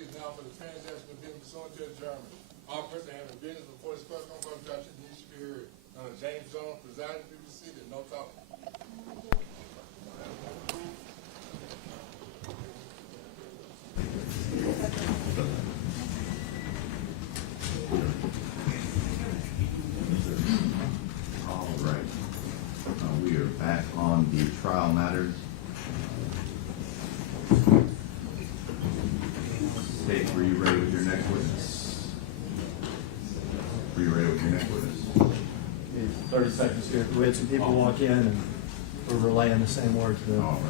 is now for the transaction of business pursuant to adjournment. All persons having business before this clerk on front judge needs to be heard. James Jones presiding, please be seated. No talking. All right. We are back on the trial matters. State, were you ready with your next witness? Were you ready with your next witness? 30 seconds here. We had some people walk in and we're relaying the same words to them. All right,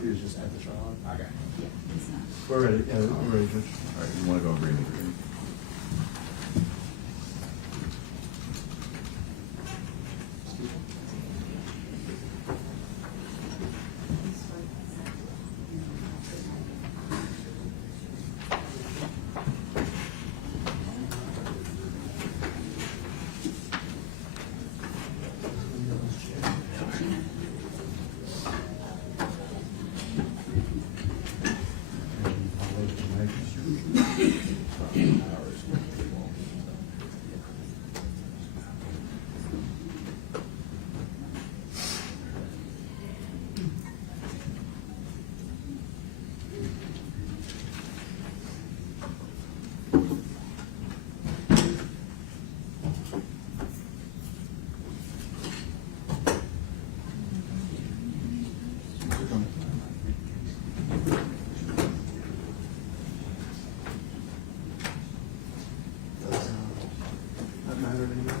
He was just at the trial. Okay. Yeah, he's not. We're ready. Yeah, we're ready, Judge. all right. You want to go bring the agreement? That matter anymore?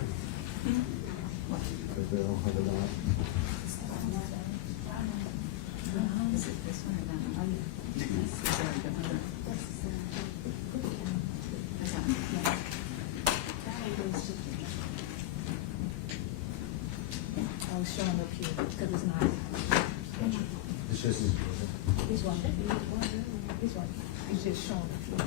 Because they don't have a lot. Is it this one or that one? This is very good one. Is that one? Yeah. I was showing up here because it's not. It's just. This one. This one. It's just showing up here.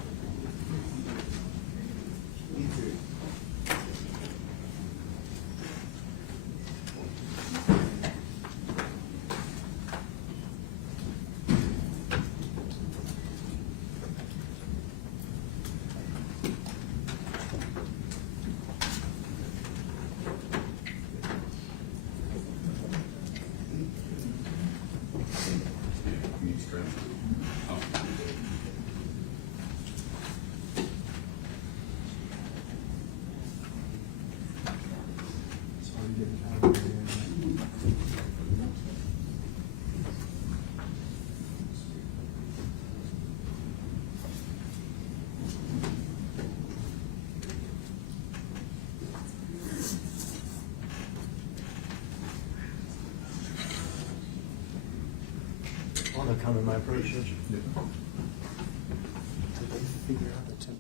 Sorry, getting out of here. Want to come in my approach, Judge? Did they figure out the temp?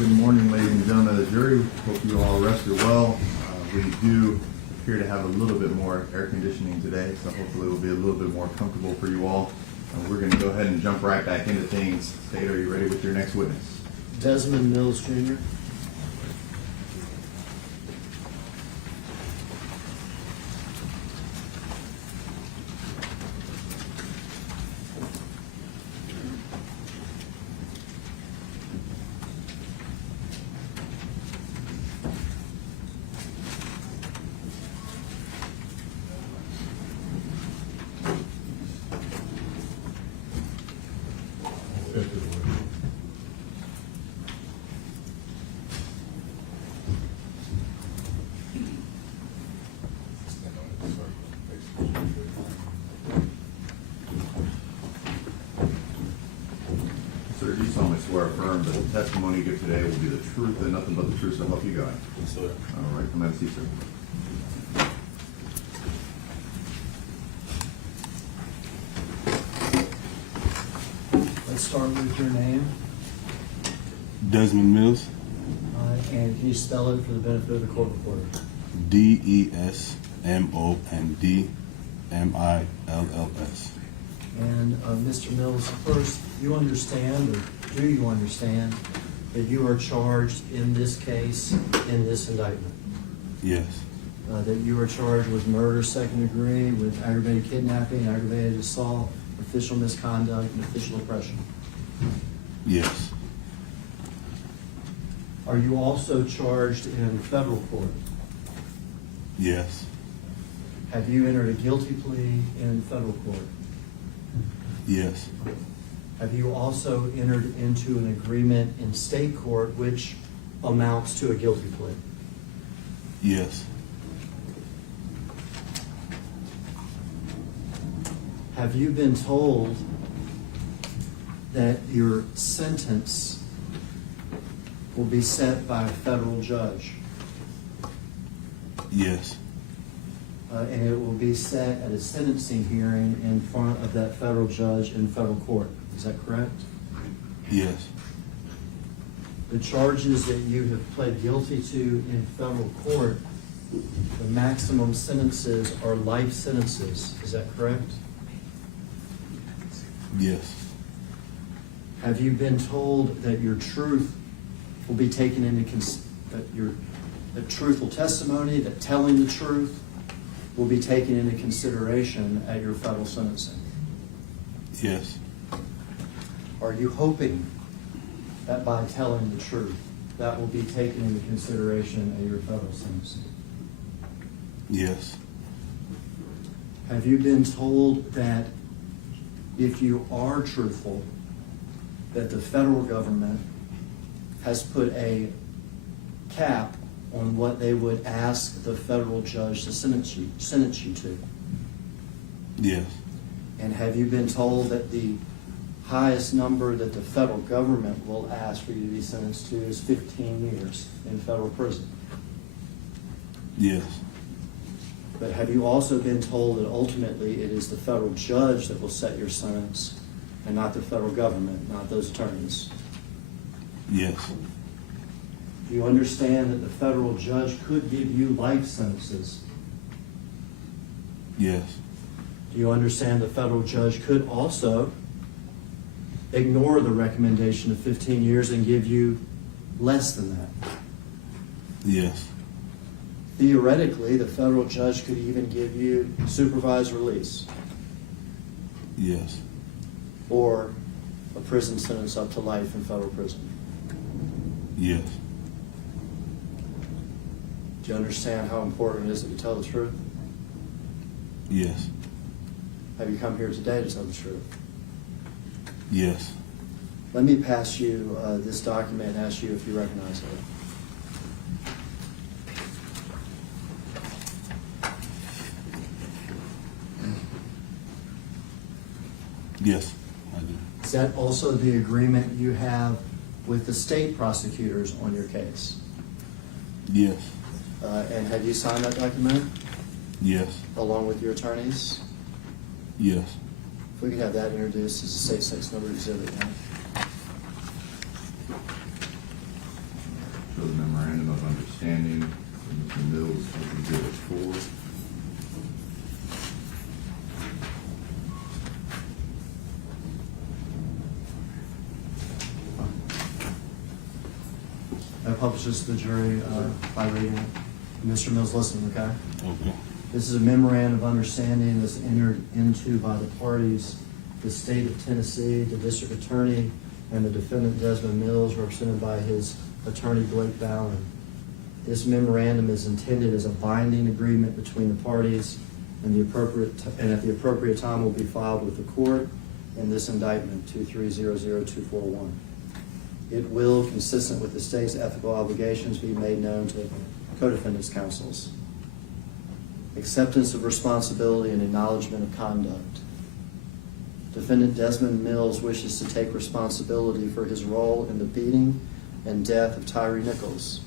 Good morning, ladies and gentlemen of the jury. Hope you all rested well. We do appear to have a little bit more air conditioning today, so hopefully it will be a little bit more comfortable for you all. We're going to go ahead and jump right back into things. State, are you ready with your next witness? Desmond Mills Jr. Sir, do you solemnly swear or affirm that the testimony you give today will be the truth and nothing but the truth, so help you God? Yes, sir. All right, come have a seat, sir. Let's start with your name, Desmond Mills, and can you spell it for the benefit of the court reporter? Desmondmills. And Mr. Mills, first, you understand, or do you understand, that you are charged in this case, in this indictment? Yes, That you are charged with murder, second degree, with aggravated kidnapping, aggravated assault, official misconduct, and official oppression. yes, Are you also charged in federal court? yes, Have you entered a guilty plea in federal court? yes, Have you also entered into an agreement in state court which amounts to a guilty plea? yes, Have you been told that your sentence will be set by a federal judge? yes, And it will be set at a sentencing hearing in front of that federal judge in federal court. Is that correct? yes, The charges that you have pled guilty to in federal court, the maximum sentences are life sentences. Is that correct? yes, Have you been told that your truth will be taken into that truthful testimony, that telling the truth will be taken into consideration at your federal sentencing? yes, Are you hoping that by telling the truth, that will be taken into consideration at your federal sentencing? yes, Have you been told that if you are truthful, that the federal government has put a cap on what they would ask the federal judge to sentence you to? yes, And have you been told that the highest number that the federal government will ask for you to be sentenced to is 15 years in federal prison? yes, But have you also been told that ultimately it is the federal judge that will set your sentence and not the federal government, not those attorneys? yes, Do you understand that the federal judge could give you life sentences? yes, Do you understand the federal judge could also ignore the recommendation of 15 years and give you less than that? yes, Theoretically, the federal judge could even give you supervised release yes, or a prison sentence up to life in federal prison. yes, Do you understand how important it is that you tell the truth? yes, Have you come here today to tell the truth? yes, Let me pass you this document and ask you if you recognize it. yes, I do. Is that also the agreement you have with the state prosecutors on your case? Yes, And have you signed that document yes, along with your attorneys? yes, If we could have that introduced as a state 6 number exhibit now. show the memorandum of understanding. Mr. Mills will be good at 4. I publish this to the jury by reading it. Mr. Mills, listen, okay? Okay. This is a memorandum of understanding that's entered into by the parties, the state of Tennessee, the district attorney, and the defendant Desmond Mills, represented by his attorney Blake Ballin. This memorandum is intended as a binding agreement between the parties, and at the appropriate time will be filed with the court in this indictment 2300241. It will, consistent with the state's ethical obligations, be made known to co-defendants' counsels. Acceptance of responsibility and acknowledgement of conduct. Defendant Desmond Mills wishes to take responsibility for his role in the beating and death of Tyre Nichols,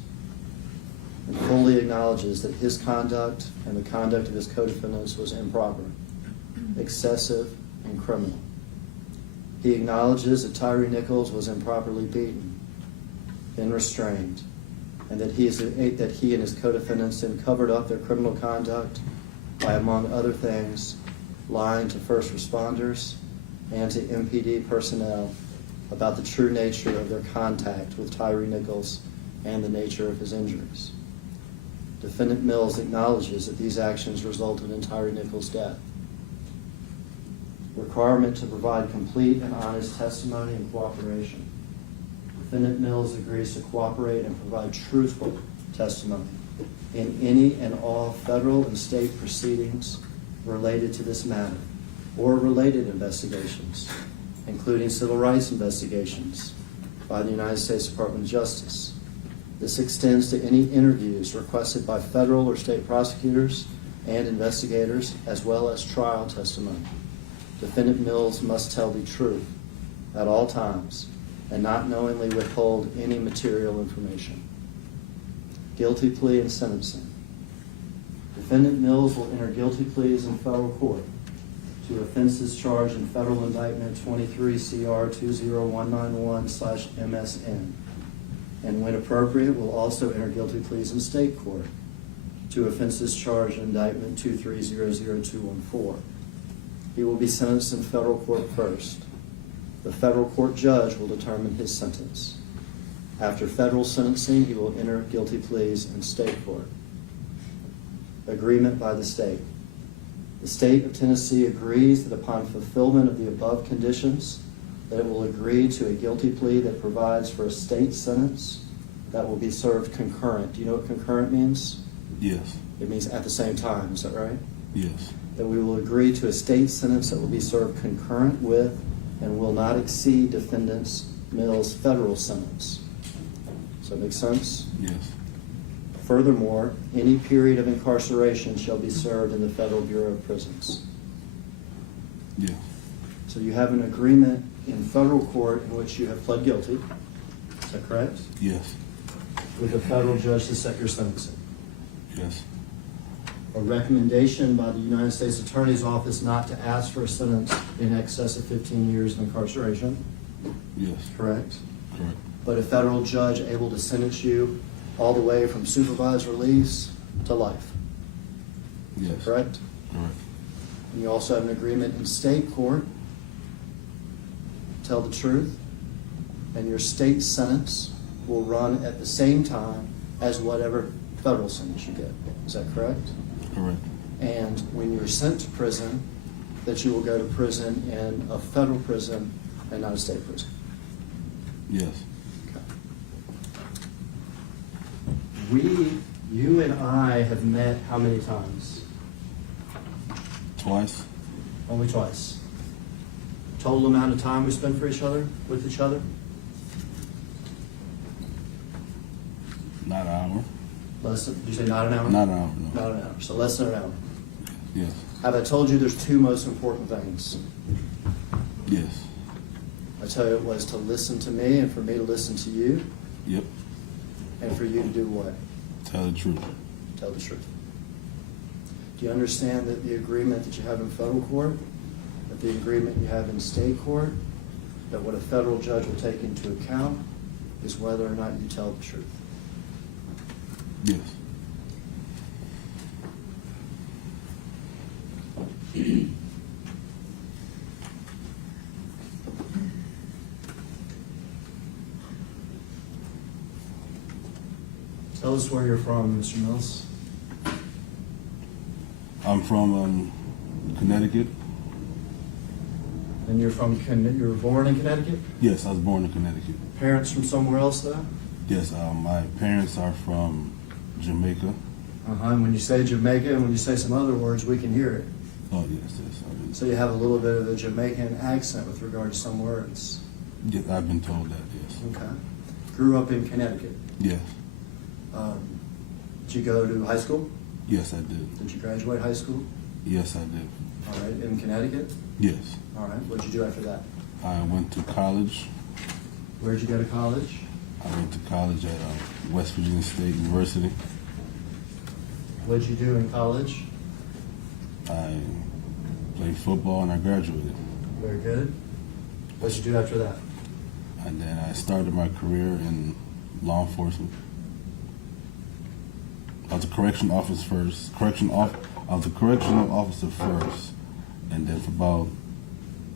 and fully acknowledges that his conduct and the conduct of his co-defendants was improper, excessive, and criminal. He acknowledges that Tyre Nichols was improperly beaten, then restrained, and that he and his co-defendants then covered up their criminal conduct by, among other things, lying to first responders and to MPD personnel about the true nature of their contact with Tyre Nichols and the nature of his injuries. Defendant Mills acknowledges that these actions resulted in Tyre Nichols' death. Requirement to provide complete and honest testimony and cooperation. Defendant Mills agrees to cooperate and provide truthful testimony in any and all federal and state proceedings related to this matter or related investigations, including civil rights investigations by the United States Department of Justice. This extends to any interviews requested by federal or state prosecutors and investigators, as well as trial testimony. Defendant Mills must tell the truth at all times and not knowingly withhold any material information. Guilty plea and sentencing. Defendant Mills will enter guilty pleas in federal court to offenses charged in federal indictment 23 CR 20191/MSN, and when appropriate will also enter guilty pleas in state court to offenses charged in indictment 2300214. He will be sentenced in federal court first. The federal court judge will determine his sentence. After federal sentencing, he will enter guilty pleas in state court. Agreement by the state. The state of Tennessee agrees that upon fulfillment of the above conditions, that it will agree to a guilty plea that provides for a state sentence that will be served concurrent. Do you know what concurrent means? Yes. It means at the same time, is that right? Yes. That we will agree to a state sentence that will be served concurrent with and will not exceed defendant Mills' federal sentence. Does that make sense? Yes. Furthermore, any period of incarceration shall be served in the Federal Bureau of Prisons. Yes. So you have an agreement in federal court in which you have pled guilty. Is that correct? Yes. With a federal judge to set your sentencing. Yes. A recommendation by the United States Attorney's Office not to ask for a sentence in excess of 15 years of incarceration. Yes. Correct? Correct. But a federal judge able to sentence you all the way from supervised release to life. Yes. Correct? Correct. And you also have an agreement in state court. Tell the truth. And your state sentence will run at the same time as whatever federal sentence you get. Is that correct? Correct. And when you're sent to prison, that you will go to prison in a federal prison and not a state prison. Yes. You and I have met how many times? Twice. Only twice. Total amount of time we spend with each other? Not an hour. Less than, did you say not an hour? Not an hour. No. Not an hour, so less than an hour. Yes. Have I told you there's two most important things? Yes. I tell you it was to listen to me and for me to listen to you, Yep. and for you to do what? Tell the truth. Tell the truth. Do you understand that the agreement that you have in federal court, that the agreement you have in state court, that what a federal judge will take into account is whether or not you tell the truth? Yes. Tell us where you're from, Mr. Mills. I'm from Connecticut. And you're from, you were born in Connecticut? Yes, I was born in Connecticut. Parents from somewhere else, though? Yes, my parents are from Jamaica. And when you say Jamaica and when you say some other words, we can hear it. Oh, yes, yes. So you have a little bit of a Jamaican accent with regard to some words. Yes, I've been told that, yes. Okay. Grew up in Connecticut. Yes. Did you go to high school? Yes, I did. Did you graduate high school? Yes, I did. All right. In Connecticut? Yes. All right. What did you do after that? I went to college. Where'd you go to college? I went to college at West Virginia State University. What did you do in college? I played football and I graduated. Very good. What did you do after that? And then I started my career in law enforcement. I was a correctional officer first. I was a correctional officer first, and then for about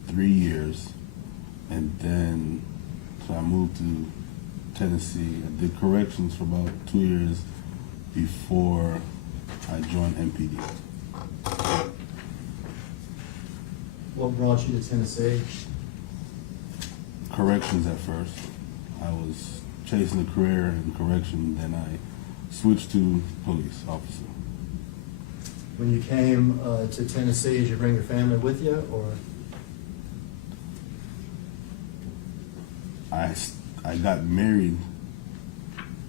3 years, and then so I moved to Tennessee. I did corrections for about 2 years before I joined MPD. What brought you to Tennessee? Corrections at first. I was chasing a career in correction, then I switched to police officer. When you came to Tennessee, did you bring your family with you, or? I got married,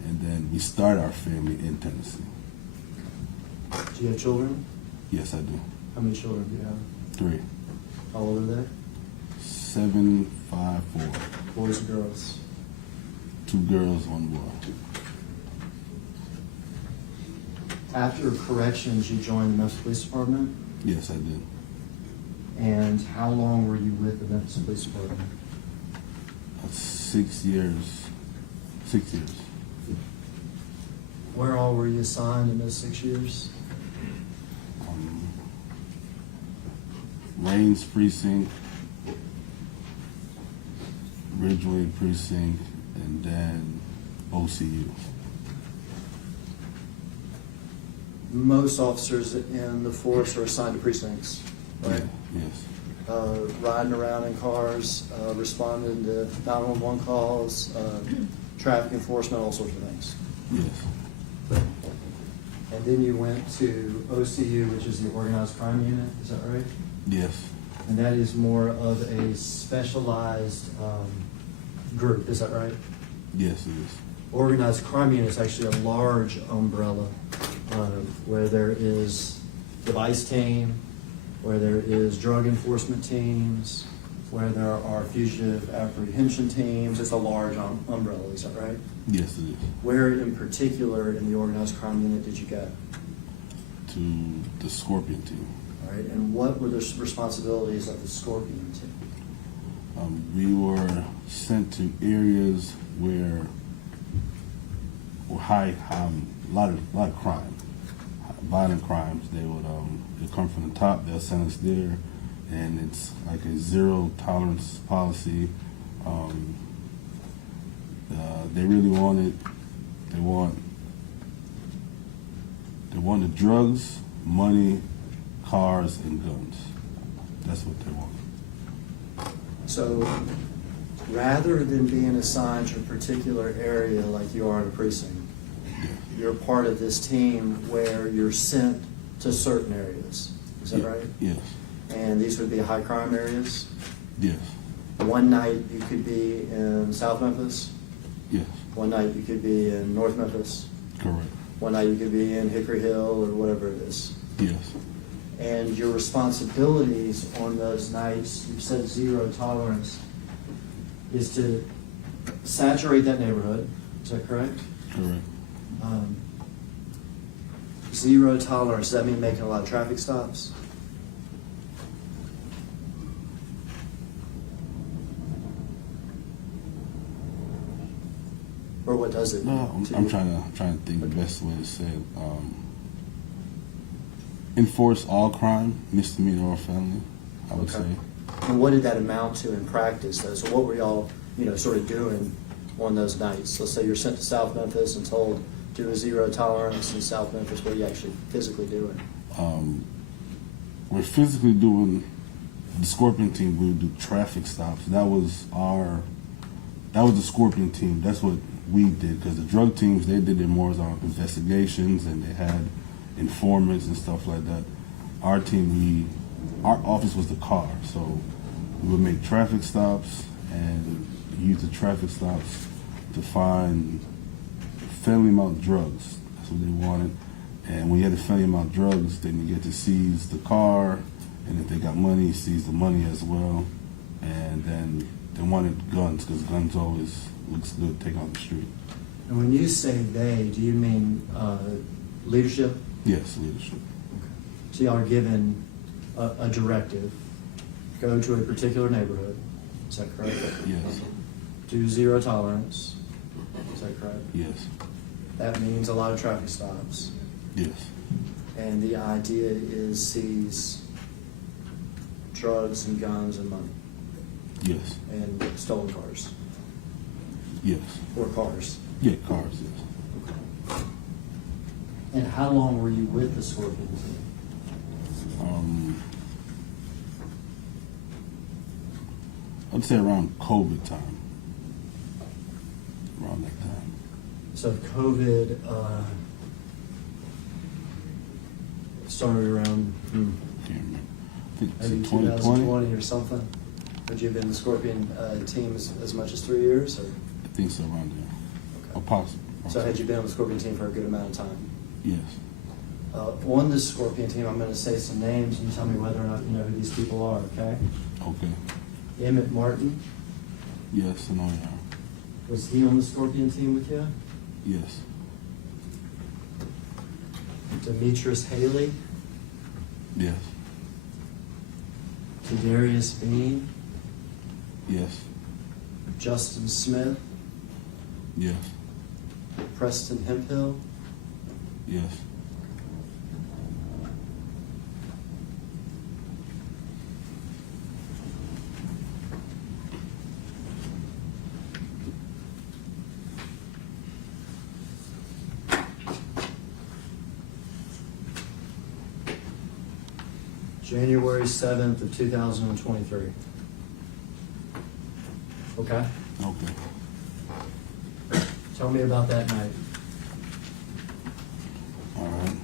and then we started our family in Tennessee. Do you have children? Yes, I do. How many children do you have? 3. How old are they? 7, 5, 4. Boys and girls? 2 girls, 1 boy. After corrections, you joined the Memphis Police Department? Yes, I did. And how long were you with the Memphis Police Department? 6 years. 6 years. Where all were you assigned in those 6 years? Rains Precinct, Ridgeway Precinct, and then OCU. Most officers in the force are assigned to precincts, right? Yes. Riding around in cars, responding to 911 calls, traffic enforcement, all sorts of things. Yes. And then you went to OCU, which is the Organized Crime Unit, is that right? Yes. And that is more of a specialized group, is that right? Yes, it is. Organized Crime Unit is actually a large umbrella where there is device team, where there is drug enforcement teams, where there are fugitive apprehension teams. It's a large umbrella, is that right? Yes, it is. Where in particular in the Organized Crime Unit did you go? To the Scorpion team. All right, and what were the responsibilities of the Scorpion team? We were sent to areas where high, a lot of crime, violent crimes. They come from the top. They'll send us there, and it's like a zero tolerance policy. They really they want the drugs, money, cars, and guns. That's what they want. So rather than being assigned to a particular area like you are in a precinct, you're part of this team where you're sent to certain areas. Is that right? Yes. And these would be high crime areas? Yes. One night you could be in South Memphis. Yes. One night you could be in North Memphis. Correct. One night you could be in Hickory Hill or whatever it is. Yes. And your responsibilities on those nights, you said zero tolerance, is to saturate that neighborhood. Is that correct? Correct. Zero tolerance, does that mean making a lot of traffic stops? Or what what does it? No, to I'm you? trying to think the best way to say it. Enforce all crime, misdemeanor or felony, I would Okay. say. And what did that amount to in practice, though? So what were y'all, sort of doing on those nights? Let's say you're sent to South Memphis and told do a zero tolerance in South Memphis. What are you actually physically doing? We're physically doing the Scorpion team. We would do traffic stops. That was the Scorpion team. That's what we did, because the drug teams, they did their more on investigations and they had informants and stuff like that. Our team, our office was the car, so we would make traffic stops and use the traffic stops to find felony amount of drugs. That's what they wanted. And when you had a felony amount of drugs, then you get to seize the car, and if they got money, seize the money as well. And then they wanted guns, because guns always looks good taken on the street. And when you say they, do you mean leadership? Yes, leadership. So y'all are given a directive, go to a particular neighborhood, is that correct? Yes. Do zero tolerance, is that correct? Yes. That means a lot of traffic stops. Yes. And the idea is seize drugs and guns and money Yes. and stolen cars Yes. or cars. Yeah, cars, yes. And how long were you with the Scorpion team? I'd say around COVID time. Around that time. So COVID started around Can't remember. I think maybe it's 2020. 2020 or something. Would you have been in the Scorpion team as much as 3 years? Or? I think so, around there. Okay. Possible. So had you been on the Scorpion team for a good amount of time? Yes. On the Scorpion team, I'm going to say some names and you tell me whether or not you know who these people are, okay? Okay. Emmett Martin, Yes, I know you are. was he on the Scorpion team with you? Yes. Demetrius Haley, Yes. Kadarius Bean, Yes. Justin Smith, Yes. Preston Hemphill, Yes. January 7th of 2023. Okay? Okay. Tell me about that night. All right.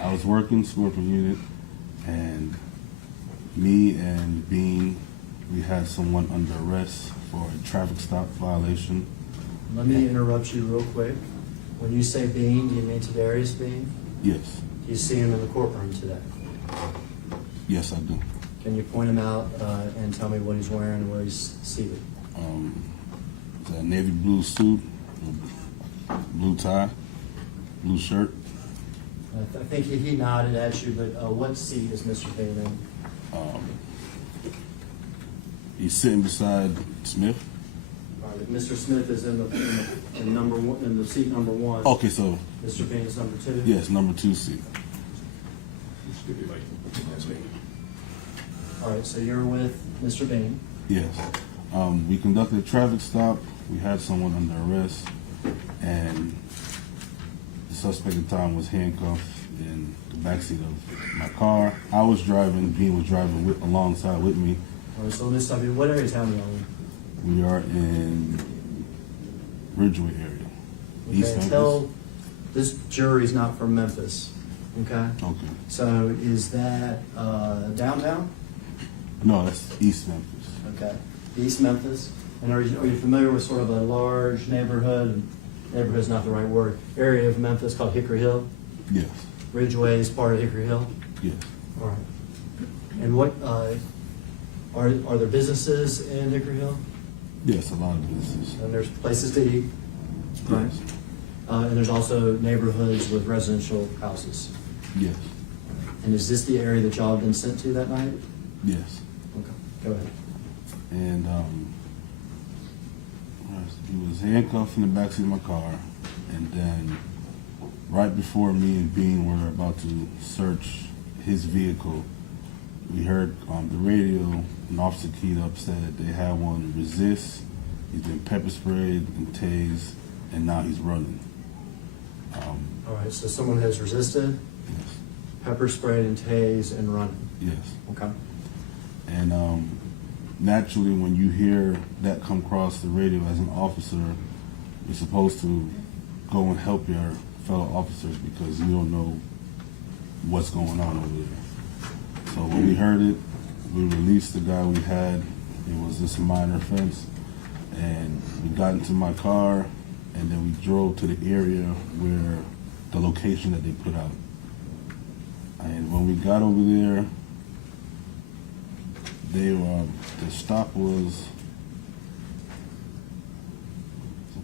I was working Scorpion unit, and me and Bean, we had someone under arrest for a traffic stop violation. Let me interrupt you real quick. When you say Bean, do you mean Tadarius Bean? Yes. Do you see him in the courtroom today? Yes, I do. Can you point him out and tell me what he's wearing and where he's seated? It's a navy blue suit, blue tie, blue shirt. I think he nodded at you, but what seat is Mr. Bean in? He's sitting beside Smith. All right, Mr. Smith is in number one, in the seat number one. Okay, so Mr. Bean is number two. yes, number 2 seat. All right, so you're with Mr. Bean. Yes. We conducted a traffic stop. We had someone under arrest, and the suspect at the time was handcuffed in the backseat of my car. I was driving. Bean was driving alongside with me. All right, so let me stop you. What area of town are you in? We are in Ridgeway area. East Okay, tell, this jury's not from Memphis, okay? Okay. So is that downtown? No, that's East Memphis. Okay, East Memphis. And are you familiar with sort of a large neighborhood? Neighborhood's not the right word. Area of Memphis called Hickory Hill? Yes. Ridgeway is part of Hickory Hill? Yes. All right. And what, are there businesses in Hickory Hill? Yes, a lot of businesses. And there's places to eat? Right. Yes. And there's also neighborhoods with residential houses. Yes. And is this the area that y'all have been sent to that night? Yes. Okay, go ahead. And where is was handcuffed in the backseat of my car, and then right before me and Bean were about to search his vehicle, we heard on the radio an officer keyed up said that they had one resist. He's been pepper sprayed and tased, and now he's running. All right, so someone has resisted, Yes. pepper sprayed and tased and running. Yes. Okay. And naturally, when you hear that come across the radio as an officer, you're supposed to go and help your fellow officers because you don't know what's going on over there. So when we heard it, we released the guy we had. It was this minor offense. And we got into my car, and then we drove to the area where the location that they put out. And when we got over there, the stop was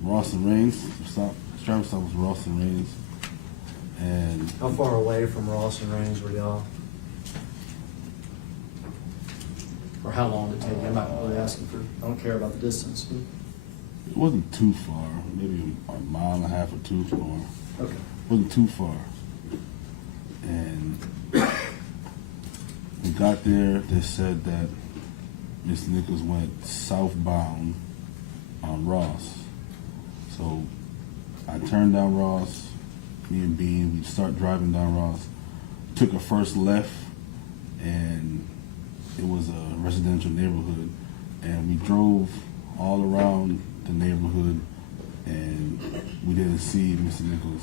Ross and Rains. Traffic stop was Ross and Rains. And How far away from Ross and Rains were y'all? Or how long did it take? I'm not really asking for, I don't care about the distance. it wasn't too far, maybe a mile and a half or two far. Okay. It wasn't too far. And we got there, they said that Mr. Nichols went southbound on Ross. So I turned down Ross, me and Bean, we start driving down Ross, took a first left, and it was a residential neighborhood, and we drove all around the neighborhood, and we didn't see Mr. Nichols.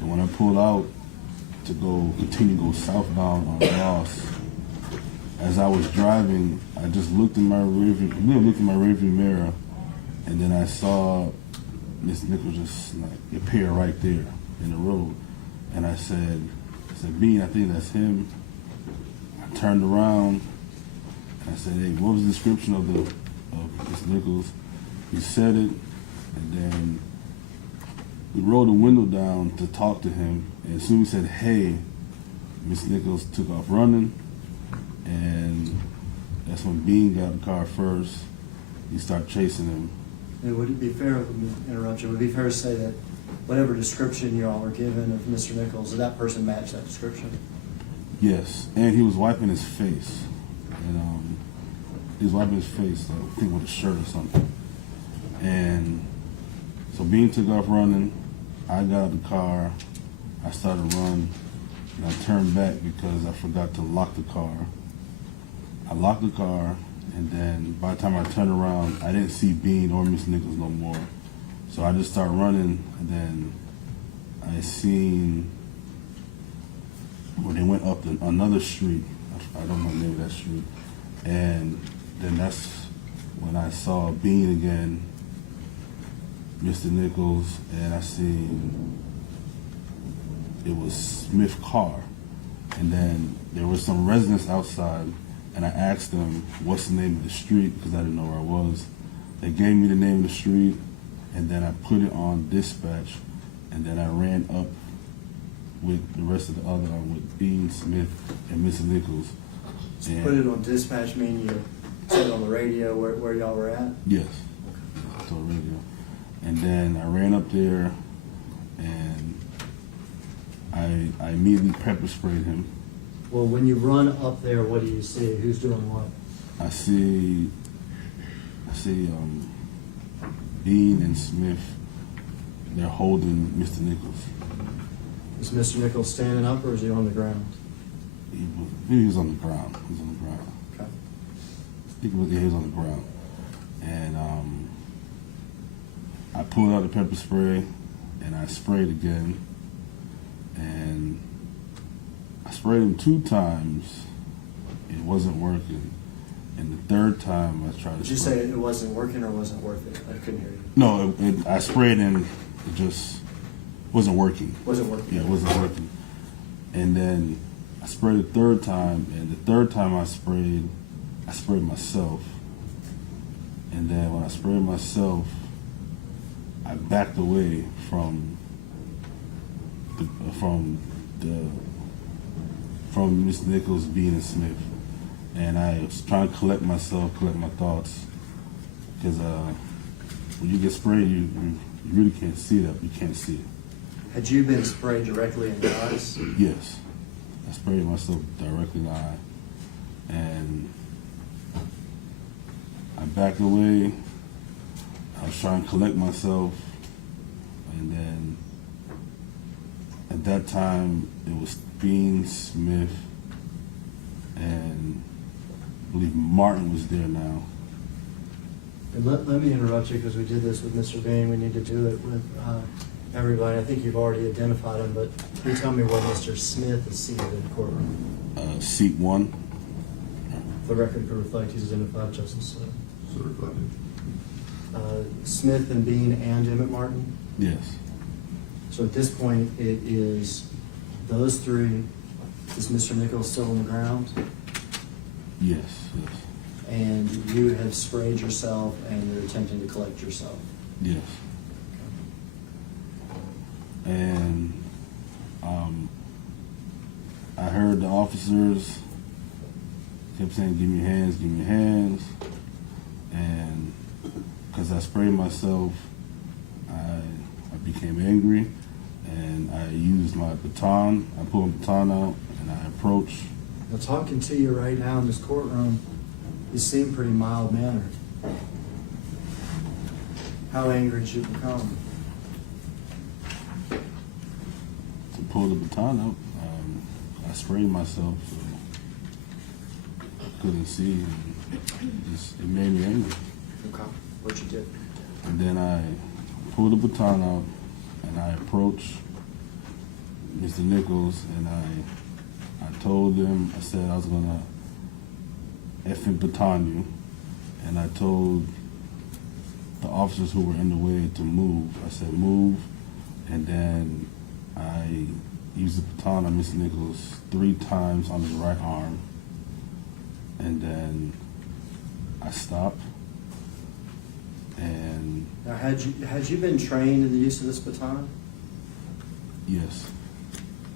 And when I pulled out to continue to go southbound on Ross, as I was driving, I just looked in my rearview mirror, and then I saw Mr. Nichols just like appear right there in the road, and I said, Bean, I think that's him. I turned around. I said, hey, what was the description of Mr. Nichols? He said it, and then we rolled the window down to talk to him, and as soon as he said, hey, Mr. Nichols took off running, and that's when Bean got in the car first. He started chasing him. And would it be fair, let me interrupt you, would it be fair to say that whatever description you all were given of Mr. Nichols, did that person match that description? Yes, and he was wiping his face. And he was wiping his face, I think with a shirt or something. And so Bean took off running. I got out of the car. I started running. And I turned back because I forgot to lock the car. I locked the car, and then by the time I turned around, I didn't see Bean or Mr. Nichols no more. So I just started running, and then I seen when they went up another street. I don't know the name of that street. And then that's when I saw Bean again, Mr. Nichols, and I seen it was Smith's car. And then there was some residents outside, and I asked them, what's the name of the street, because I didn't know where I was. They gave me the name of the street, and then I put it on dispatch, and then I ran up with the rest of the other, with Bean, Smith, and Mr. Nichols. So And put it on dispatch, meaning you said on the radio where y'all were at? yes, to the radio. And then I ran up there, and I immediately pepper sprayed him. Well, when you run up there, what do you see? Who's doing what? I see Bean and Smith. They're holding Mr. Nichols. Is Mr. Nichols standing up or is he on the ground? He was on the ground. He was on the ground. Okay. He was on the ground. And I pulled out the pepper spray, and I sprayed again. And I sprayed him 2 times. It wasn't working. And the 3rd time I tried to Did you spray. say it wasn't working or wasn't worth it? I couldn't hear you. No, I sprayed and it just wasn't working. Wasn't working? Yeah, it wasn't working. And then I sprayed the 3rd time, and the 3rd time I sprayed myself. And then when I sprayed myself, I backed away from Mr. Nichols, Bean, and Smith, and I was trying to collect my thoughts, because when you get sprayed, you really can't see that. You can't see it. Had you been sprayed directly in the eyes? Yes, I sprayed myself directly in the eye, and I backed away. I was trying to collect myself, and then at that time it was Bean, Smith, and I believe Martin was there now. And let me interrupt you because we did this with Mr. Bain. We need to do it with everybody. I think you've already identified him, but can you tell me where Mr. Smith is seated in the courtroom? Seat 1. The record could reflect he's identified, Justice Smith. So reflected. Smith and Bean and Emmett Martin. Yes. So at this point, it is those three. Is Mr. Nichols still on the ground? Yes. Yes. And you have sprayed yourself and you're attempting to collect yourself. Yes. And I heard the officers kept saying, "Give me your hands, give me your hands." And because I sprayed myself, I became angry, and I used my baton. I pulled my baton out, and I approached. Now, talking to you right now in this courtroom, you seem pretty mild-mannered. How angry did you become? To pull the baton out, I sprayed myself, so I couldn't see, and it made me angry. Okay. What you did? And then I pulled the baton out, and I approached Mr. Nichols, and I told him, I said I was gonna effing baton you, and I told the officers who were in the way to move. I said move, and then I used the baton on Mr. Nichols 3 times on his right arm, and then I stopped. And Now, had you been trained in the use of this baton? yes,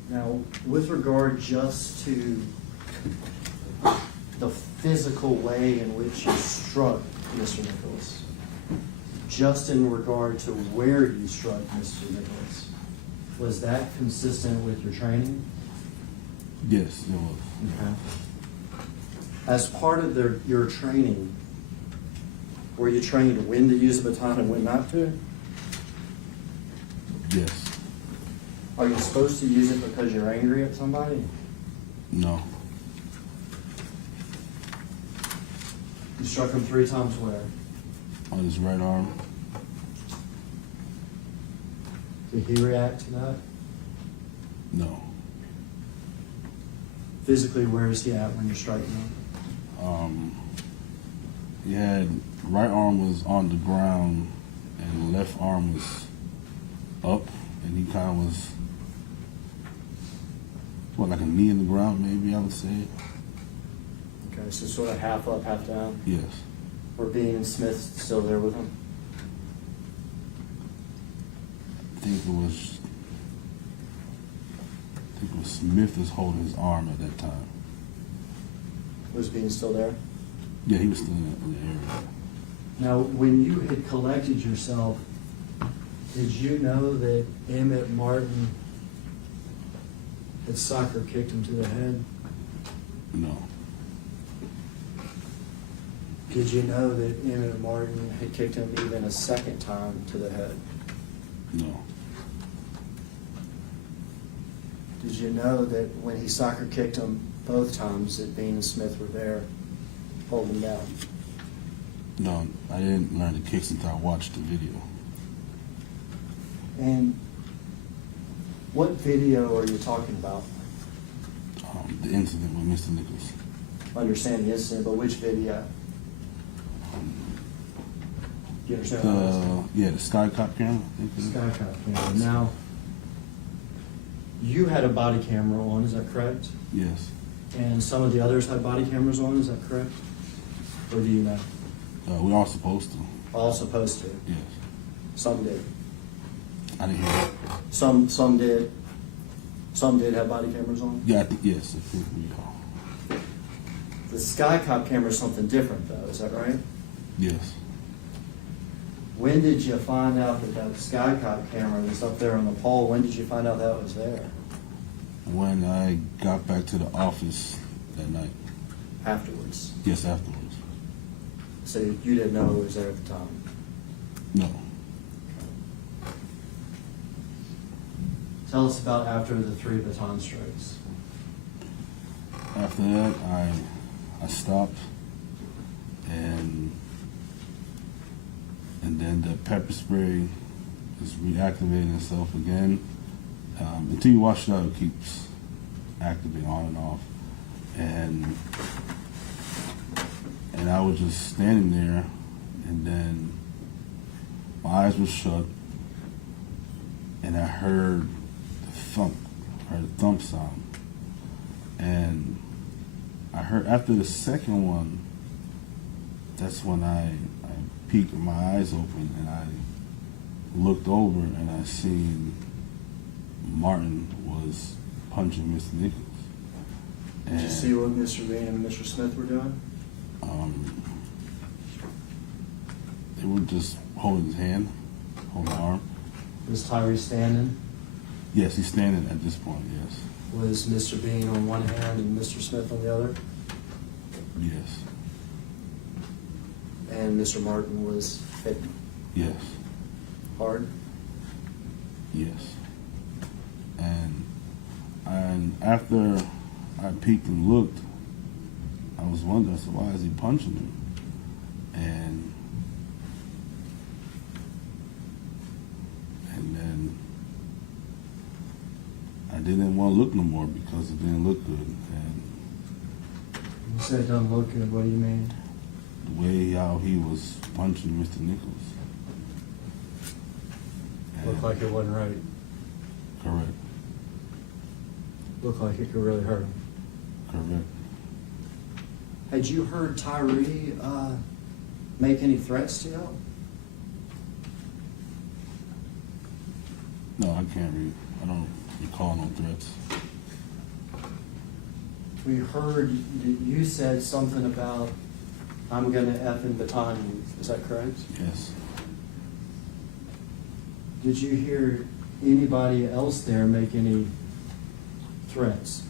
Now, with regard just to the physical way in which you struck Mr. Nichols, just in regard to where you struck Mr. Nichols, was that consistent with your training? yes, it was. Okay. As part of your training, were you trained when to use a baton and when not to? Yes. Are you supposed to use it because you're angry at somebody? No. You struck him 3 times where? On his right arm. Did he react to that? No. Physically, where is he at when you're striking him? He had right arm was on the ground and left arm was up, and he kind of was like a knee in the ground, maybe I would say. Okay, so sort of half up, half down. Yes. Were Bean and Smith still there with him? I think it was Smith was holding his arm at that time. Was Bean still there? Yeah, he was still in the area. Now, when you had collected yourself, did you know that Emmett Martin had soccer kicked him to the head? No. Did you know that Emmett Martin had kicked him even a second time to the head? No. Did you know that when he soccer kicked him both times that Bean and Smith were there holding him down? No, I didn't learn the kicks until I watched the video. And what video are you talking about? The incident with Mr. Nichols. I understand the incident, but which video? Do you understand what I'm asking? Yeah, the Sky Cop camera. I think it is. Skycop camera. Now, you had a body camera on, is that correct? Yes. And some of the others had body cameras on, is that correct? Or do you know? We are supposed to. All supposed to. Yes. Some did. I didn't hear it. Some did. Some did have body cameras on. Yeah, I think, yes. I think we are. The Skycop camera is something different, though. Is that right? Yes. When did you find out that that skycop camera that's up there on the pole, when did you find out that was there? When I got back to the office that night. Afterwards? Yes, afterwards. So you didn't know it was there at the time? No. Tell us about after the 3 baton strikes. After that, I stopped, and then the pepper spray is reactivating itself again. Until you wash it out, it keeps activating on and off. And I was just standing there, and then my eyes were shut, and I heard the thump sound. And I heard after the second one, that's when I peeked with my eyes open, and I looked over, and I seen Martin was punching Mr. Nichols. Did you see what Mr. Bean and Mr. Smith were doing? They were just holding his hand, holding the arm. Was Tyre standing? Yes, he's standing at this point, yes. Was Mr. Bean on one hand and Mr. Smith on the other? Yes. And Mr. Martin was hit Yes. hard? Yes. And after I peeked and looked, I was wondering, so why is he punching him? And then I didn't want to look no more because it didn't look good. And You said it doesn't look good. What do you mean? the way how he was punching Mr. Nichols. Looked like it wasn't right. Correct. Looked like it could really hurt him. Correct. Had you heard Tyre make any threats to you? No, I don't recall no threats. We heard that you said something about, I'm gonna effing baton you. Is that correct? Yes. Did you hear anybody else there make any threats?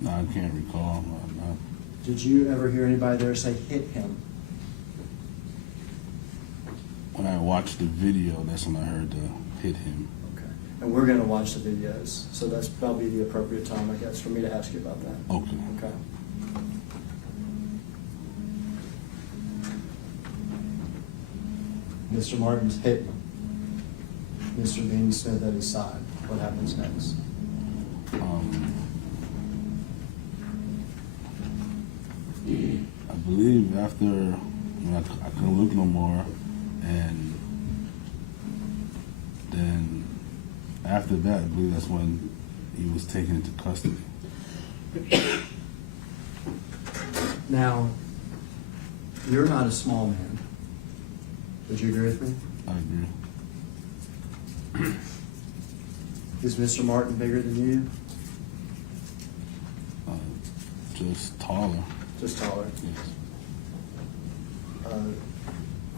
No, I can't recall. No. Did you ever hear anybody there say hit him? When I watched the video, that's when I heard the hit him. Okay. And we're gonna watch the videos, so that'll be the appropriate time, I guess, for me to ask you about that. Okay. Okay. Mr. Martin's hit Mr. Bean Smith at his side. What happens next? I believe after I couldn't look no more, and then after that, I believe that's when he was taken into custody. Now, you're not a small man. Would you agree with me? I agree. Is Mr. Martin bigger than you? Just taller. Just taller. Yes.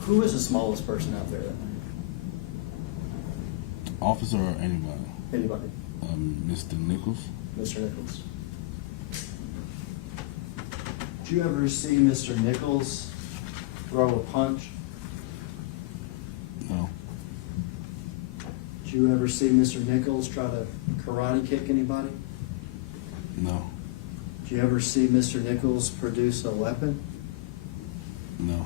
Who was the smallest person out there that night? Officer or anybody? Anybody? Mr. Nichols? Mr. Nichols. Did you ever see Mr. Nichols throw a punch? No. Did you ever see Mr. Nichols try to karate kick anybody? No. Did you ever see Mr. Nichols produce a weapon? No.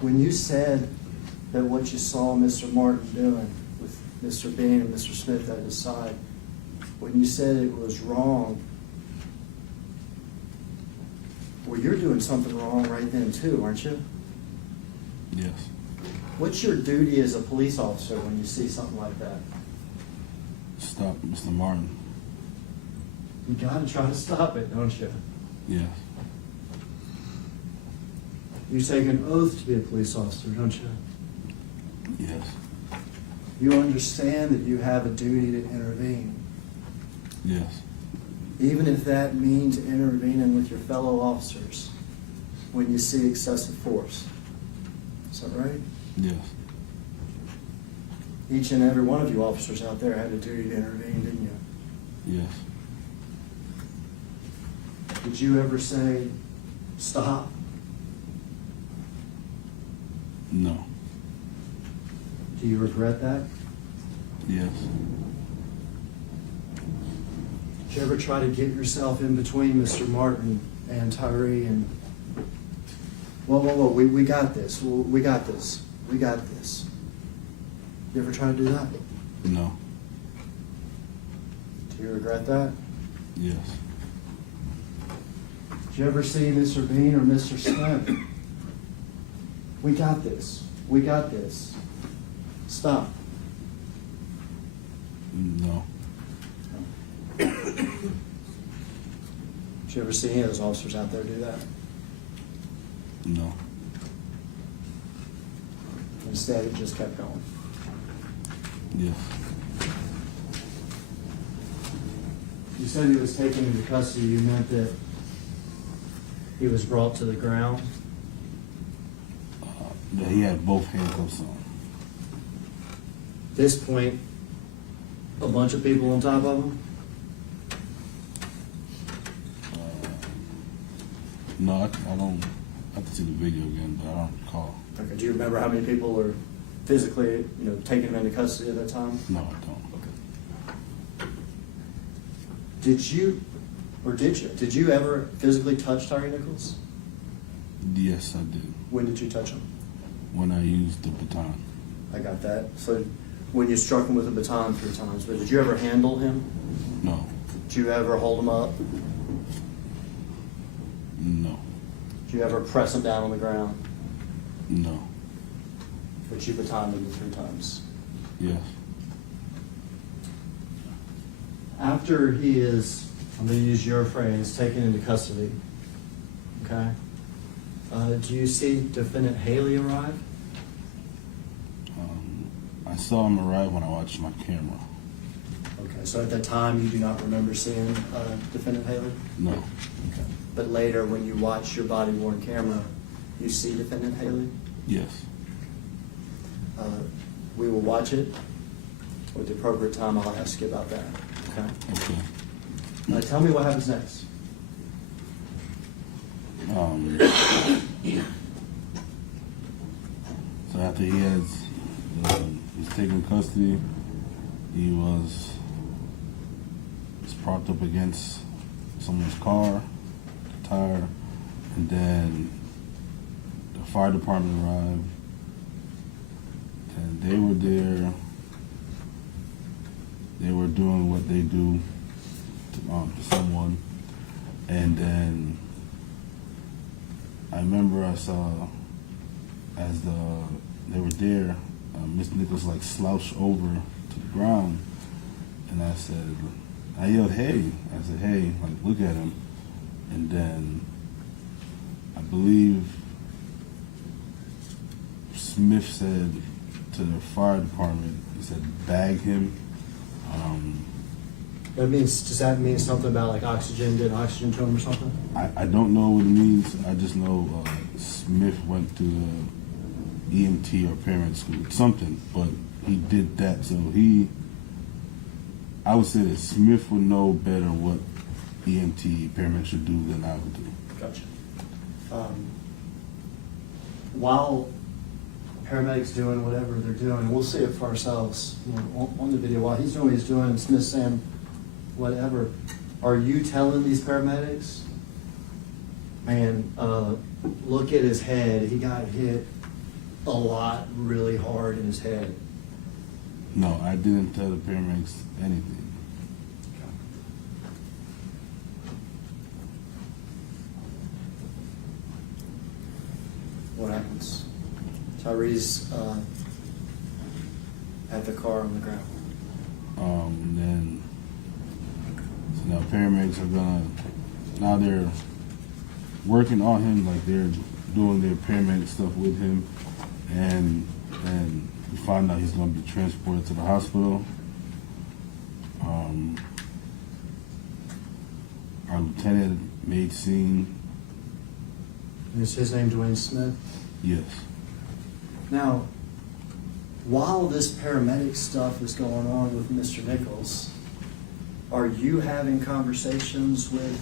When you said that what you saw Mr. Martin doing with Mr. Bean and Mr. Smith at his side, when you said it was wrong, well, you're doing something wrong right then too, aren't you? Yes. What's your duty as a police officer when you see something like that? Stop Mr. Martin. You gotta try to stop it, don't you? Yes. You take an oath to be a police officer, don't you? Yes. You understand that you have a duty to intervene, Yes. even if that means intervening with your fellow officers. when you see excessive force. Is that right? Yes. Each and every one of you officers out there had a duty to intervene, didn't you? Yes. Did you ever say, stop? No. Do you regret that? Yes. Did you ever try to get yourself in between Mr. Martin and Tyre and, whoa, we got this, we got this, we got this. You ever try to do that? No. Do you regret that? Yes. Did you ever see Mr. Bean or Mr. Smith? We got this, we got this. Stop. No. Did you ever see any of those officers out there do that? No. Instead, it just kept going. Yes. You said he was taken into custody. You meant that he was brought to the ground? Yeah, he had both handcuffs on. This point, a bunch of people on top of him? No, I don't. I have to see the video again, but I don't recall. Okay. Do you remember how many people were physically, taking him into custody at that time? No, I don't. Okay. Did you ever physically touch Tyre Nichols? Yes, I did. When did you touch him? When I used the baton. I got that. So when you struck him with a baton 3 times, but did you ever handle him? No. Did you ever hold him up? No. Did you ever press him down on the ground? No. But you batoned him 3 times. Yes. After he is, I'm going to use your phrase, taken into custody, okay? Do you see Defendant Haley arrive? I saw him arrive when I watched my camera. Okay, so at that time you do not remember seeing Defendant Haley? No. Okay. But later when you watch your body-worn camera, you see Defendant Haley? Yes. We will watch it. With the appropriate time, I'll ask you about that, okay? Okay. Tell me what happens next. So after he was taken custody, he was propped up against someone's car, the tire, and then the fire department arrived, and they were there. They were doing what they do to someone, and then I remember I saw as they were there, Miss Nichols slouched over to the ground, and I yelled, "Hey!" I said, "Hey!" Look at him, and then I believe Smith said to the fire department, he said, "Bag him." Does that mean something about oxygen, did oxygen to him or something? I don't know what it means. I just know Smith went to the EMT or paramedic school, something, but he did that. So I would say that Smith would know better what EMT paramedic should do than I would do. Gotcha. While paramedics doing whatever they're doing, we'll see it for ourselves on the video. While he's doing what he's doing, Smith's saying whatever. Are you telling these paramedics, man, look at his head. He got hit a lot really hard in his head. No, I didn't tell the paramedics anything. What happens? Tyree's at the car on the ground. Then so now paramedics are now they're working on him, they're doing their paramedic stuff with him, and we find out he's gonna be transported to the hospital. Our lieutenant made scene. Is his name Dwayne Smith? Yes. Now, while this paramedic stuff is going on with Mr. Nichols, are you having conversations with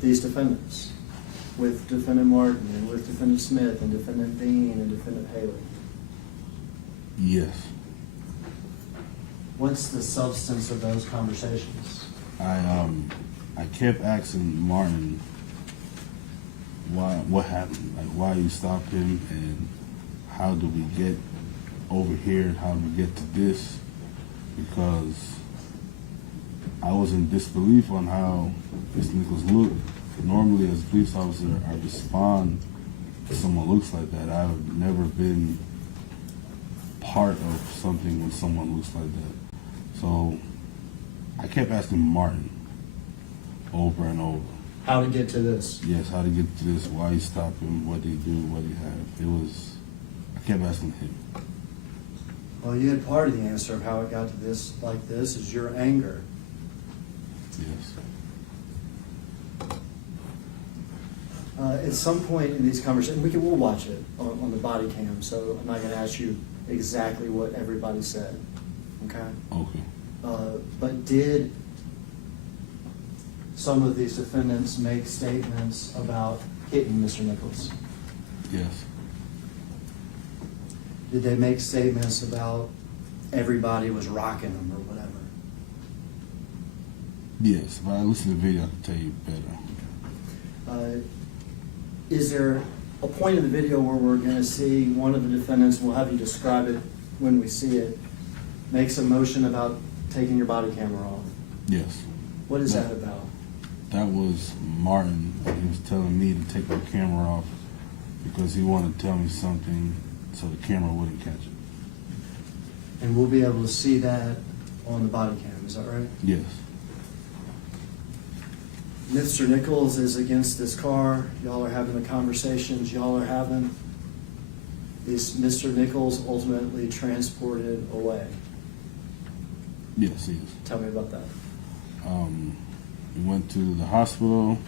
these defendants? With Defendant Martin and with Defendant Smith and Defendant Bean and Defendant Haley? Yes. What's the substance of those conversations? I kept asking Martin what happened, like why you stopped him and how do we get over here, how do we get to this, because I was in disbelief on how Mr. Nichols looked. Normally as a police officer, I respond if someone looks like that. I've never been part of something when someone looks like that. So I kept asking Martin over and over. How to get to this? Yes, how to get to this, why he stopped him, what did he do, what did he have. I kept asking him. Well, you had part of the answer of how it got to this like this is your anger. Yes. At some point in these conversations, we'll watch it on the body cam, so I'm not going to ask you exactly what everybody said, okay? Okay. But did some of these defendants make statements about hitting Mr. Nichols? Yes. Did they make statements about everybody was rocking them or whatever? Yes. If I listen to the video, I can tell you better. Is there a point in the video where we're going to see one of the defendants, we'll have you describe it when we see it, makes a motion about taking your body camera off? Yes. What is that about? That was Martin. He was telling me to take my camera off because he wanted to tell me something so the camera wouldn't catch it. And we'll be able to see that on the body cam, is that right? Yes. Mr. Nichols is against this car. Y'all are having the conversations y'all are having. Is Mr. Nichols ultimately transported away? Yes, he is. Tell me about that. We went to the hospital.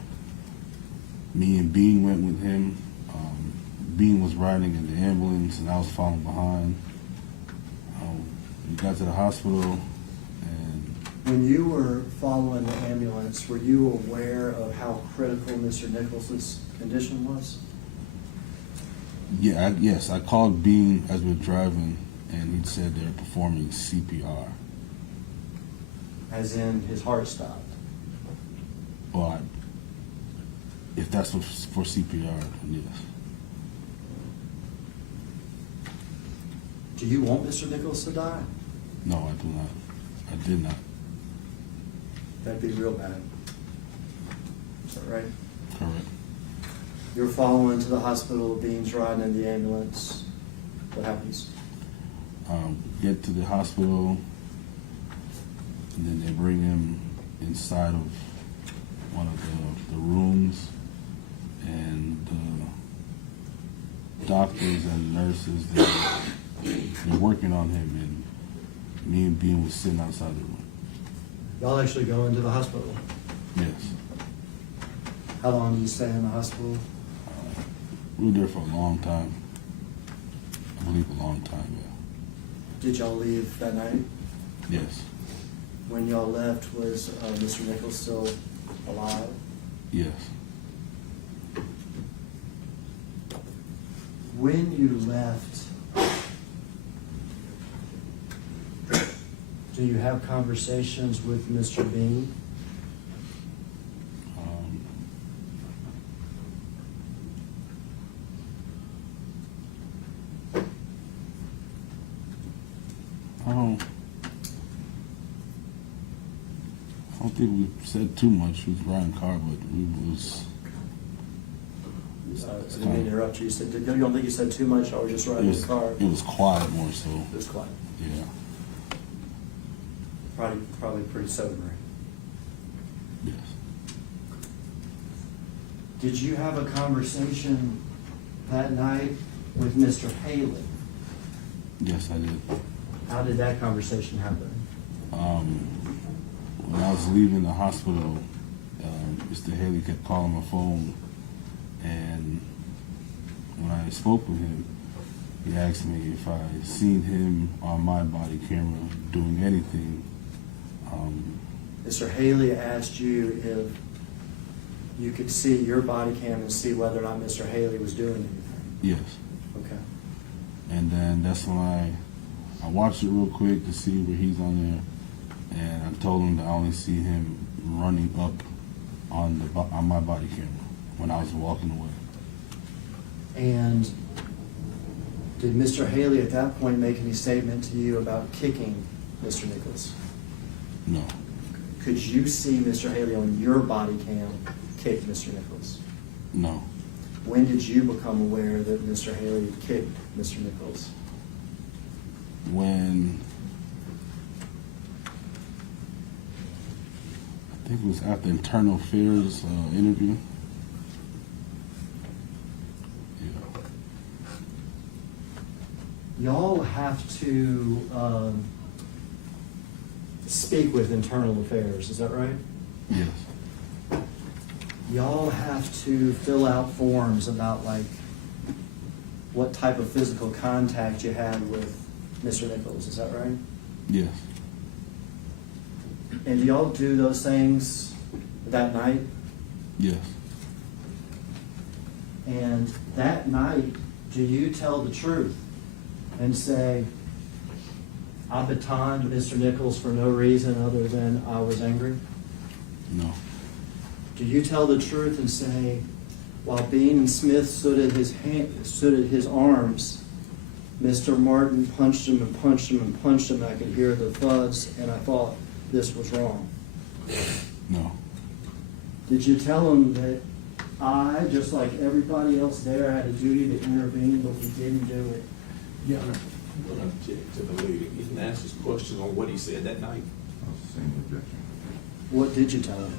Me and Bean went with him. Bean was riding in the ambulance and I was following behind. We got to the hospital and When you were following the ambulance, were you aware of how critical Mr. Nichols' condition was? yes, I called Bean as we were driving and he said they're performing CPR. As in, his heart stopped. Well, if that's for CPR, then yes. Do you want Mr. Nichols to die? No, I do not. I did not. That'd be real bad. Is that right? Correct. You're following to the hospital, Bean's riding in the ambulance. What happens? Get to the hospital, and then they bring him inside of one of the rooms, and the doctors and nurses, they're working on him, and me and Bean was sitting outside the room. Y'all actually go into the hospital. Yes. How long do you stay in the hospital? We were there for a long time. I believe a long time, yeah. Did y'all leave that night? Yes. When y'all left, was Mr. Nichols still alive? Yes. When you left, do you have conversations with Mr. Bean? I don't think we said too much. We was riding car, but we was. I didn't mean to interrupt you. You said, you don't think you said too much? I was just riding the car. It was quiet more so. It was quiet. Yeah. Probably pretty sobering. Yes. Did you have a conversation that night with Mr. Haley? Yes, I did. How did that conversation happen? When I was leaving the hospital, Mr. Haley kept calling my phone, and when I spoke with him, he asked me if I seen him on my body camera doing anything. Mr. Haley asked you if you could see your body cam and see whether or not Mr. Haley was doing anything. Yes. Okay. And then that's when I watched it real quick to see where he's on there, and I told him that I only see him running up on my body camera when I was walking away. And did Mr. Haley at that point make any statement to you about kicking Mr. Nichols? No. Could you see Mr. Haley on your body cam kick Mr. Nichols? No. When did you become aware that Mr. Haley kicked Mr. Nichols? When I think it was after internal affairs interview. Yeah. Y'all have to speak with internal affairs, is that right? Yes. Y'all have to fill out forms about like what type of physical contact you had with Mr. Nichols, is that right? Yes. And do y'all do those things that night? Yes. And that night, do you tell the truth and say, I batoned Mr. Nichols for no reason other than I was angry? No. Do you tell the truth and say, while Bean and Smith stood at his arms, Mr. Martin punched him and punched him and punched him, and I could hear the thuds, and I thought this was wrong? No. Did you tell him that I, just like everybody else there, had a duty to intervene, but we didn't do it? Yeah, I'm gonna object to the lady. He can ask his question on what he said that night. I'll sustain the objection. What did you tell him?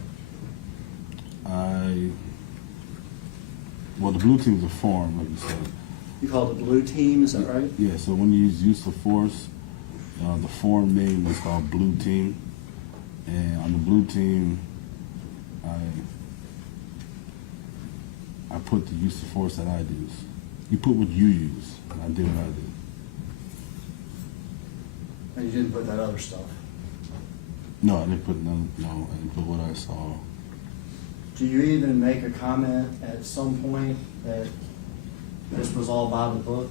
Well, the blue team's a form, like you said. You called the blue team, is that right? Yeah, so when you use of force, the form name was called blue team. And on the blue team, I put the use of force that I use. You put what you use, and I did what I did. And you didn't put that other stuff? No, I didn't put I didn't put what I saw. Do you even make a comment at some point that this was all by the book?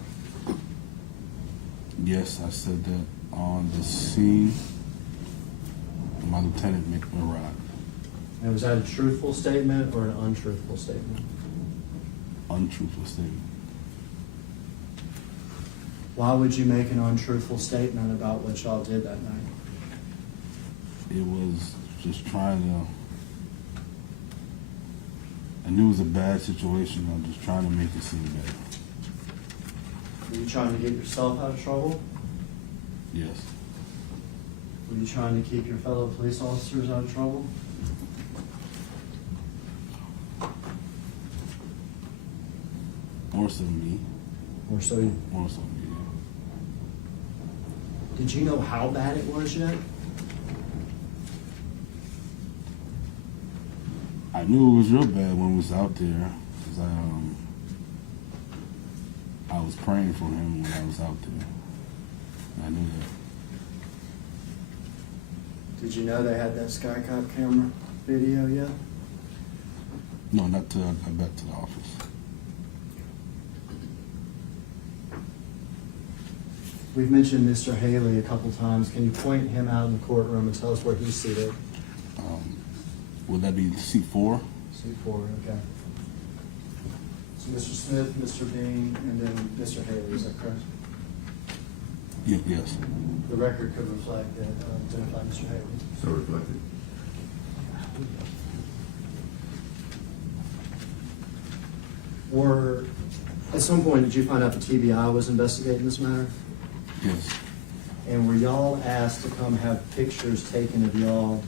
Yes, I said that on the scene when my lieutenant arrived. And was that a truthful statement or an untruthful statement? Untruthful statement. Why would you make an untruthful statement about what y'all did that night? It was just trying to. I knew it was a bad situation. I'm just trying to make it seem better. Were you trying to get yourself out of trouble? Yes. Were you trying to keep your fellow police officers out of trouble? More so me. Or so you... More so me. Did you know how bad it was yet? I knew it was real bad when we was out there, cause I was praying for him when I was out there. I knew that. Did you know they had that Skycop camera video yet? No, not till I got back to the office. We've mentioned Mr. Haley a couple times. Can you point him out in the courtroom and tell us where he's seated? Would that be seat 4? Seat 4, okay. So Mr. Smith, Mr. Dean, and then Mr. Haley, is that correct? Yeah, yes. The record could reflect that, identify Mr. Haley. So reflected. Or, at some point, did you find out the TBI was investigating this matter? Yes. And were y'all asked to come have pictures taken of y'all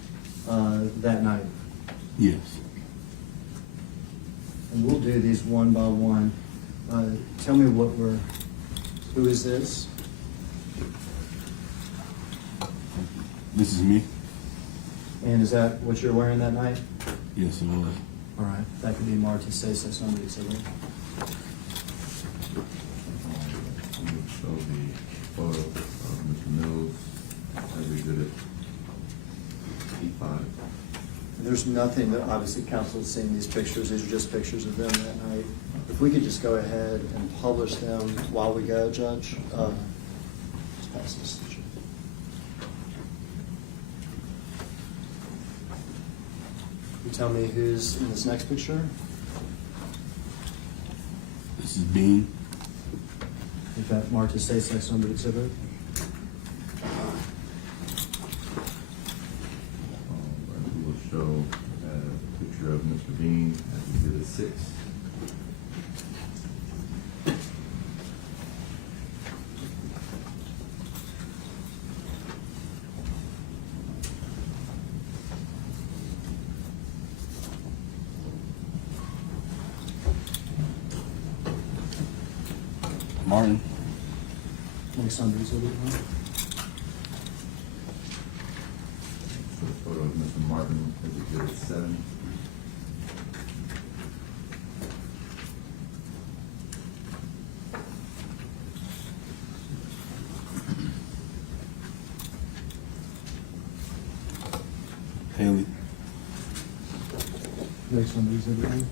that night? Yes. And we'll do these one by one. Tell me who is this? This is me? And is that what you're wearing that night? Yes, it was. All right, that could be Marta Cesa, somebody said that. There's nothing that, obviously, council's seeing these pictures, these are just pictures of them that night. If we could just go ahead and publish them while we go, Judge. Just pass this. You tell me who's in this next picture? This is Bean. We've got marked as state sex number exhibit. We will show a picture of Mr. Bean as Exhibit 6. Martin. Next number exhibit, huh? So a photo of Mr. Martin as Exhibit 7. Haley. Next number exhibit, huh?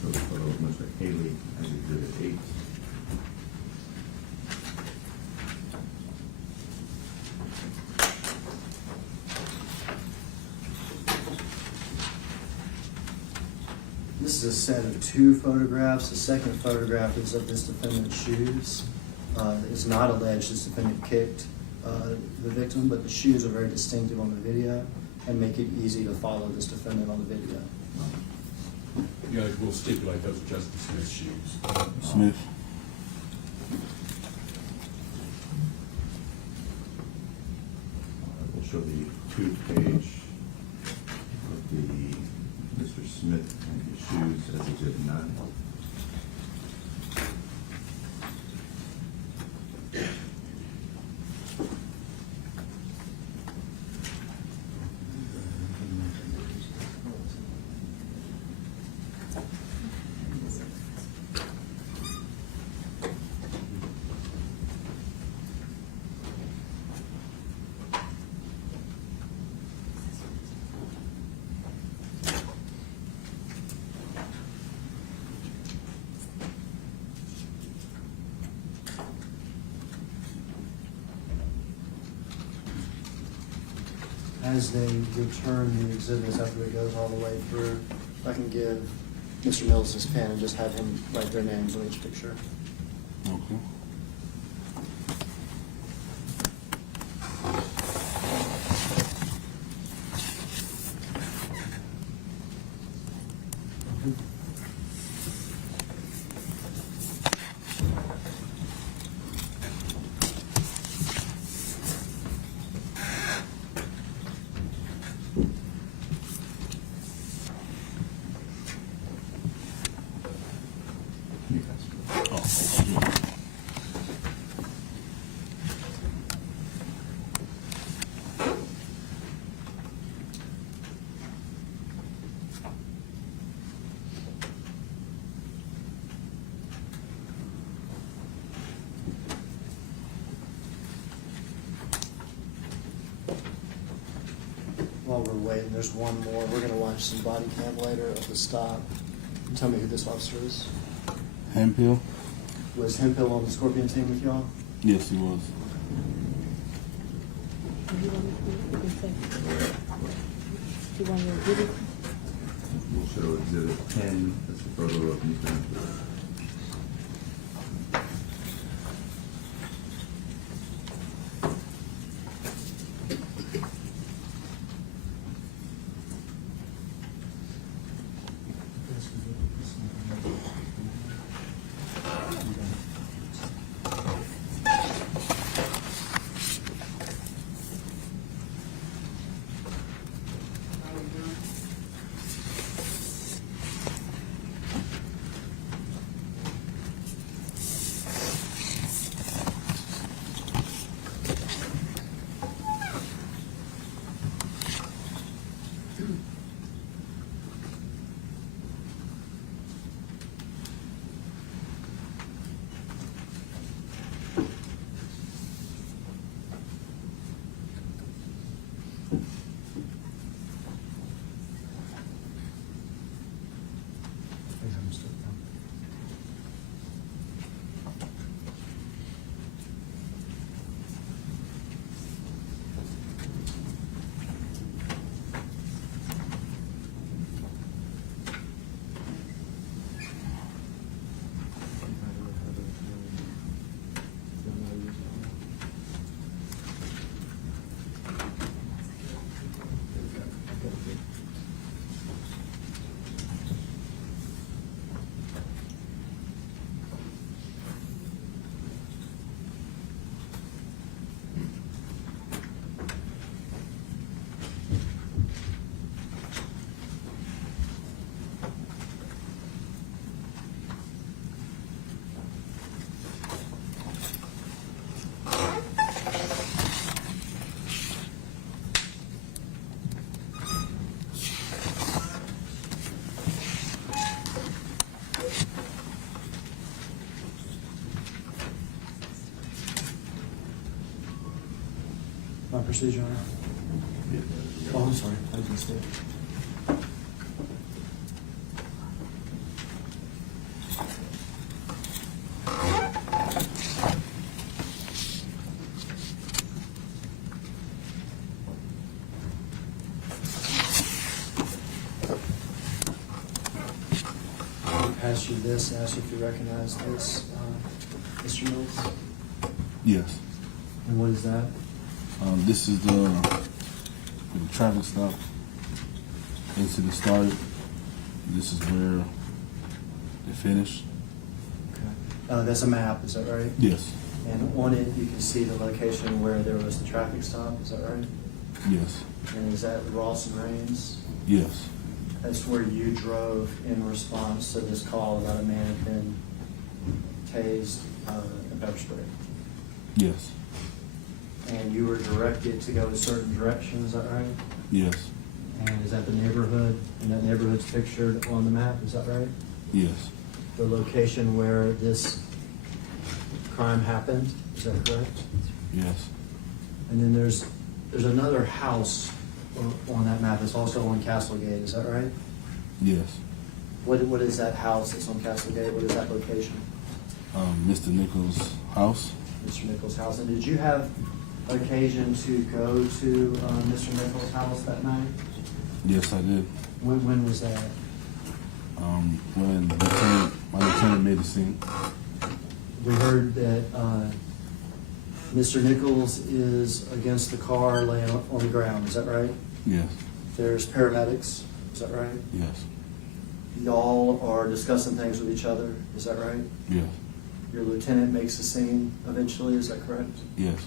So a photo of Mr. Haley as Exhibit 8. This is a set of 2 photographs. The second photograph is of this defendant's shoes. It's not alleged this defendant kicked the victim, but the shoes are very distinctive on the video and make it easy to follow this defendant on the video. Yeah, we'll stipulate those are Justin Smith's shoes. Smith. We'll show the 2-page of the Mr. Smith and his shoes as Exhibit 9. As they return the exhibits after it goes all the way through, I can give Mr. Mills his pen and just have him write their names on each picture. Okay. Can you pass it? While we're waiting, there's one more. We're gonna watch some body cam later of the stop. And tell me who this officer is. Hempill. Was Hempill on the Scorpion team with y'all? Yes, he was. You want me to do it? You want me to do it? We'll show Exhibit 10. That's a photo of Mr. Memphis. My procedure on it? Oh, I'm sorry, I didn't see it. I'll pass you this, ask if you recognize this, Mr. Mills. Yes. And what is that? This is the traffic stop. Incident started. This is where they finished. Okay. That's a map, is that right? Yes. And on it, you can see the location where there was the traffic stop, is that right? Yes. And is that Ross and Rains? Yes. That's where you drove in response to this call about a man had been tased and pepper sprayed. Yes. And you were directed to go a certain direction, is that right? Yes. And is that the neighborhood? And that neighborhood's pictured on the map, is that right? Yes. The location where this crime happened, is that correct? Yes. And then there's another house on that map, it's also on Castlegate, is that right? Yes. What is that house that's on Castlegate, what is that location? Mr. Nichols' house. Mr. Nichols' house, and did you have occasion to go to Mr. Nichols' house that night? Yes, I did. When was that? When my lieutenant made the scene. We heard that Mr. Nichols is against the car laying on the ground, is that right? Yes. There's paramedics, is that right? Yes. Y'all are discussing things with each other, is that right? Yes. Your lieutenant makes a scene eventually, is that correct? Yes.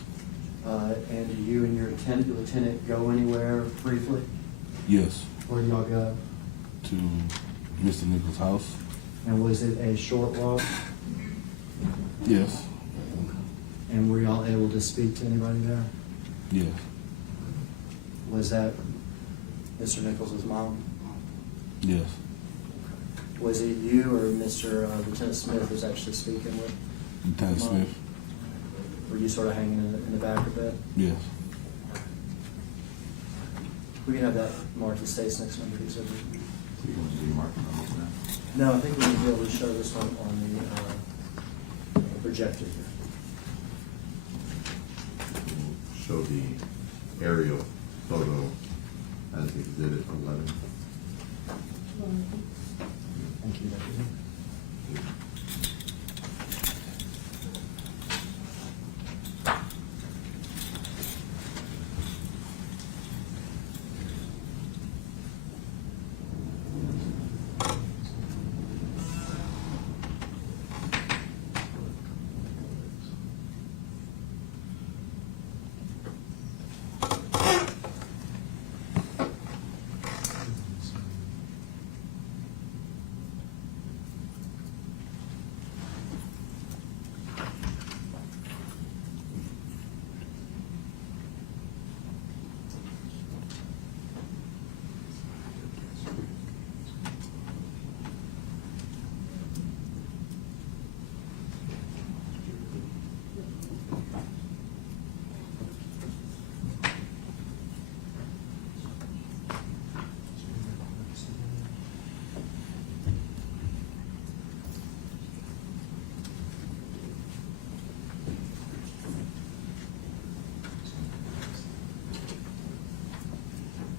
And do you and your lieutenant go anywhere briefly? Yes. Where do y'all go? To Mr. Nichols' house. And was it a short walk? Yes. And were y'all able to speak to anybody there? Yes. Was that Mr. Nichols' mom? Yes. Was it you or Mr. Lieutenant Smith was actually speaking with? Lieutenant Mom? Smith. Were you sort of hanging in the back a bit? Yes. We can have that marked as states next number exhibit. So you want to do marking on this now? No, I think we need to be able to show this one on the projector here. We'll show the aerial photo as exhibit 11. Thank you, Deputy.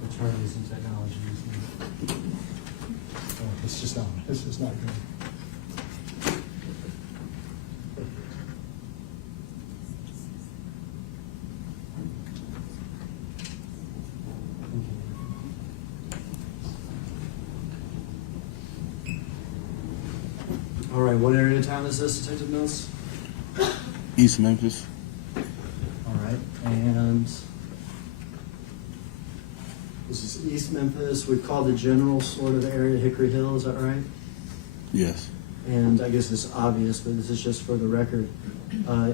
Attorneys and technology. Oh, it's just not good. All right, what area of town is this, Detective Mills? East Memphis. All right, and this is East Memphis. We've called the general sort of area Hickory Hill, is that right? Yes. And I guess it's obvious, but this is just for the record.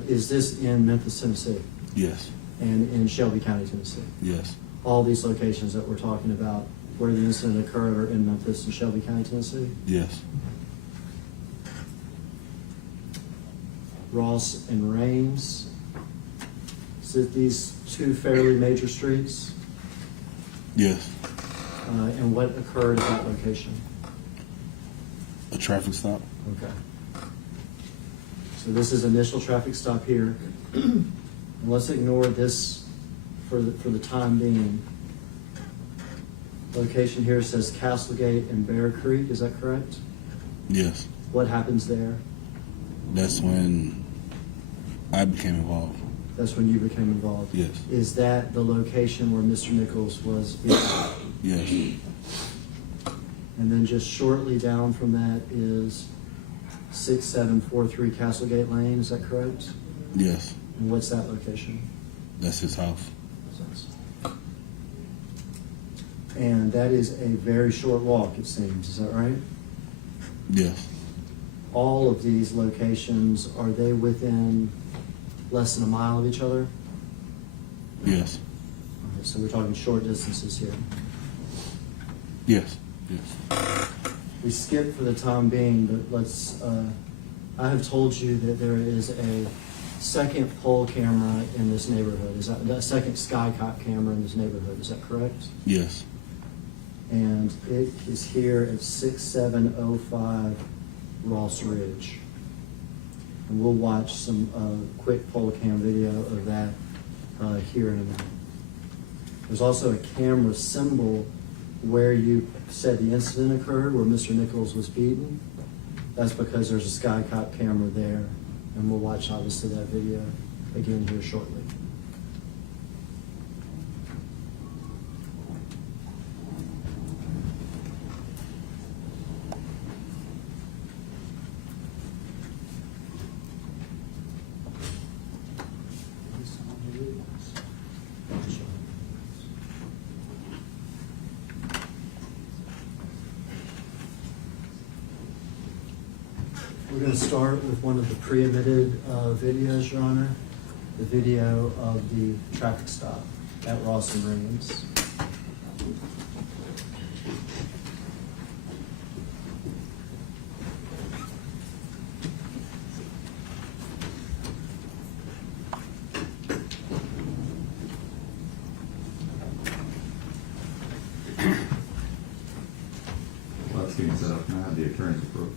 Is this in Memphis, Tennessee? Yes. And in Shelby County, Tennessee? Yes. All these locations that we're talking about where the incident occurred are in Memphis and Shelby County, Tennessee? Yes. Ross and Rains, Is it these two fairly major streets? Yes. And what occurred at that location? A traffic stop? Okay. So this is initial traffic stop here. And let's ignore this for the time being. Location here says Castlegate and Bear Creek, is that correct? Yes. What happens there? That's when I became involved. That's when you became involved? Yes. Is that the location where Mr. Nichols was being? Yes. And then just shortly down from that is 6743 Castlegate Lane, is that correct? Yes. And what's that location? That's his house. And that is a very short walk, it seems, is that right? Yes. All of these locations, are they within less than a mile of each other? Yes. Okay, so we're talking short distances here. Yes. Yes. We skip for the time being, but let's, I have told you that there is a second pole camera in this neighborhood. Is that a second skycop camera in this neighborhood? Is that correct? Yes. And it is here at 6705 Ross Ridge. And we'll watch some quick pole cam video of that here in a minute. There's also a camera symbol where you said the incident occurred, where Mr. Nichols was beaten. That's because there's a skycop camera there, and we'll watch obviously that video again here shortly. We're going to start with one of the pre-emitted videos, Your Honor, the video of the traffic stop at Ross and Williams. While that's getting set up, can I have the attorney's approach?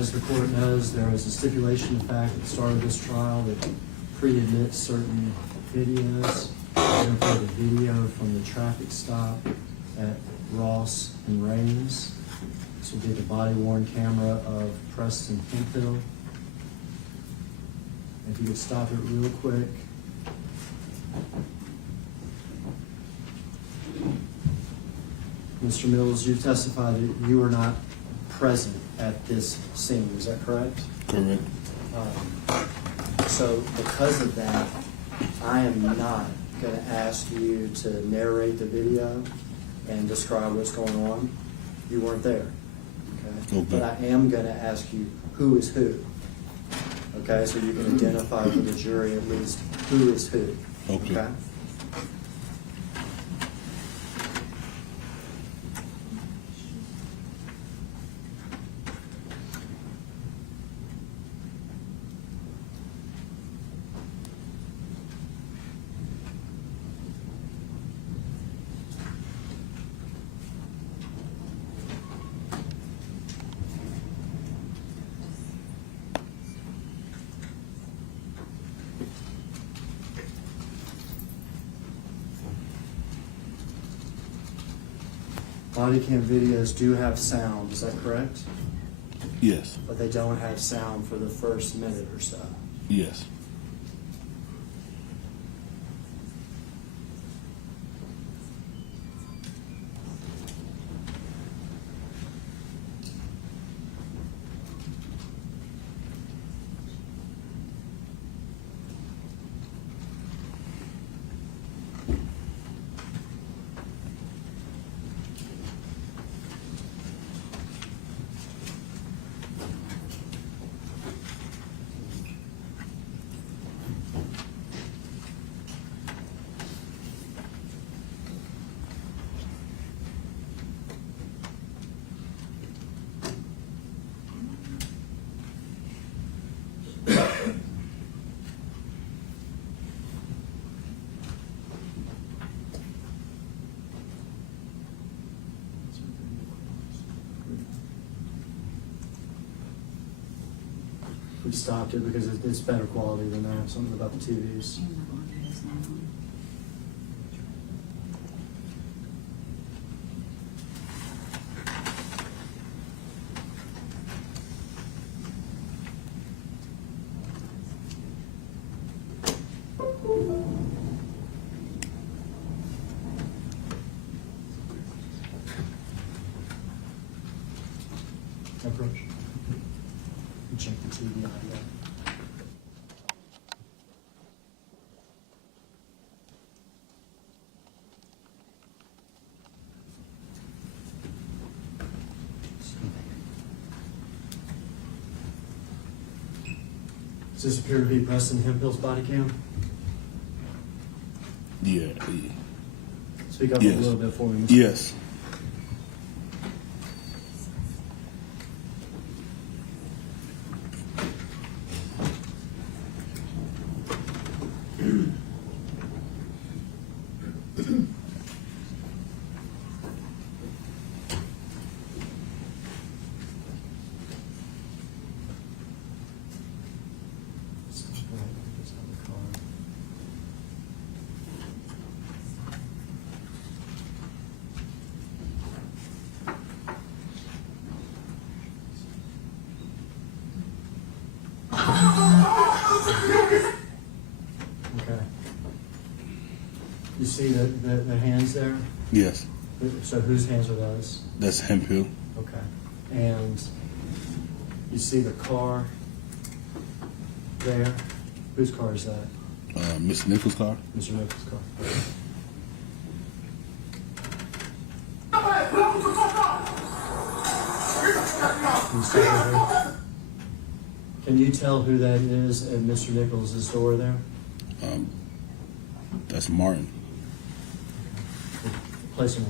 As the court knows, there was a stipulation of fact at the start of this trial that pre-admits certain videos. We're going to play the video from the traffic stop at Ross and Raines. This will be the body-worn camera of Preston Hemphill. If you could stop it real quick. Mr. Mills, you've testified that you were not present at this scene, is that correct? Correct. So because of that, I am not going to ask you to narrate the video and describe what's going on. You weren't there, okay? Okay. But I am going to ask you who is who, okay? So you can identify for the jury at least who is who, Okay. Body cam videos do have sound, is that correct? Yes. But they don't have sound for the first minute or so. Yes. We stopped it because it's better quality than that, something about the TVs. And the audio is not on. Approach. Check the TV audio. Does this appear to be Preston Hemphill's body cam? Yeah. Speak up Yes. a little bit for me. Mr. Yes. Okay. You see the hands there? Yes. So whose hands are those? That's Hemphill. Okay. And you see the car there? Whose car is that? Mr. Nichols' car. Mr. Nichols' car. Can you see that? Can you tell who that is at Mr. Nichols' door there? That's Martin. Place him.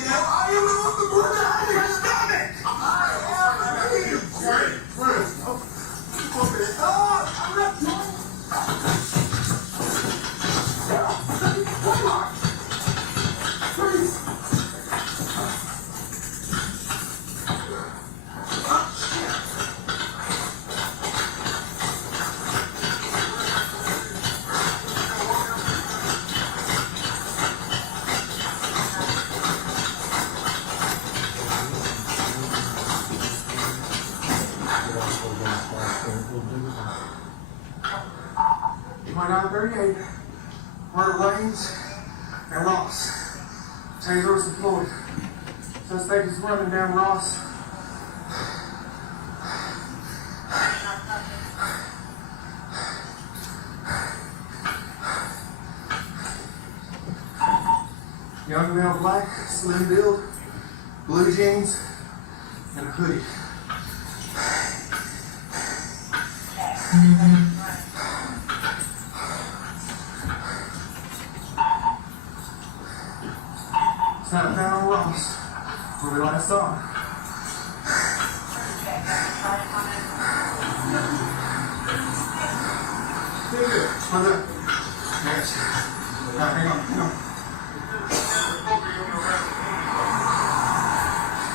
saying that. I am not the brother. Stop it. Murder Rains and Ross. Tasers deployed. Suspect is running down Ross. Young male, black, slim build, blue jeans, and a hoodie. Sat down on Ross, where we last saw him. What's up? Yes. Hang on.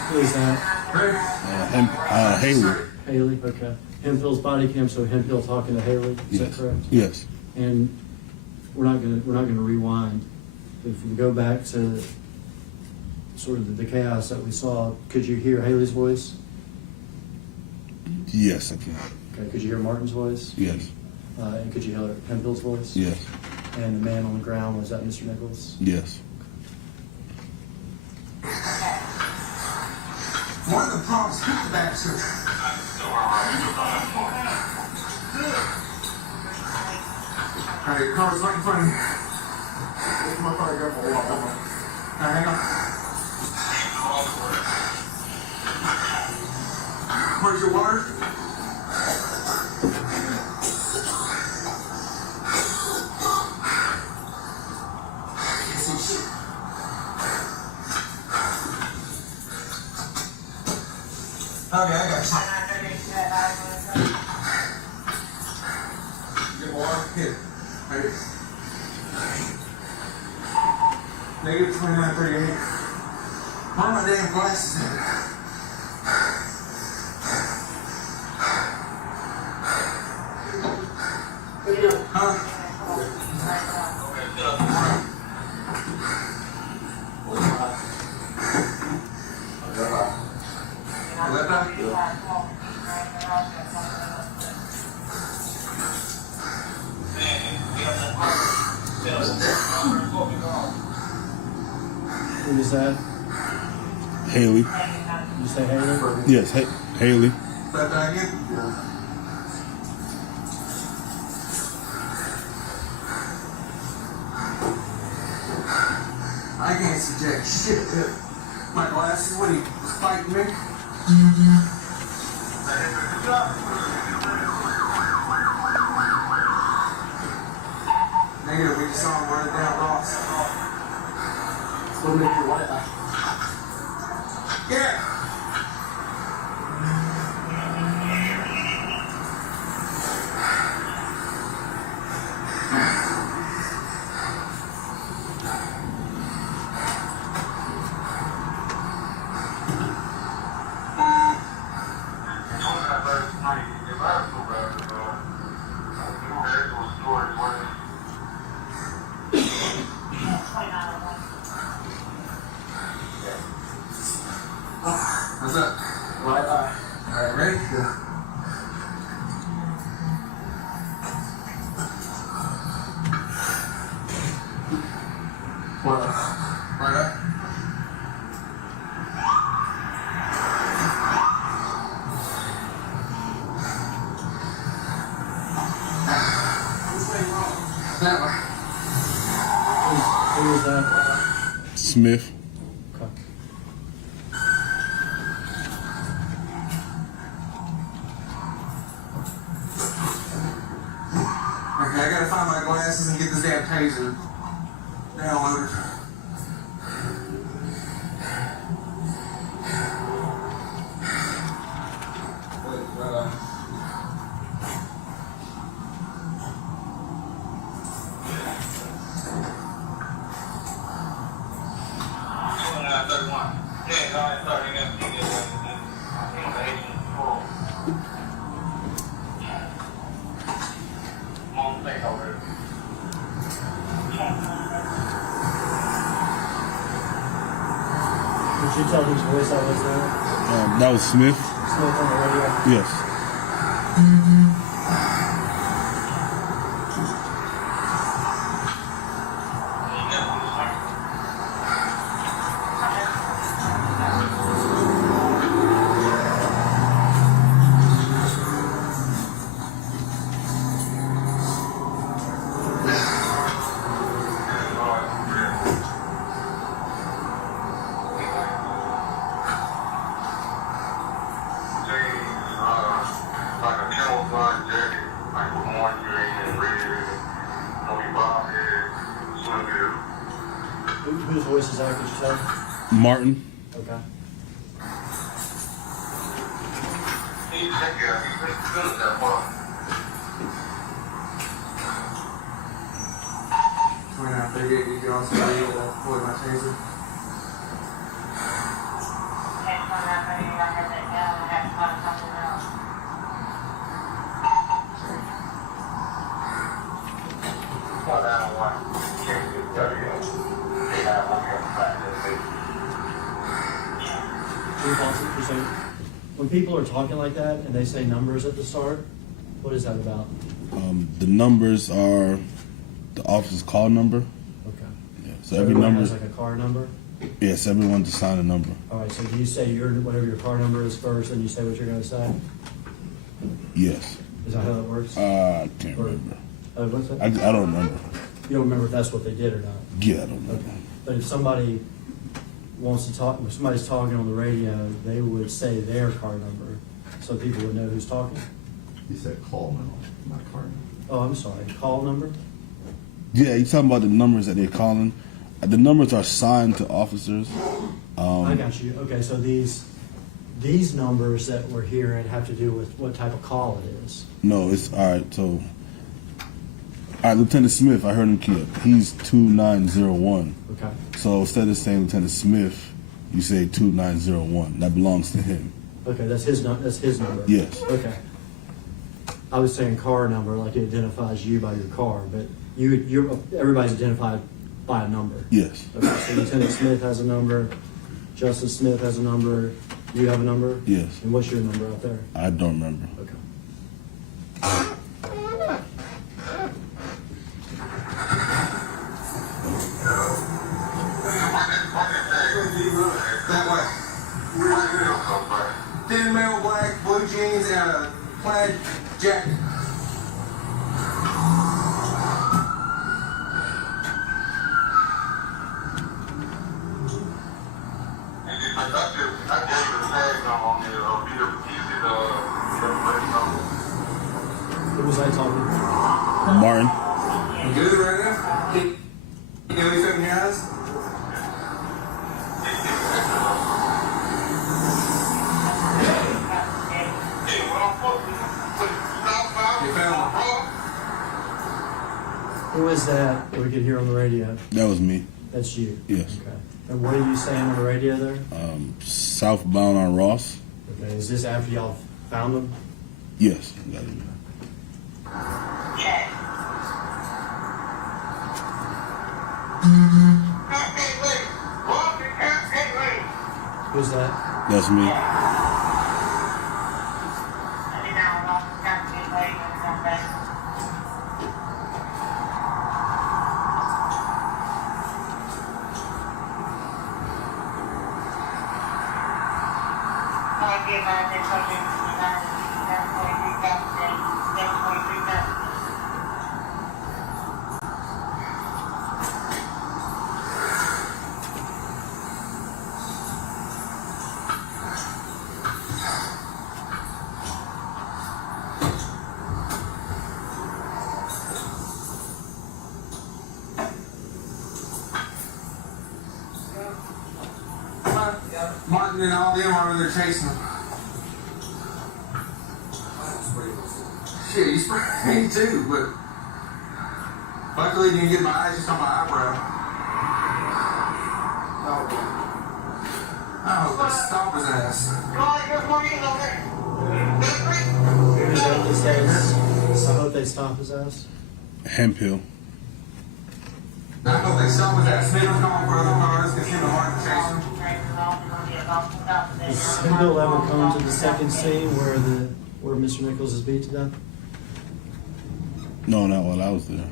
Who is that? Ready? Haley. Haley, okay. Hemphill's body cam, so Hemphill talking to Haley, is that correct? Yes. And we're not gonna rewind. If we go back to sort of the chaos that we saw, could you hear Haley's voice? Yes, I can. Okay, could you hear Martin's voice? Yes. And could you hear Hemphill's voice? Yes. And the man on the ground, was that Mr. Nichols? Yes. One of the problems, hit the bastard. Alright, your car's right in front of you. Where's my car? I got my wall. Alright, hang on. Where's your water? Okay, I got you. Get water? Here. Ready? Negative 2938. Where are my damn glasses at? Huh? Who is that? Haley. You say Haley? Yes, Haley. That again? I can't see jack shit. My glasses, what are you fighting me? Negative, we just saw him running down Ross. What make your white eye? Yeah! What's up? Right eye. Alright, ready? Yeah. What? Right eye? That way. Who is that? Smith. Okay. Okay, I gotta find my glasses and get this damn taser downloaded. Did you tell whose voice I was there? That was Smith. Smith on the radio? Yes. Whose voice is that, could you tell? Martin. Okay. You can also read for my taser. When people are talking like that and they say numbers at the start, what is that about? The numbers are the officer's call number. Okay. Yeah, so every everyone number. has like a car number? Yes, everyone's assigned a number. All right, so do you say whatever your car number is first, then you say what you're going to say? Yes. Is that how that works? I can't remember. What's that? I don't remember. You don't remember if that's what they did or not? Yeah, I don't remember. Okay. But if somebody wants to talk, if somebody's talking on the radio, they would say their car number so people would know who's talking? He said call now, not car now. Oh, I'm sorry. Call number? Yeah, you're talking about the numbers that they're calling. The numbers are assigned to officers. I got you. Okay, so these numbers that we're hearing have to do with what type of call it is. No, it's all right. So, all right, Lieutenant Smith, I heard him key up. He's 2901. Okay. So instead of saying Lieutenant Smith, you say 2901. That belongs to him. Okay, that's his number. Yes. Okay. I was saying car number, like it identifies you by your car, but everybody's identified by a number. Yes. Okay, so Lieutenant Smith has a number, Justice Smith has a number, you have a number? Yes. And what's your number out there? I don't remember. Okay. That way. Thin male black, blue jeans, and a plaid jacket. Who was I talking Martin. You good right now? Can you give me something in your eyes? You found my Who is that we could hear on the radio? That was me. That's you? Yes. Okay. And what are you saying on the radio there? Southbound on Ross. Okay, is this after y'all found them? Yes. That is me. Who's that? That's me. Martin and all them are there chasing them. Shit, you sprayed me too, but luckily you didn't get my eyes just on my eyebrow. Oh, stop his ass. I hope they stop his ass. Hemp-Hill. I hope they stop his ass. Neighbors calling for other cars, get him to hard to chase him. Does Hemp-Hill ever come to the second scene where Mr. Nichols is beat to death? No, not while I was there.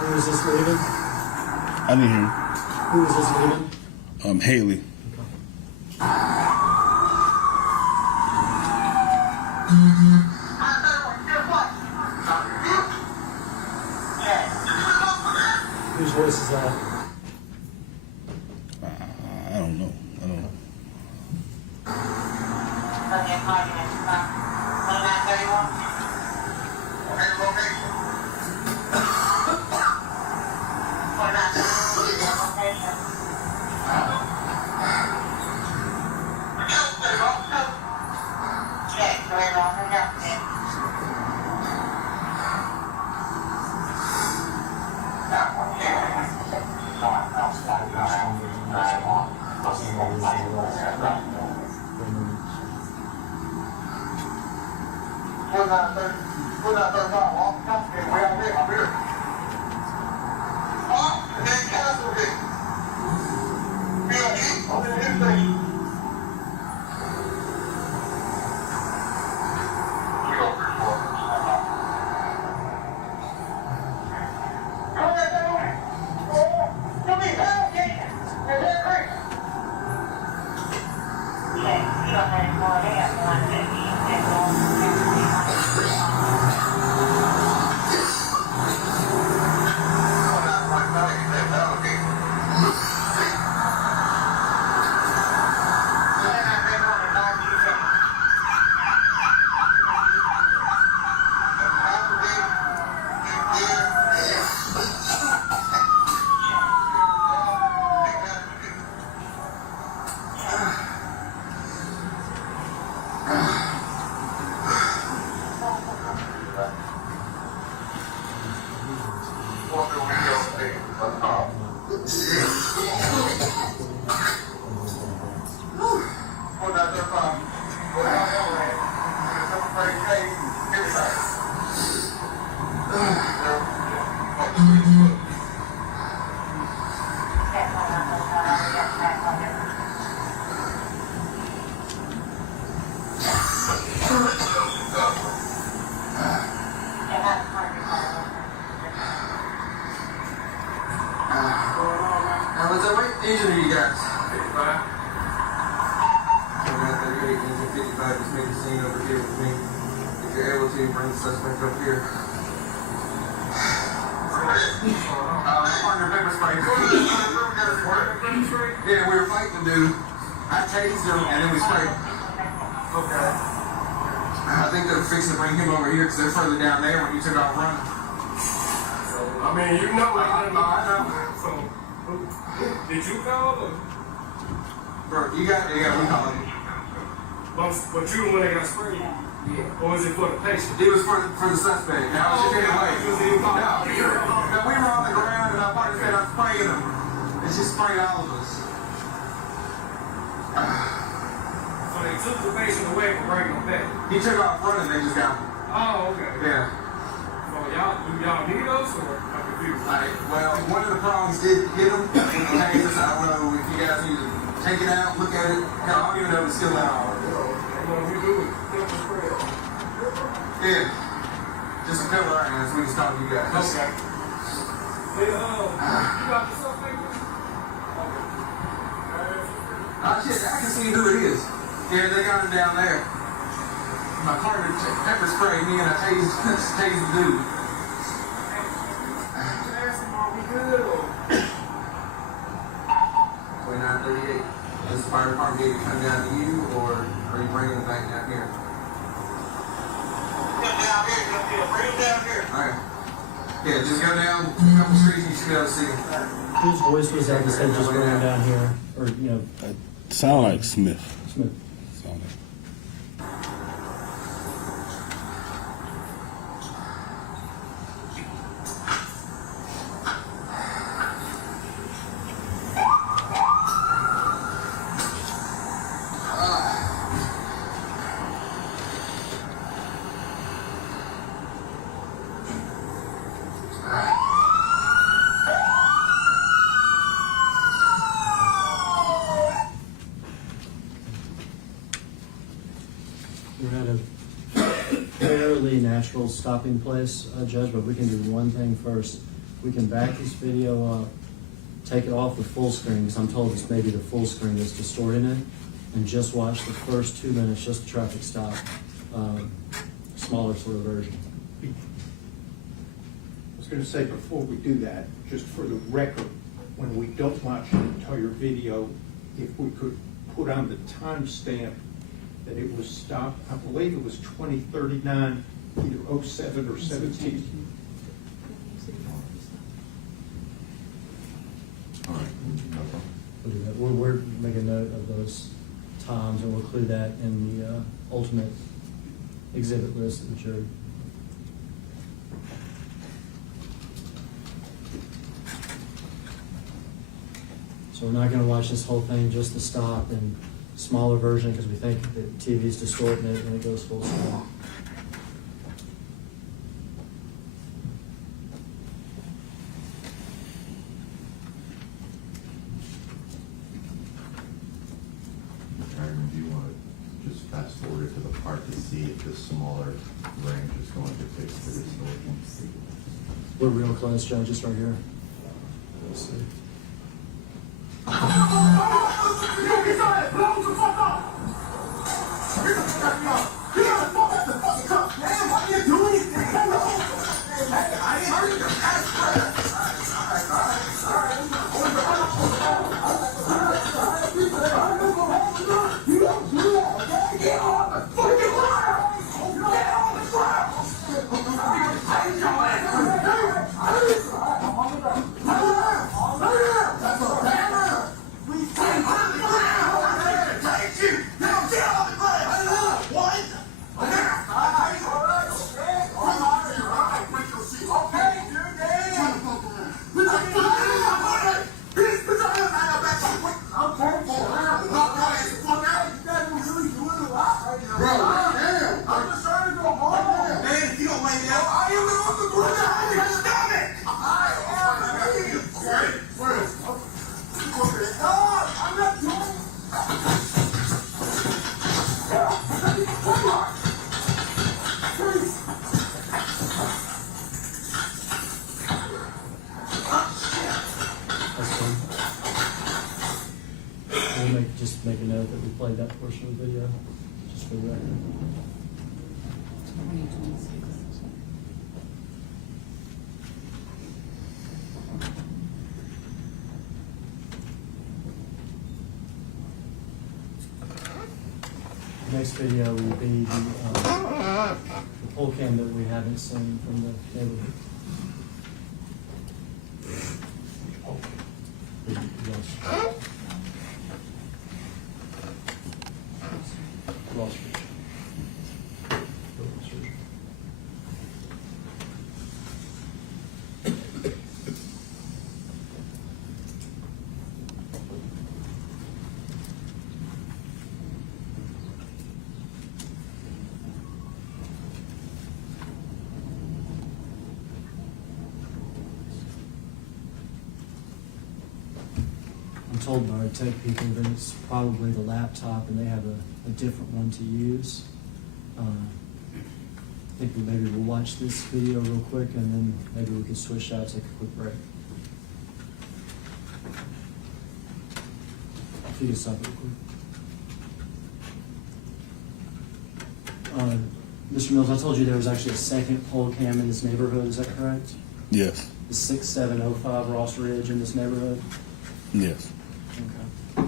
Who is this leaving? I didn't hear. Who is this leaving? Haley. Whose voice is that? I don't know. What's up, what injury you got? 55. 55, just make a scene over here with me. If you're able to, bring the suspect up here. Under pepper spray. Yeah, we were fighting the dude. I tased him and then we sprayed. Okay. I think they're fixing to bring him over here because they're further down there when you took off running. I mean, you know what I know. So, did you call or? Bro, we called him. But you the one that got sprayed? Yeah. Or was it for the patient? It was for the suspect. Now, Oh, okay. okay. No, we were on the ground and our partner said I'm spraying him. And she sprayed all of us. So they took the patient away from bringing him back? He took off running, they just got him. Oh, okay. Yeah. So y'all need us or I'm confused? Well, one of the prongs did hit him with the tasers. I don't know if you guys need to take it out, look at it. I don't even know if it's still out. What we do is pepper spray. Yeah. Just to cover our hands, we just talk to you guys. Okay. Hey, you got the suspect? Okay. Shit, I can see who it is. Yeah, they got him down there. My partner pepper sprayed me and I tased the dude. Yeah, just go down a couple streets and you should be able to see him. Whose voice was that said just going down here? Or, you know, Sound like Smith. Smith? Sound like. We're at a fairly natural stopping place, Judge, but we can do one thing first. We can back this video up, take it off the full screen, because I'm told it's maybe the full screen that's distorting it, and just watch the first 2 minutes, just the traffic stop, smaller sort of version. I was going to say, before we do that, just for the record, when we don't watch the entire video, if we could put on the timestamp that it was stopped, I believe it was 2039, either 07 or 17. All right. No problem. We'll do that. We're making note of those times, and we'll include that in the ultimate exhibit list of the jury. So we're not going to watch this whole thing, just the stop and smaller version, because we think that TV is distorting it when it goes full screen. Chairman, do you want to just fast forward to the part to see if the smaller range is going to fix the distortion? We're real close, Judge, just right here. Let's see. Just make a note that we played that portion of the video, just for the record. 2026. The next video will be the poll cam that we haven't seen from the neighborhood. Yes. Wall Street. I'm told by our tech people that it's probably the laptop and they have a different one to use. I think maybe we'll watch this video real quick and then maybe we can switch out, take a quick break. If you can stop real quick. Mr. Mills, I told you there was actually a second poll cam in this neighborhood, is that correct? Yes. The 6705 Ross Ridge in this neighborhood? Yes. Okay.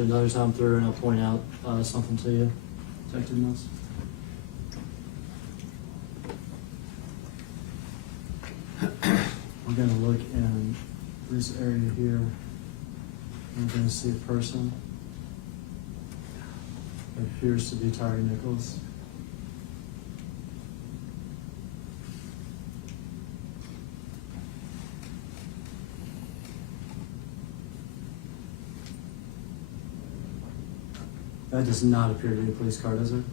you another time through and I'll point out something to you, Detective Mills. We're gonna look in this area here. We're gonna see a person. It appears to be Tyre Nichols. That does not appear to be a police car, does it?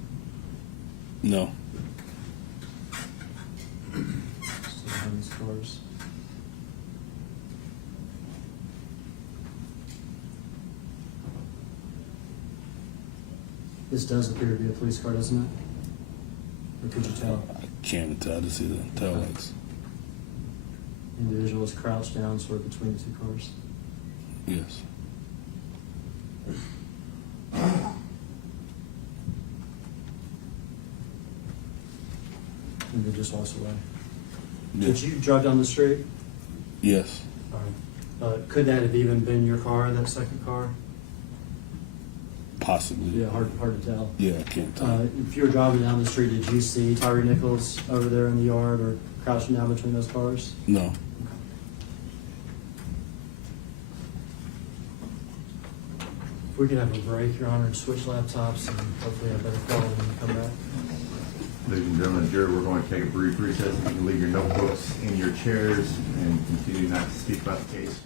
No. Still behind these cars. This does appear to be a police car, doesn't it? Or could you tell? I can't tell. I just see the tail lights. Individual is crouched down sort of between the two cars. Yes. And then just walks away. Yes. Did you drive down the street? Yes. All right. Could that have even been your car, that second car? Possibly. Yeah, hard to tell. Yeah, I can't tell. If you were driving down the street, did you see Tyre Nichols over there in the yard or crouching down between those cars? No. If we could have a break, Your Honor, and switch laptops and hopefully have better quality when we come back. Ladies and gentlemen, the jury, we're going to take a brief recess. You can leave your notebooks in your chairs and continue not to speak about the case.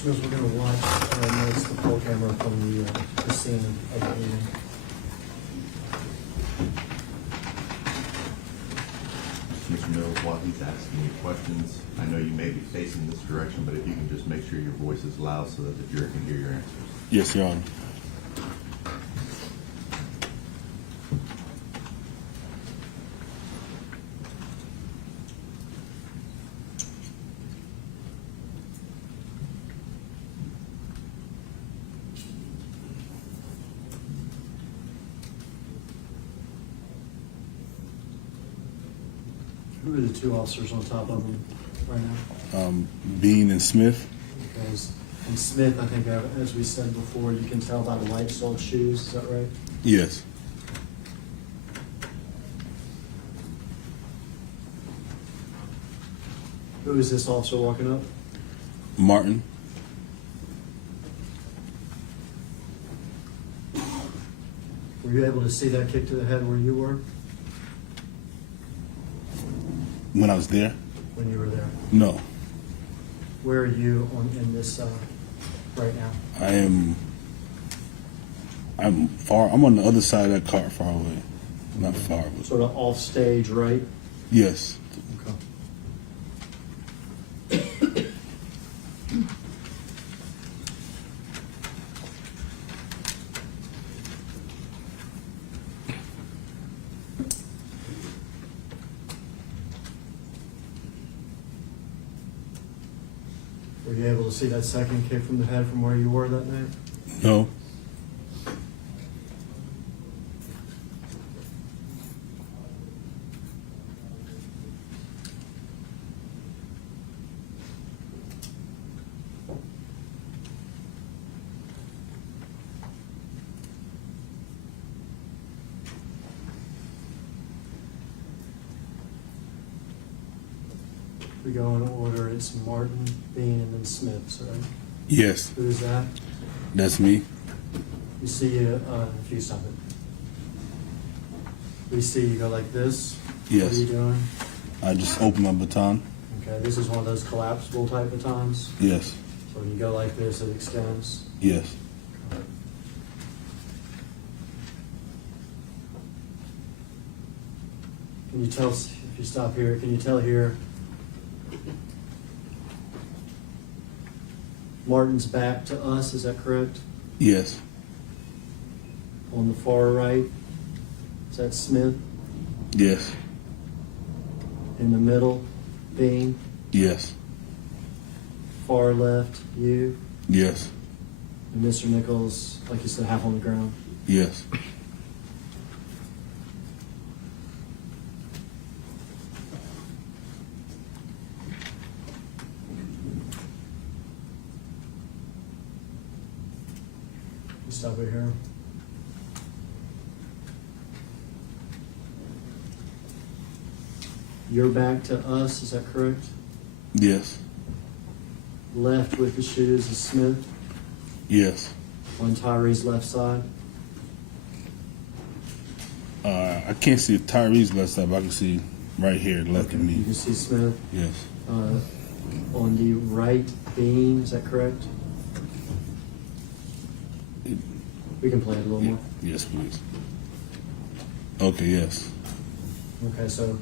Smith, we're gonna watch, notice the poll camera from the scene of the meeting. Mr. Mills, while he's asking you questions, I know you may be facing this direction, but if you can just make sure your voice is loud so that the jury can hear your answers. Yes, Your Honor. Who are the two officers on top of him right now? Bean and Smith. Because in Smith, I think, as we said before, you can tell by the white-soled shoes, is that right? Yes. Who is this officer walking up? Martin. Were you able to see that kick to the head where you were, When I was there? when you were there? No. Where are you in this, right now? I'm far. I'm on the other side of that car, far away. Not far, but Sort of off stage, right? yes. Okay. Were you able to see that second kick from the head from where you were that night? No. We go in order, it's Martin, Bean, and then Smith, so right? Yes. Who is that? That's me. You see, if you stop it. We see you go like this. What Yes. are you doing? I just opened my baton. Okay, this is one of those collapsible type batons. Yes. So when you go like this, it extends. Yes. Can you tell, if you stop here, can you tell here? Martin's back to us, is that correct? Yes. On the far right, is that Smith? Yes. In the middle, Bean? Yes. Far left, you? Yes. And Mr. Nichols, like you said, half on the ground? Yes. You stop it here. You're back to us, is that correct? Yes. Left with the shoes is Smith, Yes. on Tyree's left side. I can't see Tyree's left side, but I can see right here, left of You me. can see Smith. Yes. On the right, Bean, is that correct? We can play it a little more. Yes, please. Okay, yes. Okay, so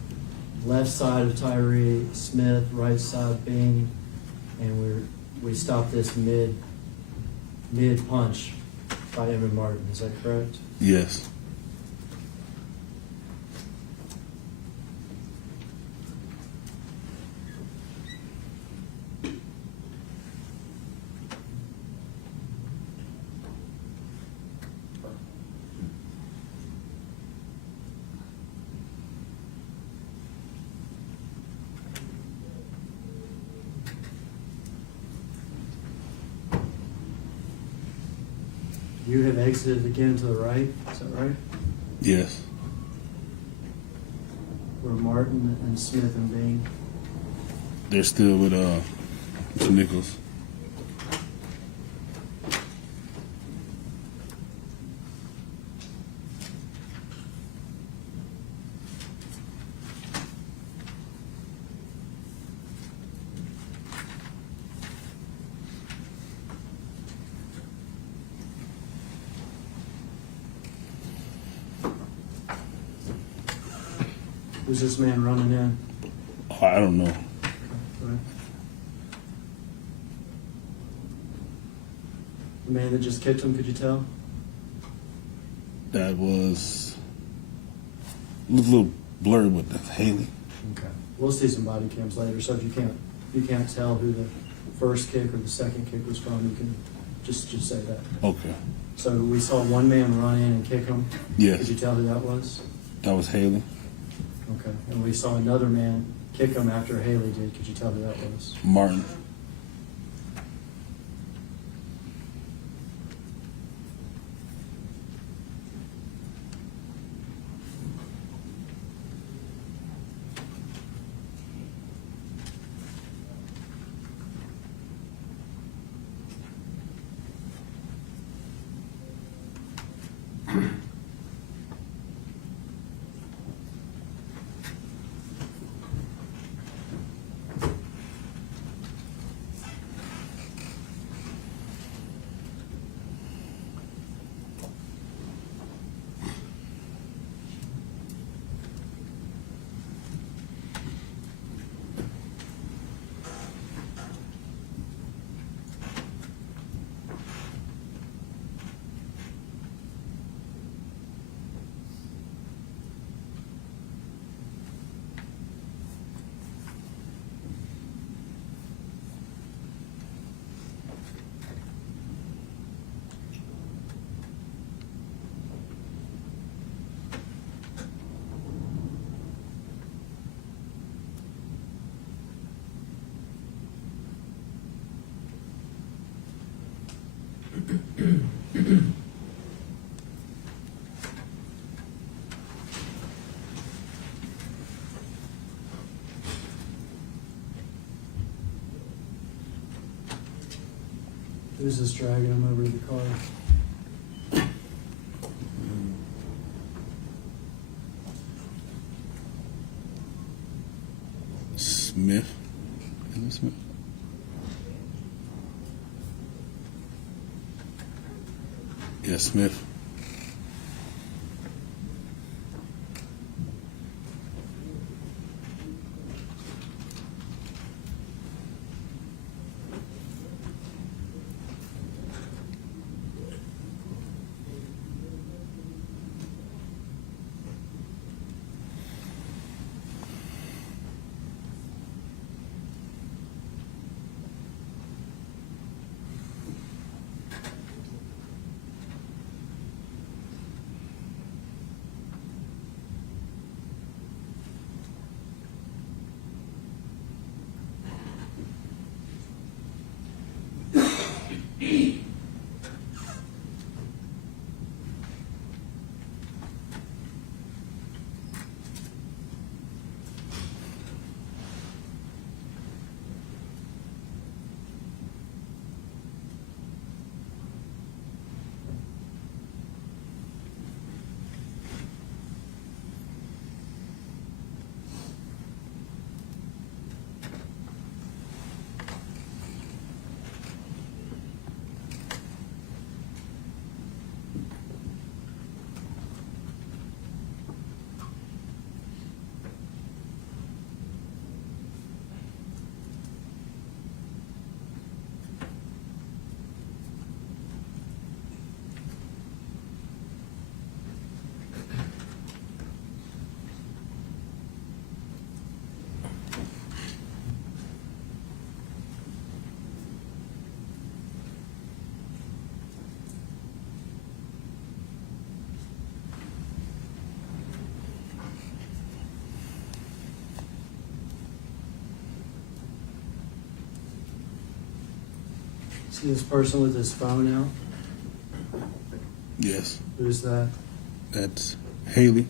left side of Tyree, Smith, right side Bean, and we stop this mid punch by Emmett Martin. Is that correct? Yes. You have exited again to the right. Is that right? Yes. Where Martin and Smith and Bean. They're still with Mr. Nichols. Who's this man running in? Oh, I don't know. Right. The man that just kicked him, could you tell? That was a little blurry with the Haley. Okay. We'll see some body cams later, so if you can't tell who the first kick or the second kick was from, you can just say that. Okay. So we saw one man run in and kick him. Yes. Could you tell who that was? That was Haley. Okay. And we saw another man kick him after Haley did. Could you tell who that was? Martin. Who's this dragging him over to the car? Smith. Isn't it Smith? Yeah, Smith. See this person with his phone out? Yes. Who's that? That's Haley.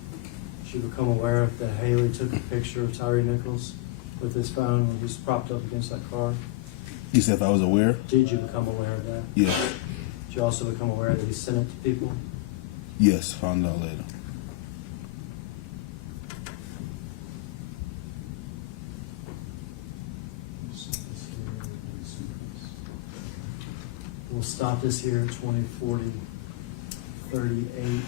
She become aware of that Haley took a picture of Tyre Nichols with his phone when he's propped up against that car. You said if I was aware? Did you become aware of that? Yeah. Did you also become aware that he sent it to people? Yes, found out later. We'll stop this here at 2040, 38.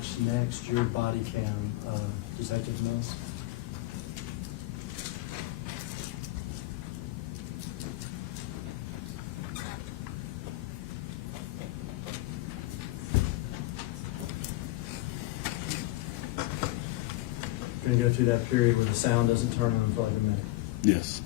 watch next your body cam, Detective Mills? Gonna go through that period where the sound doesn't turn on for like a minute. Yes.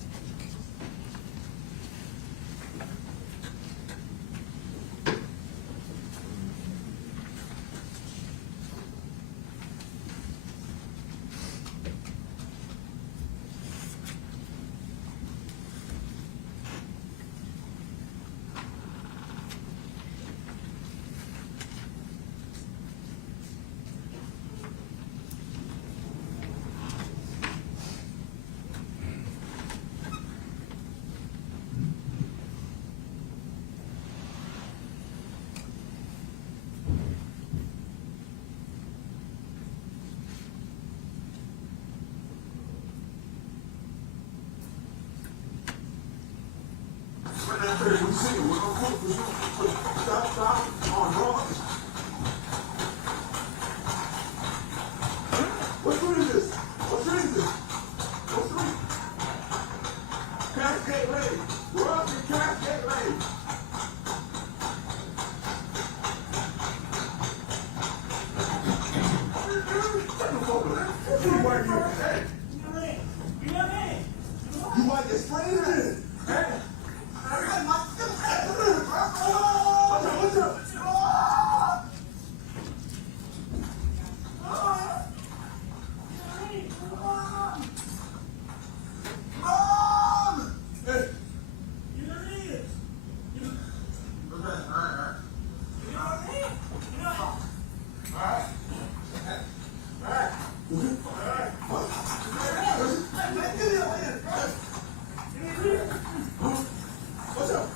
What food is this? What drink is this? What's drink? Cascade Lady. We're up in Cascade Lady. You might get sprayed in it. Hey. What's up?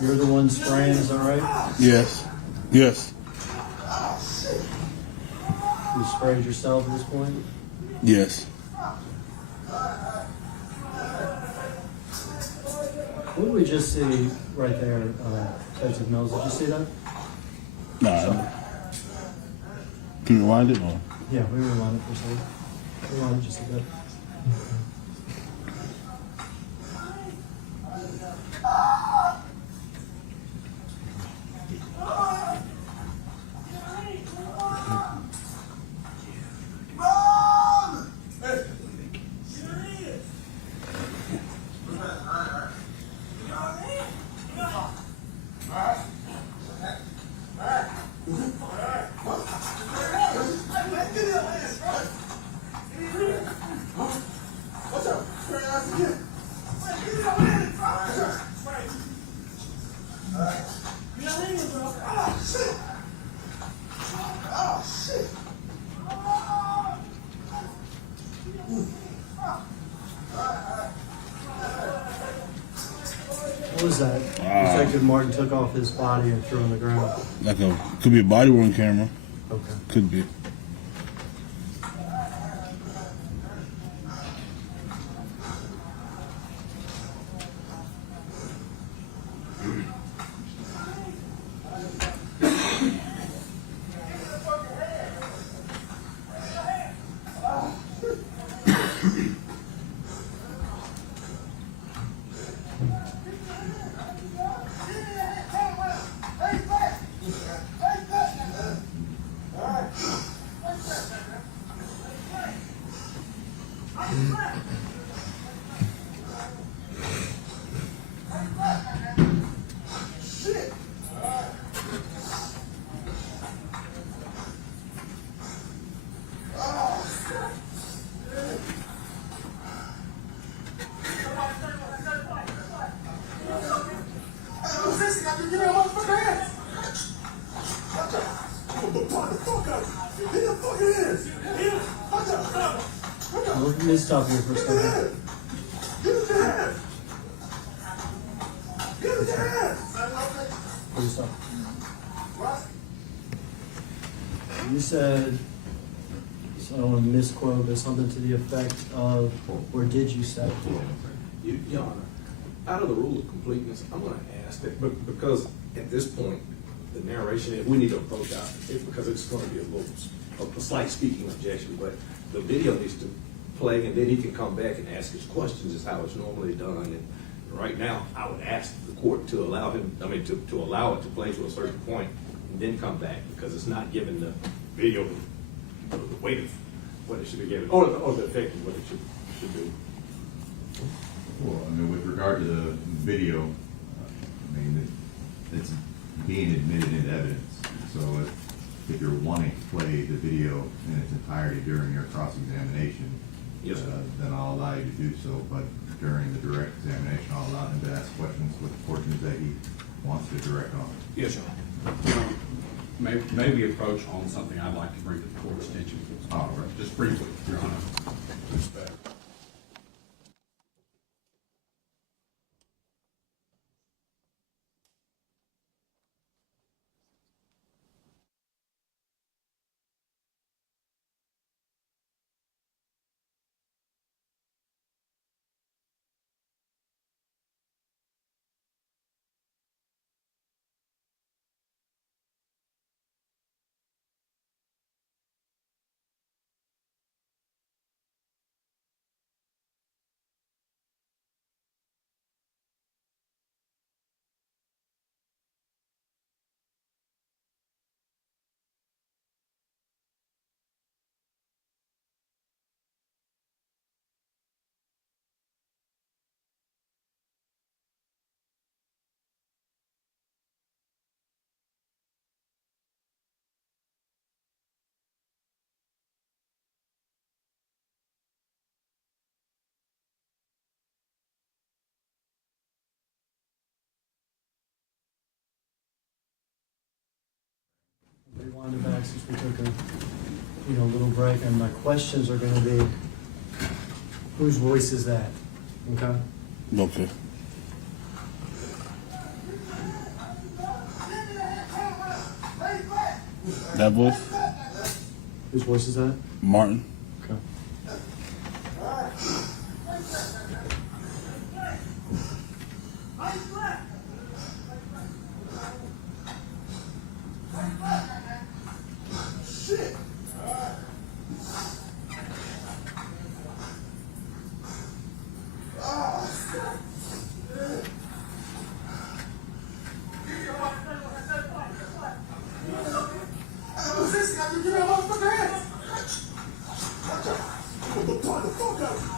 You're the one spraying, is that right? Yes. Yes. You sprayed yourself at this point? Yes. What did we just see right there, Detective Mills? Did you see that? Nah. Can you rewind it or? Yeah, we rewind it for a second. Rewind it just a bit. What was that? Detective Martin took off his body and threw on the ground. Like could be a body worn camera. Okay. Could be. Let me stop here for a second. Please stop. You said, so I don't want to misquote, but something to the effect of, or did you say? Your Honor, out of the rule of completeness, I'm gonna ask that, but because at this point, the narration, if we need to approach out, because it's gonna be a slight speaking objection, but the video needs to play, and then he can come back and ask his questions, is how it's normally done. And right now, I would ask the court to allow him, to allow it to play to a certain point, and then come back, because it's not giving the video the weight of what it should be given, or the effect of what it should do. Well, I mean, with regard to the video, I mean, it's being admitted into evidence. So if you're wanting to play the video in its entirety during your cross-examination, Yes, sir. Then I'll allow you to do so. But during the direct examination, I'll allow him to ask questions with the portions that he wants to direct on. Yes, sir. Maybe approach on something I'd like to bring to the court's attention. All right. Just briefly, Your Honor. Respect. Rewind it back since we took a little break, and my questions are gonna be, whose voice is that? Okay? Okay. That voice? Whose voice is that? Martin. Okay.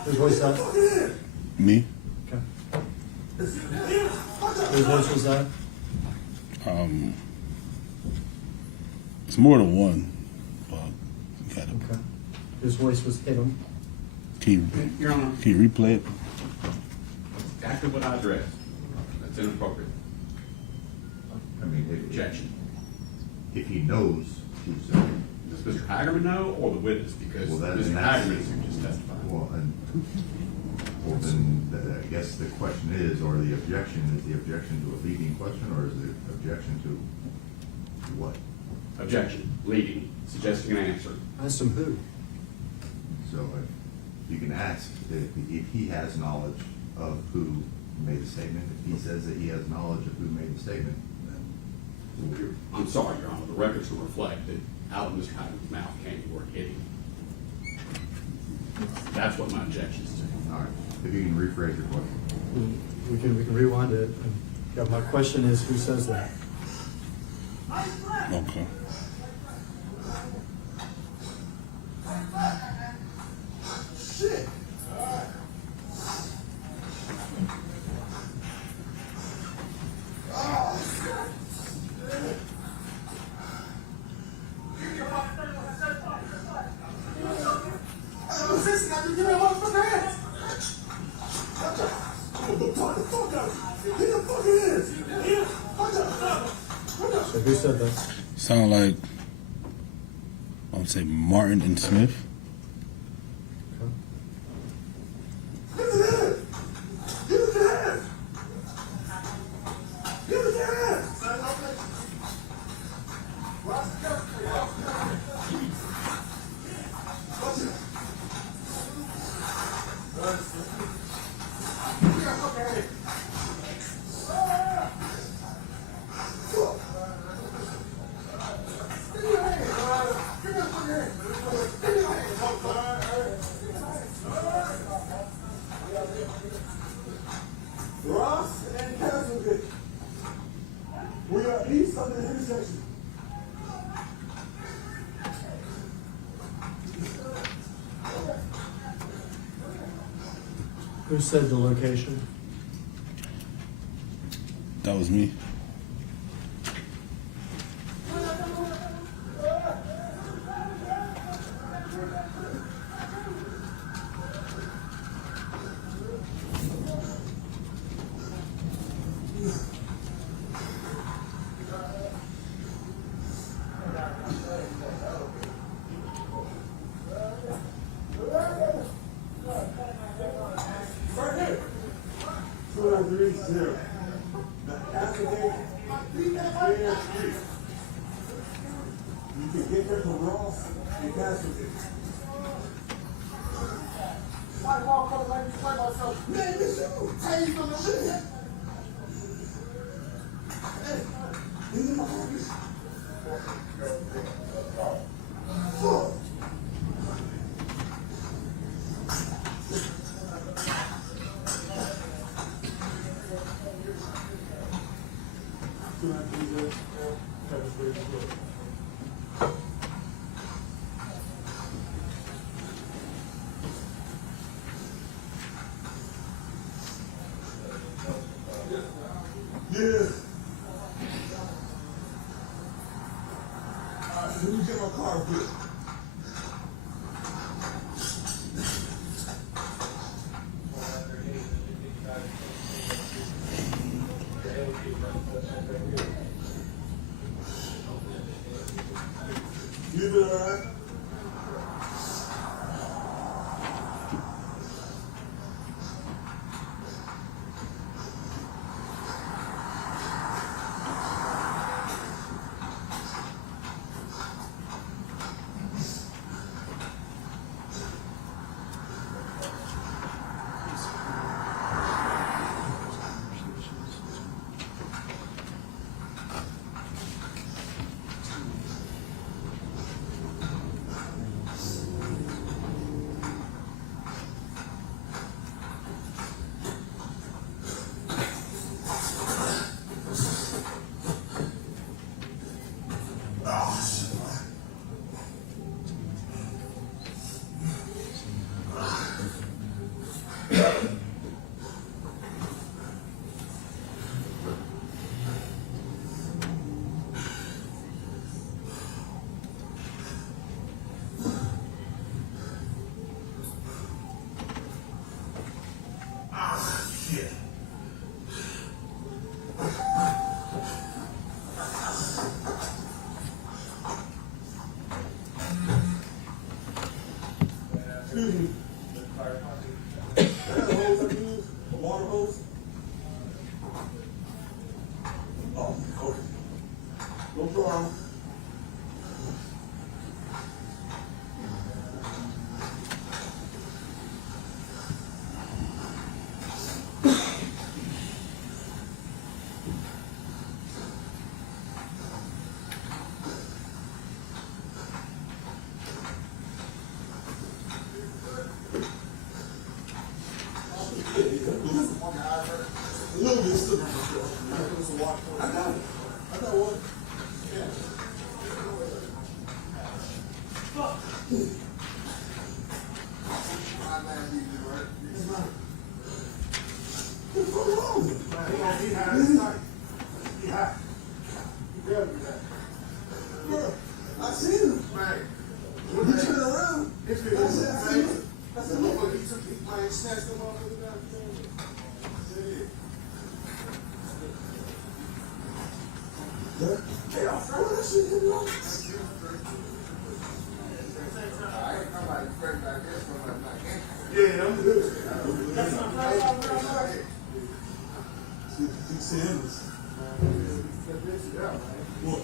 Whose voice is that? Me. Okay. Whose voice was that? It's more than one, but you gotta. Okay. Whose voice was him? Can Your Honor, you replay it? exactly what I addressed. That's inappropriate. I mean, Objection. if he knows who's saying. Does Mr. Hagerman know or the witness? Because Well, Mr. that's- Hagerman is who just testified. Well, then I guess the question is, or the objection, is the objection to a leading question, or is the objection to what? Objection, leading, suggesting an answer. Asked him who? So you can ask if he has knowledge of who made the statement. If he says that he has knowledge of who made the statement, then I'm sorry, Your Honor, the records will reflect that out of Mr. Hagerman's mouth came the word hitting. That's what my objection is to. all right. If you can rephrase your question. We can rewind it. Yeah, my question is, who says that? Okay. So who said that? Sound like I would say Martin and Smith. Okay. Who said the location? That was me. You can get her to Ross and Castleton. Man, this you. How you gonna live? Hey, in my office. Fuck. Yeah. Let me get my car quick. You been alright? Excuse me. That hose I use, a water hose. Oh, okay. No problem. A little bit still. I got it. I got one. Yeah. Fuck. What's wrong with him? Bro, I seen him. When he turned around, I said, look, he took his mind, snatched him off of the goddamn. Hey, I'll throw that shit in there. I ain't come out of the back there from my neck. Yeah, I'm good. That's my brother. See him. What?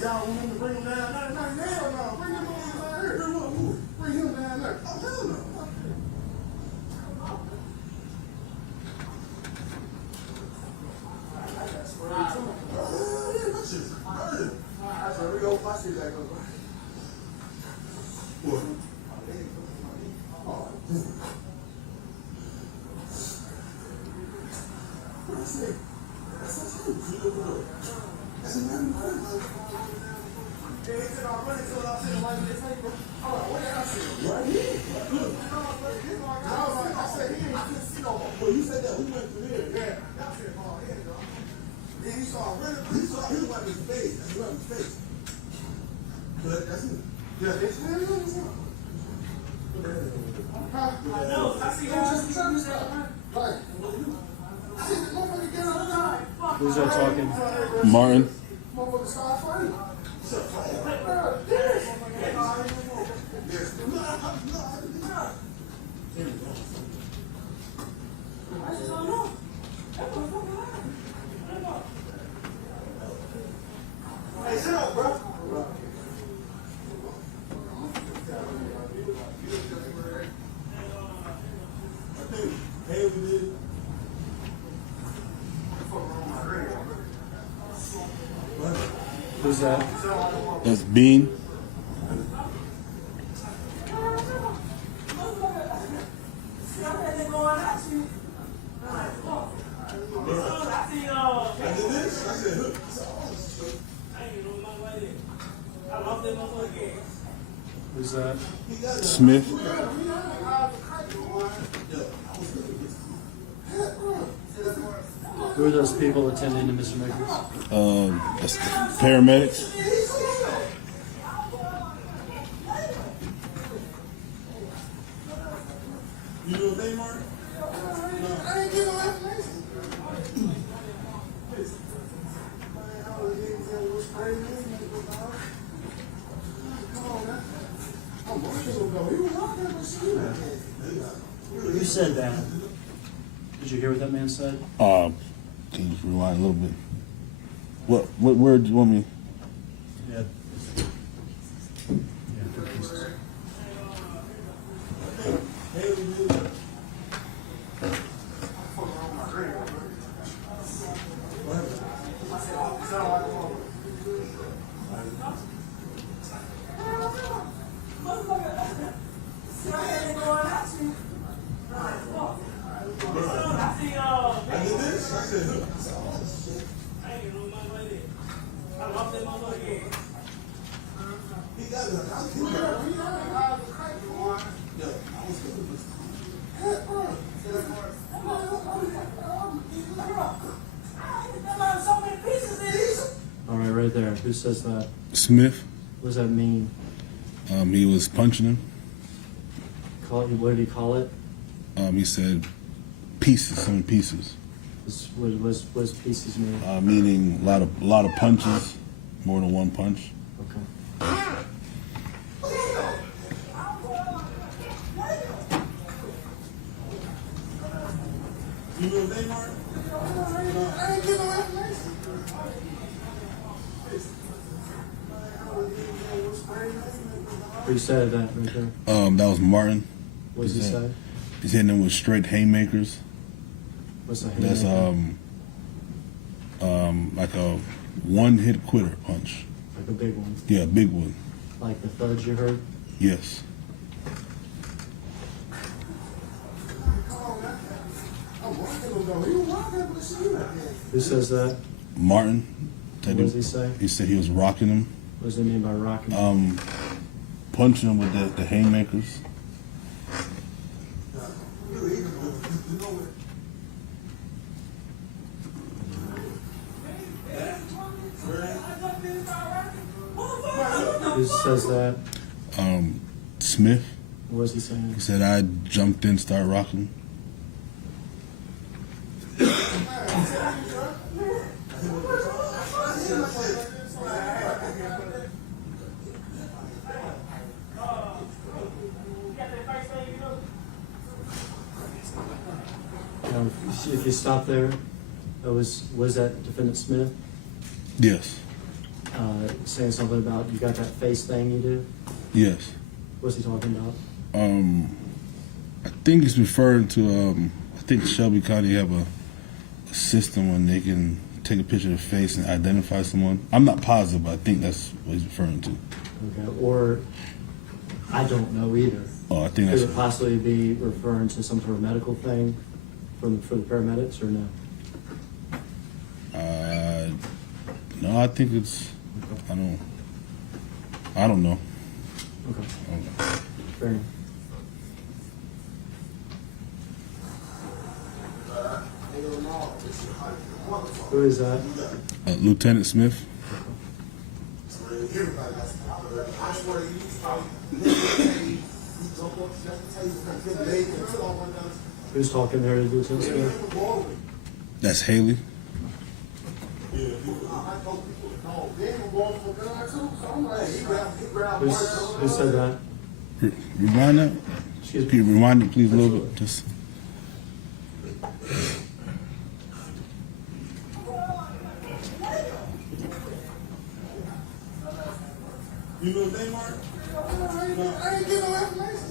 Y'all want him to bring him down? Hell no. Bring him on down here. Bring him down there. Oh, hell no. That's Who's that talking? Martin. Hey, sit up, bro. Who's that? That's Bean. Who's that? Smith. Who are those people attending to Mr. Nichols? That's the paramedics. You know what they mark? I ain't getting no information. Who said that? Did you hear what that man said? Can you just rewind a little bit? What word do you want me? Yeah. All right, right there. Who says that? Smith. What does that mean? He was punching him. What did he call it? He said pieces, some pieces. What does pieces mean? Meaning a lot of punches, more than one punch. Okay. You know what they mark? I ain't getting no information. Who said that right there? That was Martin. What does he say? He's hitting him with straight haymakers. What's a That's haymaker? like a one-hit quitter punch. Like a big one. Yeah, big one. Like the thuds you heard? Yes. Who says that? Martin. What does he say? He said he was rocking him. What does he mean by rocking? Punching him with the haymakers. Who says that? Smith. What was he saying? He said I jumped in, started rocking. If you stop there, was that Defendant Smith Yes. saying something about you got that face thing you do? Yes. What's he talking about? I think he's referring to. I think Shelby County have a system when they can take a picture of the face and identify someone. I'm not positive, but I think that's what he's referring to. Okay, or I don't know either. Oh, I think Could that's. it possibly be referring to some sort of medical thing for the paramedics, or no? No, I think it's. I don't know. Okay, I don't know. fair enough. Who is that? Lieutenant Smith. Who's talking there to Lieutenant Smith? That's Haley. Who said that? Rewind that. Excuse Can you rewind it, please, a little bit? Just. You know they Mark? I ain't getting no information.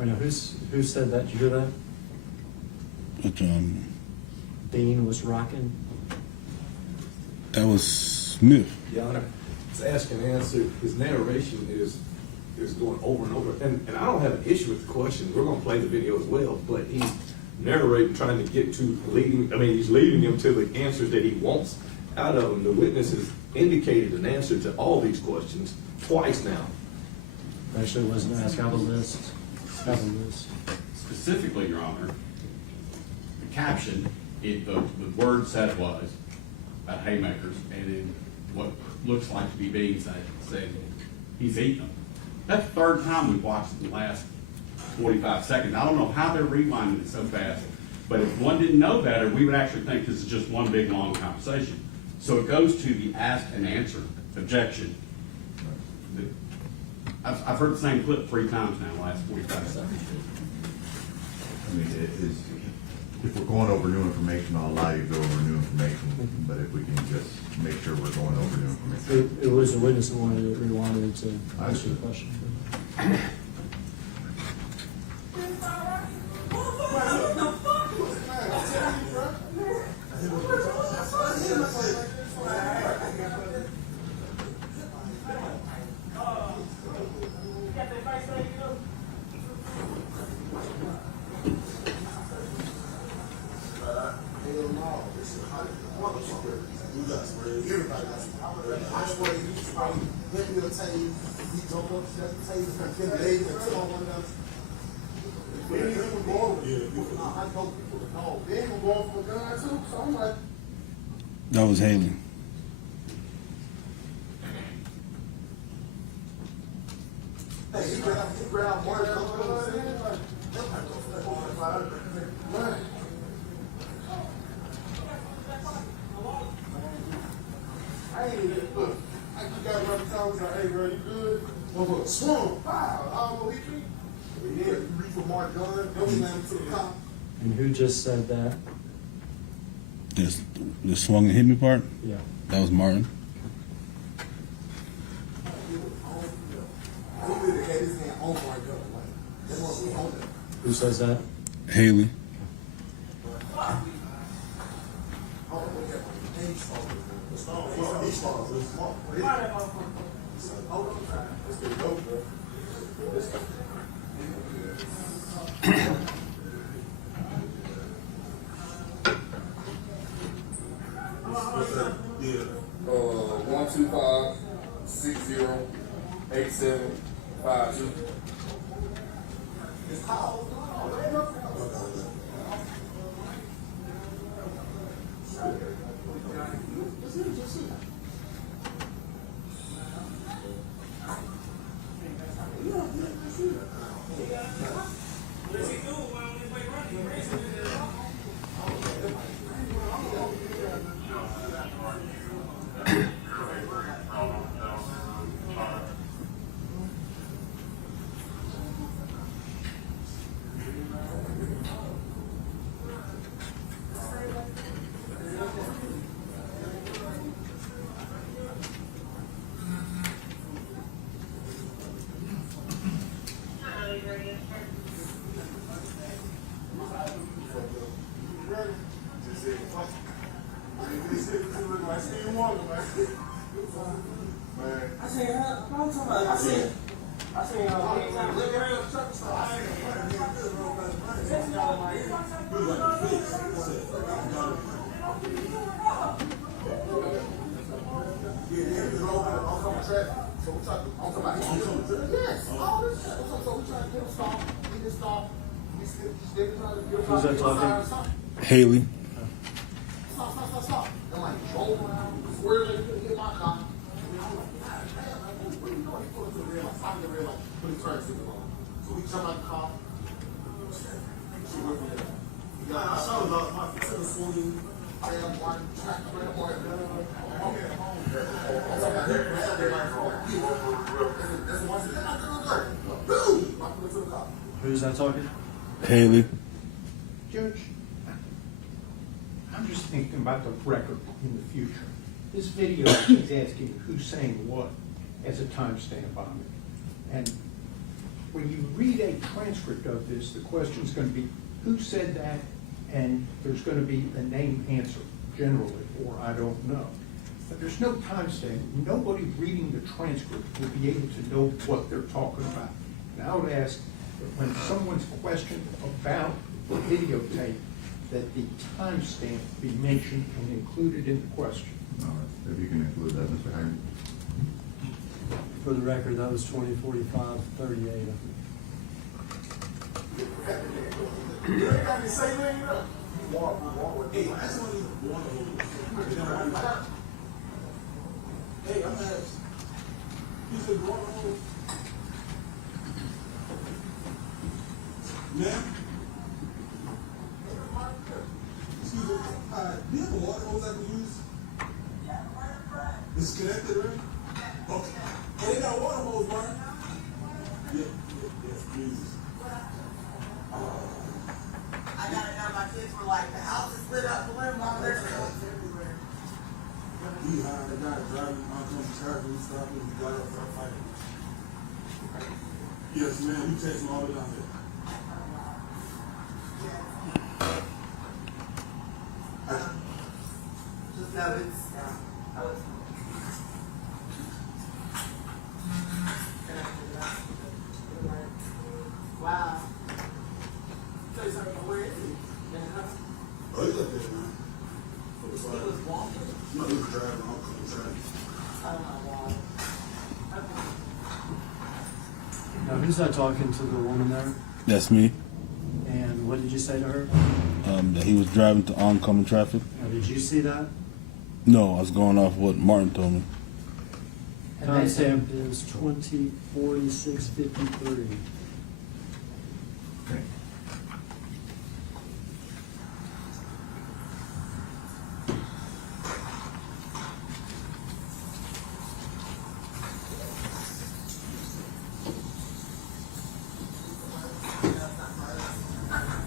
I know, who said that? Did you hear that? But, Dean was rocking. that was Smith. Your Honor, it's ask and answer. His narration is going over and over. And I don't have an issue with the question. We're gonna play the video as well, but he's narrating, trying to get to he's leading him to the answers that he wants out of him. The witness has indicated an answer to all these questions twice now. Actually, it wasn't asked. I have a list. Specifically, Your Honor, the caption, the word said was about haymakers, and then what looks like to be being said he's eating them. That's the third time we've watched it in the last 45 seconds. I don't know how they're rewinding it so fast, but if one didn't know better, we would actually think this is just one big long conversation. So it goes to the ask and answer objection. I've heard the same clip 3 times now in the last 45 seconds. I mean, if we're going over new information, I'll allow you to go over new information, but if we can just make sure we're going over new information. It was the witness that wanted to answer the question. That was Haley. And who just said that? The swung and hit me part? Yeah. That was Martin. Who says that? Haley. Yeah. 125-60-8752. Who's that talking? Haley. swerving, he couldn't get my car. I mean, I'm like, God damn, man, what are you doing? He pulled up to the red light, stopped at the red light, put his turn signal on. So we jump out the car. She went from there. He got I saw my foot was swinging. I am one track, red boy. That's the one that I couldn't go. Boom! I put it to the car. Who's that talking? Haley. Judge, I'm just thinking about the record in the future. This video is asking who's saying what as a timestamp on it. And when you read a transcript of this, the question's going to be, who said that? And there's going to be a name answer, generally, or I don't know. But there's no timestamp. Nobody reading the transcript will be able to know what they're talking about. And I would ask that when someone's questioned about the videotape, that the timestamp be mentioned and included in the question. All right, if you can include that, Mr. Haggard. For the record, that was 2045-38, I think. You ain't got to say anything, you know? Hey, I just want to use one of those. Hey, I'm asking. He said, go on. Ma'am? Excuse me, do you have a water hose I can use? It's connected, right? Okay. Oh, they got a water hose, right? Yes, please. I got it now. My kids were like, the house is split up. The living room, there's everywhere. He hired a guy driving oncoming traffic. We stopped and we got up for a fight. Yes, ma'am. You text me all the way down there. Just know it's, wow. Tell you something, where is he? Oh, he's up there, man. He was walking. No, he was driving oncoming traffic. Oh my God. Now, who's that talking to the woman there? That's me. And what did you say to her? That he was driving to oncoming traffic. Now, did you see that? No, I was going off what Martin told me. Timestamp is 2046-53. Okay.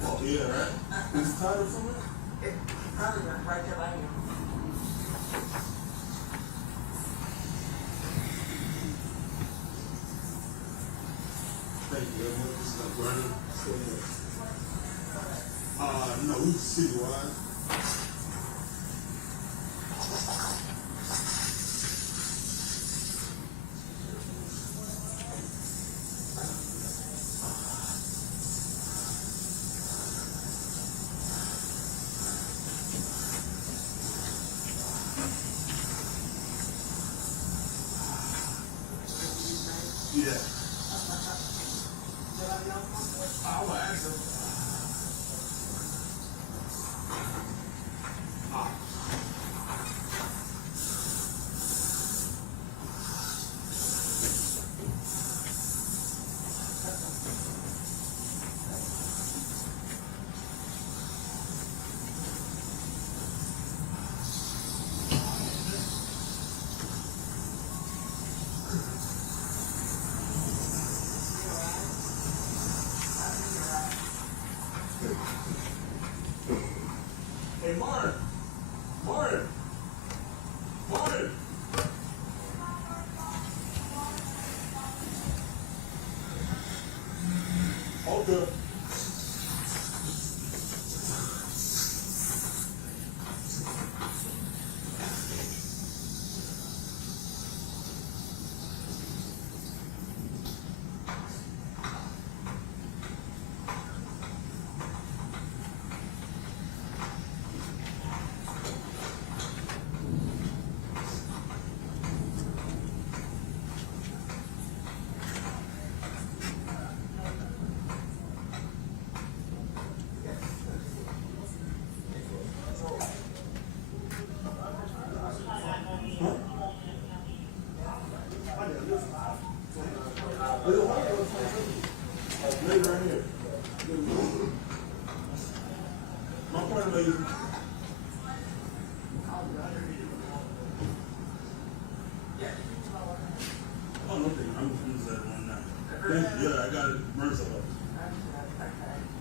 Oh, yeah, right? Is Tyre somewhere? Probably right there by him. Thank you very much. This is like Brandon. No, we citywide. Yeah. I will ask him. Hey, Martin. Martin. Martin. Okay. lady right here. My point lady. Oh, no, thank you. I'm gonna use that one now. Thank you. Yeah, I got it. Merciful.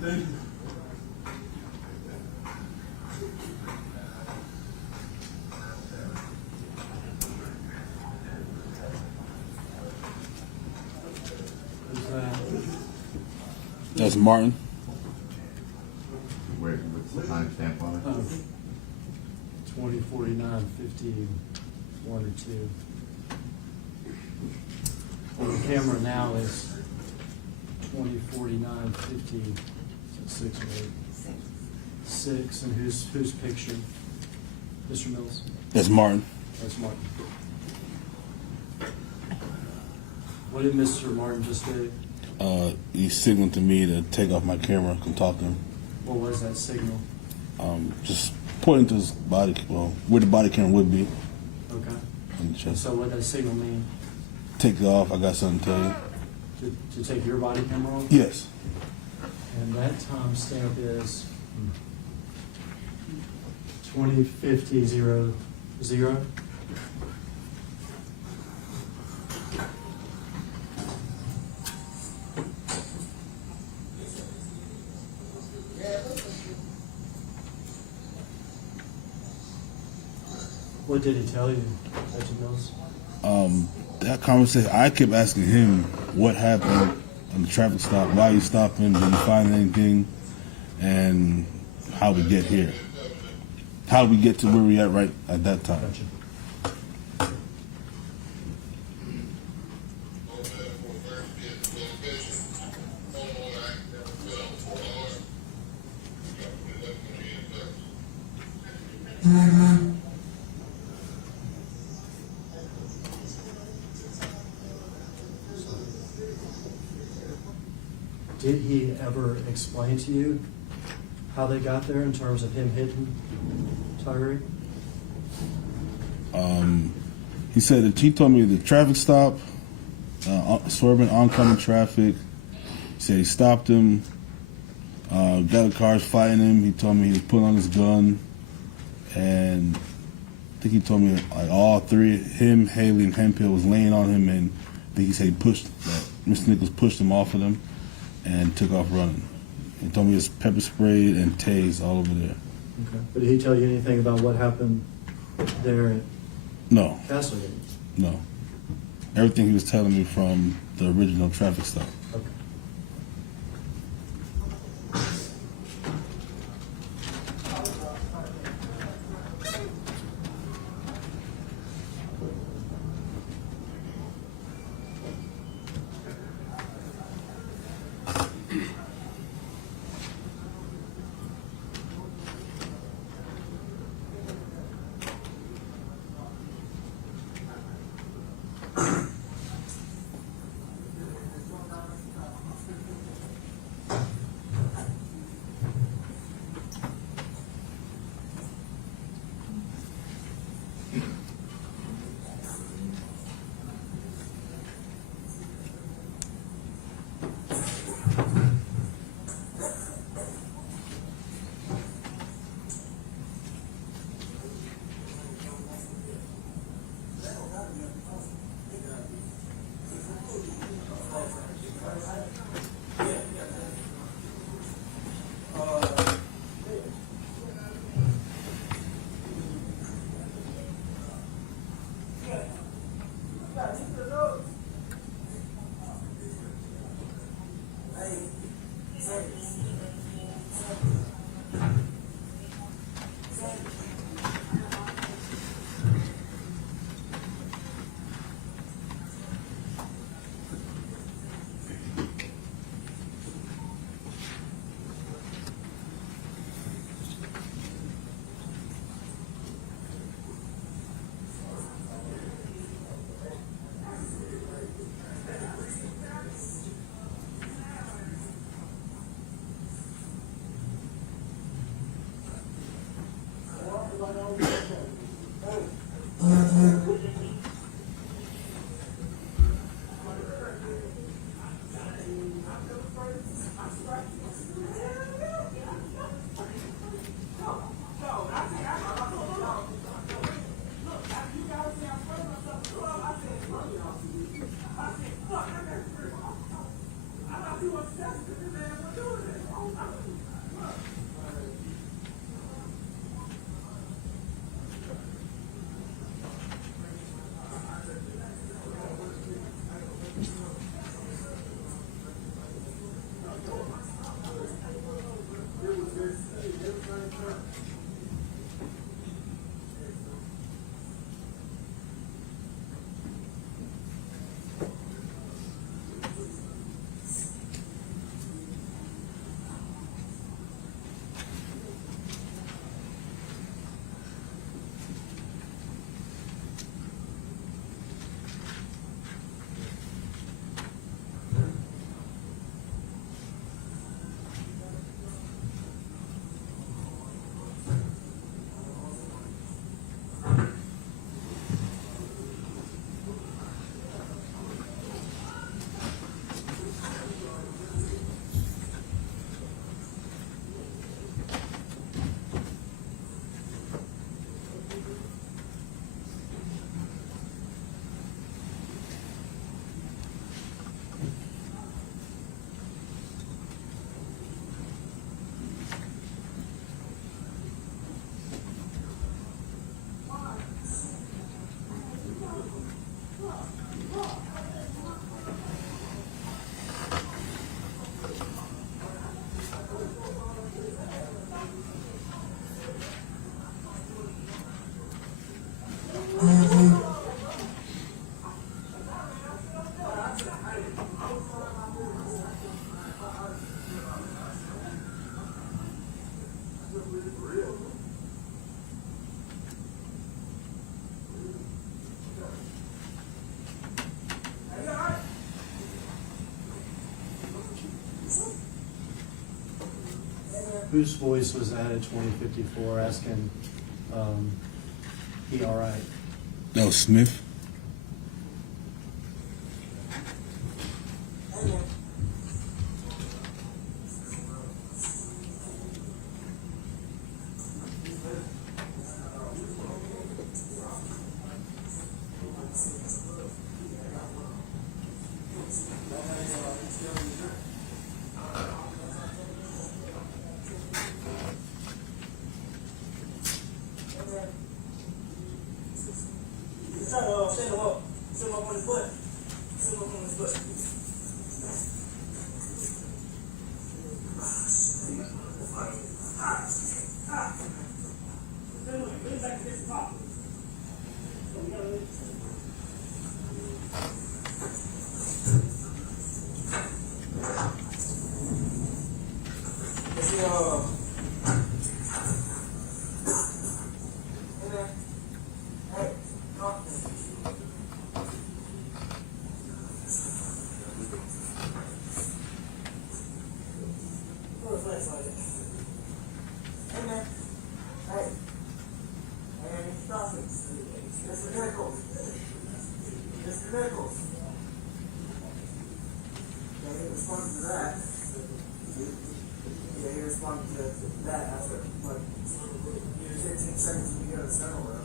Thank you. That's Martin. Where, what's the timestamp on it? 2049, 51 or 2. Well, the camera now is 2049, 50, 6 or 8. 6, and whose picture? Mr. Mills? That's Martin. That's Martin. What did Mr. Martin just do? He signaled to me to take off my camera, come talk to him. What was that signal? Just pointing to his body, well, where the body camera would be. Okay. In the chest. So what did that signal mean? Take it off, I got something to tell you. To take your body camera off? Yes. And that timestamp is 2050:00. What did he tell you, Mr. Mills? That conversation, I kept asking him what happened on the traffic stop, why you stopped him, did you find anything, and how we get here. How did we get to where we at right at that time? Gotcha. Did he ever explain to you how they got there in terms of him hitting Tyre? He said that he told me the traffic stop, swerving oncoming traffic. He said he stopped him, got the cars fighting him. He told me he was putting on his gun, and I think he told me like all three, him, Haley, and Hemphill was laying on him, and I think he said Mr. Nichols pushed him off of them and took off running. He told me he was pepper sprayed and tased all over there. Okay. But did he tell you anything about what happened there at No, Castlegate? no. Everything he was telling me from the original traffic stop. Okay. Whose voice was added 2054 asking, he all right? That was Smith. Send him up. Send him up on his butt. Send him up on his butt. Mr. Nichols. Mr. Nichols. Yeah, he responded to that. Yeah, he responded to that after, like, 15 seconds when you go to the center row.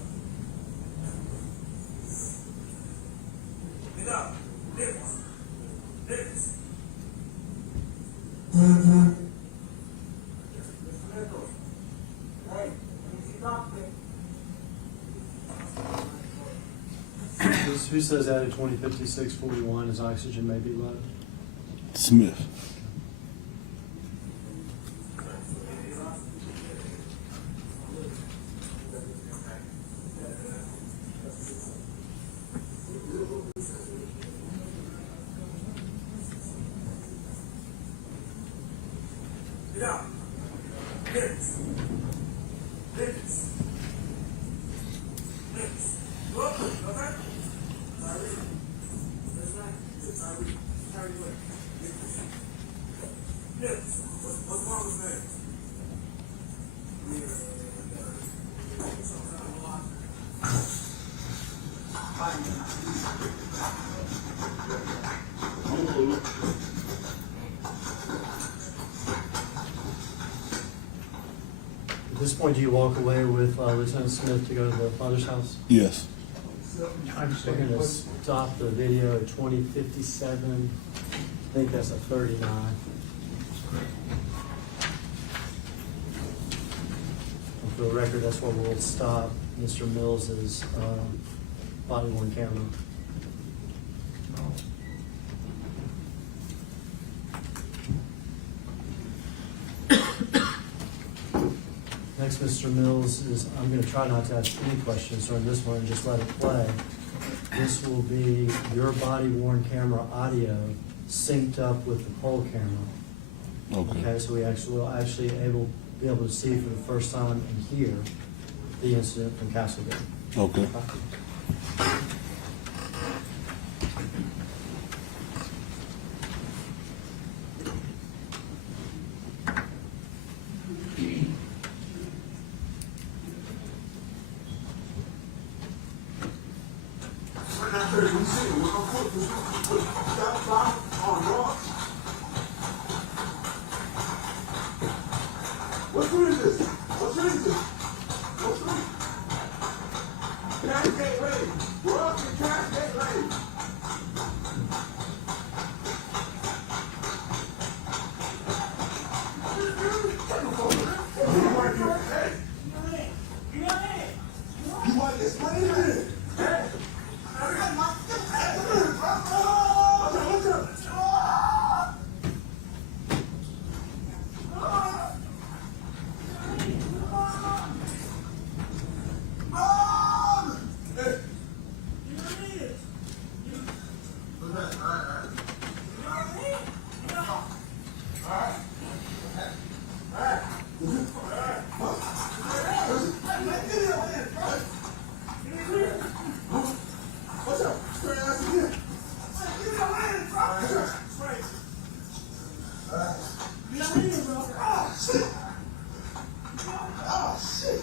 Get up. Nichols. Nichols. Mr. Nichols. Hey, can you talk to me? Who says added 2056-41 his oxygen may be low? Smith. Get up. Nichols. Nichols. Nichols. Go up, okay? Nichols, what's wrong with me? At this point, do you walk away with Lieutenant Smith to go to the father's house? Yes. We're going to stop the video at 2057. I think that's a 39. And for the record, that's where we'll stop Mr. Mills's body worn camera. Next, Mr. Mills is, I'm gonna try not to ask any questions during this one and just let it play. This will be your body worn camera audio synced up with the poll camera. Okay, so we actually will be able to see for the first time and hear the incident from Castlegate. Okay. What food is this? What food is this? What food? Cash gate ready. We're up to cash gate ready. You want this money? Hey! What's up? What's up? Straight ass again. Oh, shit. Oh, shit.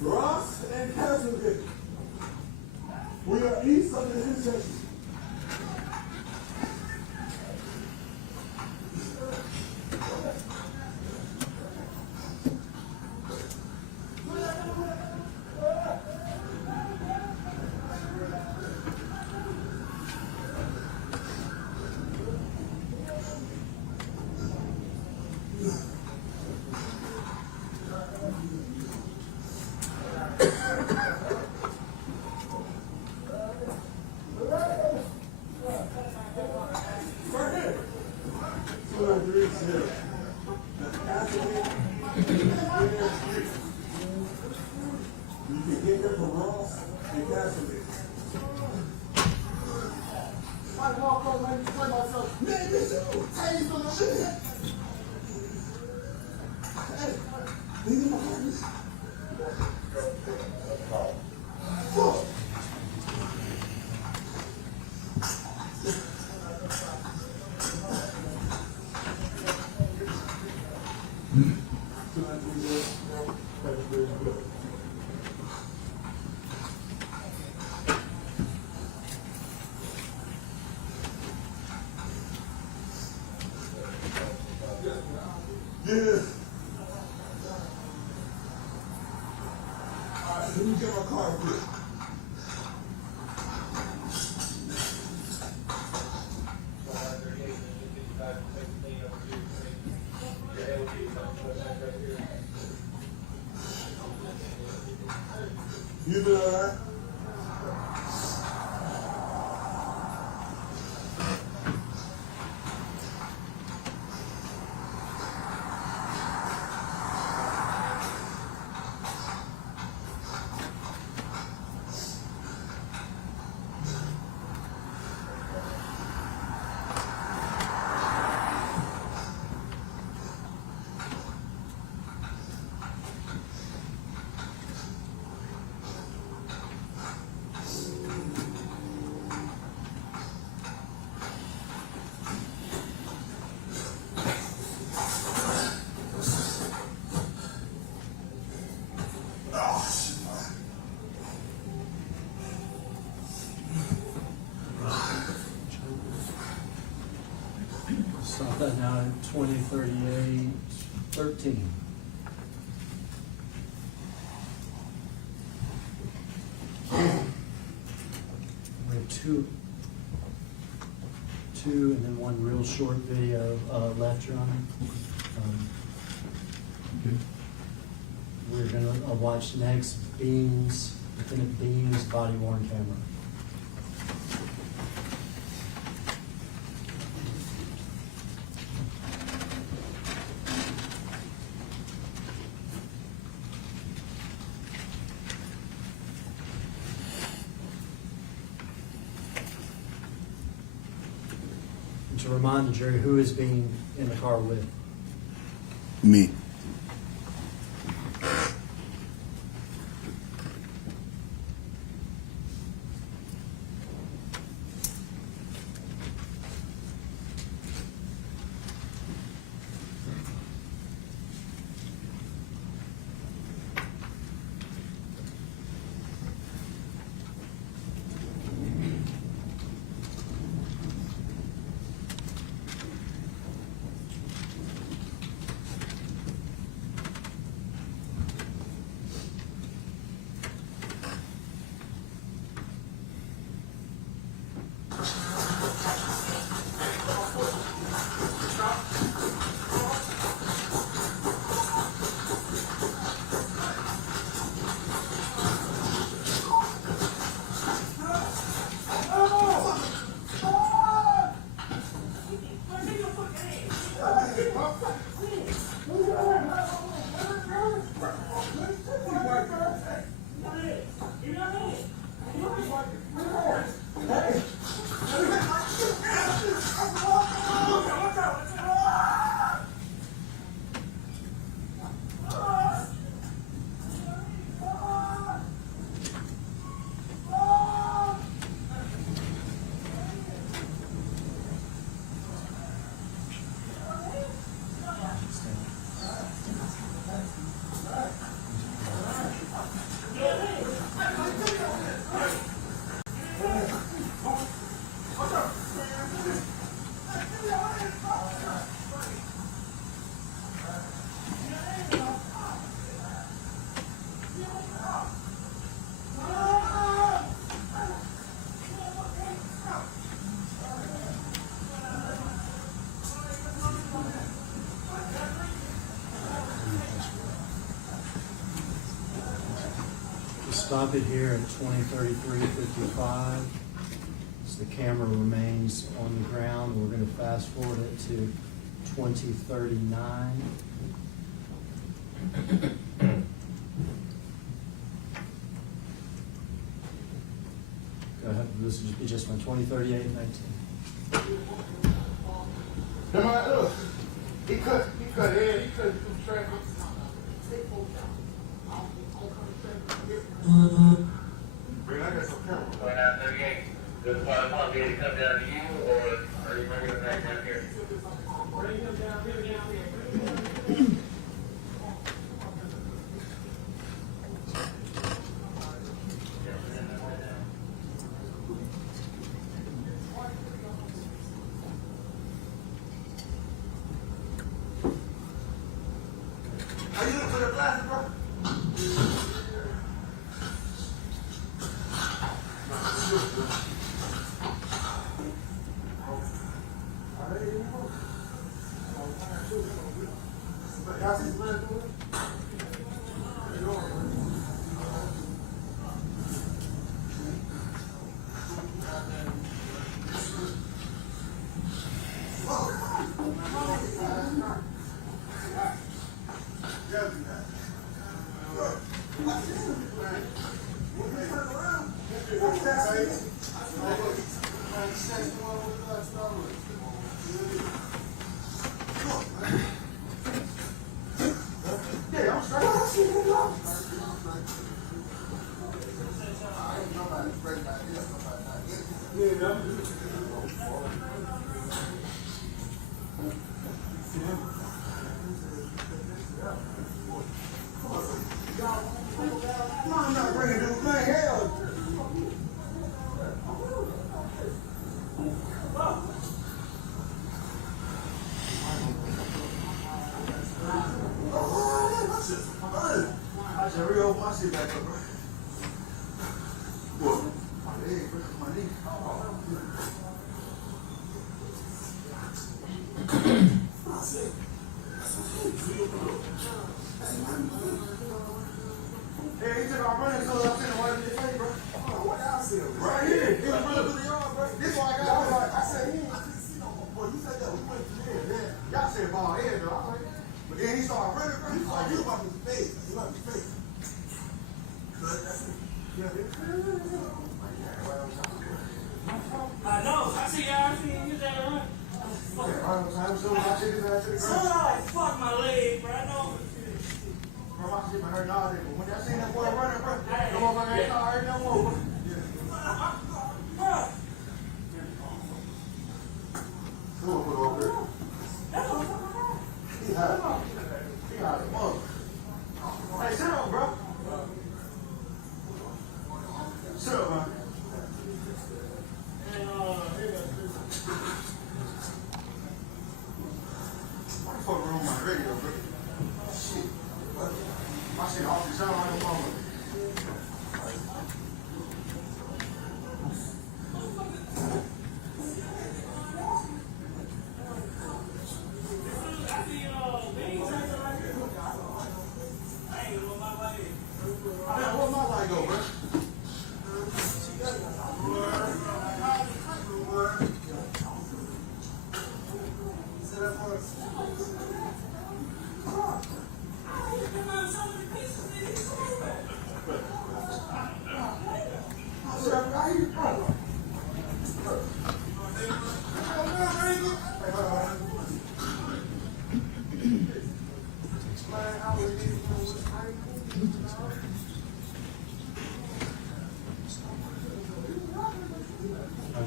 Ross and Castlegate. We are east of the intersection. You can get here from Ross and Castlegate. I walk over and explain myself. Man, this is taste on the shit. Hey, leave him behind me. Fuck. Yeah. Alright, let me get my car quick. You doing all right? Stop that now at 2038-13. We have two and then one real short video left, Your Honor. We're gonna watch next Beams, Lieutenant Beams body worn camera. And to remind the jury, who is being in the car with? Me. Stop it here at 2033-55. So the camera remains on the ground. We're going to fast forward it to 2039. Go ahead. This will be just on 2038 and 19. Come on, look. He cut in, he cut through traffic. Bring, I got some camera. 2938. Does the fire department come down to you, or are you bringing it back down here? Bring him down here, I'm not bringing dude, man, hell. I should real my shit back up, bro. What? My leg, bro. My knee. Hey, he took our running clothes. I seen him right in your face, bro. What y'all see him? Right here. He was running through the yard, bro. This why I got I said, he ain't couldn't see no more. Boy, you said that. We went through there. Yeah. Y'all said ball head, though. I was like, but then he started running, bro. He was like, you about to be face. You about to be face. I know. I see y'all. I see you there, right? Somebody fuck my leg, bro. I know. Bro, my shit been hurting all day, but when y'all seen that boy running, bro, come over there and start hurting no more, bro. Come on, put it over there. He hot. He hot as mother. Hey, sit up, bro. Sit up, man. Why the fuck wrong my radio, bro? Shit. My shit off the sound like a mama. Where my light go, bro?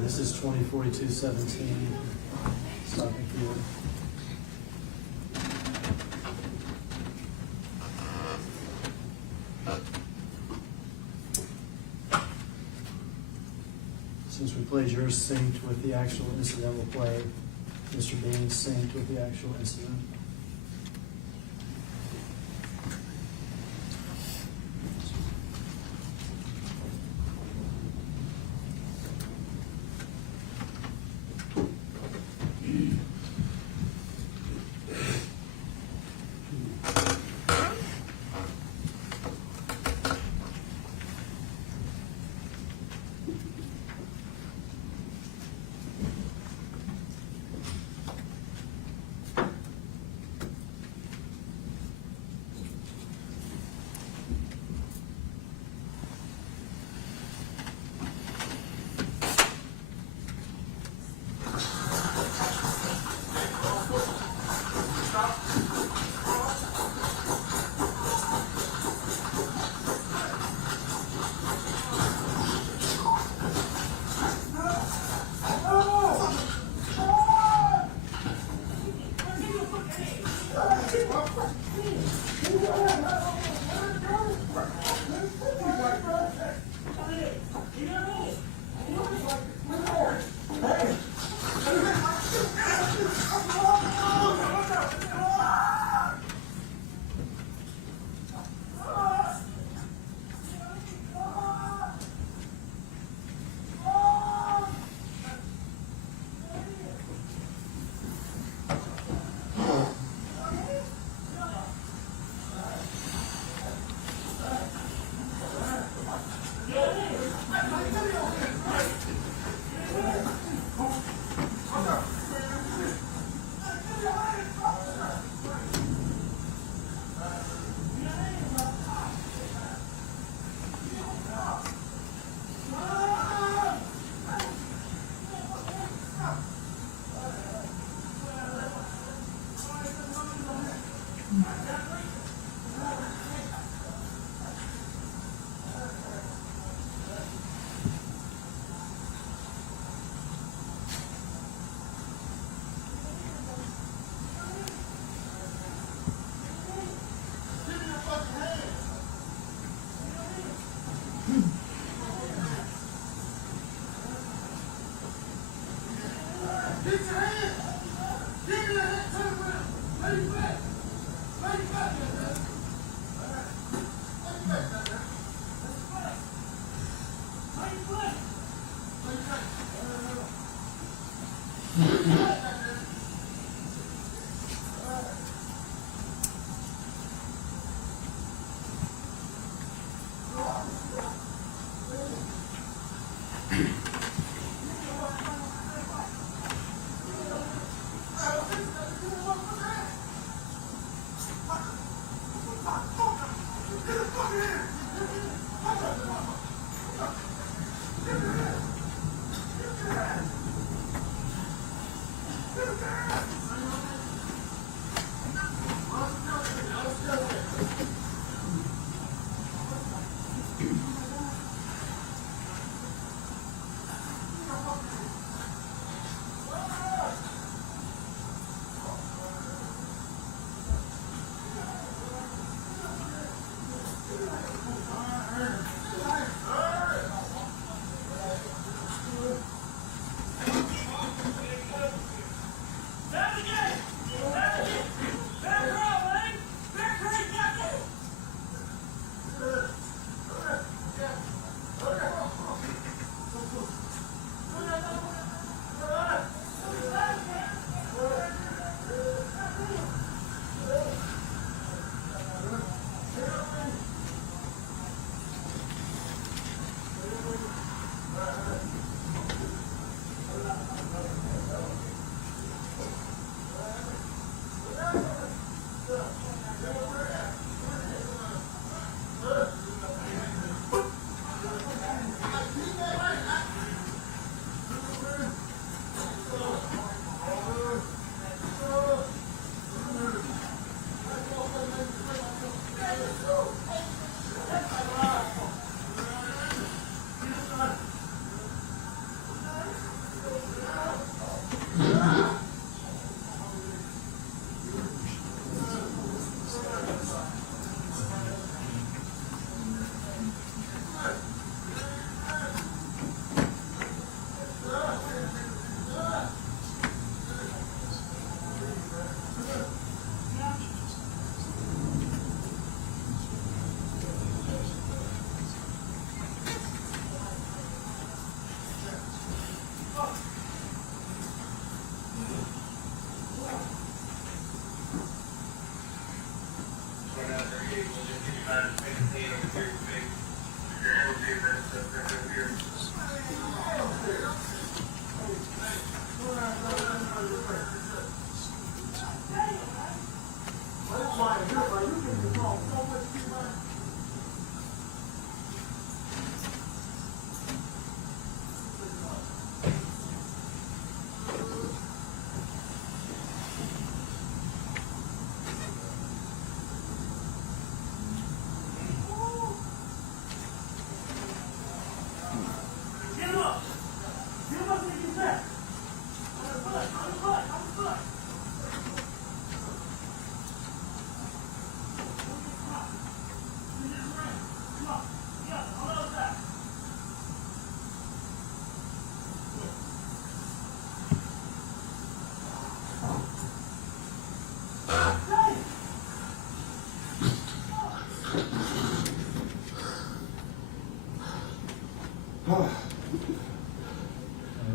This is 2042-17. Stopping field. Since we played yours synced with the actual incident, we'll play Mr. Bean's synced with the actual incident.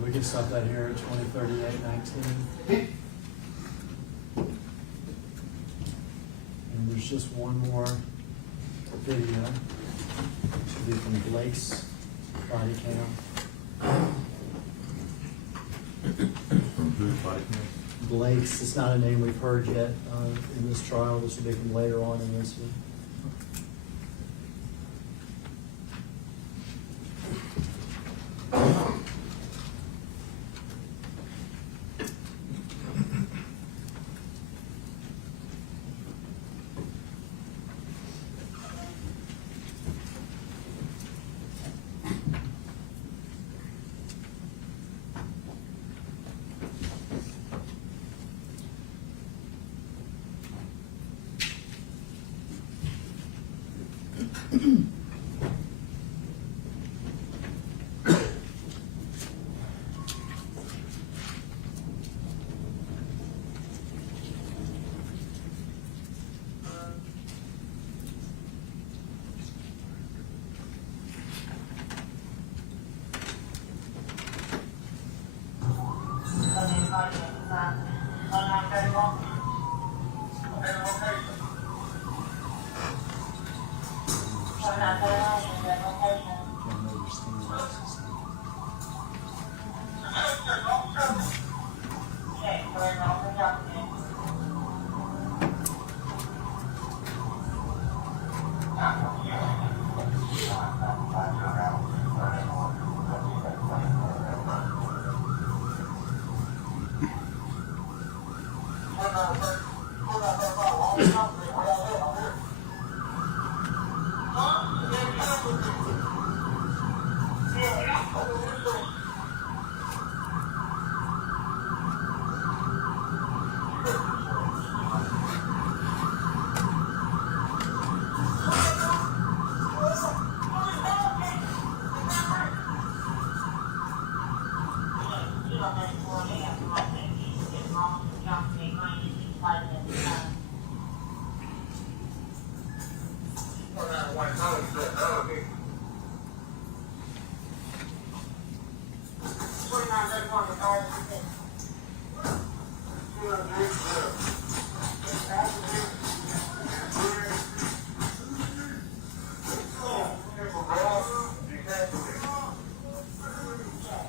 We can stop that here at 20:38:19. And there's just one more video. Should be from Blake's body cam. From whose body cam? Blake's, it's not a name we've heard yet in this trial. This will be from later on in this one.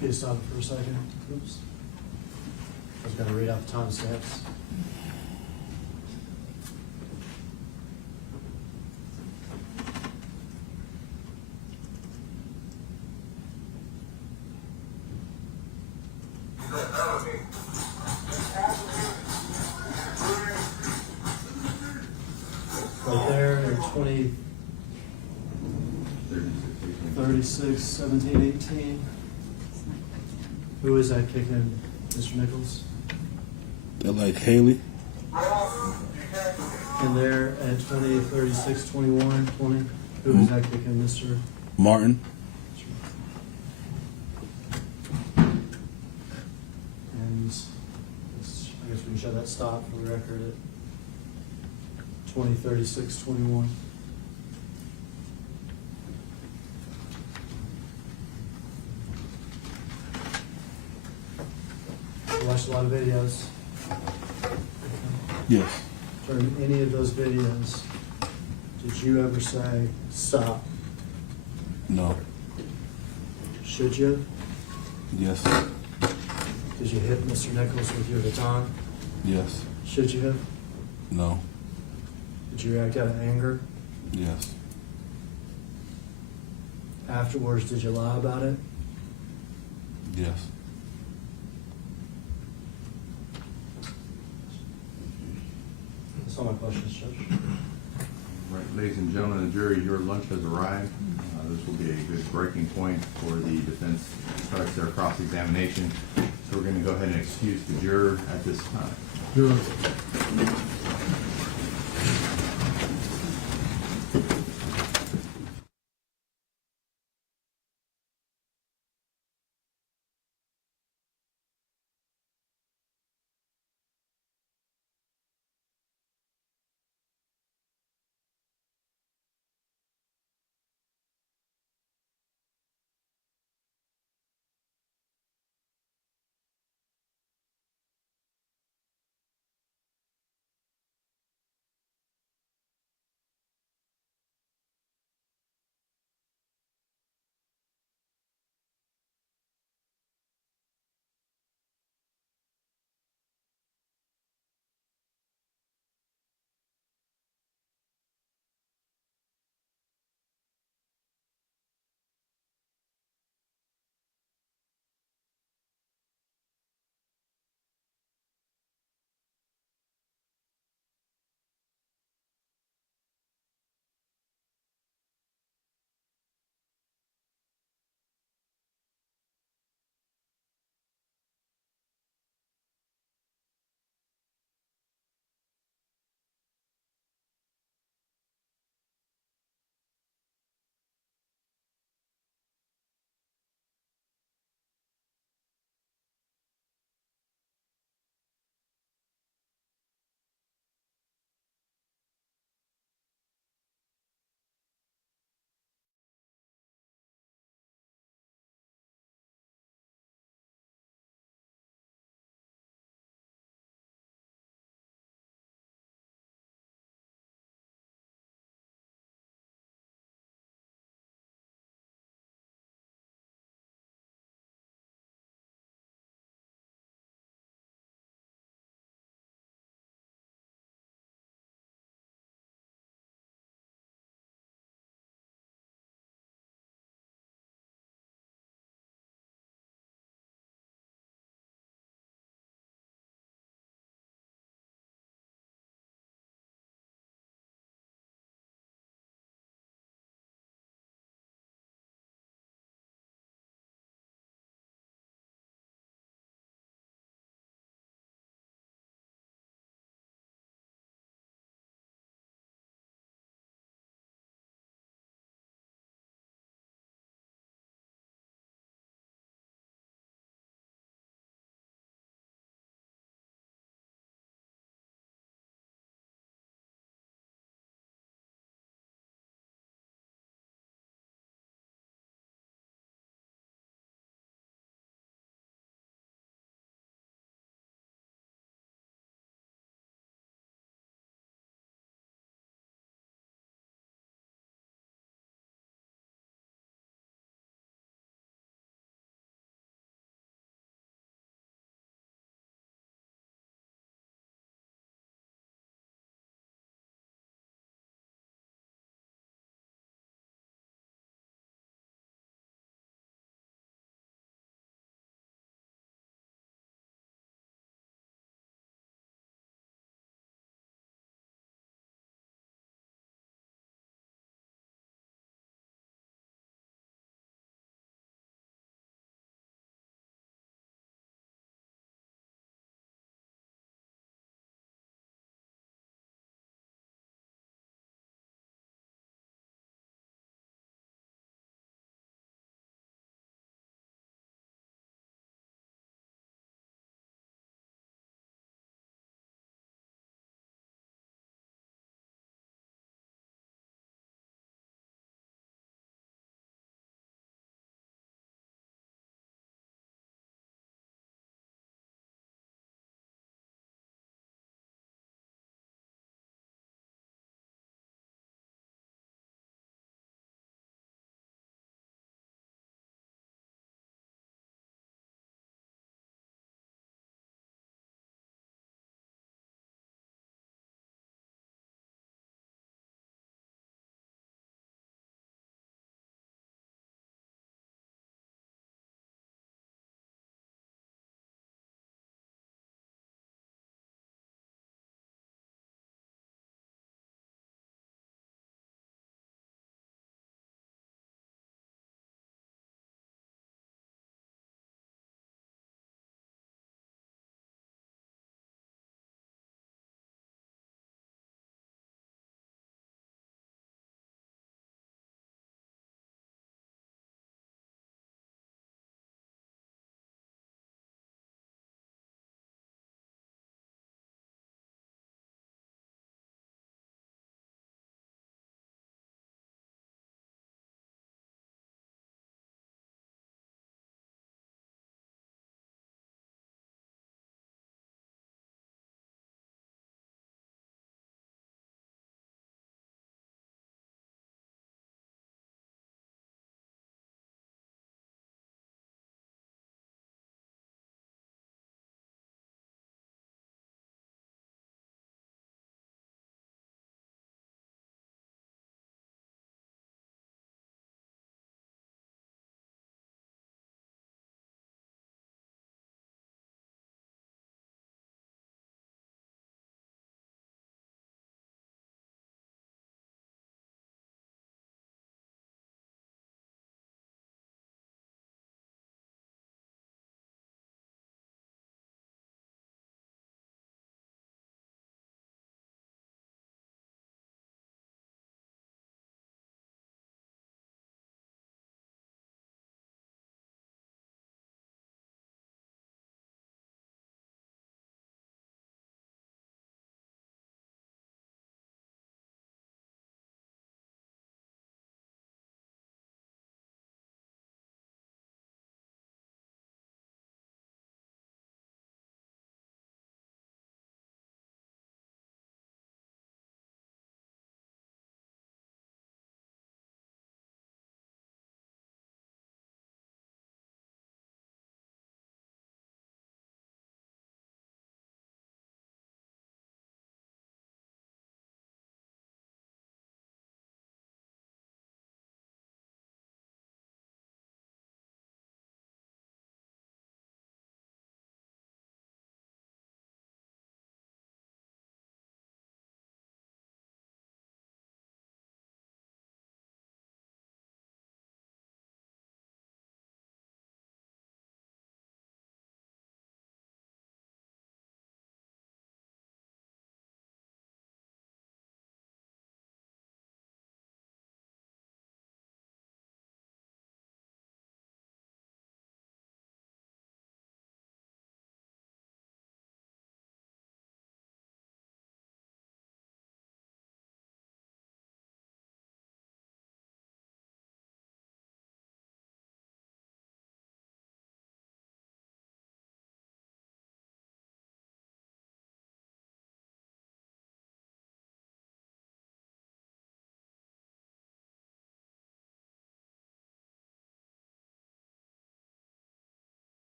Can you stop it for a second? Oops. I was gonna read out the timestamps. Right there, in 20, 36, 17, 18. Who is that kicking, Mr. Nichols? They're like Haley. And there at 20, 36, 21, 20. Who is that kicking, Mr. Martin. And I guess we can show that stop for the record at 20, 36, 21. You watched a lot of videos. Yes. During any of those videos, did you ever say, stop? No. Should you? Yes. Did you hit Mr. Nichols with your baton? Yes. Should you have? No. Did you react out of anger? Yes. Afterwards, did you lie about it? Yes. That's all my questions, Judge. Right, ladies and gentlemen of the jury, your lunch has arrived. This will be a good breaking point for the defense to start their cross-examination. So we're going to go ahead and excuse the juror at this time.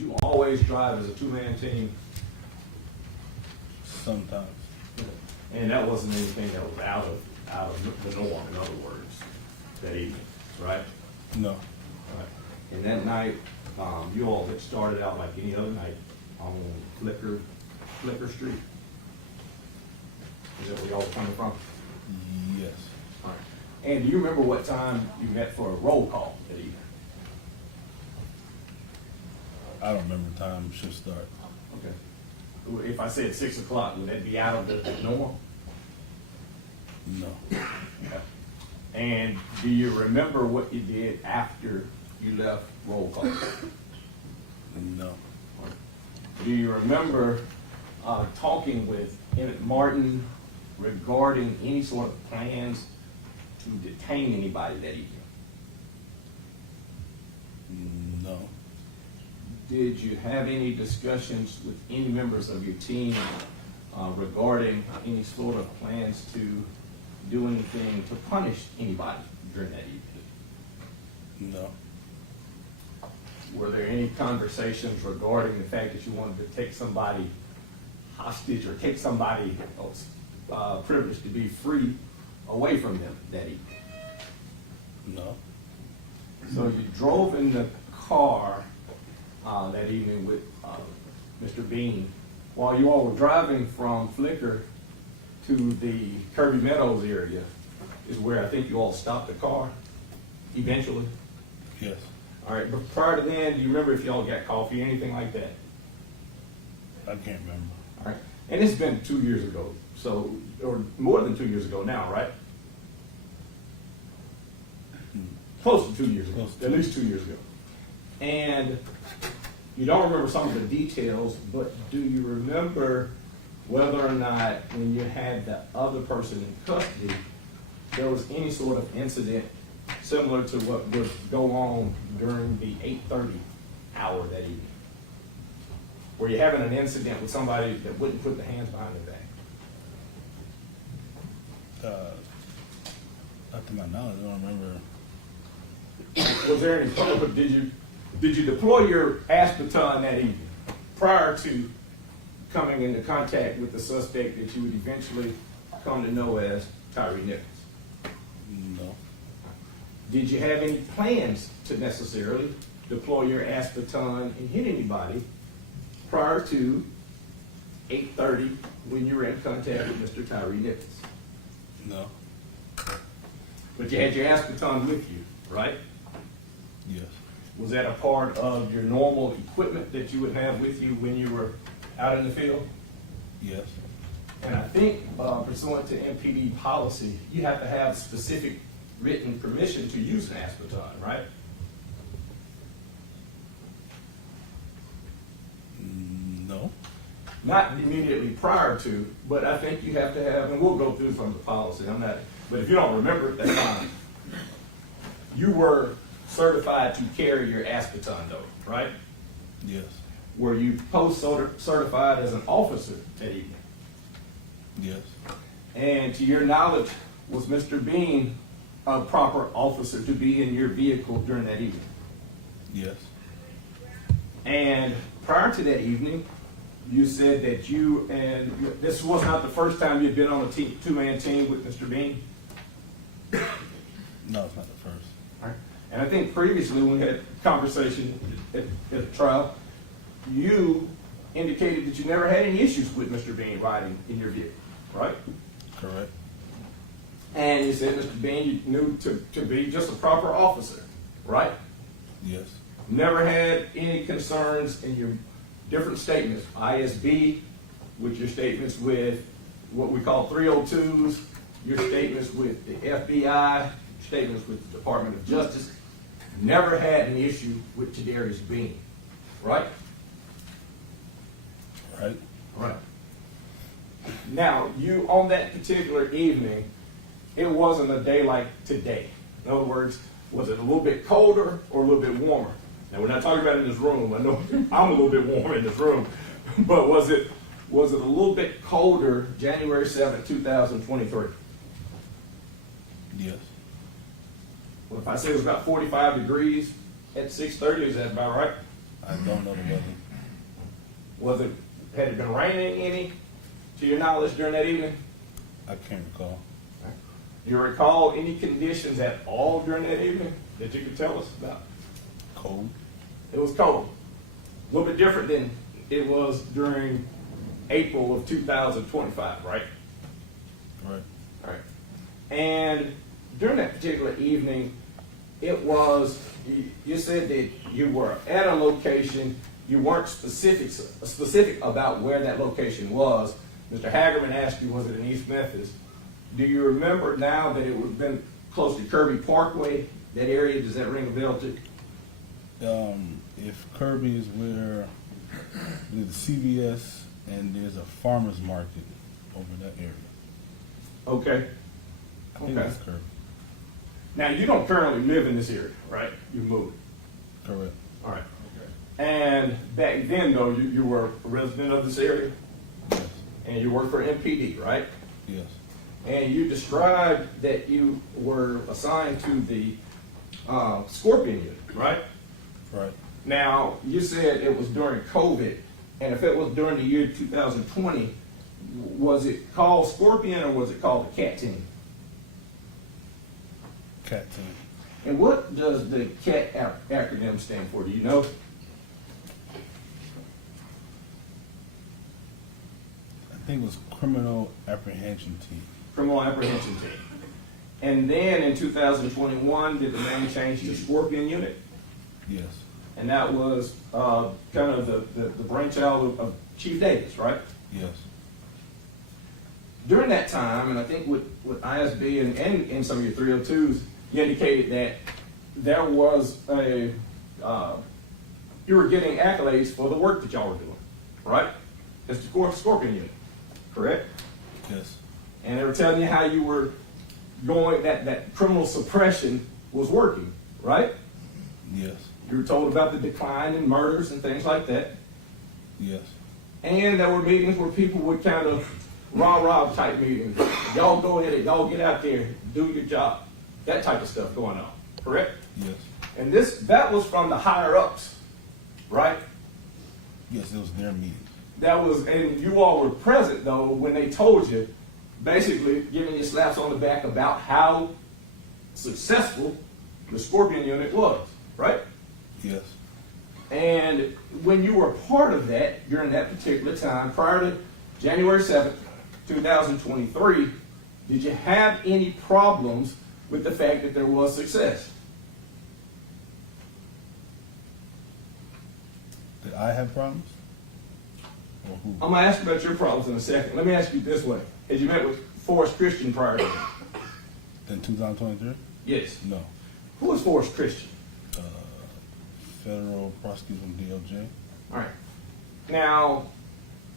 you always drive as a two-man team? Sometimes. And that wasn't anything that was out of the norm, in other words, that evening, right? No. Right. And that night, you all had started out like any other night on Flicker Street. Is that where y'all were coming from? Yes. All right. And do you remember what time you met for a roll call that evening? I don't remember the time shift start. Okay. If I said 6 o'clock, would that be out of the norm? No. Okay. And do you remember what you did after you left roll call? No. Do you remember talking with Emmett Martin regarding any sort of plans to detain anybody that evening? No. Did you have any discussions with any members of your team regarding any sort of plans to do anything to punish anybody during that evening? No. Were there any conversations regarding the fact that you wanted to take somebody hostage or take somebody else privileged to be free away from them that evening? No. So you drove in the car that evening with Mr. Bean. While you all were driving from Flicker to the Kirby Meadows area is where I think you all stopped the car eventually. Yes. All right, but prior to then, do you remember if y'all got coffee or anything like that? I can't remember. All right, and it's been 2 years ago, so, or more than 2 years ago now, right? Close to 2 years ago, Close to at least 2 years ago. And you don't remember some of the details, but do you remember whether or not when you had the other person in custody, there was any sort of incident similar to what would go on during the 8:30 hour that evening? Were you having an incident with somebody that wouldn't put the hands behind their back? Not to my knowledge, I don't remember. Was there any public, did you deploy your baton that evening prior to coming into contact with the suspect that you would eventually come to know as Tyre Nichols? No. Did you have any plans to necessarily deploy your baton and hit anybody prior to 8:30 when you were in contact with Mr. Tyre Nichols? No. But you had your baton with you, right? Yes. Was that a part of your normal equipment that you would have with you when you were out in the field? Yes. And I think pursuant to MPD policy, you have to have specific written permission to use an baton, right? No. Not immediately prior to, but I think you have to have, and we'll go through from the policy, but if you don't remember it, that's fine. You were certified to carry your baton though, right? Yes. Were you post-certified as an officer that evening? Yes. And to your knowledge, was Mr. Bean a proper officer to be in your vehicle during that evening? Yes. And prior to that evening, you said that this was not the first time you'd been on a two-man team with Mr. Bean? No, it's not the first. All right. And I think previously when we had a conversation at the trial, you indicated that you never had any issues with Mr. Bean riding in your vehicle, right? Correct. And you said Mr. Bean you knew to be just a proper officer, right? Yes. Never had any concerns in your different statements, ISB, with your statements with what we call 302s, your statements with the FBI, statements with the Department of Justice. Never had an issue with Tadarius Bean, right? Right. Right. Now, you, on that particular evening, it wasn't a day like today. In other words, was it a little bit colder or a little bit warmer? Now, we're not talking about in this room. I know I'm a little bit warm in this room. But was it a little bit colder January 7th, 2023? Yes. Well, if I say it was about 45 degrees at 6:30, is that about right? I don't know the weather. Was it, had it been raining any, to your knowledge, during that evening? I can't recall. Do you recall any conditions at all during that evening that you could tell us about? Cold. It was cold. A little bit different than it was during April of 2025, right? Right. All right. And during that particular evening, it was, you said that you were at a location, you weren't specific about where that location was. Mr. Hagerman asked you, was it in East Memphis? Do you remember now that it would have been close to Kirby Parkway, that area? Does that ring a bell to you? If Kirby is where there's a CVS and there's a farmer's market over that area. Okay. I think Okay. that's Kirby. Now, you don't currently live in this area, right? You moved. Correct. All right. And back then, though, you were a resident of this area? Yes. And you worked for MPD, right? Yes. And you described that you were assigned to the Scorpion unit, right? Right. Now, you said it was during COVID, and if it was during the year 2020, was it called Scorpion or was it called the CAT team? Cat team. And what does the CAT acronym stand for? Do you know? I think it was Criminal Apprehension Team. Criminal Apprehension Team. And then in 2021, did the name change to Scorpion Unit? Yes. And that was kind of the brainchild of Chief Davis, right? Yes. During that time, and I think with ISB and in some of your 302s, you indicated that there was you were getting accolades for the work that y'all were doing, right? That's the Scorpion Unit, correct? Yes. And they were telling you how you were going, that criminal suppression was working, right? Yes. You were told about the decline in murders and things like that. Yes. And there were meetings where people would kind of rah-rah type meetings. Y'all go ahead, y'all get out there, do your job. That type of stuff going on, correct? Yes. And that was from the higher ups, right? Yes, it was their meeting. That was, and you all were present though when they told you, basically giving you slaps on the back about how successful the Scorpion Unit was, right? Yes. And when you were part of that during that particular time, prior to January 7th, 2023, did you have any problems with the fact that there was success? Did I have problems? Or who? I'm going to ask you about your problems in a second. Let me ask you this way. Had you met with Forrest Christian prior to that? In 2023? Yes. No. Who is Forrest Christian? Federal prosecutor from DOJ. All right. Now,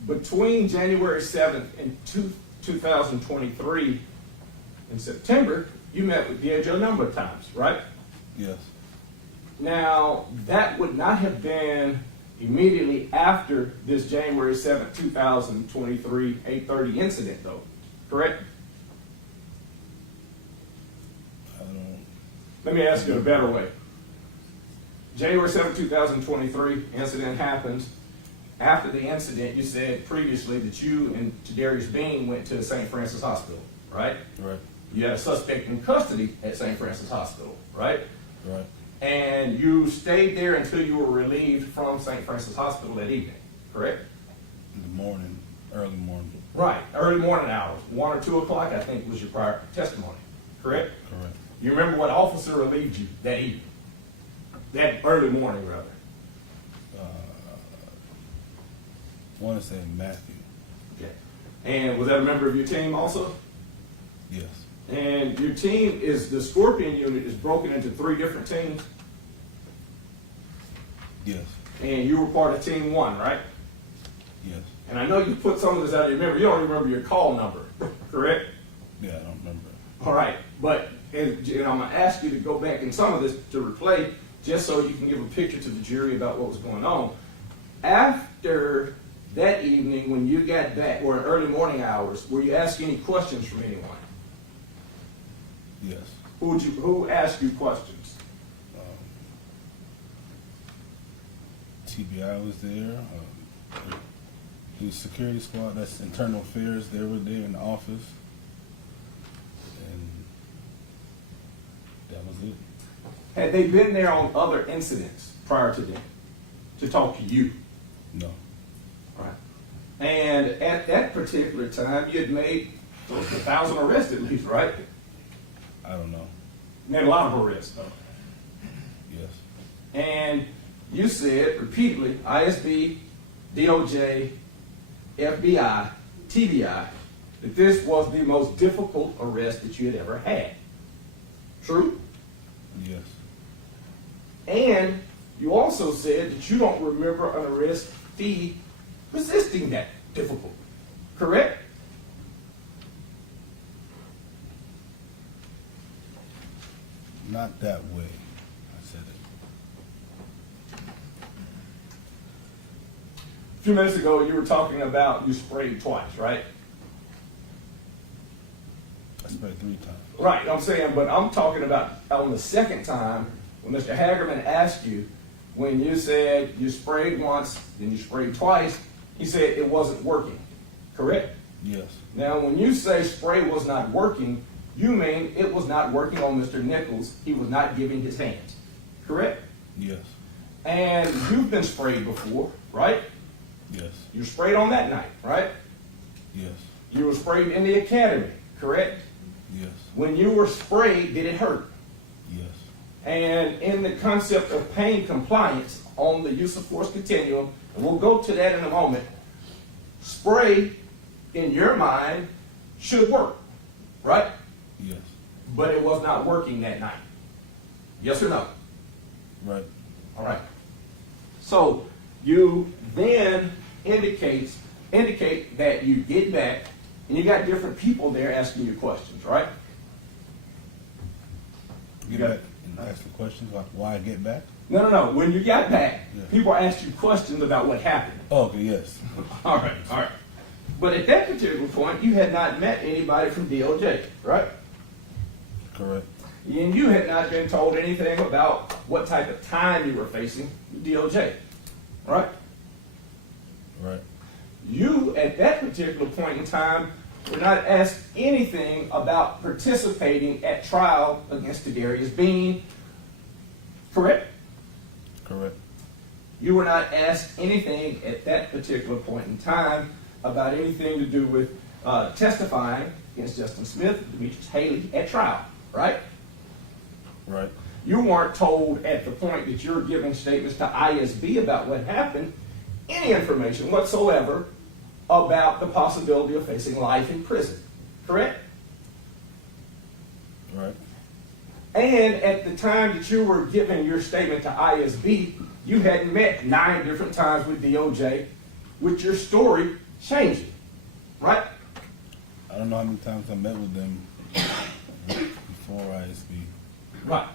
between January 7th and 2023 in September, you met with DOJ a number of times, right? Yes. Now, that would not have been immediately after this January 7th, 2023 8:30 incident, though, correct? I don't. Let me ask you in a better way. January 7th, 2023 incident happens. After the incident, you said previously that you and Darius Bean went to St. Francis Hospital, right? Right. You had a suspect in custody at St. Francis Hospital, right? Right. And you stayed there until you were relieved from St. Francis Hospital that evening, correct? In the morning, early morning. Right, early morning hours, 1 or 2 o'clock, I think was your prior testimony, correct? Correct. You remember what officer relieved you that evening? That early morning, rather. I want to say Matthew. Okay. And was that a member of your team also? Yes. And your team is, the Scorpion Unit is broken into 3 different teams, Yes. and you were part of Team 1, right? Yes. And I know you put some of this out of your memory. You don't remember your call number, correct? Yeah, I don't remember. All right, but and I'm going to ask you to go back in some of this to replay, just so you can give a picture to the jury about what was going on. After that evening, when you got back, or in early morning hours, were you asked any questions from anyone? Yes. Who asked you questions? TBI was there. The security squad, that's internal affairs, they were there in the office. And that was it. Had they been there on other incidents prior to them to talk to you? No. Right. And at that particular time, you had made close to 1,000 arrests at least, right? I don't know. You made a lot of arrests, though. Yes. And you said repeatedly, ISB, DOJ, FBI, TBI, that this was the most difficult arrest that you had ever had. True? Yes. And you also said that you don't remember an arrest fee resisting that difficult. Correct? Not that way. I said it. A few minutes ago, you were talking about you sprayed twice, right? I sprayed 3 times. Right, I'm saying, but I'm talking about on the second time when Mr. Hagerman asked you, when you said you sprayed once, then you sprayed twice, he said it wasn't working. Correct? Yes. Now, when you say spray was not working, you mean it was not working on Mr. Nichols. He was not giving his hands. Correct? Yes. And you've been sprayed before, right? Yes. You sprayed on that night, right? Yes. You were sprayed in the academy, correct? Yes. When you were sprayed, did it hurt? Yes. And in the concept of pain compliance on the use of force continuum, and we'll go to that in a moment, spray, in your mind, should work, right? Yes. But it was not working that night. Yes or no? Right. All right. So you then indicate that you get back, and you got different people there asking you questions, right? Get back and ask the questions like why I get back? No. When you got back, Yeah. people asked you questions about what happened. Oh, okay, yes. All right. But at that particular point, you had not met anybody from DOJ, right? Correct. And you had not been told anything about what type of time you were facing with DOJ, right? Right. You, at that particular point in time, were not asked anything about participating at trial against Darius Bean, correct? Correct. You were not asked anything at that particular point in time about anything to do with testifying against Justin Smith, Demetrius Haley at trial, right? Right. You weren't told at the point that you're giving statements to ISB about what happened any information whatsoever about the possibility of facing life in prison, correct? Right. And at the time that you were giving your statement to ISB, you had met 9 different times with DOJ, with your story changing, right? I don't know how many times I met with them before ISB. Right.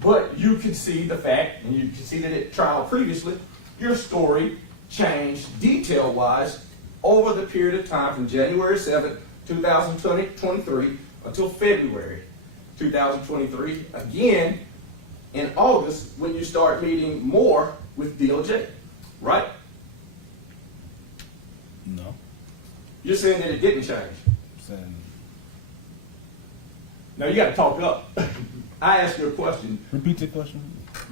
But you could see the fact, and you could see that at trial previously, your story changed detail-wise over the period of time from January 7th, 2023 until February 2023, again in August when you start meeting more with DOJ, right? No. You're saying that it didn't change. I'm saying. Now you got to talk up. I asked you a question. Repeat the question.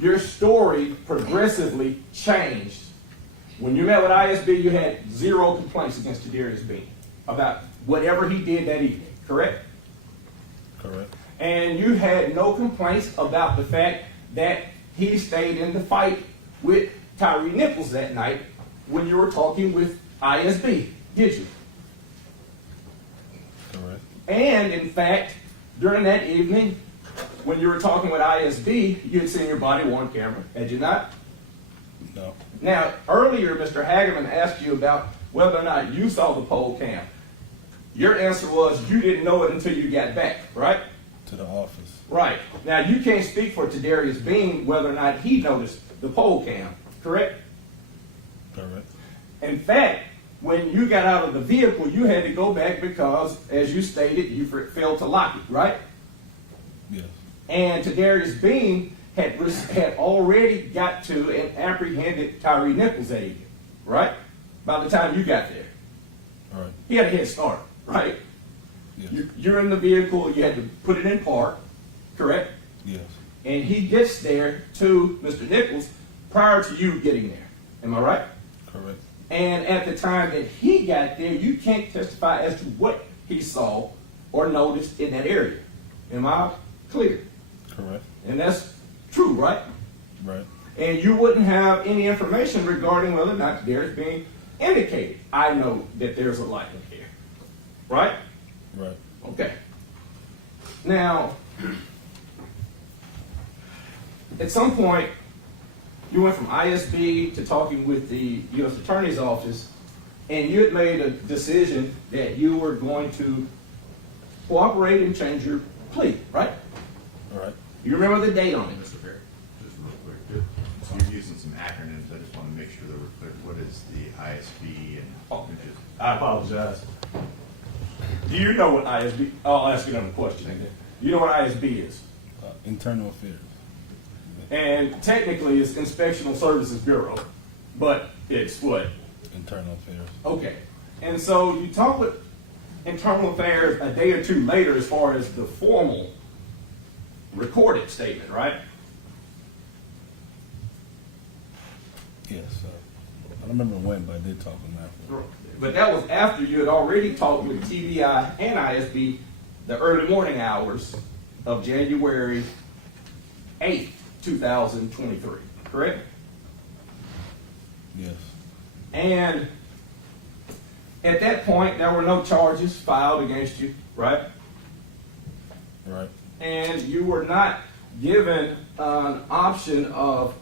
Your story progressively changed. When you met with ISB, you had 0 complaints against Darius Bean about whatever he did that evening, correct? Correct. And you had no complaints about the fact that he stayed in the fight with Tyre Nichols that night when you were talking with ISB, did you? Correct. And in fact, during that evening, when you were talking with ISB, you had seen your body worn camera, had you not? No. Now, earlier, Mr. Hagerman asked you about whether or not you saw the poll cam. Your answer was you didn't know it until you got back, right? To the office. Right. Now, you can't speak for Darius Bean whether or not he noticed the poll cam, correct? Correct. In fact, when you got out of the vehicle, you had to go back because, as you stated, you failed to lock it, right? Yes. And Darius Bean had already got to and apprehended Tyre Nichols that evening, right? By the time you got there. All right. He had a head start, right? Yes. You're in the vehicle, you had to put it in park, correct? Yes. And he gets there to Mr. Nichols prior to you getting there. Am I right? Correct. And at the time that he got there, you can't testify as to what he saw or noticed in that area. Am I clear? Correct. And that's true, right? Right. And you wouldn't have any information regarding whether or not there's being indicated. I know that there's a light in here. Right? Right. Okay. Now, at some point, you went from ISB to talking with the U.S. Attorney's Office, and you had made a decision that you were going to cooperate and change your plea, right? All right. You remember the date on it? Mr. Fair, just real quick. So you're using some acronyms. I just want to make sure that we're clear. What is the ISB and? I apologize. Do you know what ISB? I'll ask you another question. Do you know what ISB is? Internal Affairs. And technically, it's Inspectional Services Bureau, but it's what? Internal Affairs. Okay. And so you talk with Internal Affairs a day or two later as far as the formal recorded statement, right? Yes. I don't remember when, but I did talk to him after. But that was after you had already talked with TBI and ISB the early morning hours of January 8th, 2023, correct? Yes. And at that point, there were no charges filed against you, right? Right. And you were not given an option of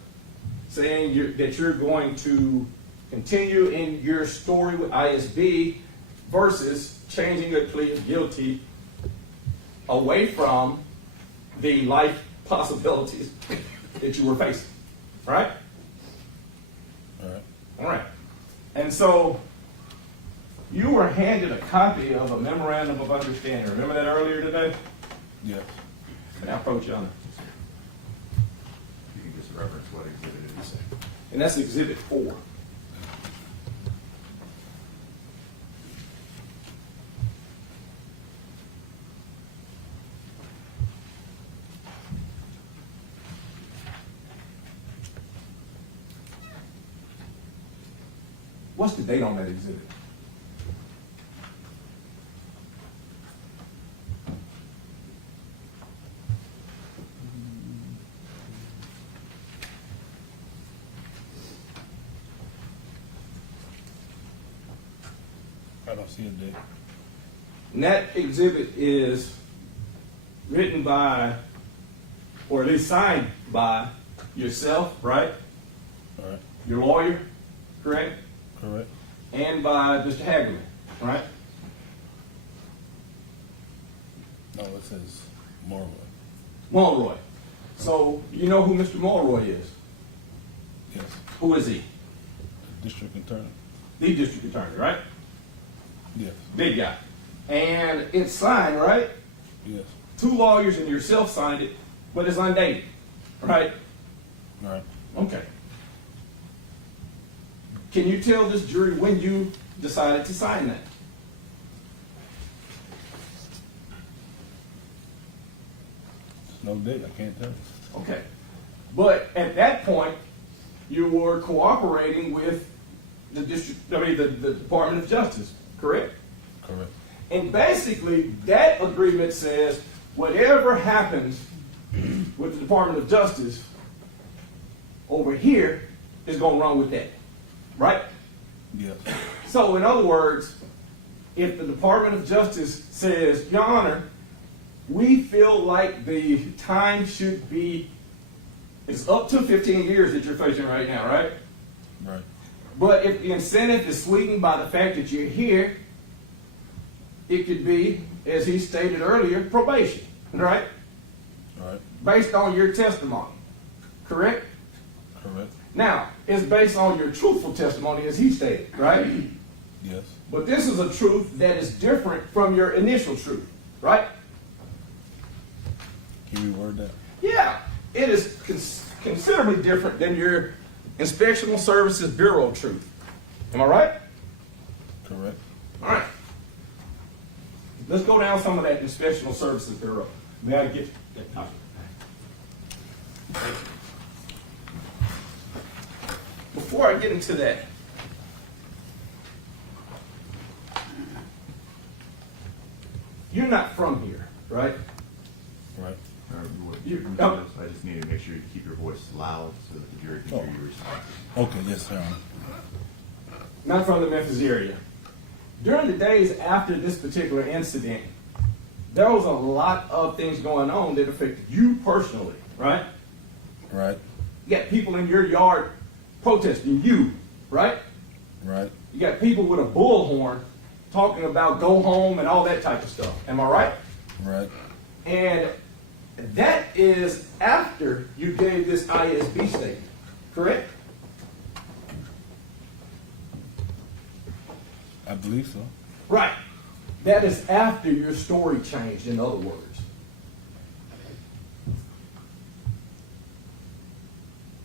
saying that you're going to continue in your story with ISB versus changing your plea of guilty away from the life possibilities that you were facing, right? All right. All right. And so you were handed a copy of a memorandum of understanding. Remember that earlier today? Yes. Can I approach you on it? You can just reference what exhibit it is. And that's Exhibit 4. What's the date on that exhibit? I don't see a date. And that exhibit is written by, or at least signed by yourself, right? All right. Your lawyer, correct? Correct. And by Mr. Hagerman, right? No, it says Morrow. Mulroy. So you know who Mr. Mulroy is? Yes. Who is he? District Attorney. The district attorney, right? Yes. Big guy. And it's signed, right? Yes. 2 lawyers and yourself signed it, but it's undated, right? All right. Okay. Can you tell this jury when you decided to sign that? No date. I can't tell you. Okay. But at that point, you were cooperating with the the Department of Justice, correct? Correct. And basically, that agreement says whatever happens with the Department of Justice over here is going to run with that, right? Yes. So, in other words, if the Department of Justice says, Your Honor, we feel like the time should be, it's up to 15 years that you're facing right now, right? Right. But if the incentive is sweetened by the fact that you're here, it could be, as he stated earlier, probation, right? All right. Based on your testimony, correct? Correct. Now, it's based on your truthful testimony, as he stated, right? Yes. But this is a truth that is different from your initial truth, right? Can you reword that? Yeah. it is considerably different than your Inspectional Services Bureau truth. Am I right? Correct. All right. Let's go down some of that Inspectional Services Bureau. May I get that copy? Before I get into that, you're not from here, right? Right. I just need to make sure you keep your voice loud so that the jury can hear your response. Okay, yes, sir. Not from the Memphis area. During the days after this particular incident, there was a lot of things going on that affected you personally, right? Right. You got people in your yard protesting you, right? Right. You got people with a bullhorn talking about go home and all that type of stuff. Am I right? Right. And that is after you gave this ISB statement, correct? I believe so. Right. That is after your story changed, in other words.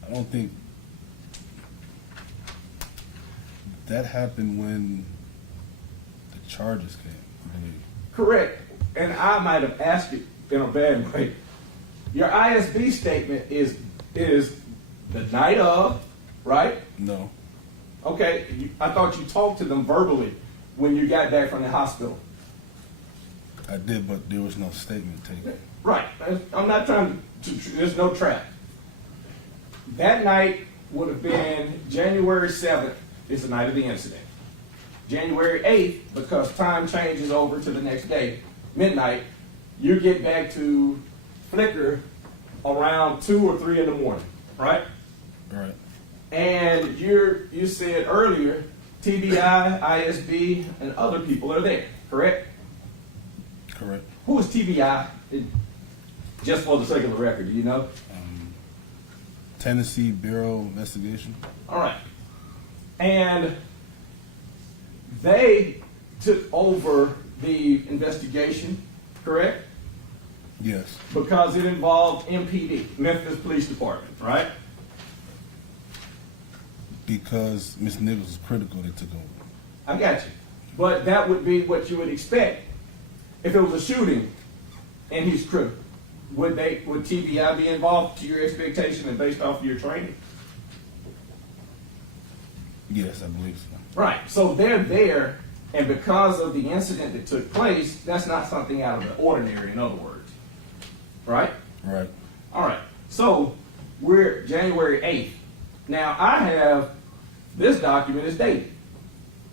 I don't think that happened when the charges came, I believe. Correct. And I might have asked it in a bad way. Your ISB statement is the night of, right? No. Okay, I thought you talked to them verbally when you got back from the hospital. I did, but there was no statement taken. Right. I'm not trying to there's no trap. That night would have been January 7th is the night of the incident. January 8th, because time changes over to the next day, midnight, you get back to Flickr around 2 or 3 in the morning, right? Right. And you said earlier, TBI, ISB, and other people are there, correct? Correct. Who is TBI? Just for the sake of the record, do you know? Tennessee Bureau of Investigation. All right. And they took over the investigation, correct? Yes. Because it involved MPD, Memphis Police Department, right? Because Ms. Nichols was critical, they took over. I got you. But that would be what you would expect. If it was a shooting and he's critical, would TBI be involved to your expectation and based off of your training? Yes, I believe so. Right. So they're there, and because of the incident that took place, that's not something out of the ordinary, in other words. Right? Right. All right. So we're January 8th. Now I have this document is dated.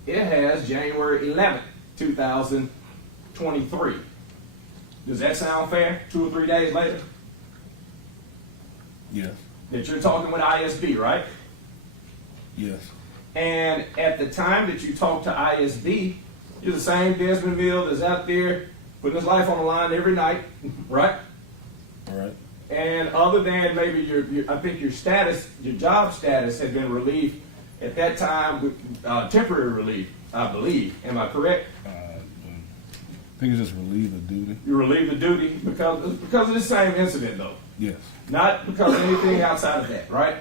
It has January 11th, 2023. Does that sound fair? 2 or 3 days later? Yes. That you're talking with ISB, right? Yes. And at the time that you talk to ISB, you're the same Desmond Mill that's out there putting his life on the line every night, right? All right. And other than maybe I think your status, your job status had been relieved at that time with temporary relief, I believe. Am I correct? I think it's just relieve of duty. You relieved of duty because of the same incident, though. Yes. Not because of anything outside of that, right?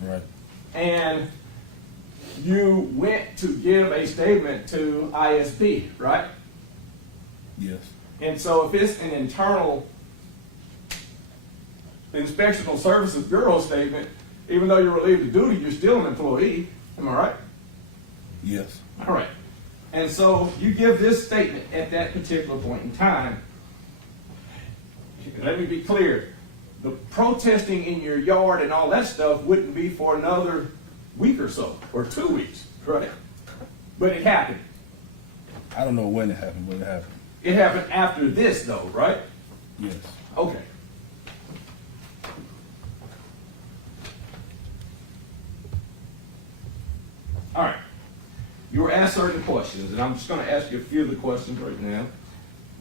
Right. And you went to give a statement to ISB, right? Yes. And so if it's an internal Inspectional Services Bureau statement, even though you're relieved of duty, you're still an employee. Am I right? Yes. All right. And so you give this statement at that particular point in time. Let me be clear. The protesting in your yard and all that stuff wouldn't be for another week or so, or 2 weeks, right? But it happened. I don't know when it happened, but it happened. It happened after this, though, right? Yes. Okay. All right. You were asked certain questions, and I'm just going to ask you a few of the questions right now.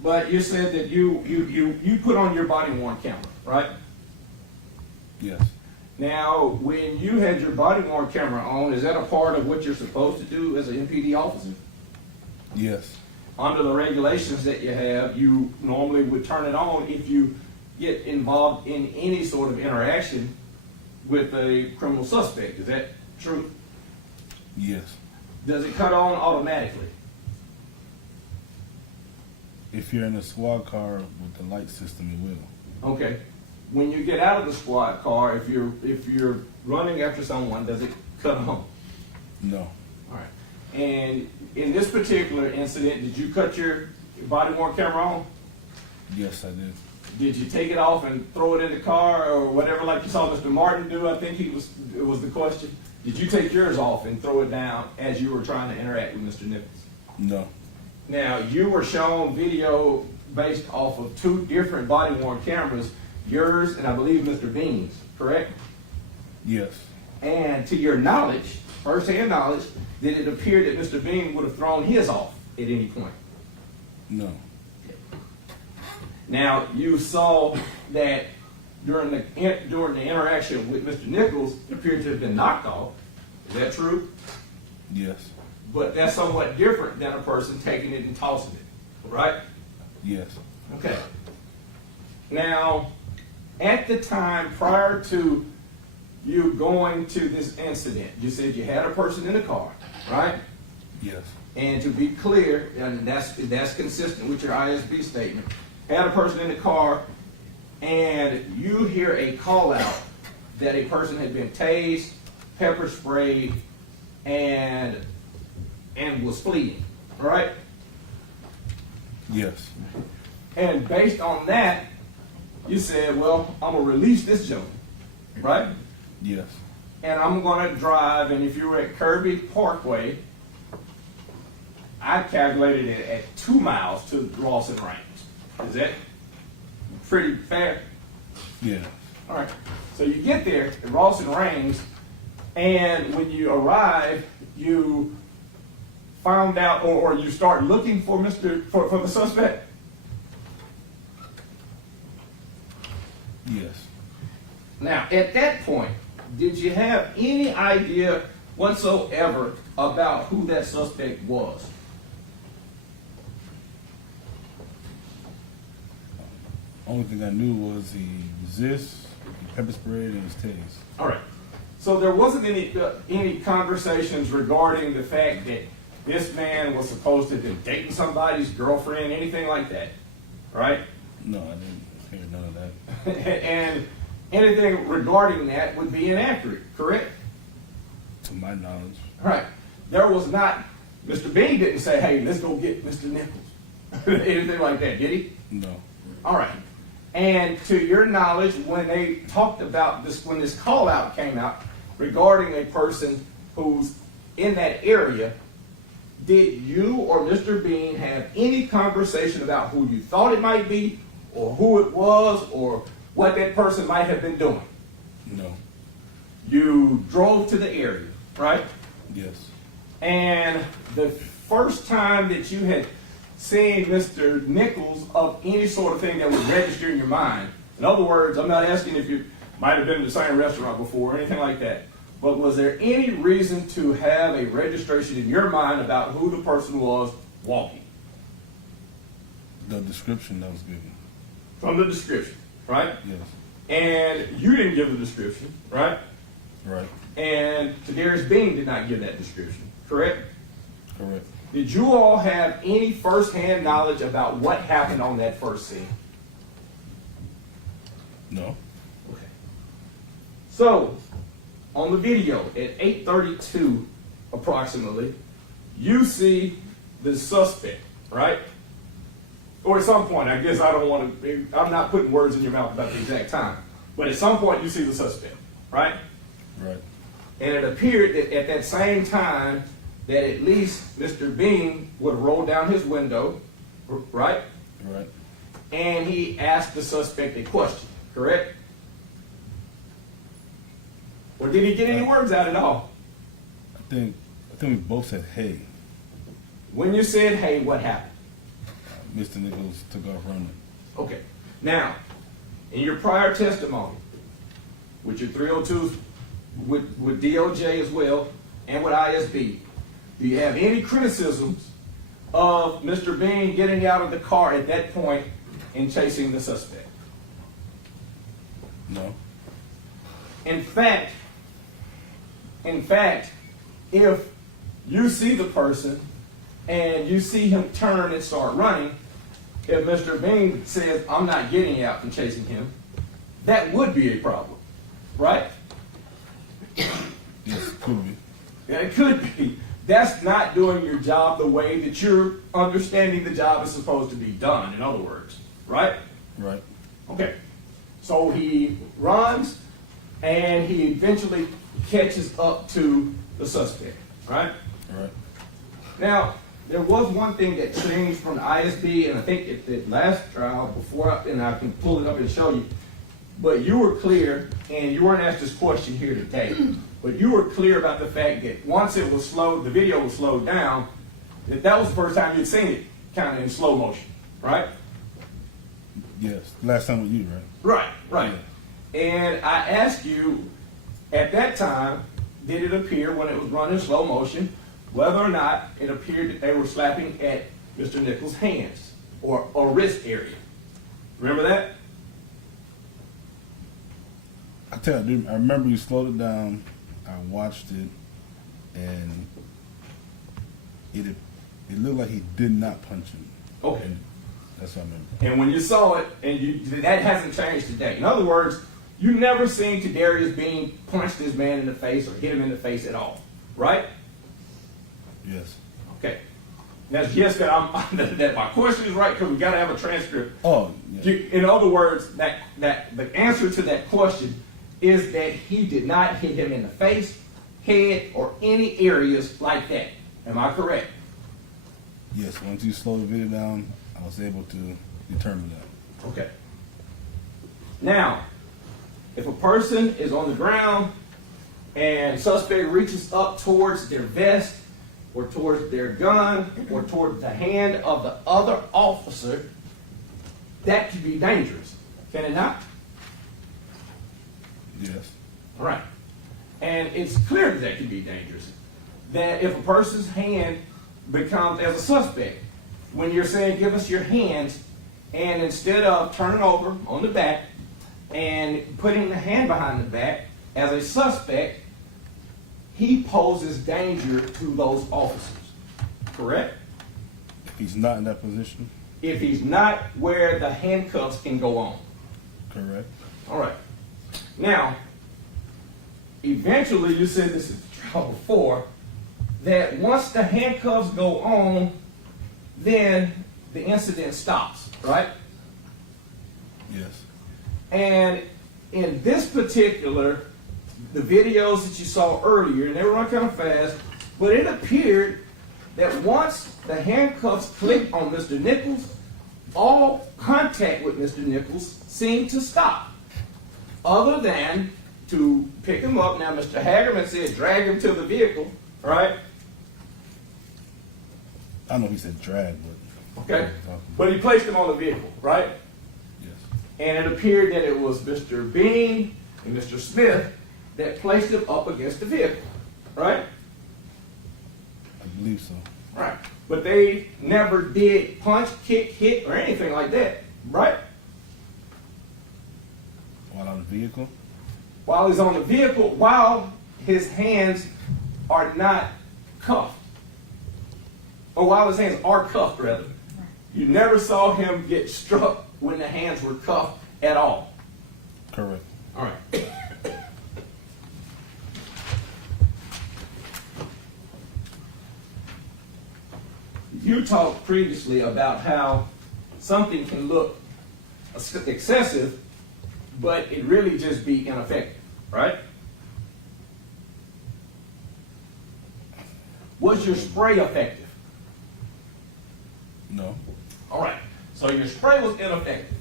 But you said that you put on your body-worn camera, right? Yes. Now, when you had your body-worn camera on, is that a part of what you're supposed to do as an MPD officer? Yes. Under the regulations that you have, you normally would turn it on if you get involved in any sort of interaction with a criminal suspect. Is that true? Yes. Does it cut on automatically? If you're in a squad car with the light system, it will. Okay. When you get out of the squad car, if you're running after someone, does it cut on? No. All right. And in this particular incident, did you cut your body worn camera on? Yes, I did. Did you take it off and throw it in the car or whatever, like you saw Mr. Martin do? I think it was the question. Did you take yours off and throw it down as you were trying to interact with Mr. Nichols? No. Now, you were shown video based off of 2 different body-worn cameras, yours and I believe Mr. Bean's, correct? Yes. And to your knowledge, first-hand knowledge, did it appear that Mr. Bean would have thrown his off at any point? No. Now, you saw that during the interaction with Mr. Nichols, it appeared to have been knocked off. Is that true? Yes. But that's somewhat different than a person taking it and tossing it, right? Yes. Okay. Now, at the time prior to you going to this incident, you said you had a person in the car, right? Yes. And to be clear, and that's consistent with your ISB statement, had a person in the car and you hear a call out that a person had been tased, pepper sprayed, and was fleeing, right? Yes. And based on that, you said, well, I'm going to release this gentleman, right? Yes. And I'm going to drive, and if you were at Kirby Parkway, I calculated it at 2 miles to Rawson Range. Is that pretty fair? Yeah. All right. So you get there at Rawson Range, and when you arrive, you found out, or you start looking for for the suspect. Yes. Now, at that point, did you have any idea whatsoever about who that suspect was? Only thing I knew was he resists, he pepper sprayed, and his tased. All right. So there wasn't any conversations regarding the fact that this man was supposed to have been dating somebody's girlfriend, anything like that, right? No, I didn't hear none of that. And anything regarding that would be inaccurate, correct? To my knowledge. Right. There was not, Mr. Bean didn't say, hey, let's go get Mr. Nichols. Anything like that, did he? No. All right. And to your knowledge, when they talked about this, when this call out came out regarding a person who's in that area, did you or Mr. Bean have any conversation about who you thought it might be, or who it was, or what that person might have been doing? No. You drove to the area, right? Yes. And the first time that you had seen Mr. Nichols of any sort of thing that would register in your mind, in other words, I'm not asking if you might have been to the same restaurant before or anything like that, but was there any reason to have a registration in your mind about who the person was walking? The description that was given. From the description, right? Yes. And you didn't give the description, right? Right. And Tadarius Bean did not give that description, correct? Correct. Did you all have any first-hand knowledge about what happened on that first scene? No. Okay. So, on the video at 8:32 approximately, you see the suspect, right? Or at some point, I guess I'm not putting words in your mouth about the exact time, but at some point you see the suspect, right? Right. And it appeared that at that same time that at least Mr. Bean would roll down his window, right? Right. And he asked the suspect a question, correct? Or did he get any words out at all? I think we both said hey. When you said hey, what happened? Mr. Nichols took off running. Okay. Now, in your prior testimony, with your 302s, with DOJ as well, and with ISB, do you have any criticisms of Mr. Bean getting out of the car at that point and chasing the suspect? No. In fact, if you see the person and you see him turn and start running, if Mr. Bean says, I'm not getting out and chasing him, that would be a problem, right? Yes, could be. Yeah, it could be. That's not doing your job the way that you're understanding the job is supposed to be done, in other words, right? Right. Okay. So he runs and he eventually catches up to the suspect, right? Right. Now, there was one thing that changed from the ISB, and I think at the last trial, and I can pull it up and show you, but you were clear, and you weren't asked this question here today, but you were clear about the fact that once it was slowed, the video was slowed down, that was the first time you'd seen it kind of in slow motion, right? Yes. Last time with you, right? Right, right. And I asked you, at that time, did it appear when it was run in slow motion, whether or not it appeared that they were slapping at Mr. Nichols' hands or wrist area? Remember that? I remember you slowed it down. I watched it, and it looked like he did not punch him. Okay. And that's what I remember. And when you saw it, and that hasn't changed today. In other words, you never seen Darius Bean punch this man in the face or hit him in the face at all, right? Yes. Okay. Now, yes, that my question is right because we got to have a transcript. Oh, yeah. In other words, that the answer to that question is that he did not hit him in the face, head, or any areas like that. Am I correct? Yes. Once you slowed the video down, I was able to determine that. Okay. Now, if a person is on the ground and suspect reaches up towards their vest or towards their gun or towards the hand of the other officer, that could be dangerous. Can it not? Yes. All right. And it's clear that can be dangerous. That if a person's hand becomes, as a suspect, when you're saying, give us your hands, and instead of turning over on the back and putting the hand behind the back, as a suspect, he poses danger to those officers. Correct? If he's not in that position? If he's not where the handcuffs can go on. Correct. All right. Now, eventually, you said this is the trial before, that once the handcuffs go on, then the incident stops, right? Yes. And in this particular, the videos that you saw earlier, and they were running kind of fast, but it appeared that once the handcuffs clicked on Mr. Nichols, all contact with Mr. Nichols seemed to stop. Other than to pick him up. Now, Mr. Hagerman said drag him to the vehicle, right? I don't know if he said drag, but... Okay. But he placed him on the vehicle, right? Yes. And it appeared that it was Mr. Bean and Mr. Smith that placed him up against the vehicle, right? I believe so. Right. But they never did punch, kick, hit, or anything like that, right? While on the vehicle? While he's on the vehicle, while his hands are not cuffed. Or while his hands are cuffed, rather. You never saw him get struck when the hands were cuffed at all. Correct. All right. You talked previously about how something can look excessive, but it really just be ineffective, right? Was your spray effective? No. All right. So your spray was ineffective.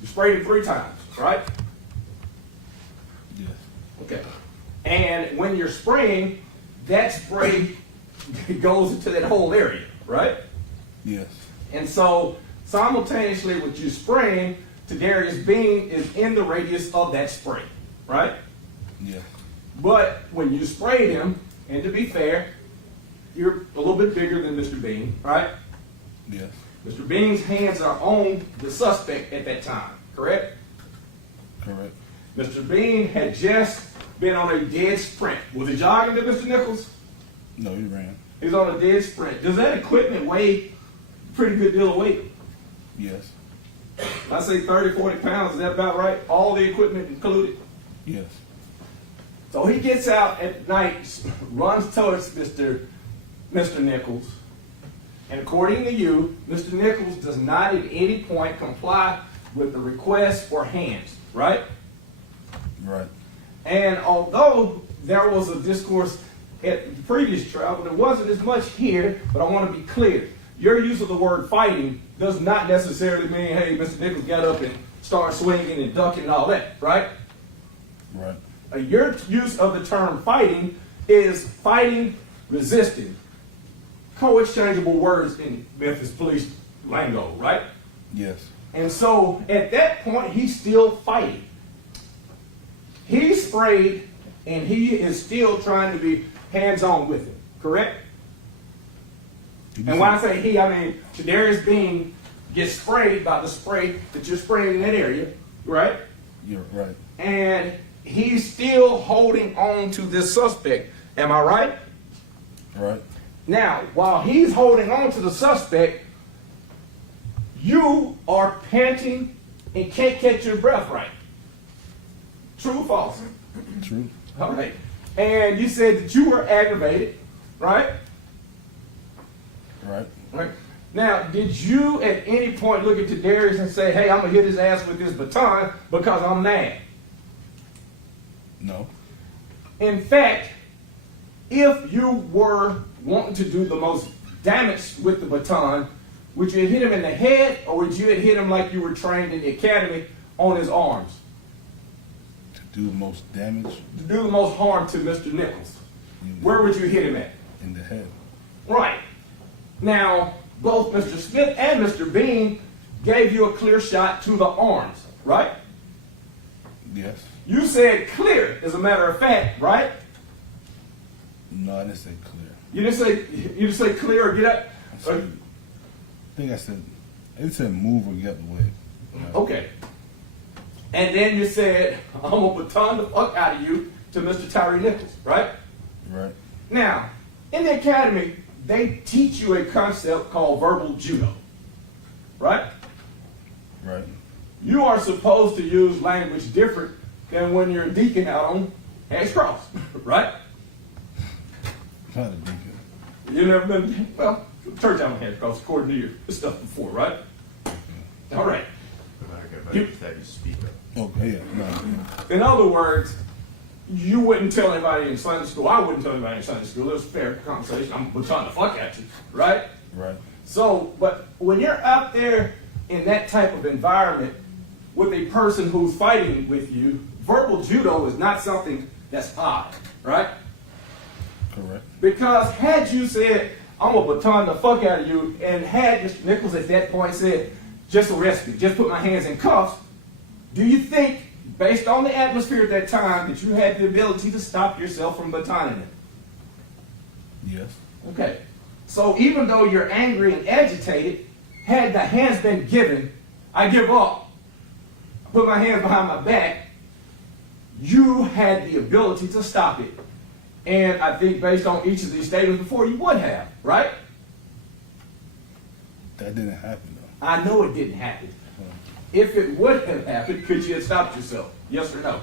You sprayed it 3 times, right? Yes. Okay. And when you're spraying, that spray goes into that whole area, right? Yes. And so simultaneously with you spraying, Darius Bean is in the radius of that spray, right? Yes. But when you sprayed him, and to be fair, you're a little bit bigger than Mr. Bean, right? Yes. Mr. Bean's hands are on the suspect at that time, correct? Correct. Mr. Bean had just been on a dead sprint. Was he jogging to Mr. Nichols? No, he ran. He's on a dead sprint. Does that equipment weigh a pretty good deal of weight? Yes. I say 30, 40 pounds. Is that about right? All the equipment included? Yes. So he gets out at night, runs towards Mr. Nichols, and according to you, Mr. Nichols does not at any point comply with the request for hands, right? Right. And although there was a discourse at the previous trial, but there wasn't as much here, but I want to be clear. Your use of the word fighting does not necessarily mean, hey, Mr. Nichols got up and started swinging and ducking and all that, right? Right. Your use of the term fighting is fighting, resisting. Co-exchangeable words in Memphis Police lingo, right? Yes. And so at that point, he's still fighting. He's sprayed, and he is still trying to be hands-on with it, correct? And when I say he, I mean Tadarius Bean gets sprayed by the spray that you're spraying in that area, right? You're right. And he's still holding on to this suspect. Am I right? Right. Now, while he's holding on to the suspect, you are panting and can't catch your breath right. True or false? True. All right. And you said that you were aggravated, right? Right. Right. Now, did you at any point look at Tadarius and say, hey, I'm going to hit his ass with this baton because I'm mad? No. In fact, if you were wanting to do the most damage with the baton, would you have hit him in the head or would you have hit him like you were trained in the academy on his arms? To do the most damage? To do the most harm to Mr. Nichols. Where would you hit him at? In the head. Right. Now, both Mr. Smith and Mr. Bean gave you a clear shot to the arms, right? Yes. You said clear, as a matter of fact, right? No, I didn't say clear. You didn't say clear or get up? I think I said move or get out the way. Okay. And then you said, I'm going to baton the fuck out of you to Mr. Tyre Nichols, right? Right. Now, in the academy, they teach you a concept called verbal judo, right? Right. You are supposed to use language different than when you're a deacon out on Hash Cross, right? Not a deacon. You've never been, well, church out on Hash Cross, according to your stuff before, right? All right. Okay, but you speak up. Okay, yeah. No. In other words, you wouldn't tell anybody in Sunday school. I wouldn't tell anybody in Sunday school. It was a fair conversation. I'm trying to fuck at you, right? Right. So, but when you're out there in that type of environment with a person who's fighting with you, verbal judo is not something that's odd, right? Correct. Because had you said, I'm going to baton the fuck out of you, and had Mr. Nichols at that point said, just arrest me, just put my hands in cuffs, do you think, based on the atmosphere at that time, that you had the ability to stop yourself from batoning him? Yes. Okay. So even though you're angry and agitated, had the hands been given, I give up, I put my hands behind my back, you had the ability to stop it. And I think based on each of these statements before, you would have, right? That didn't happen, though. I know it didn't happen. If it would have happened, could you have stopped yourself? Yes or no?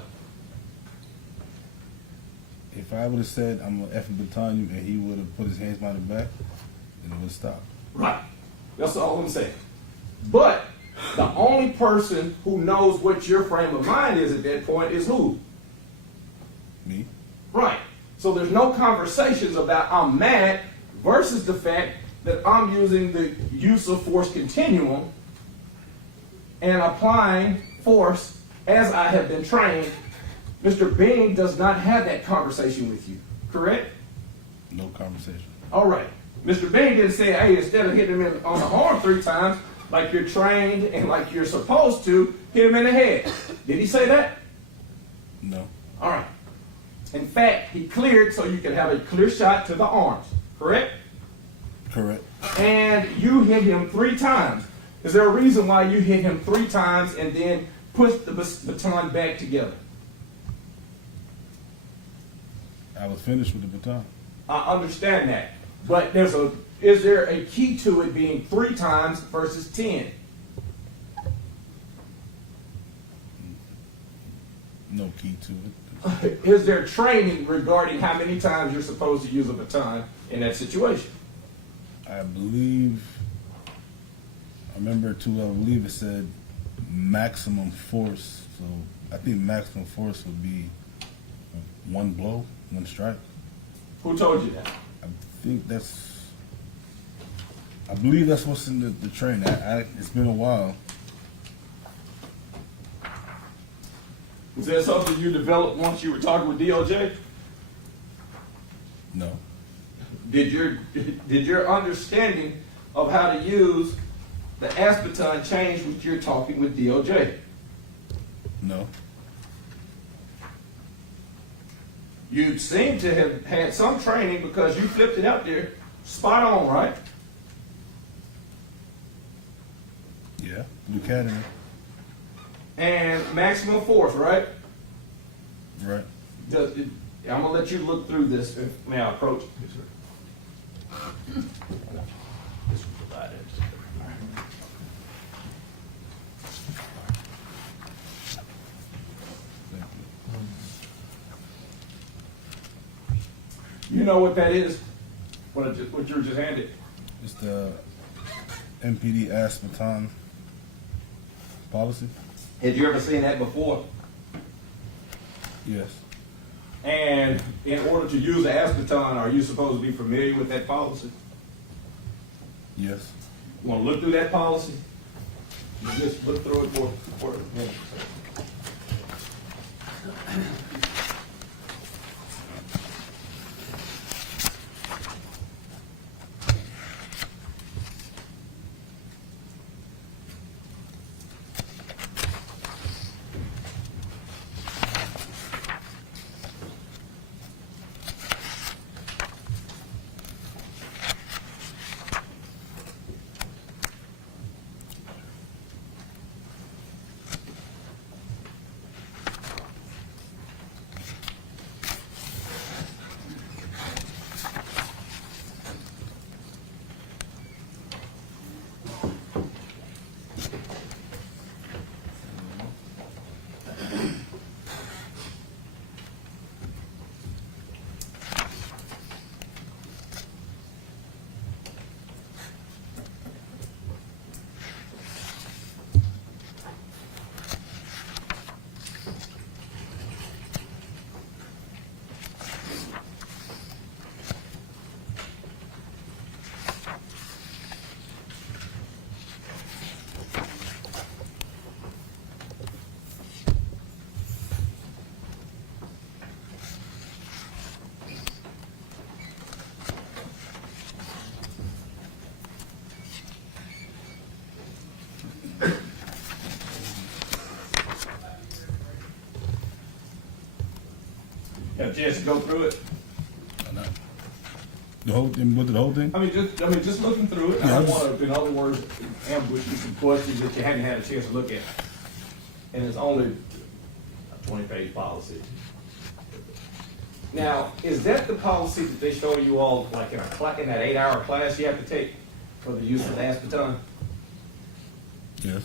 If I would have said, I'm going to effing baton you, and he would have put his hands behind the back, then it would have stopped. Right. That's all I'm saying. But the only person who knows what your frame of mind is at that point is who? Me? Right. So there's no conversations about I'm mad versus the fact that I'm using the use of force continuum and applying force as I have been trained. Mr. Bean does not have that conversation with you, correct? No conversation. All right. Mr. Bean didn't say, hey, instead of hitting him on the arm 3 times, like you're trained and like you're supposed to, hit him in the head. Did he say that? No. All right. In fact, he cleared so you can have a clear shot to the arms, correct? Correct. And you hit him 3 times. Is there a reason why you hit him 3 times and then put the baton back together? I was finished with the baton. I understand that, but is there a key to it being 3 times versus 10? No key to it. Is there training regarding how many times you're supposed to use a baton in that situation? I believe it said maximum force. So I think maximum force would be 1 blow, 1 strike. Who told you that? I believe that's what's in the training. It's been a while. Was that something you developed once you were talking with DOJ? No. Did your understanding of how to use the baton change when you're talking with DOJ? No. You seem to have had some training because you flipped it out there spot on, right? Yeah. The academy. And maximum force, right? Right. I'm gonna let you look through this. May I approach? Yes, sir. This was provided. You know what that is? What you were just handed? It's the MPD baton policy. Had you ever seen that before? Yes. And in order to use the baton, are you supposed to be familiar with that policy? Yes. You want to look through that policy? You just look through it for a minute. Have a chance to go through it? The whole thing, with the whole thing? I mean, just looking through it. Yeah, I don't want to, in other words, ambush you some questions that you hadn't had a chance to look at. And it's only a 20-page policy. Now, is that the policy that they show you all, like in that 8-hour class you have to take for the use of the baton? Yes.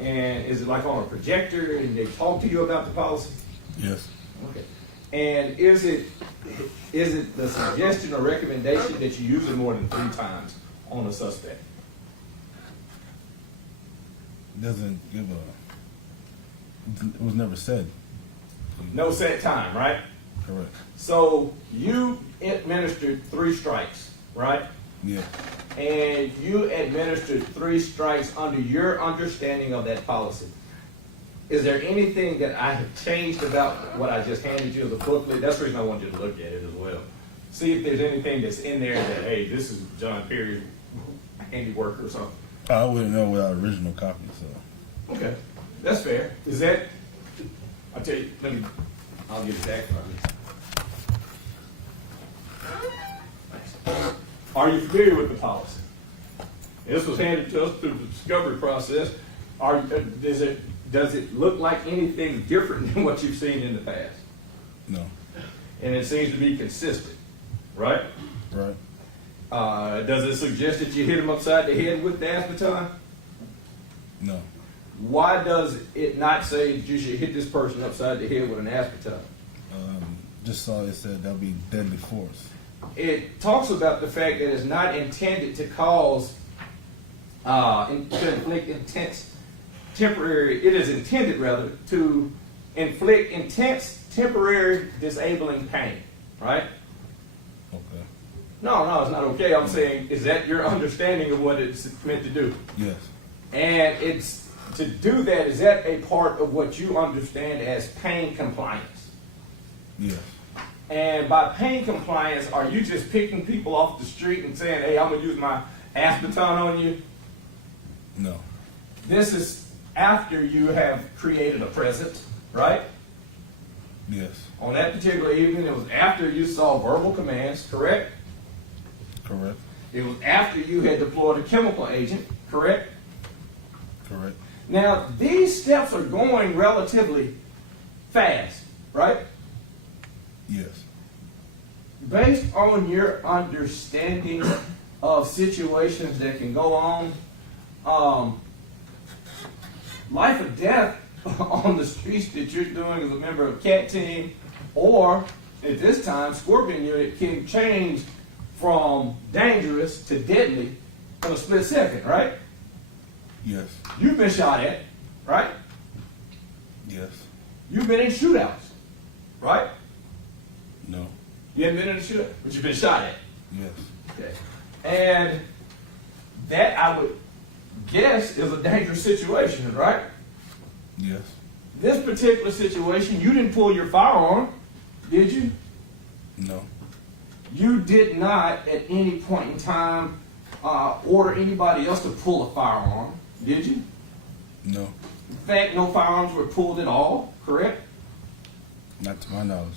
And is it like on a projector and they talk to you about the policy? Yes. Okay. And is it the suggestion or recommendation that you use it more than 3 times on a suspect? It doesn't give it was never said. No set time, right? Correct. So you administered 3 strikes, right? Yeah. And you administered 3 strikes under your understanding of that policy. Is there anything that I have changed about what I just handed you as a booklet? That's the reason I want you to look at it as well. See if there's anything that's in there that, hey, this is John Perry's handiwork or something. I wouldn't know without original copy, so. Okay, that's fair. Is that, I'll tell you, I'll give it back from you. Are you familiar with the policy? This was handed to us through the discovery process. does it look like anything different than what you've seen in the past? No. And it seems to be consistent, right? Right. Does it suggest that you hit him upside the head with the aspartame? No. Why does it not say that you should hit this person upside the head with an aspartame? Just saw it said that'll be deadly force. It talks about the fact that it's not intended to cause, to inflict intense temporary, it is intended rather to inflict intense temporary disabling pain, right? Okay. No, it's not okay. I'm saying, is that your understanding of what it's meant to do? Yes. And it's to do that, is that a part of what you understand as pain compliance? Yes. And by pain compliance, are you just picking people off the street and saying, hey, I'm going to use my aspartame on you? No. This is after you have created a precedent, right? Yes. On that particular evening, it was after you saw verbal commands, correct? Correct. It was after you had deployed a chemical agent, correct? Correct. Now, these steps are going relatively fast, right? Yes. Based on your understanding of situations that can go on, life or death on the streets that you're doing as a member of CAT team, or at this time, Scorpion unit can change from dangerous to deadly in a split second, right? Yes. You've been shot at, right? Yes. You've been in shootouts, right? No. You haven't been in a shootout, but you've been shot at. Yes. Okay. And that, I would guess, is a dangerous situation, right? Yes. This particular situation, you didn't pull your firearm, did you? No. You did not at any point in time order anybody else to pull a firearm, did you? No. In fact, no firearms were pulled at all, correct? Not to my knowledge.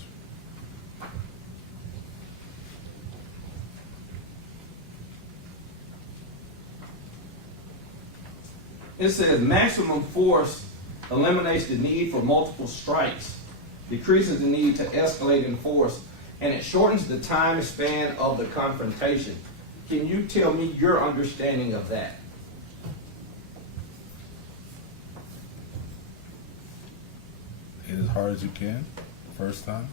It says maximum force eliminates the need for multiple strikes, decreases the need to escalate in force, and it shortens the time span of the confrontation. Can you tell me your understanding of that? Hit as hard as you can, first time.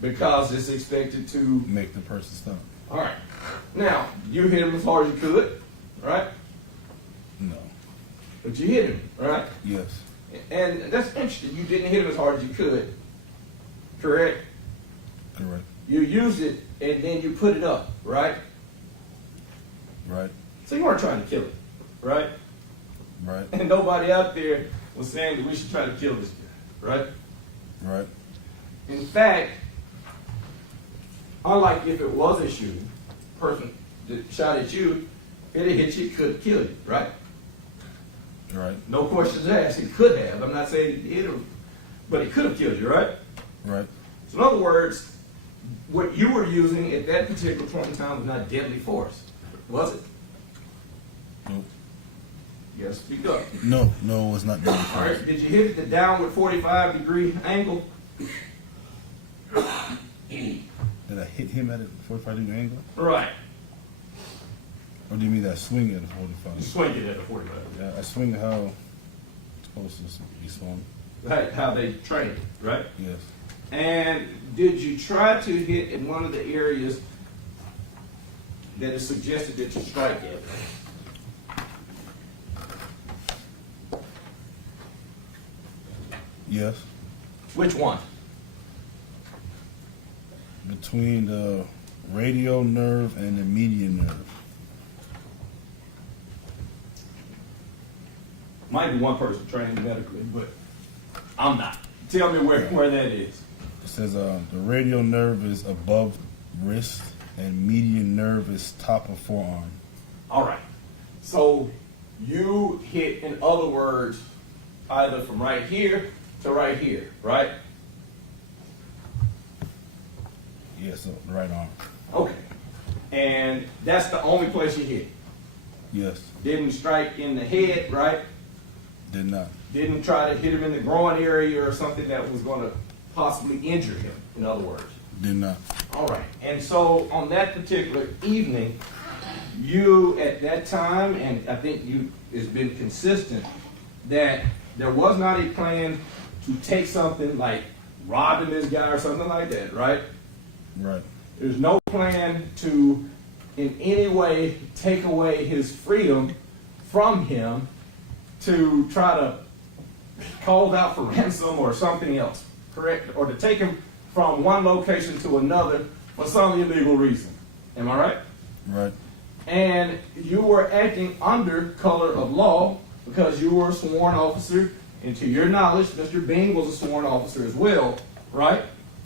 Because it's expected to... Make the person stop. All right. Now, you hit him as hard as you could, right? No. But you hit him, right? Yes. And that's interesting. You didn't hit him as hard as you could, correct? Correct. You used it, and then you put it up, right? Right. So you weren't trying to kill it, right? Right. And nobody out there was saying that we should try to kill this guy, right? Right. In fact, unlike if it was a shooting, person that shot at you, if it hit you, could kill you, right? Right. No questions asked. It could have. I'm not saying it, but it could have killed you, right? Right. So in other words, what you were using at that particular point in time was not deadly force, was it? Nope. Yes, speak up. No, it was not deadly All right, force. did you hit it the downward 45-degree angle? Did I hit him at a 45-degree angle? Right. Or do you mean that I swing at a 45? You swing it at a 45. Yeah, I swing how it's supposed to be swung. Right, how they train, right? Yes. And did you try to hit in one of the areas that is suggested that you strike at? Yes. Which one? Between the radial nerve and the median nerve. Might be one person trained medically, but I'm not. Tell me where that is. It says the radial nerve is above wrist and median nerve is top of forearm. All right. So you hit, in other words, either from right here to right here, right? Yes, the right arm. Okay. And that's the only place you hit. Yes. Didn't strike in the head, right? Did not. Didn't try to hit him in the groin area or something that was going to possibly injure him, in other words. Did not. All right. And so on that particular evening, you at that time, and I think it's been consistent, that there was not a plan to take something like robbing this guy or something like that, right? Right. There's no plan to in any way take away his freedom from him to try to call out for ransom or something else, correct? Or to take him from one location to another for some illegal reason. Am I right? Right. And you were acting under color of law because you were a sworn officer, and to your knowledge, Mr. Bean was a sworn officer as well, right?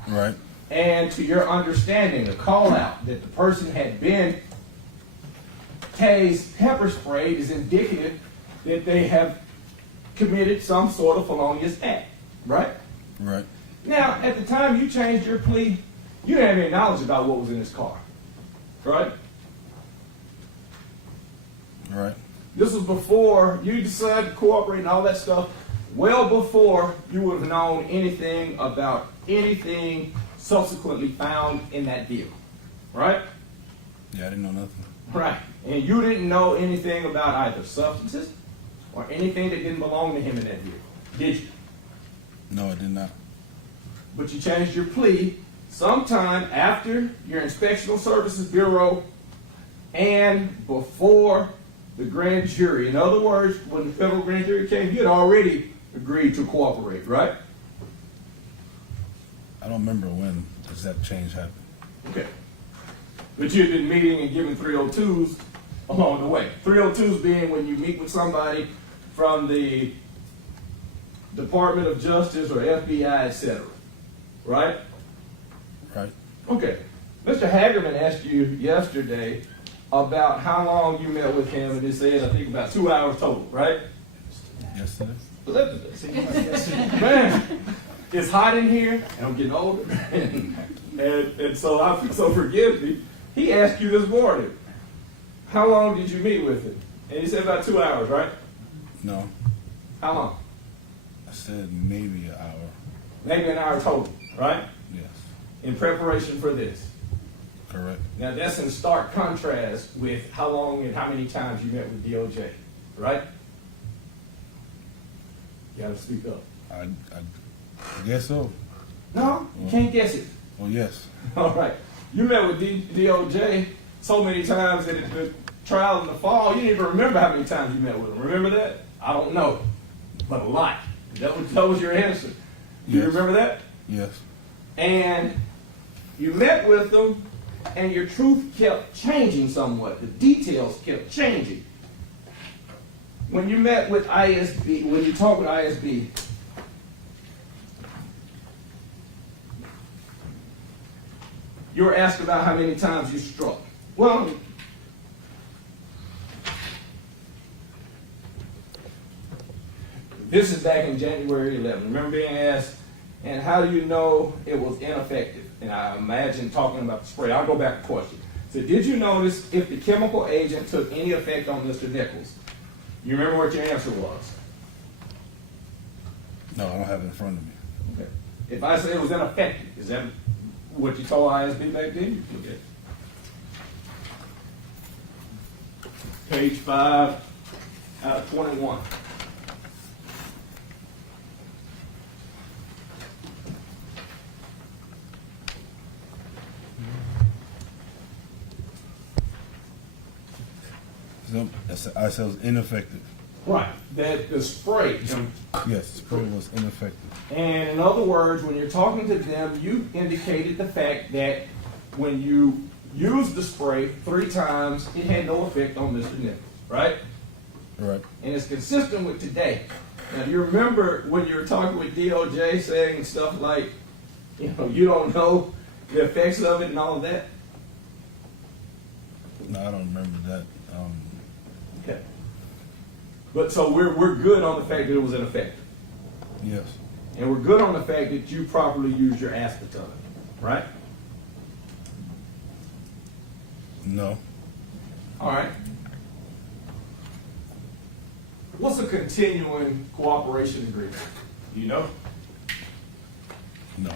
Right. And to your understanding, the call out that the person had been tased, pepper sprayed is indicative that they have committed some sort of felonious act, right? Right. Now, at the time you changed your plea, you didn't have any knowledge about what was in this car, right? Right. This was before you decided to cooperate and all that stuff, well before you would have known anything about anything subsequently found in that vehicle, right? Yeah, I didn't know nothing. Right. And you didn't know anything about either substances or anything that didn't belong to him in that vehicle, did you? No, I did not. But you changed your plea sometime after your Inspectional Services Bureau and before the grand jury. In other words, when the federal grand jury came, you had already agreed to cooperate, right? I don't remember when that change happened. Okay. But you've been meeting and giving 302s along the way. 302s being when you meet with somebody from the Department of Justice or FBI, etc. Right? Right. Okay. Mr. Hagerman asked you yesterday about how long you met with him, and he said, I think about 2 hours total, right? Yesterday. Man, it's hot in here, and I'm getting older, and so forgive me. He asked you this morning, how long did you meet with him? And he said about 2 hours, right? No. How long? I said maybe an hour. Maybe an hour total, right? Yes. In preparation for this. Correct. Now that's in stark contrast with how long and how many times you met with DOJ, right? You gotta speak up. I guess so. No, you can't guess it. Well, yes. All right. You met with DOJ so many times that at the trial in the fall, you didn't even remember how many times you met with them. Remember that? I don't know, but a lot. That was your answer. Do you remember that? Yes. And you met with them, and your truth kept changing somewhat. The details kept changing. When you met with ISB, when you talked with ISB, you were asked about how many times you struck. Well, this is back in January 11. Remember being asked, and how do you know it was ineffective? And I imagine talking about the spray. I'll go back to the question. So did you notice if the chemical agent took any effect on Mr. Nichols? You remember what your answer was? No, I don't have it in front of me. Okay. If I say it was ineffective, is that what you told ISB back then? Okay. Page 5 out of 21. I said it was ineffective. Right. That the spray. Yes, the spray was ineffective. And in other words, when you're talking to them, you indicated the fact that when you used the spray 3 times, it had no effect on Mr. Nichols, right? Right. And it's consistent with today. Now, you remember when you were talking with DOJ saying stuff like, you don't know the effects of it and all of that? No, I don't remember that. Okay. But so we're good on the fact that it was ineffective. Yes. And we're good on the fact that you properly used your aspartame, right? No. All right. What's a continuing cooperation agreement? Do you know? No.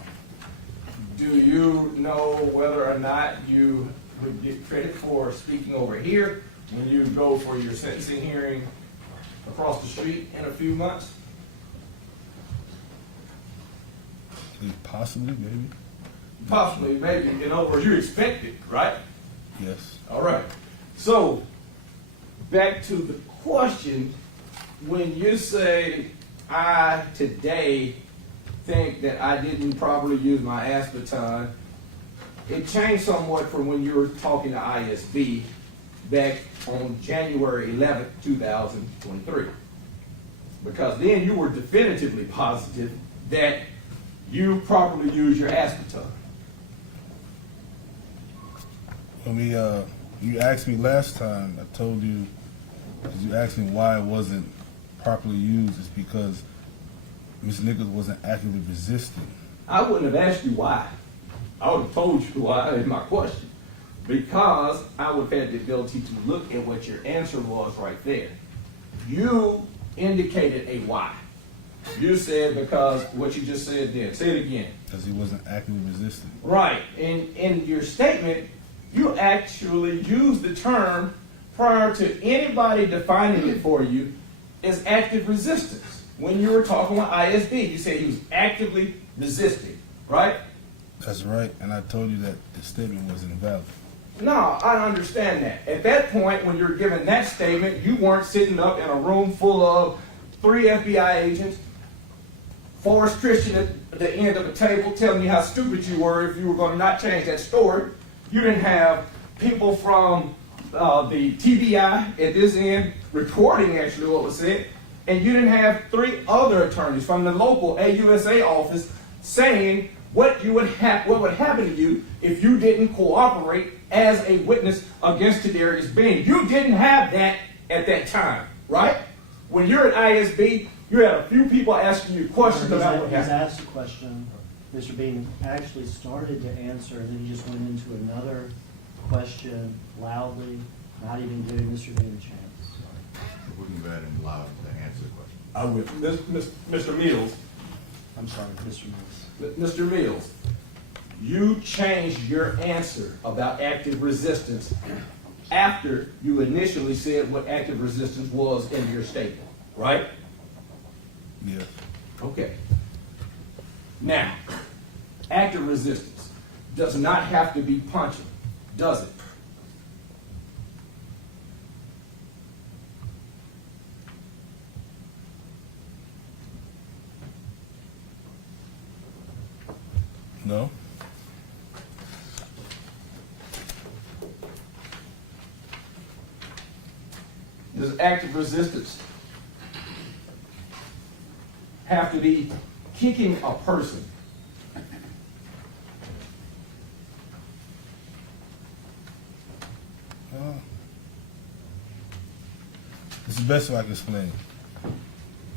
Do you know whether or not you would get credit for speaking over here when you go for your sentencing hearing across the street in a few months? Possibly, maybe. Possibly, maybe. In other words, you expect it, right? Yes. All right. So, back to the question, when you say, I today think that I didn't properly use my aspartame, it changed somewhat from when you were talking to ISB back on January 11th, 2023. Because then you were definitively positive that you properly used your aspartame. When you asked me last time, I told you, because you asked me why it wasn't properly used, it's because Ms. Nichols wasn't actively resisting. I wouldn't have asked you why. I would have told you why in my question. Because I would have had the ability to look at what your answer was right there. You indicated a why. You said because what you just said then. Say it again. Because he wasn't actively resisting. Right. In your statement, you actually used the term prior to anybody defining it for you as active resistance. When you were talking with ISB, you said he was actively resisting, right? That's right, and I told you that the statement wasn't valid. No, I understand that. At that point, when you were giving that statement, you weren't sitting up in a room full of 3 FBI agents, Forrest Christian at the end of a table telling you how stupid you were if you were going to not change that story. You didn't have people from the TBI at this end reporting actually what was said, and you didn't have 3 other attorneys from the local AUSA office saying what would happen to you if you didn't cooperate as a witness against Tadarius Bean. You didn't have that at that time, right? When you're at ISB, you had a few people asking you questions about what He's happened. asked a question, Mr. Bean actually started to answer, and then he just went into another question loudly, not even giving Mr. Bean a chance. We can go ahead and allow him to answer the question. I will. Mr. Mills. I'm sorry, Mr. Mills. Mr. Mills, you changed your answer about active resistance after you initially said what active resistance was in your statement, right? Yes. Okay. Now, active resistance does not have to be punching, does it? No? Does active resistance have to be kicking a person? It's the best way I can explain.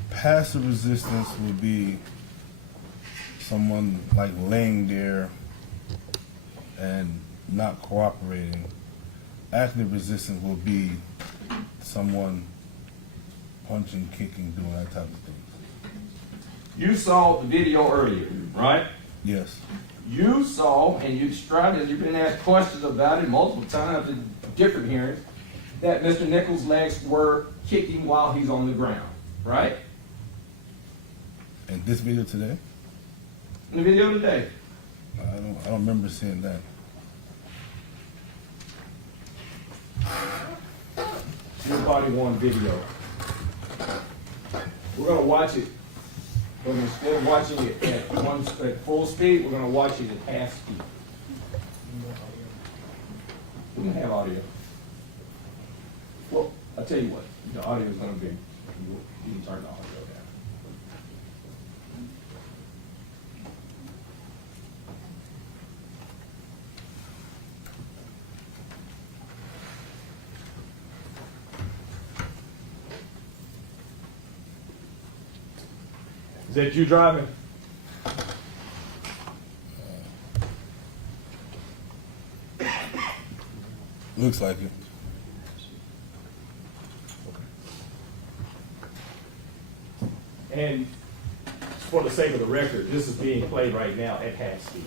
Passive resistance would be someone like laying there and not cooperating. Active resistance will be someone punching, kicking, doing that type of thing. You saw the video earlier, right? Yes. You saw, and you described it, you've been asked questions about it multiple times in different hearings, that Mr. Nichols' legs were kicking while he's on the ground, right? In this video today? In the video today. I don't remember seeing that. Your body worn video. We're going to watch it, but instead of watching it at full speed, we're going to watch it at half speed. We can have audio. Well, I'll tell you what, the audio is going to be, you can turn the audio down. Is that you driving? Looks like it. And for the sake of the record, this is being played right now at half speed.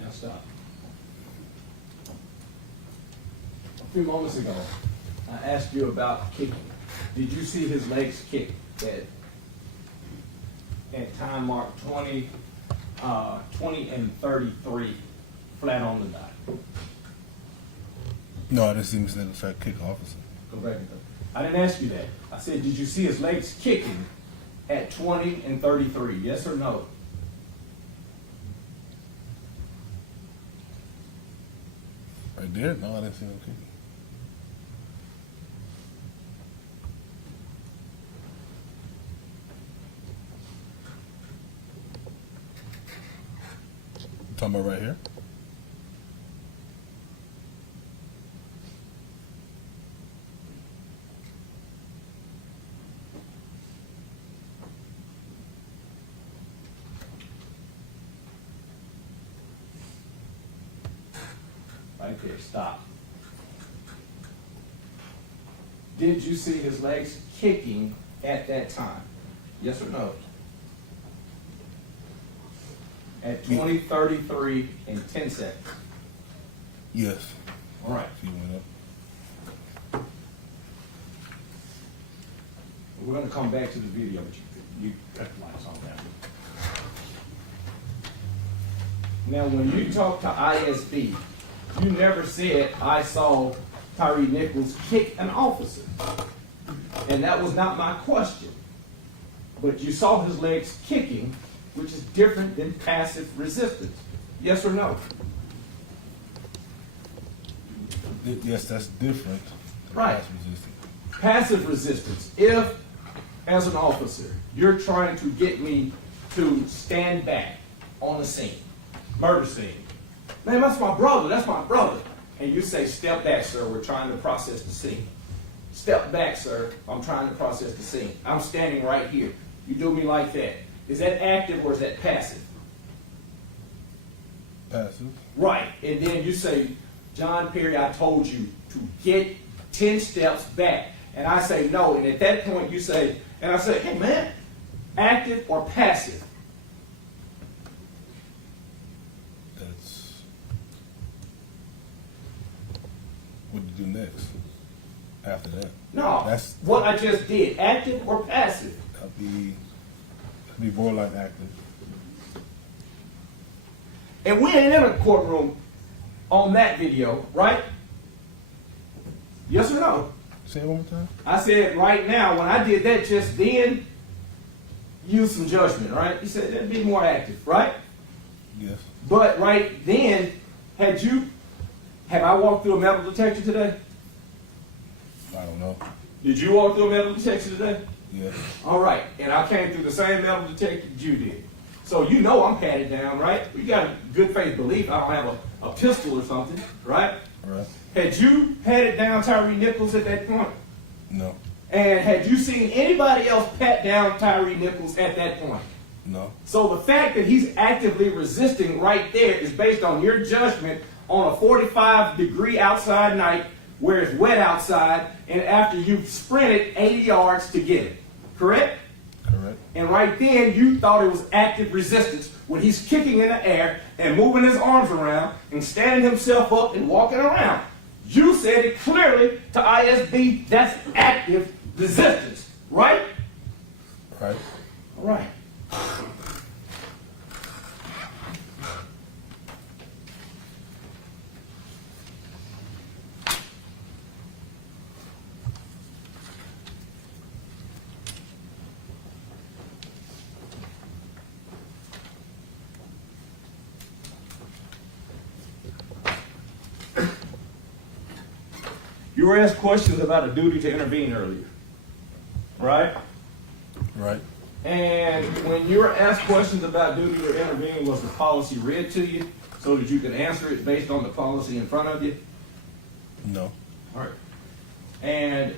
Now stop. A few moments ago, I asked you about kicking. Did you see his legs kick at time mark 20 and 33, flat on the dot? No, I didn't see Mr. Effect kick officer. Go back. I didn't ask you that. I said, did you see his legs kicking at 20 and 33? Yes or no? Right there? No, I didn't see him kicking. Talking about right here? Right there, stop. Did you see his legs kicking at that time? Yes or no? At 20, 33, and 10 seconds. Yes. All right. He went up. We're going to come back to the video, but you cut the lights on now. Now, when you talk to ISB, you never said, I saw Tyre Nichols kick an officer. And that was not my question. But you saw his legs kicking, which is different than passive resistance. Yes or no? Yes, that's different. Right. Passive resistance. Passive resistance. If, as an officer, you're trying to get me to stand back on the scene, murder scene. Man, that's my brother, that's my brother. And you say, step back, sir, we're trying to process the scene. Step back, sir, I'm trying to process the scene. I'm standing right here. You do me like that. Is that active or is that passive? Passive. Right. And then you say, John Perry, I told you to get 10 steps back. And I say no. And at that point you say, and I say, hey man, active or passive? That's what do you do next after that? No. That's what I just did. Active or passive? I'll be borderline active. And we ain't in a courtroom on that video, right? Yes or no? Say it one more time. I said right now, when I did that just then, use some judgment, right? You said that'd be more active, right? Yes. But right then, have I walked through a metal detector today? I don't know. Did you walk through a metal detector today? Yes. All right. And I came through the same metal detector that you did. So you know I'm patted down, right? You got a good faith belief I don't have a pistol or something, right? Right. Had you patted down Tyre Nichols at that point? No. And had you seen anybody else pat down Tyre Nichols at that point? No. So the fact that he's actively resisting right there is based on your judgment on a 45-degree outside night where it's wet outside and after you've sprinted 80 yards to get it. Correct? Correct. And right then you thought it was active resistance when he's kicking in the air and moving his arms around and standing himself up and walking around. You said it clearly to ISB, that's active resistance, right? Right. All right. You were asked questions about a duty to intervene earlier, right? Right. And when you were asked questions about duty to intervene, was the policy read to you so that you could answer it based on the policy in front of you? No. All right. And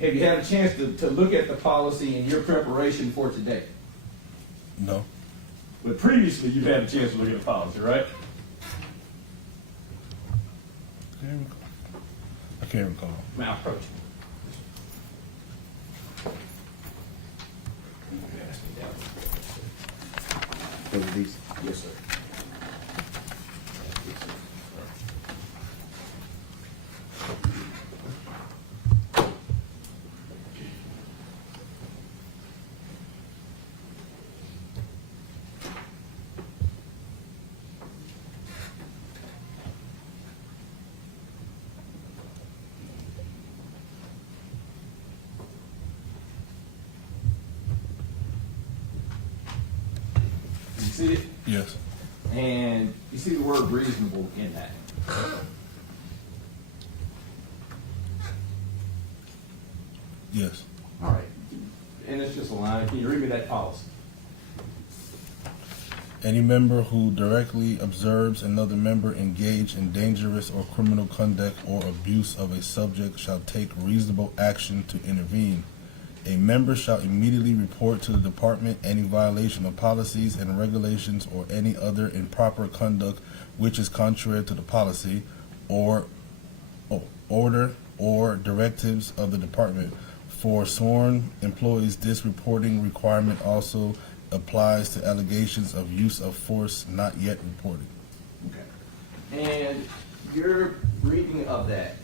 have you had a chance to look at the policy in your preparation for today? No. But previously you've had a chance to look at the policy, right? I can't recall. Now approach. Yes, sir. You see it? Yes. And you see the word reasonable in that. Yes. All right. And it's just a line. Can you read me that policy? Any member who directly observes another member engage in dangerous or criminal conduct or abuse of a subject shall take reasonable action to intervene. A member shall immediately report to the department any violation of policies and regulations or any other improper conduct which is contrary to the policy or order or directives of the department. For sworn employees, this reporting requirement also applies to allegations of use of force not yet reported. Okay. And your reading of that,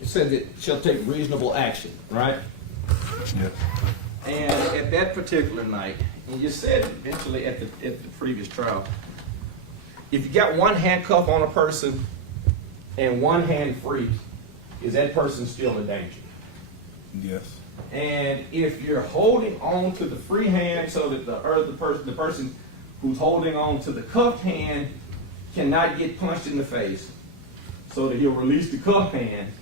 it says it shall take reasonable action, right? Yes. And at that particular night, and you said eventually at the previous trial, if you got one handcuff on a person and one hand free, is that person still in danger? Yes. And if you're holding on to the free hand so that the person who's holding on to the cuffed hand cannot get punched in the face, so that he'll release the cuffed hand,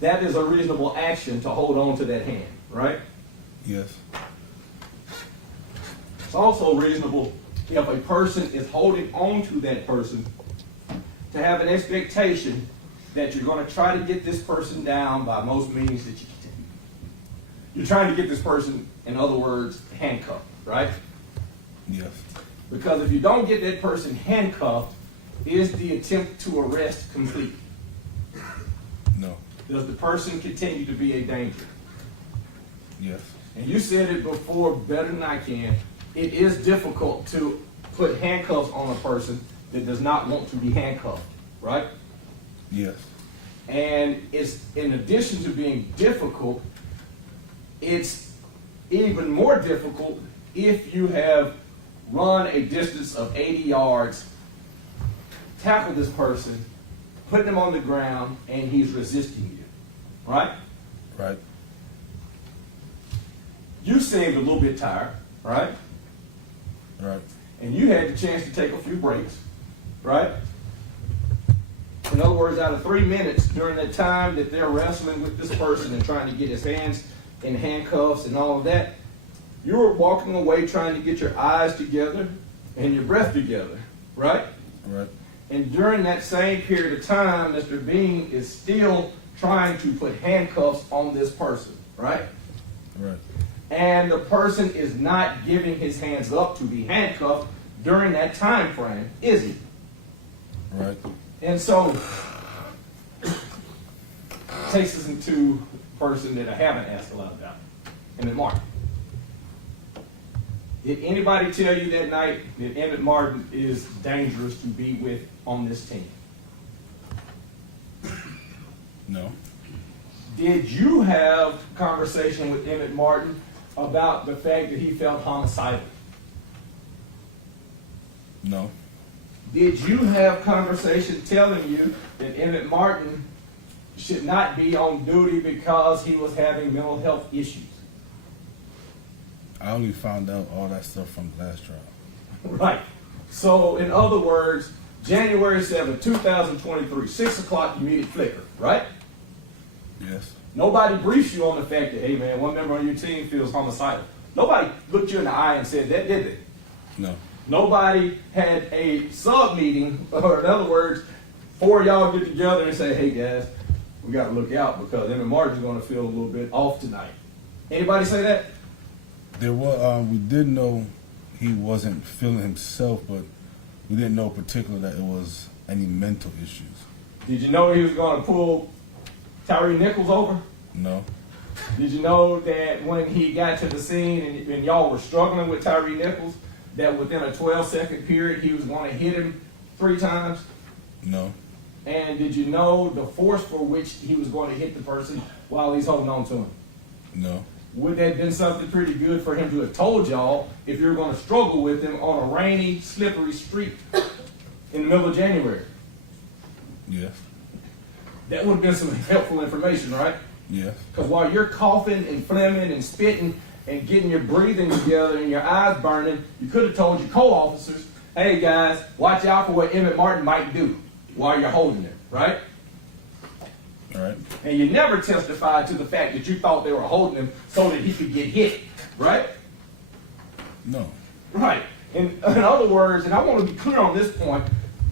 that is a reasonable action to hold on to that hand, right? Yes. It's also reasonable if a person is holding on to that person to have an expectation that you're going to try to get this person down by most means that you can. You're trying to get this person, in other words, handcuffed, right? Yes. Because if you don't get that person handcuffed, is the attempt to arrest complete? No. Does the person continue to be a danger? Yes. And you said it before better than I can. It is difficult to put handcuffs on a person that does not want to be handcuffed, right? Yes. And it's, in addition to being difficult, it's even more difficult if you have run a distance of 80 yards, tackle this person, put them on the ground, and he's resisting you, right? Right. You seemed a little bit tired, right? Right. And you had the chance to take a few breaks, right? In other words, out of 3 minutes during that time that they're wrestling with this person and trying to get his hands in handcuffs and all of that, you were walking away trying to get your eyes together and your breath together, right? Right. And during that same period of time, Mr. Bean is still trying to put handcuffs on this person, right? Right. And the person is not giving his hands up to be handcuffed during that time frame, is he? Right. And so, takes us into a person that I haven't asked a lot about, Emmett Martin. Did anybody tell you that night that Emmett Martin is dangerous to be with on this team? No. Did you have conversation with Emmett Martin about the fact that he felt homicidal? No. Did you have conversation telling you that Emmett Martin should not be on duty because he was having mental health issues? I only found out all that stuff from the last trial. Right. So, in other words, January 7, 2023, 6 o'clock, you meet at Flickr, right? Yes. Nobody briefs you on the fact that, hey man, one member on your team feels homicidal. Nobody looked you in the eye and said that, did they? No. Nobody had a sub-meeting, or in other words, 4 of y'all get together and say, hey guys, we got to look out because Emmett Martin's going to feel a little bit off tonight. Anybody say that? There was, we did know he wasn't feeling himself, but we didn't know particular that it was any mental issues. Did you know he was going to pull Tyre Nichols over? No. Did you know that when he got to the scene and y'all were struggling with Tyre Nichols, that within a 12-second period he was going to hit him 3 times? No. And did you know the force for which he was going to hit the person while he's holding on to him? No. Would that have been something pretty good for him to have told y'all if you were going to struggle with him on a rainy, slippery street in the middle of January? Yes. That would have been some helpful information, right? Yes. Because while you're coughing and phlegming and spitting and getting your breathing together and your eyes burning, you could have told your co-officers, hey guys, watch out for what Emmett Martin might do while you're holding him, right? All right. And you never testified to the fact that you thought they were holding him so that he could get hit, right? No. Right. In other words, and I want to be clear on this point,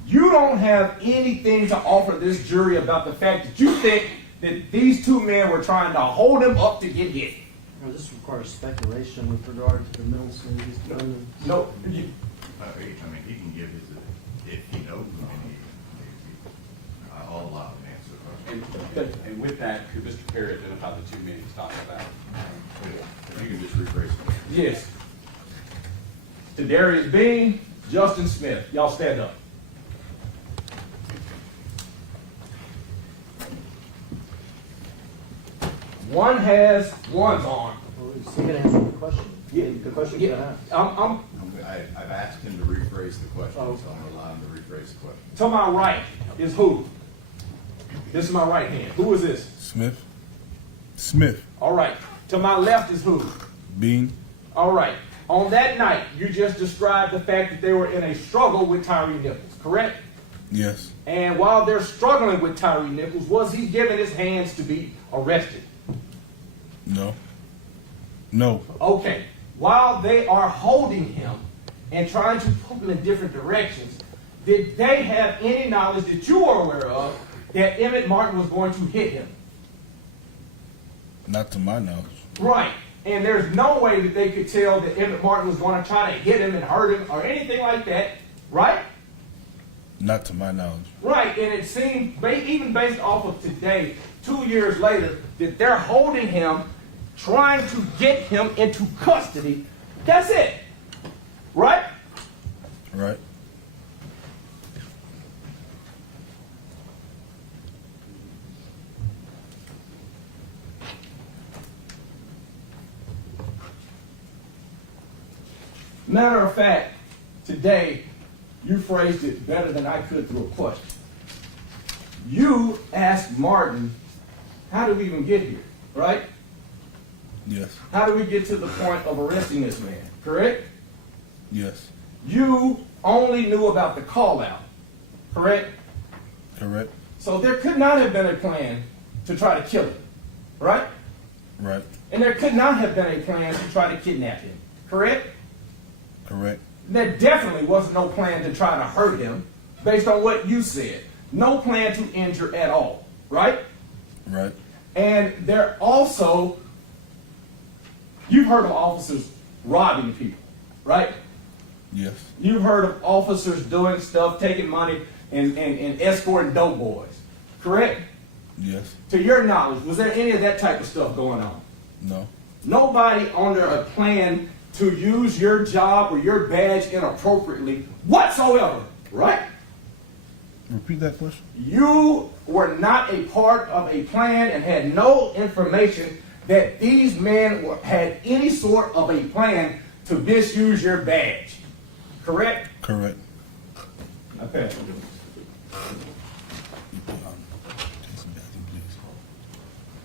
you don't have anything to offer this jury about the fact that you think that these 2 men were trying to hold him up to get hit. Well, this requires speculation with regard to the mental state of these defendants. No. I mean, he can give his, if he knows, I'll allow him to answer the question. And with that, could Mr. Perry identify the 2 men he's talking about? If you can just rephrase it. Yes. To Darius Bean, Justin Smith. Y'all stand up. One has one's arm. Well, is he going to answer the question? Yeah. The question's been asked. I've asked him to rephrase the question, so I'm going to allow him to rephrase the question. To my right is who? This is my right hand. Who is this? Smith. Smith. All right. To my left is who? Bean. All right. On that night, you just described the fact that they were in a struggle with Tyre Nichols, correct? Yes. And while they're struggling with Tyre Nichols, was he given his hands to be arrested? No. No. Okay. While they are holding him and trying to put him in different directions, did they have any knowledge that you are aware of that Emmett Martin was going to hit him? Not to my knowledge. Right. And there's no way that they could tell that Emmett Martin was going to try to hit him and hurt him or anything like that, right? Not to my knowledge. Right. And it seemed, even based off of today, 2 years later, that they're holding him, trying to get him into custody. That's it. Right? Right. Matter of fact, today, you phrased it better than I could through a question. You asked Martin, how did we even get here, right? Yes. How did we get to the point of arresting this man, correct? Yes. You only knew about the call out, correct? Correct. So there could not have been a plan to try to kill him, right? Right. And there could not have been a plan to try to kidnap him, correct? Correct. There definitely was no plan to try to hurt him, based on what you said. No plan to injure at all, right? Right. And there also, you've heard of officers robbing people, right? Yes. You've heard of officers doing stuff, taking money, and escorting dope boys, correct? Yes. To your knowledge, was there any of that type of stuff going on? No. Nobody under a plan to use your job or your badge inappropriately whatsoever, right? Repeat that question. You were not a part of a plan and had no information that these men had any sort of a plan to misuse your badge, correct? Correct. Okay.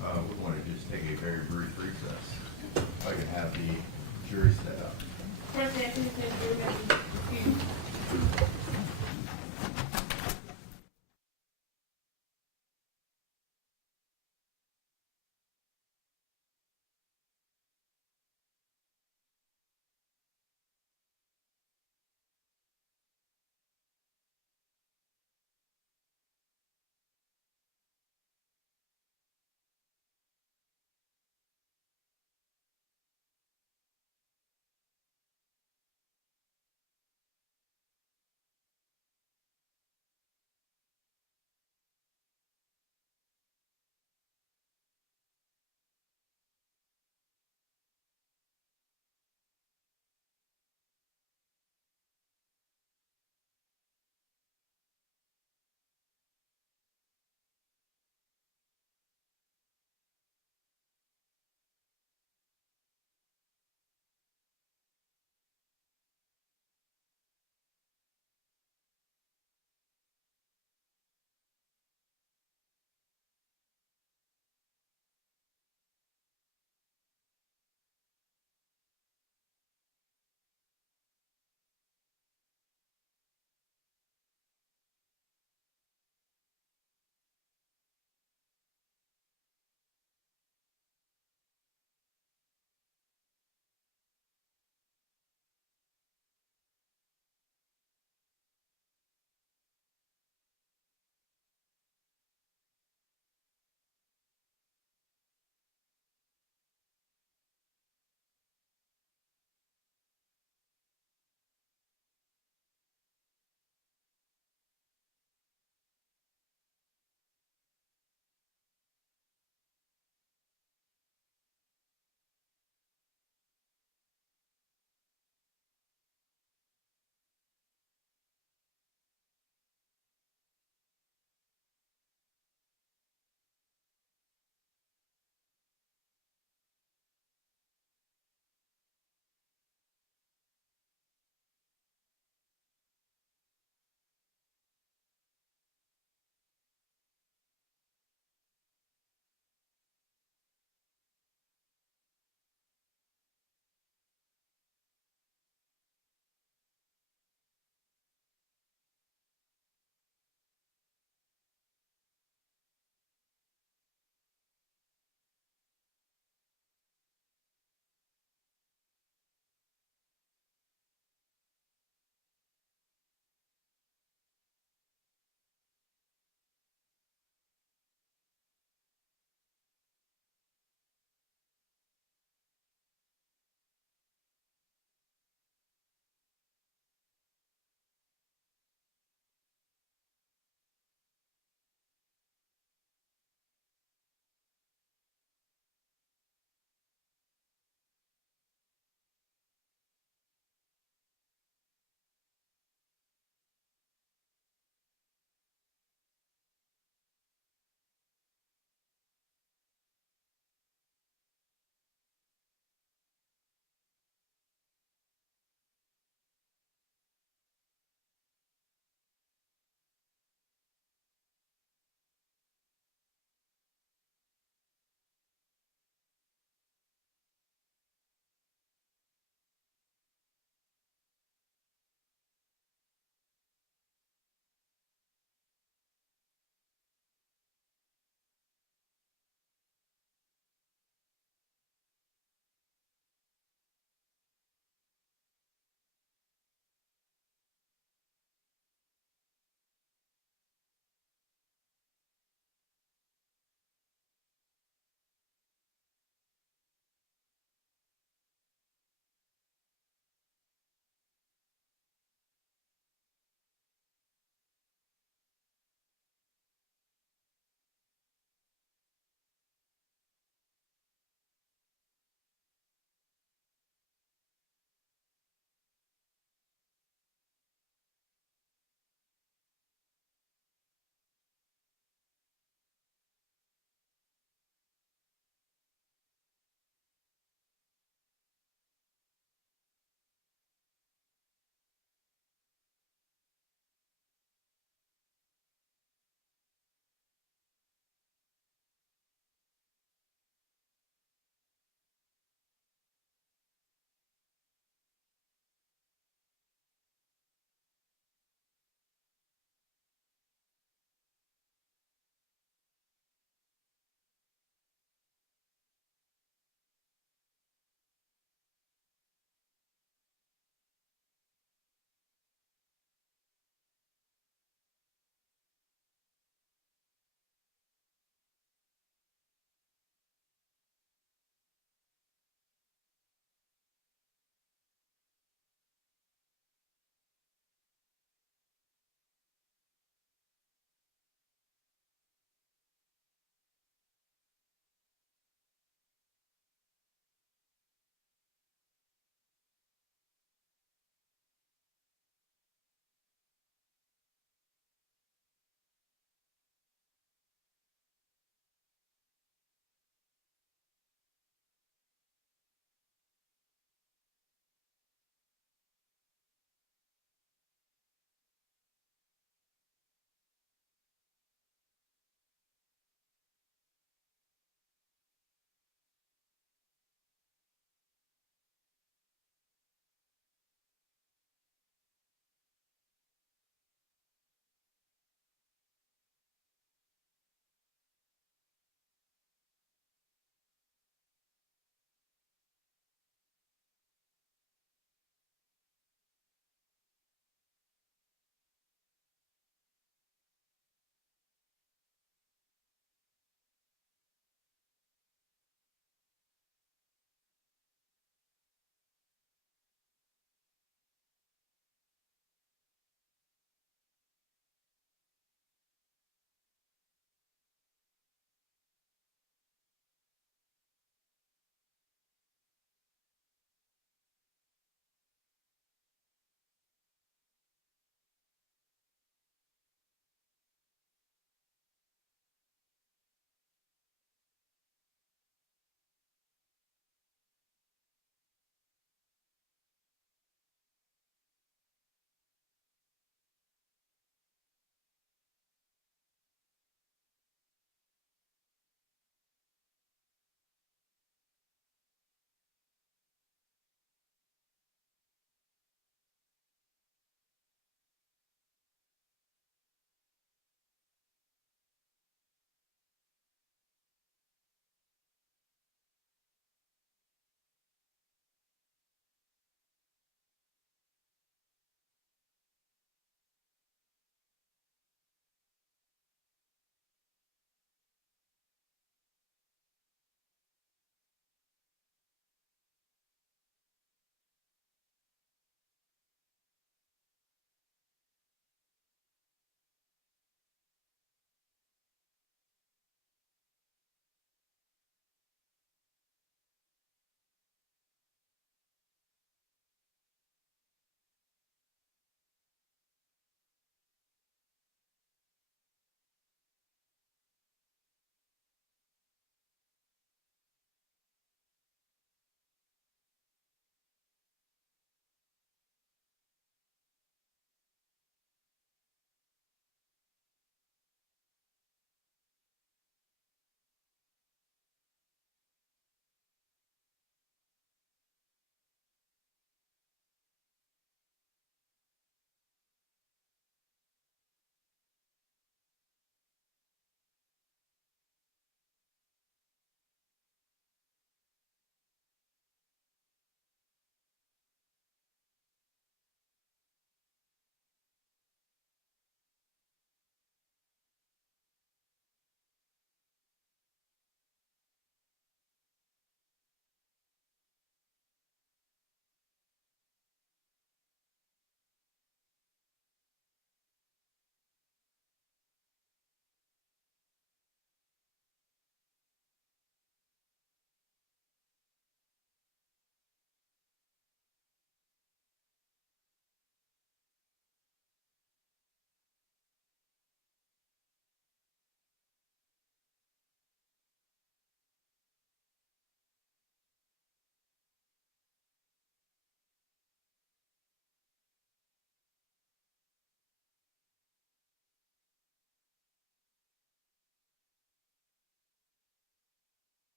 We want to just take a very brief recess. If I can have the jury set up. President, please take your recused.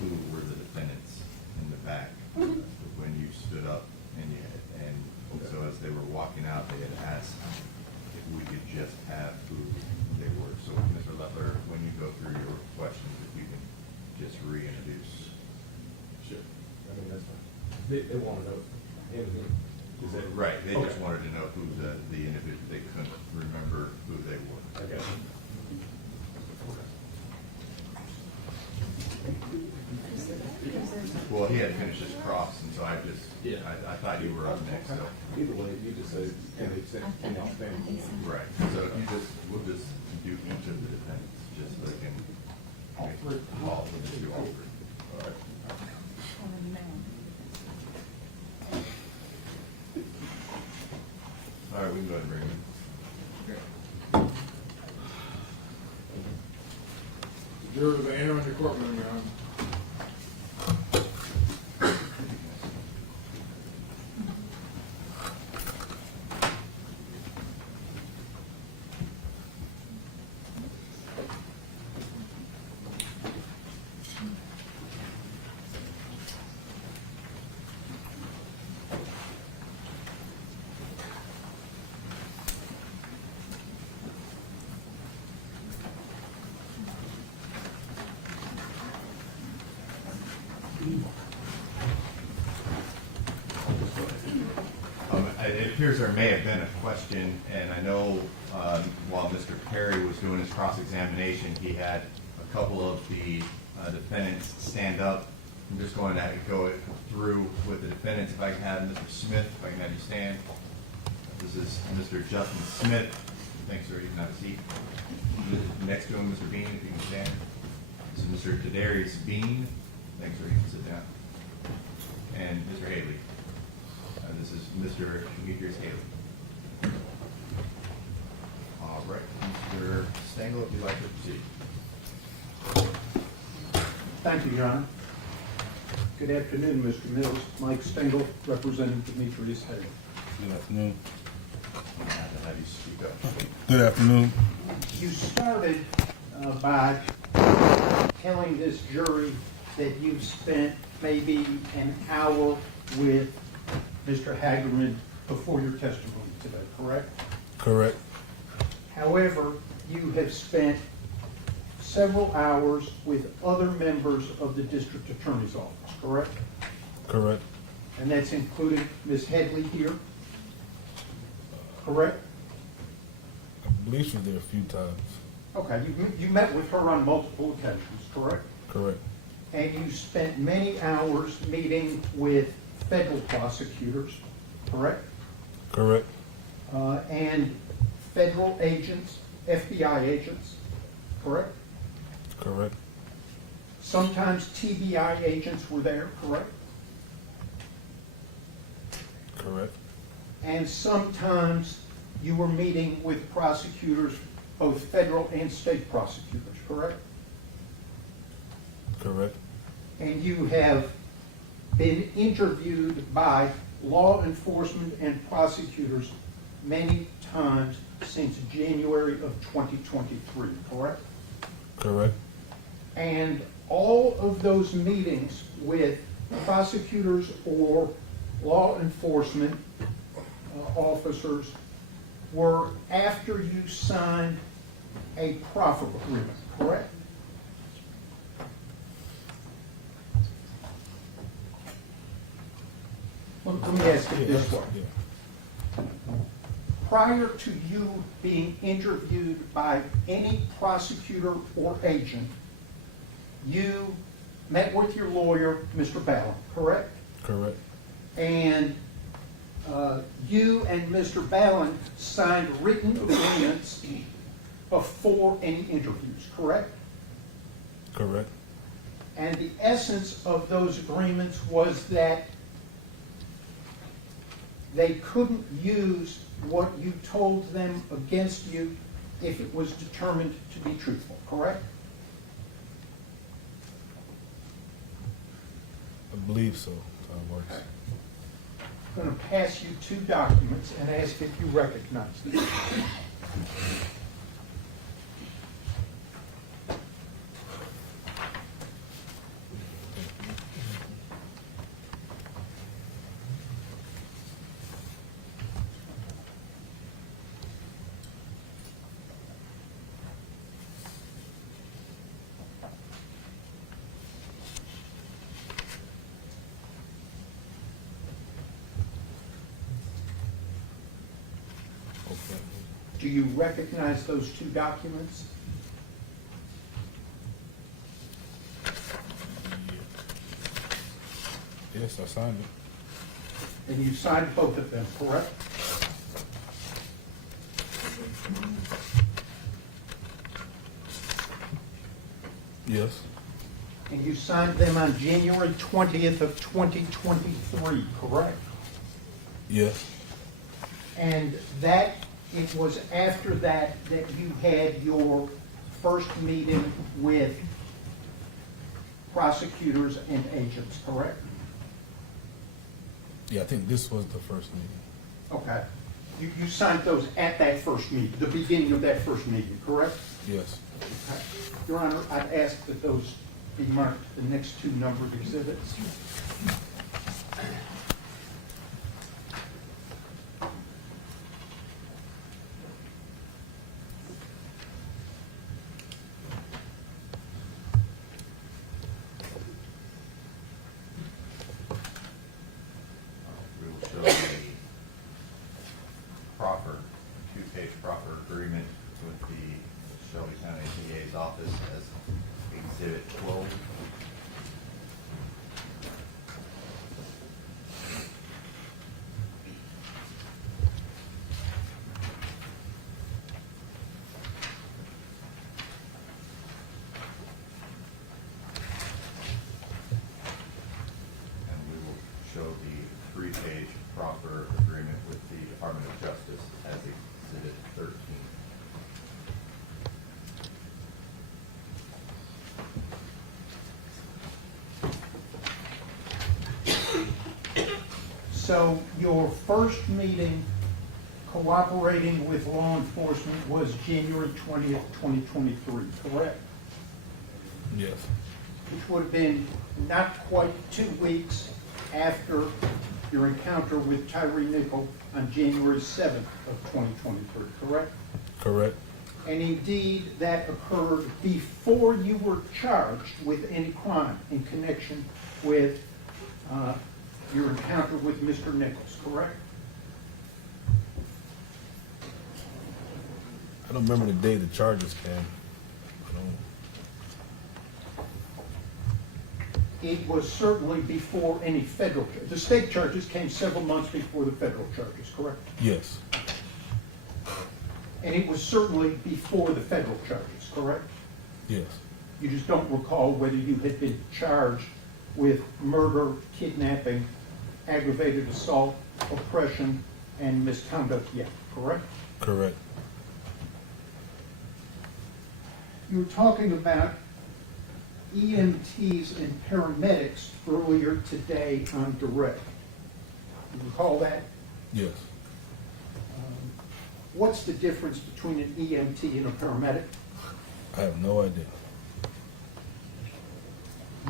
who were the defendants in the back when you stood up, and so as they were walking out, they had asked if we could just have who they were. So, Mr. Leffler, when you go through your questions, if you can just reintroduce. Sure. I mean, that's fine. They want to know anything. Is that Right, they just Okay. wanted to know who the individual, they couldn't remember who they were. I got you. Well, he had finished his cross, and so I Yeah. thought you were up next, so. Either way, you just say, can they extend, can they expand? Right, so if you we'll just do each of the defendants, just so they can make all of the two over. All right. All right, we can go ahead and bring him in. Jurors are entering the courtroom, Your Honor. It appears there may have been a question, and I know while Mr. Perry was doing his cross-examination, he had a couple of the defendants stand up. I'm just going to go through with the defendants. If I can have Mr. Smith, if I can have you stand. This is Mr. Justin Smith. Thanks, sir. You can have a seat. Next to him, Mr. Bean, if you can stand. This is Mr. Tadarius Bean. Thanks, sir. You can sit down. And Mr. Haley. This is Mr. Demetrius Haley. All right, Mr. Stengel, if you'd like to proceed. Thank you, Your Honor. Good afternoon, Mr. Mills. Mike Stengel, representing Demetrius Haley. Good afternoon. I'm going to have you speak up. Good afternoon. You started by telling this jury that you spent maybe an hour with Mr. Hagerman before your testimony today, correct? Correct. However, you have spent several hours with other members of the district attorney's office, correct? Correct. And that's including Ms. Headley here, correct? I believe she was there a few times. Okay, you met with her on multiple occasions, correct? Correct. And you spent many hours meeting with federal prosecutors, correct? Correct. And federal agents, FBI agents, correct? Correct. Sometimes TBI agents were there, correct? Correct. And sometimes you were meeting with prosecutors, both federal and state prosecutors, correct? Correct. And you have been interviewed by law enforcement and prosecutors many times since January of 2023, correct? Correct. And all of those meetings with prosecutors or law enforcement officers were after you signed a proffer agreement, correct? Let me ask it this way. Yeah. Prior to you being interviewed by any prosecutor or agent, you met with your lawyer, Mr. Ballin, correct? Correct. And you and Mr. Ballin signed written agreements before any interviews, correct? Correct. And the essence of those agreements was that they couldn't use what you told them against you if it was determined to be truthful, correct? I believe so. How it works. I'm going to pass you two documents and ask if you recognize them. Do you recognize those two documents? Yes, I signed it. And you signed both of them, correct? Yes. And you signed them on January 20th of 2023, correct? Yes. And that, it was after that that you had your first meeting with prosecutors and agents, correct? Yeah, I think this was the first meeting. Okay. You signed those at that first meeting, the beginning of that first meeting, correct? Yes. Okay. Your Honor, I'd ask that those be marked the next two numbered exhibits. We will show a proffer, two-page proffer agreement with the Shelby County DA's office as Exhibit 12. And we will show the three-page proffer agreement with the Department of Justice as Exhibit 13. So your first meeting cooperating with law enforcement was January 20th, 2023, correct? Yes. Which would have been not quite 2 weeks after your encounter with Tyre Nichols on January 7th of 2023, correct? Correct. And indeed, that occurred before you were charged with any crime in connection with your encounter with Mr. Nichols, correct? I don't remember the day the charges came. I don't. It was certainly before any federal, the state charges came several months before the federal charges, correct? Yes. And it was certainly before the federal charges, correct? Yes. You just don't recall whether you had been charged with murder, kidnapping, aggravated assault, oppression, and misconduct yet, correct? Correct. You were talking about EMTs and paramedics earlier today on direct. You recall that? Yes. What's the difference between an EMT and a paramedic? I have no idea.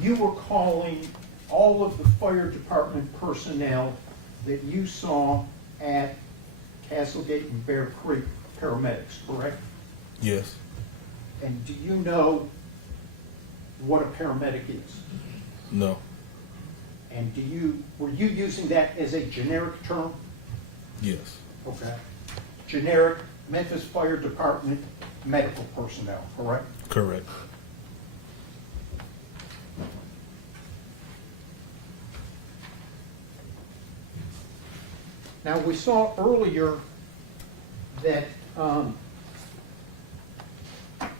You were calling all of the fire department personnel that you saw at Castlegate and Bear Creek paramedics, correct? Yes. And do you know what a paramedic is? No. And were you using that as a generic term? Yes. Okay. Generic Memphis Fire Department medical personnel, correct? Correct. Now, we saw earlier that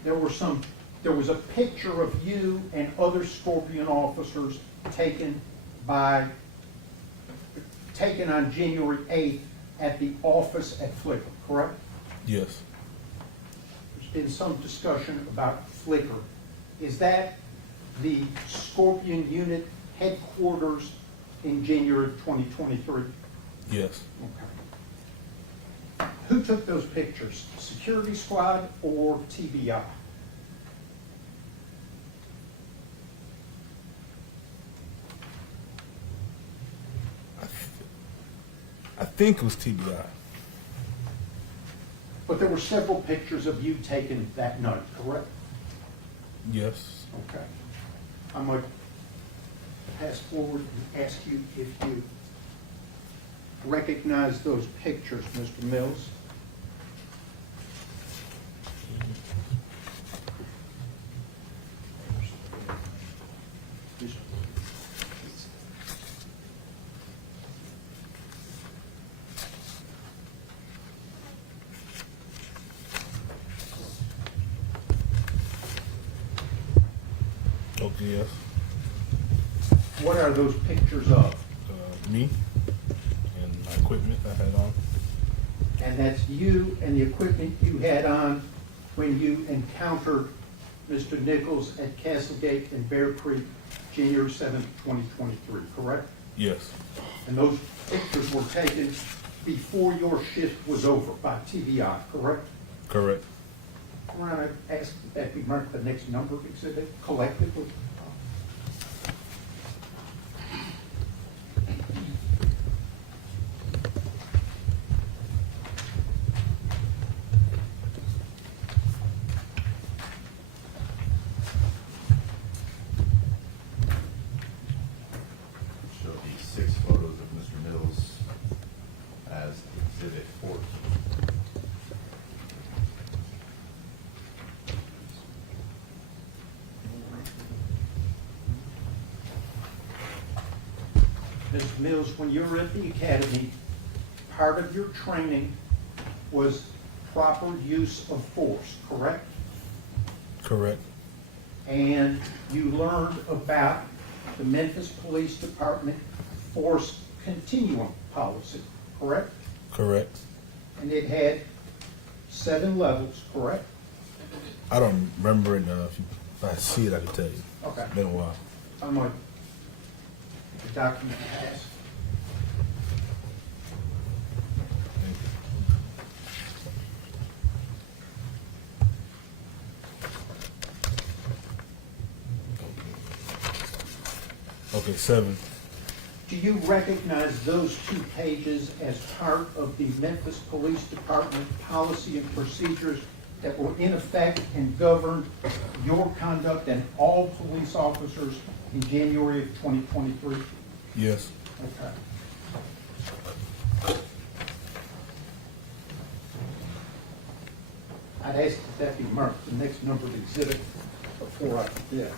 there was a picture of you and other Scorpion officers taken on January 8th at the office at Flickr, correct? Yes. There's been some discussion about Flickr. Is that the Scorpion unit headquarters in January of 2023? Yes. Okay. Who took those pictures? Security squad or TBI? I think it was TBI. But there were several pictures of you taken that night, correct? Yes. Okay. I might pass forward and ask you if you recognize those pictures, Mr. Mills. Okay, yes. What are those pictures of? Me and my equipment I had on. And that's you and the equipment you had on when you encountered Mr. Nichols at Castlegate and Bear Creek, January 7th, 2023, correct? Yes. And those pictures were taken before your shift was over by TBI, correct? Correct. Ron, I asked that we mark the next number exhibit collectively. Show the 6 photos of Mr. Mills as exhibit 14. Ms. Mills, when you were at the academy, part of your training was proper use of force, correct? Correct. And you learned about the Memphis Police Department force continuum policy, correct? Correct. And it had 7 levels, correct? I don't remember it. If I see it, I can tell you. Okay. It's been a while. I'm like, the document has. Okay, 7. Do you recognize those 2 pages as part of the Memphis Police Department policy and procedures that were in effect and governed your conduct and all police officers in January of 2023? Yes. Okay. I'd ask that be marked the next numbered exhibit before I forget.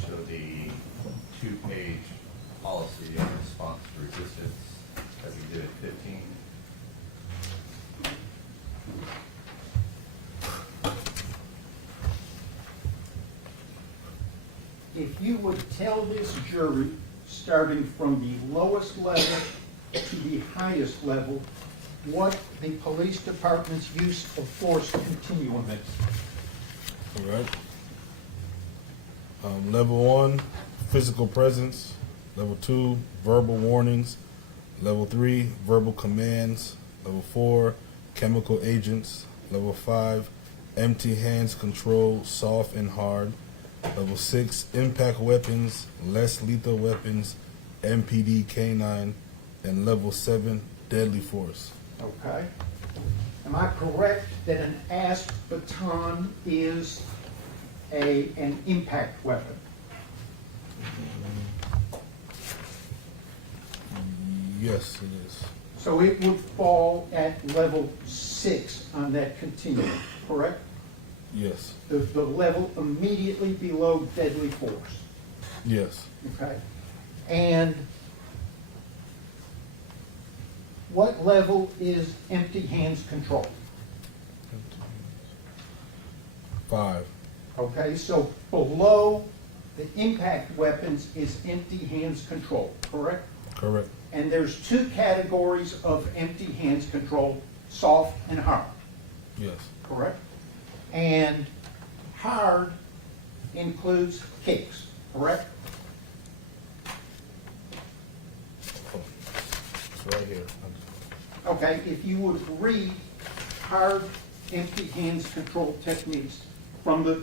Show the 2-page policy in response to resistance as exhibit 15. If you would tell this jury, starting from the lowest level to the highest level, what the police department's use of force continuum is. All right. Level 1, physical presence. Level 2, verbal warnings. Level 3, verbal commands. Level 4, chemical agents. Level 5, empty hands control, soft and hard. Level 6, impact weapons, less lethal weapons, MPD K9. And level 7, deadly force. Okay? Am I correct that an asp baton is an impact weapon? Yes, it is. So it would fall at level 6 on that continuum, correct? Yes. The level immediately below deadly force. Yes. Okay. And what level is empty hands control? 5. Okay, so below the impact weapons is empty hands control, correct? Correct. And there's 2 categories of empty hands control, soft and hard, Yes. correct? And hard includes kicks, correct? It's right here. Okay, if you would read hard empty hands control techniques from the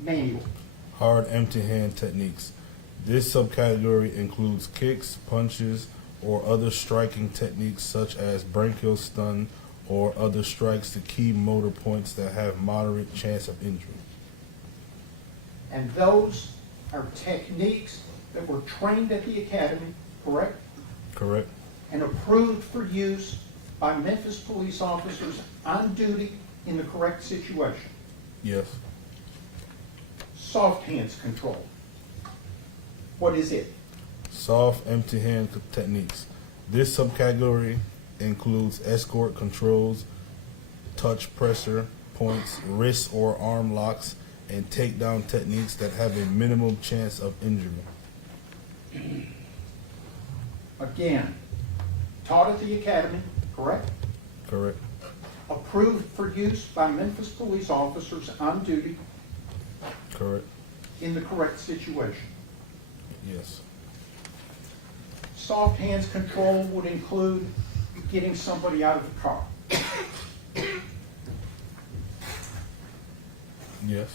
manual. Hard empty hand techniques. This subcategory includes kicks, punches, or other striking techniques such as brachial stun or other strikes to key motor points that have moderate chance of injury. And those are techniques that were trained at the academy, correct? Correct? And approved for use by Memphis police officers on duty in the correct situation. Yes. Soft hands control. What is it? Soft, empty hand techniques. This subcategory includes escort controls, touch pressure points, wrist or arm locks, and takedown techniques that have a minimum chance of injury. Again, taught at the academy, correct? Correct. Approved for use by Memphis police officers on duty Correct. in the correct situation. Yes. Soft hands control would include getting somebody out of the car. Yes.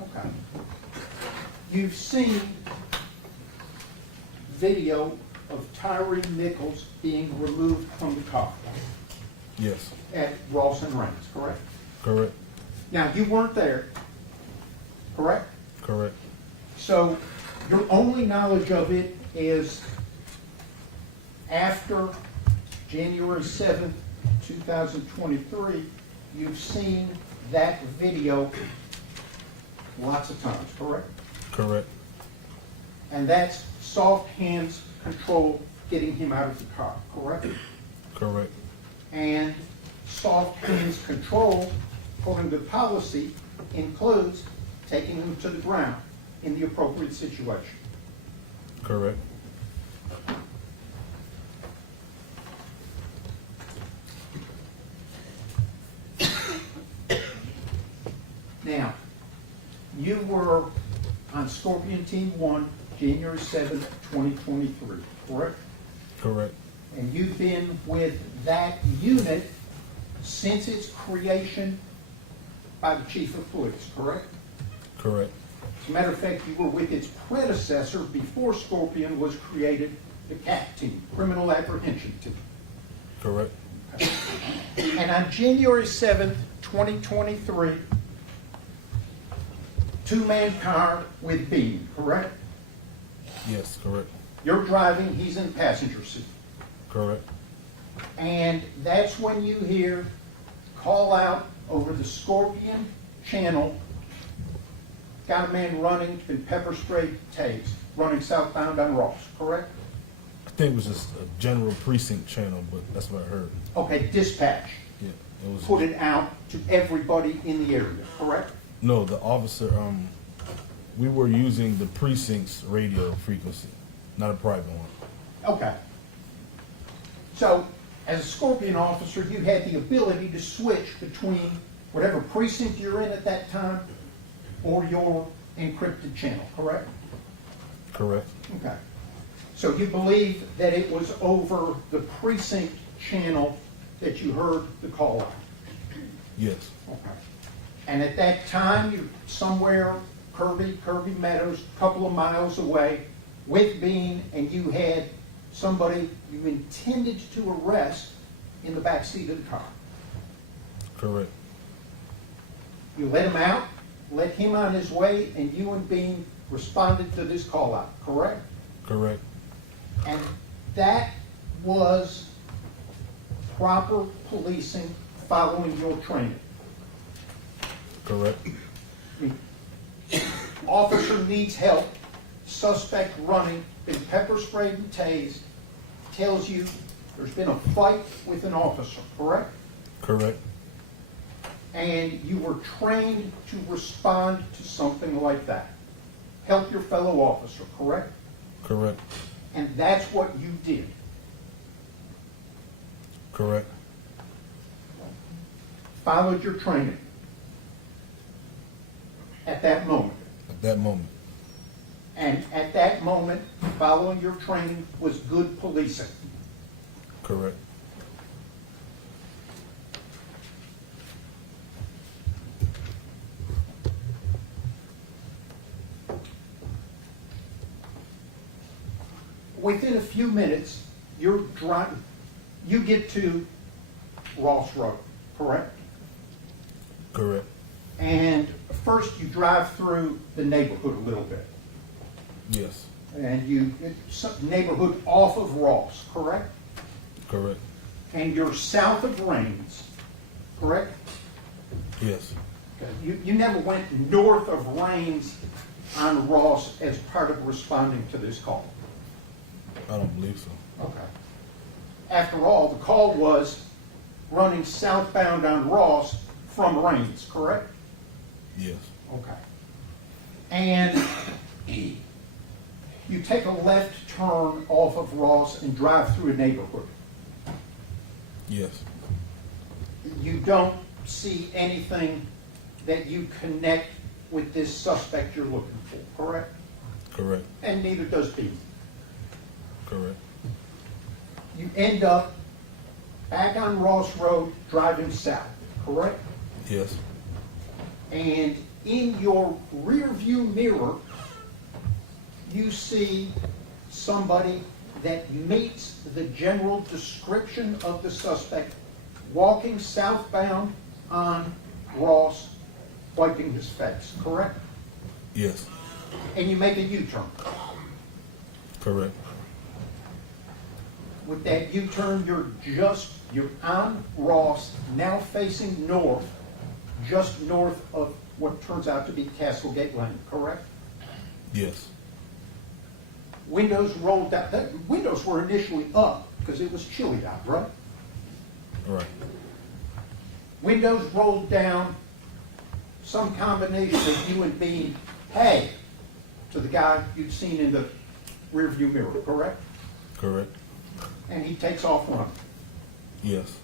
Okay. You've seen video of Tyre Nichols being removed from the car Yes. at Ross and Raines, correct? Correct. Now, you weren't there, correct? Correct. So your only knowledge of it is after January 7th, 2023, you've seen that video lots of times, correct? Correct. And that's soft hands control getting him out of the car, correct? Correct. And soft hands control, according to the policy, includes taking him to the ground in the appropriate situation. Correct. Now, you were on Scorpion Team 1, January 7th, 2023, correct? Correct. And you've been with that unit since its creation by the Chief of Police, correct? Correct. As a matter of fact, you were with its predecessor before Scorpion was created, the CAT Team, Criminal Apprehension Team. Correct. And on January 7th, 2023, two-man car with beam, correct? Yes. Correct. You're driving, he's in the passenger seat. Correct. And that's when you hear call out over the Scorpion channel, got a man running, been pepper sprayed, tased, running southbound on Ross, correct? I think it was just a general precinct channel, but that's what I heard. Okay, dispatch Yeah. It was. put it out to everybody in the area, correct? No, the officer. We were using the precinct's radio frequency, not a private one. Okay. So, as a Scorpion officer, you had the ability to switch between whatever precinct you're in at that time or your encrypted channel, correct? Correct. Okay. So you believe that it was over the precinct channel that you heard the call out? Yes. Okay. And at that time, you're somewhere, Kirby Meadows, a couple of miles away with Bean, and you had somebody you intended to arrest in the back seat of the car. Correct. You let him out, let him on his way, and you and Bean responded to this call out, correct? Correct. And that was proper policing following your training. Correct. Officer needs help, suspect running, been pepper sprayed and tased, tells you there's been a fight with an officer, correct? Correct. And you were trained to respond to something like that. Help your fellow officer, correct? Correct. And that's what you did. Correct. Followed your training at that moment. At that moment. And at that moment, following your training was good policing. Correct. Within a few minutes, you're driving, you get to Ross Road, correct? Correct. And first you drive through the neighborhood a little bit. Yes. And you, it's some neighborhood off of Ross, correct? Correct. and you're south of Rains, correct? Yes. Okay. You never went north of Rains on Ross as part of responding to this call? I don't believe so. Okay. After all, the call was running southbound on Ross from Rains, correct? Yes. Okay. And you take a left turn off of Ross and drive through a neighborhood. Yes. You don't see anything that you connect with this suspect you're looking for, correct? Correct. And neither does B. Correct. You end up back on Ross Road driving south, correct? Yes. And in your rear view mirror, you see somebody that meets the general description of the suspect walking southbound on Ross, wiping his face, correct? Yes. And you make a U-turn. Correct. With that U-turn, you're on Ross, now facing north, just north of what turns out to be Castlegate Lane, correct? Yes. Windows rolled down. The windows were initially up because it was chilly out, right? Right. Windows rolled down, some combination of you and being, hey, to the guy you'd seen in the rearview mirror, correct? Correct. And he takes off running. Yes.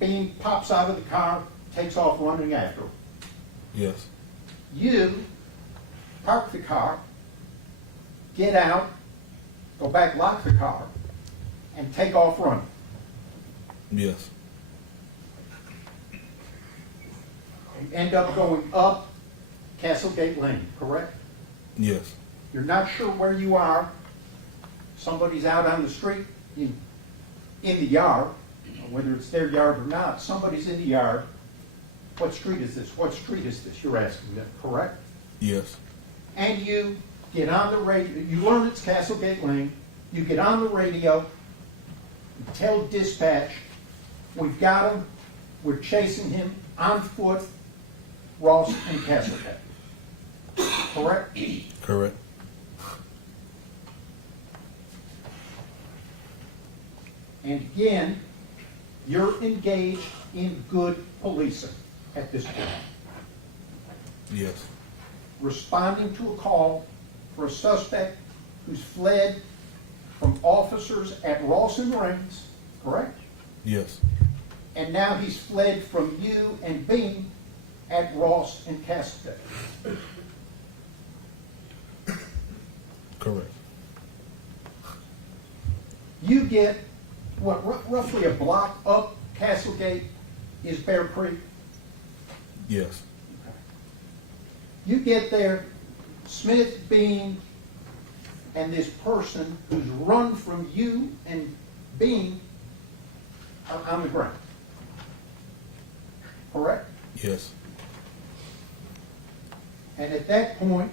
Bean pops out of the car, takes off running after him. Yes. You park the car, get out, go back, lock the car, and take off running. Yes. You end up going up Castlegate Lane, correct? Yes. You're not sure where you are. Somebody's out on the street, in the yard, whether it's their yard or not. Somebody's in the yard. What street is this? What street is this? You're asking them, correct? Yes. And you get on the radio. You learn it's Castlegate Lane. You get on the radio, tell dispatch, we've got him, we're chasing him on foot, Ross and Castlegate. Correct? Correct. And again, you're engaged in good policing at this point. Yes. Responding to a call for a suspect who's fled from officers at Ross and Rains, correct? Yes. And now he's fled from you and Bean at Ross and Castlegate. Correct. You get, what, roughly a block up Castlegate is Bear Creek. Yes. You get there, Smith, Bean, and this person who's run from you and Bean are on the ground. Correct? Yes. And at that point,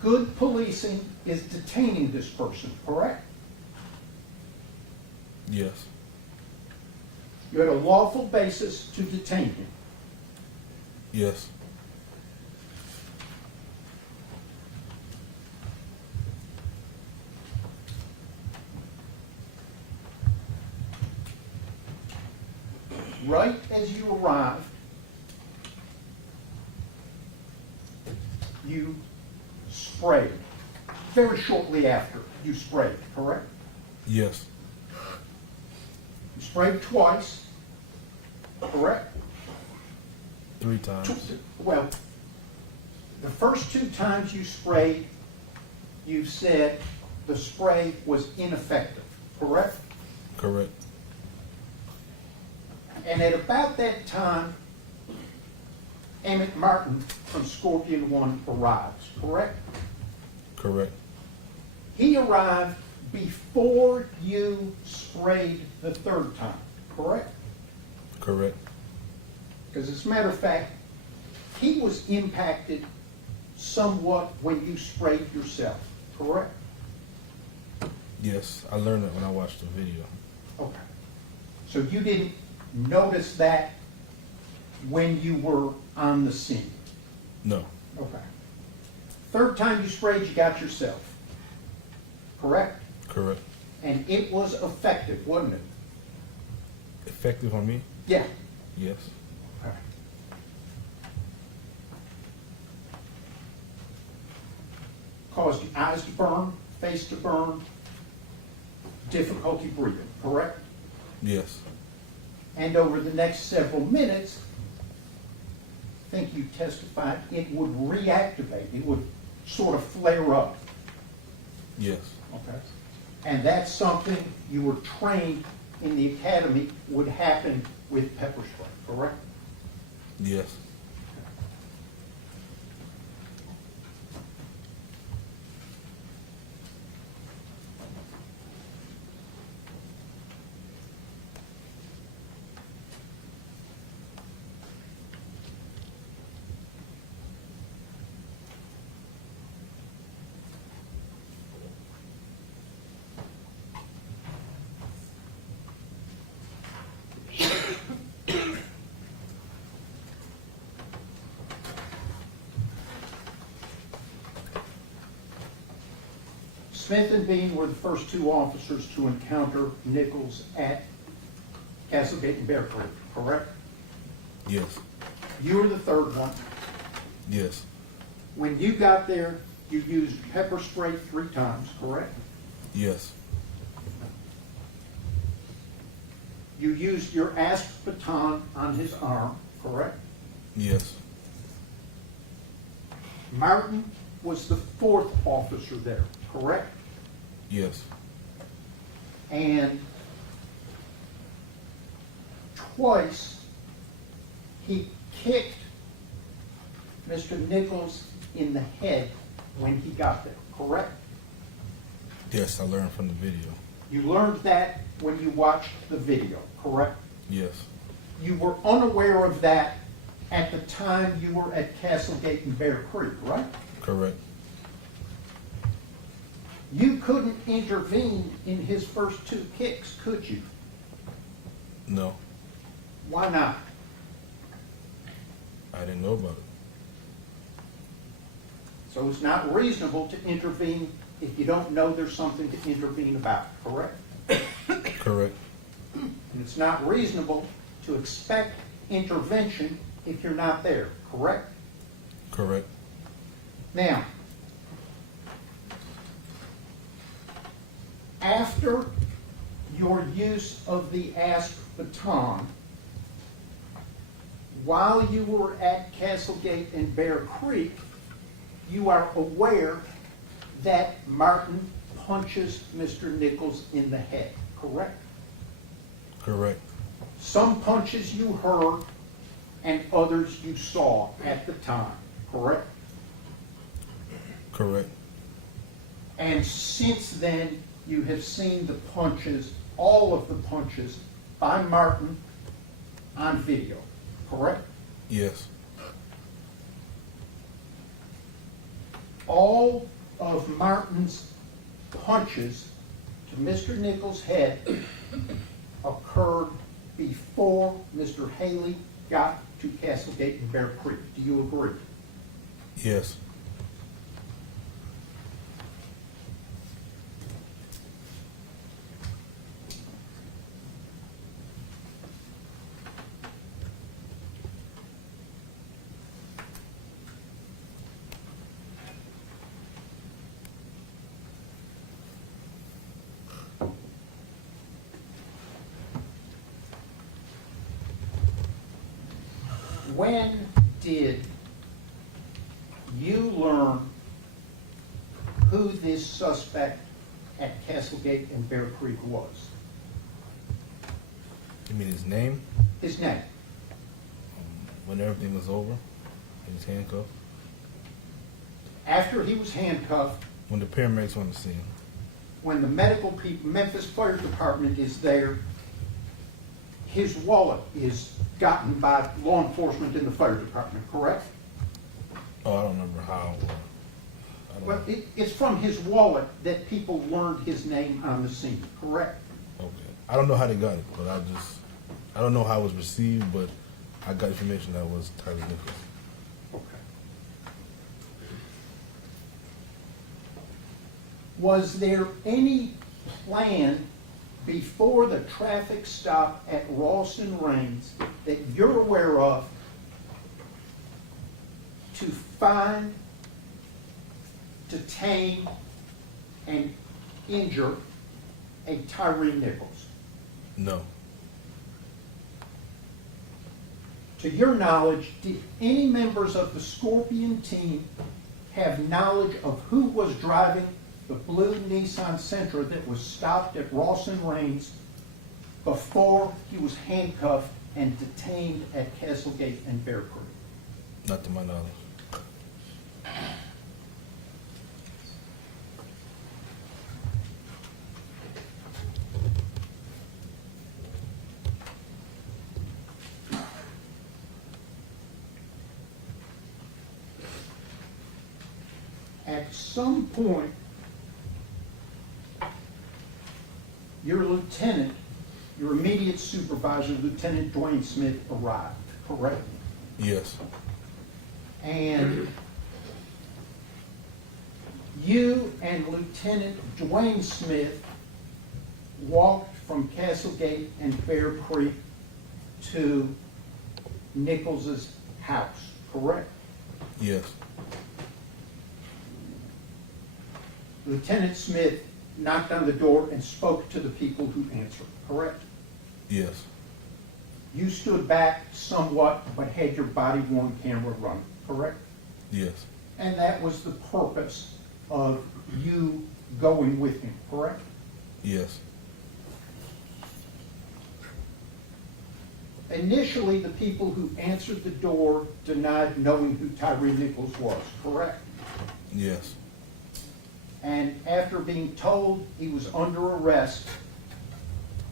good policing is detaining this person, correct? Yes. You had a lawful basis to detain him. Yes. Right as you arrived, you sprayed. Very shortly after, you sprayed, correct? Yes. You sprayed twice, correct? 3 times. Well, the first 2 times you sprayed, you said the spray was ineffective, correct? Correct. And at about that time, Emmett Martin from Scorpion 1 arrives, correct? Correct. He arrived before you sprayed the 3rd time, correct? Correct. Because as a matter of fact, he was impacted somewhat when you sprayed yourself, correct? Yes. I learned that when I watched the video. Okay. So you didn't notice that when you were on the scene? No. Okay. Third time you sprayed, you got yourself, correct? Correct. And it was effective, wasn't it? Effective on me? Yeah. Yes. Okay. Caused your eyes to burn, face to burn, difficulty breathing, correct? Yes. And over the next several minutes, I think you testified, it would reactivate, it would sort of flare up. Yes. Okay. And that's something you were trained in the academy would happen with pepper spray, correct? Yes. Smith and Bean were the first two officers to encounter Nichols at Castlegate and Bear Creek, correct? Yes. You were the third one. Yes. When you got there, you used pepper spray 3 times, correct? Yes. You used your asp baton on his arm, correct? Yes. Martin was the 4th officer there, correct? Yes. And twice he kicked Mr. Nichols in the head when he got there, correct? Yes, I learned from the video. You learned that when you watched the video, correct? Yes. You were unaware of that at the time you were at Castlegate and Bear Creek, right? Correct. You couldn't intervene in his first 2 kicks, could you? No. Why not? I didn't know about it. So it's not reasonable to intervene if you don't know there's something to intervene about, correct? Correct. And it's not reasonable to expect intervention if you're not there, correct? Correct. Now, after your use of the asp baton, while you were at Castlegate and Bear Creek, you are aware that Martin punches Mr. Nichols in the head, correct? Correct. Some punches you heard and others you saw at the time, correct? Correct. And since then, you have seen the punches, all of the punches by Martin on video, correct? Yes. All of Martin's punches to Mr. Nichols' head occurred before Mr. Haley got to Castlegate and Bear Creek. Do you agree? Yes. When did you learn who this suspect at Castlegate and Bear Creek was? You mean his name? His name. When everything was over, he was handcuffed. After he was handcuffed, When the paramedics went to see him. when the medical people, Memphis Fire Department is there, his wallet is gotten by law enforcement in the fire department, correct? Oh, I don't remember how. Well, it's from his wallet that people learned his name on the scene, correct? Okay. I don't know how they got it, but I don't know how it was received, but I got information that it was Tyre Nichols. Okay. Was there any plan before the traffic stop at Ralston Rains that you're aware of to find, detain, and injure a Tyre Nichols? No. To your knowledge, did any members of the Scorpion team have knowledge of who was driving the blue Nissan Sentra that was stopped at Ralston Rains before he was handcuffed and detained at Castlegate and Bear Creek? Not to my knowledge. At some point, your lieutenant, your immediate supervisor, Lieutenant Dwayne Smith, arrived, correct? Yes. And you and Lieutenant Dwayne Smith walked from Castlegate and Bear Creek to Nichols's house, correct? Yes. Lieutenant Smith knocked on the door and spoke to the people who answered, correct? Yes. You stood back somewhat, but had your body-worn camera running, correct? Yes. And that was the purpose of you going with him, correct? Yes. Initially, the people who answered the door denied knowing who Tyre Nichols was, correct? Yes. And after being told he was under arrest,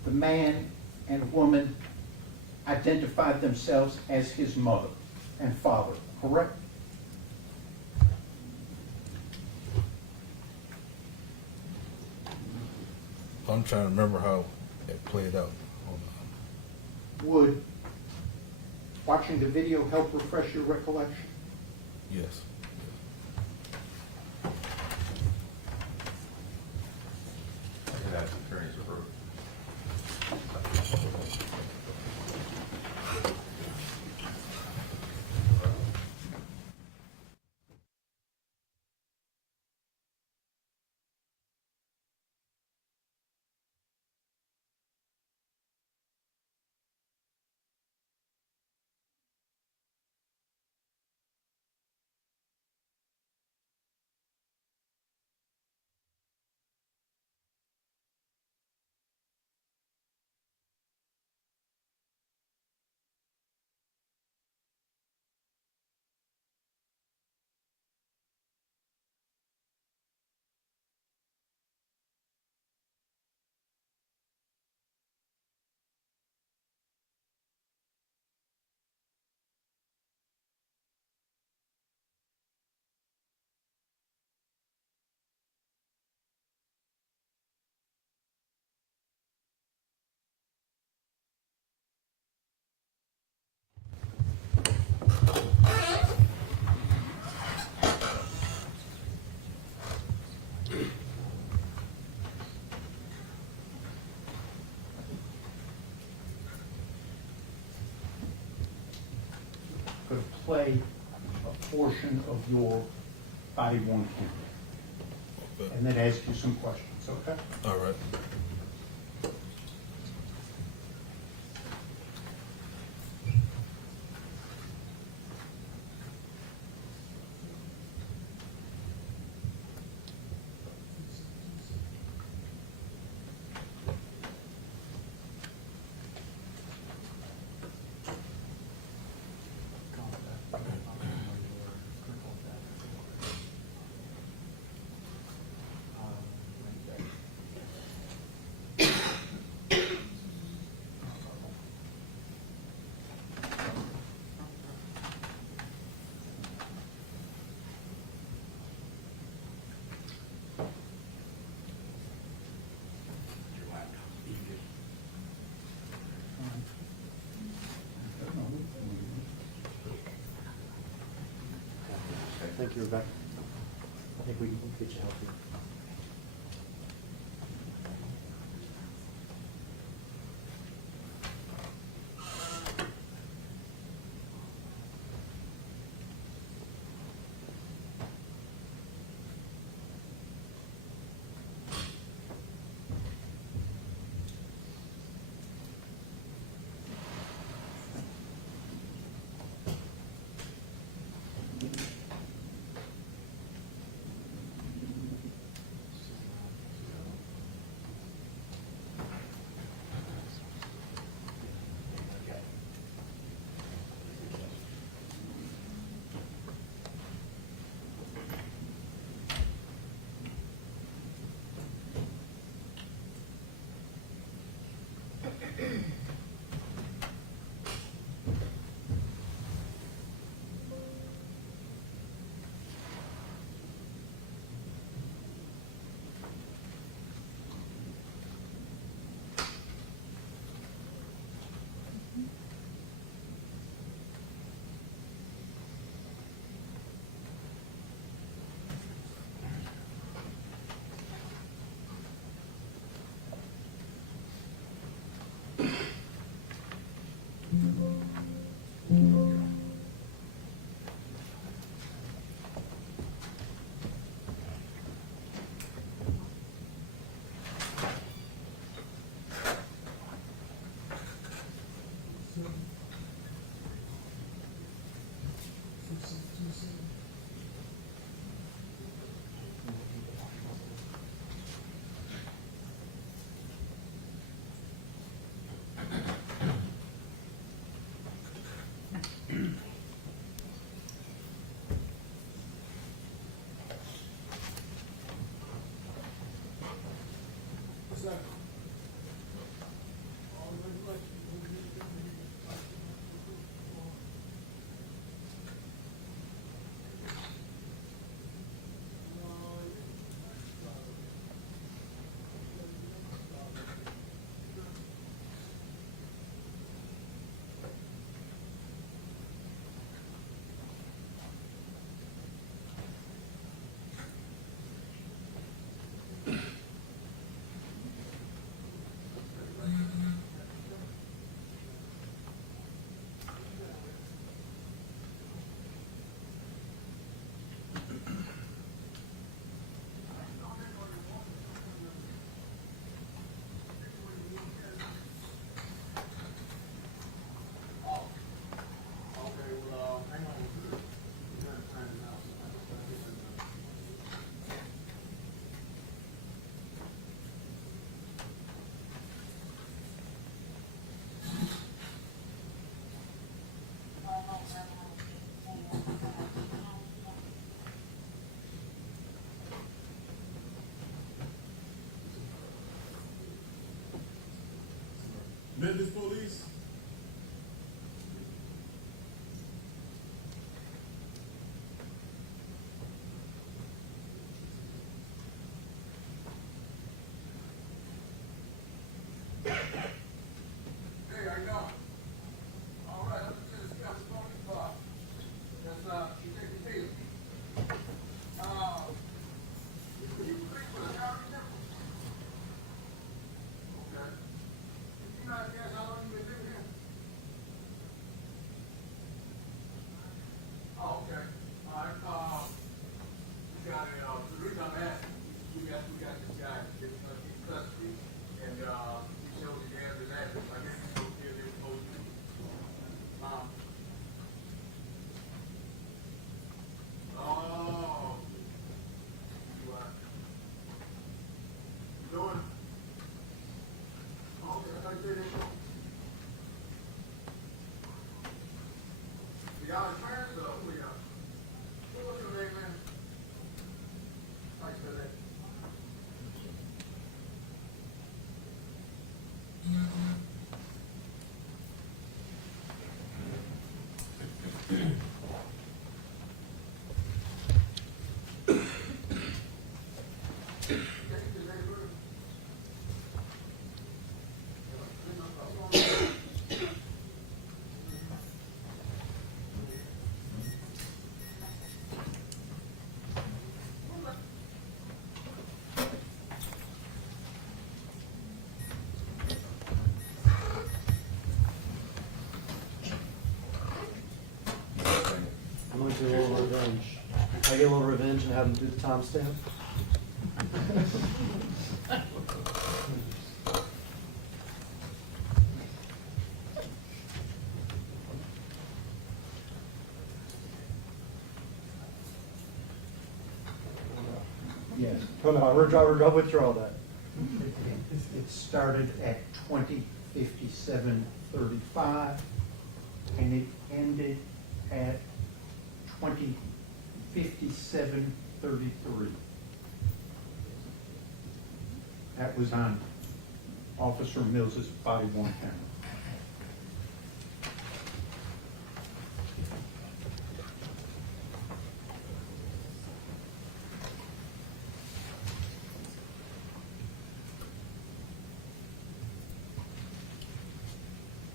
the man and woman identified themselves as his mother and father, correct? I'm trying to remember how it played out. Hold on. Would watching the video help refresh your recollection? Yes. That's attorney's approval. Could play a portion of your body-worn camera Okay. and then ask you some questions, okay? All right. Thank you, Rebecca. I think we can get you help here. Memphis Police. Hey, how you doing? All right, let's just see how it's going to car. That's, you take the field. You think for the Tyre Nichols? Okay. You not guess how long you been living here? Oh, okay. All right, we got a, the reason I'm asking, we got this guy in custody, and, he showed the gas and that, I guess he's supposed to be supposed to. Oh. You, doing? Okay, I thought you said they show. Y'all parents or who y'all? What's your name, man? How you spell that? I'm gonna do a little revenge. I get a little revenge and have them do the timestamp. Yes. Oh, no, I'll withdraw that. It started at 20:57:35, and it ended at 20:57:33. That was on Officer Mills's body-worn camera.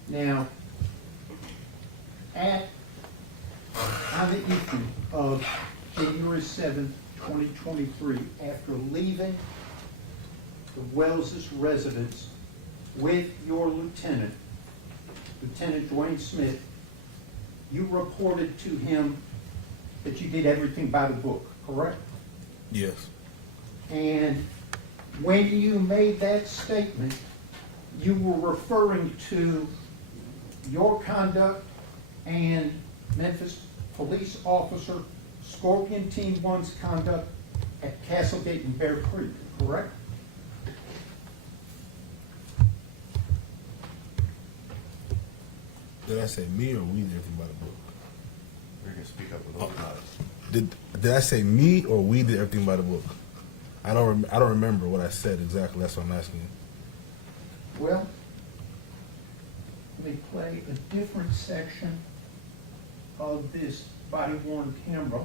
Now, on the evening of January 7th, 2023, after leaving the Wells's residence with your lieutenant, Lieutenant Dwayne Smith, you reported to him that you did everything by the book, correct? Yes. And when you made that statement, you were referring to your conduct and Memphis Police Officer Scorpion Team 1's conduct at Castlegate and Bear Creek, correct? Did I say me or we did everything by the book? You're gonna speak up a little bit. Did I say me or we did everything by the book? I don't remember what I said exactly. That's what I'm asking you. Well, let me play a different section of this body-worn camera.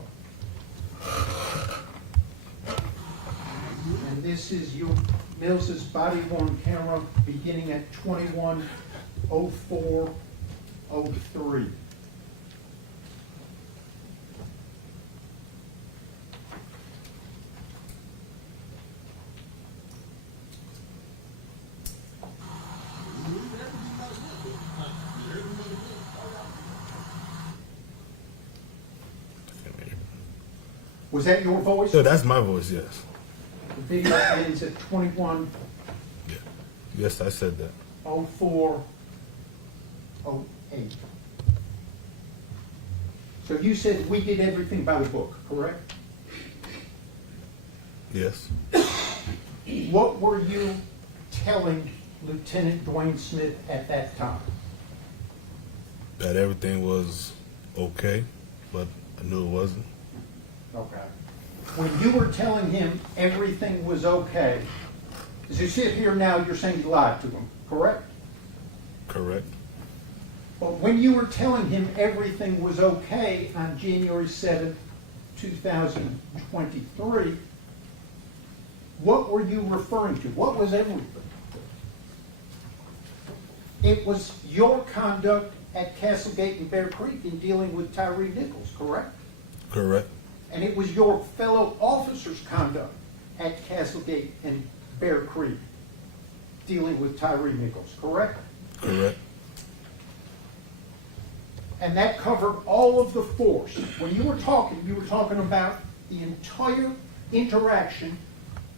And this is your Mills's body-worn camera beginning at 21:04:03. Was that your voice? No, that's my voice, yes. The video ends at 21:04:08. Yeah. Yes, I said that. So you said we did everything by the book, correct? Yes. What were you telling Lieutenant Dwayne Smith at that time? That everything was okay, but I knew it wasn't. Okay. When you were telling him everything was okay, as you sit here now, you're saying you lied to him, correct? Correct. But when you were telling him everything was okay on January 7th, 2023, what were you referring to? What was everything? It was your conduct at Castlegate and Bear Creek in dealing with Tyre Nichols, correct? Correct. And it was your fellow officers' conduct at Castlegate and Bear Creek dealing with Tyre Nichols, correct? Correct. And that covered all of the force. When you were talking about the entire interaction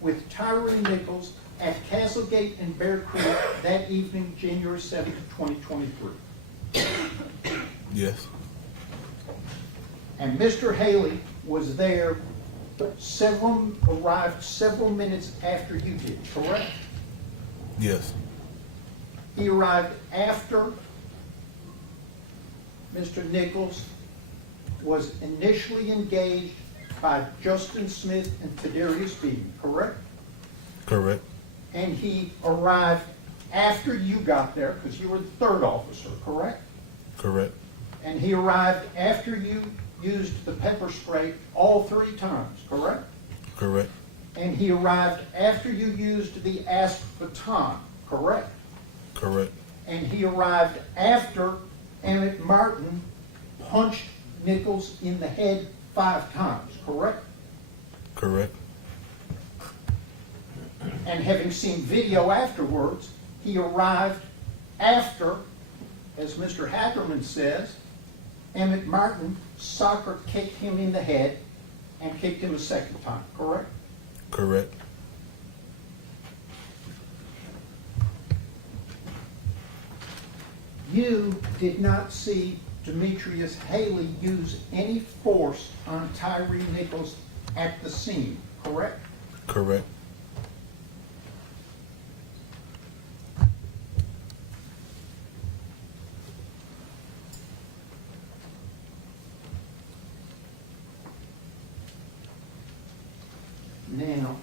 with Tyre Nichols at Castlegate and Bear Creek that evening, January 7th, 2023. Yes. And Mr. Haley was there arrived several minutes after you did, correct? Yes. He arrived after Mr. Nichols was initially engaged by Justin Smith and Federius Beaton, correct? Correct. And he arrived after you got there, because you were the third officer, correct? Correct. And he arrived after you used the pepper spray all 3 times, correct? Correct. And he arrived after you used the asp baton, correct? Correct. And he arrived after Emmett Martin punched Nichols in the head 5 times, correct? Correct. And having seen video afterwards, he arrived after, as Mr. Hackerman says, Emmett Martin soccer kicked him in the head and kicked him a second time, correct? Correct. You did not see Demetrius Haley use any force on Tyre Nichols at the scene, correct? Correct. Now,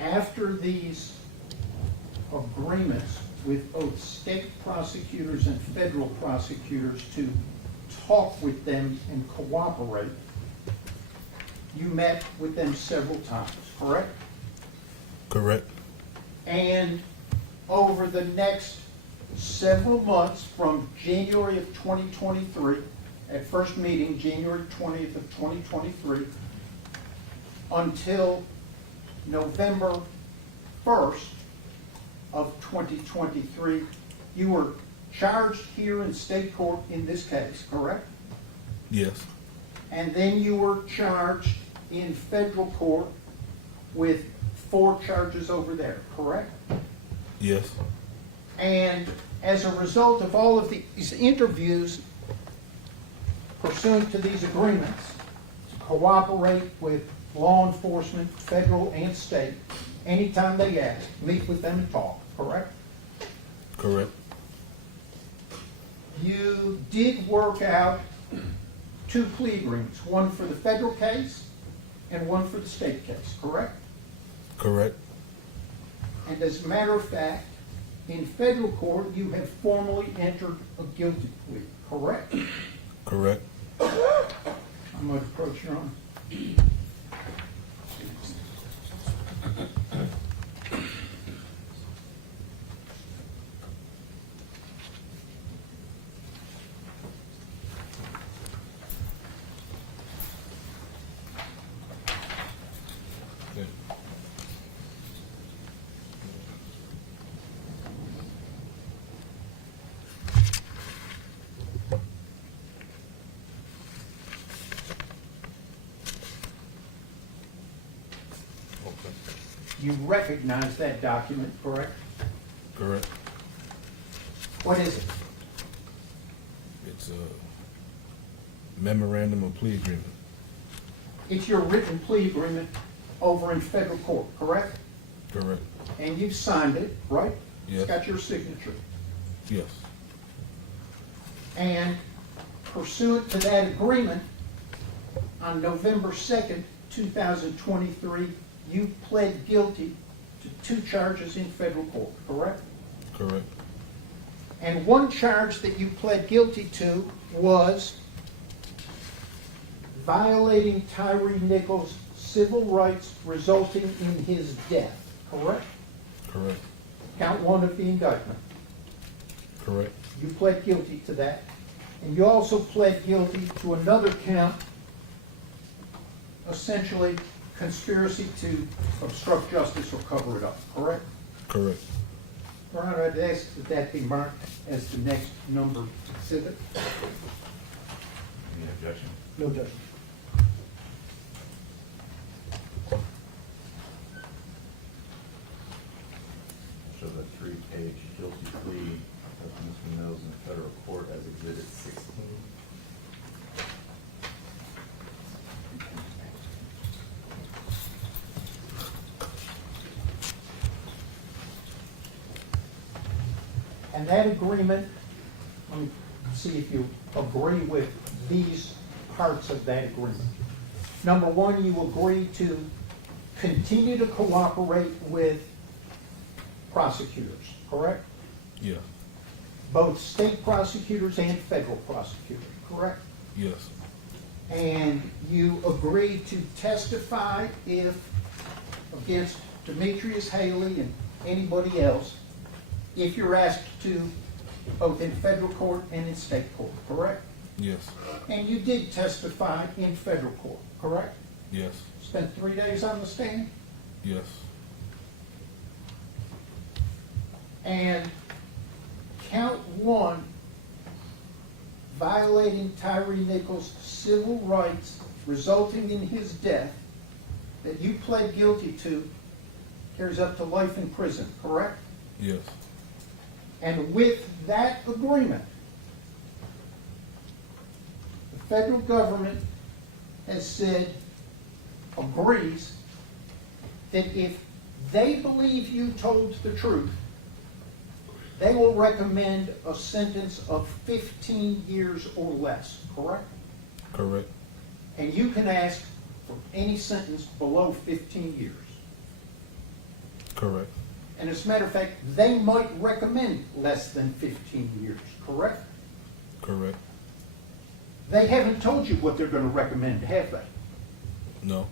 after these agreements with both state prosecutors and federal prosecutors to talk with them and cooperate, you met with them several times, correct? Correct. And over the next several months, from January of 2023, at first meeting, January 20th of 2023, until November 1st of 2023, you were charged here in state court in this case, correct? Yes. And then you were charged in federal court with 4 charges over there, correct? Yes. And as a result of all of these interviews, pursuant to these agreements, to cooperate with law enforcement, federal and state, anytime they ask, meet with them and talk, correct? Correct. You did work out 2 plea agreements, one for the federal case and one for the state case, correct? Correct. And as a matter of fact, in federal court, you have formally entered a guilty plea, correct? Correct. I'm going to approach your Honor. You recognize that document, correct? Correct. What is it? It's a memorandum of plea agreement. It's your written plea agreement over in federal court, correct? Correct. And you've signed it, right? Yes. It's got your signature. Yes. And pursuant to that agreement, on November 2nd, 2023, you pled guilty to 2 charges in federal court, correct? Correct. And one charge that you pled guilty to was violating Tyre Nichols' civil rights resulting in his death, correct? Correct. Count 1 of the indictment. Correct. You pled guilty to that. And you also pled guilty to another count, essentially conspiracy to obstruct justice or cover it up, correct? Correct. Your Honor, I'd ask that that be marked as the next numbered exhibit. Any objection? No objection. Show the 3-page guilty plea of Mr. Mills in federal court as exhibit 16. And that agreement, let me see if you agree with these parts of that agreement. Number 1, you agree to continue to cooperate with prosecutors, correct? Yeah. Both state prosecutors and federal prosecutors, correct? Yes. And you agree to testify if, against Demetrius Haley and anybody else, if you're asked to, both in federal court and in state court, correct? Yes. And you did testify in federal court, correct? Yes. Spent 3 days on the stand? Yes. And count one, violating Tyre Nichols' civil rights resulting in his death, that you pled guilty to, carries up to life in prison, correct? Yes. And with that agreement, the federal government has said, agrees, that if they believe you told the truth, they will recommend a sentence of 15 years or less, correct? Correct. And you can ask for any sentence below 15 years. Correct. And as a matter of fact, they might recommend less than 15 years, correct? Correct. They haven't told you what they're going to recommend, have they? No.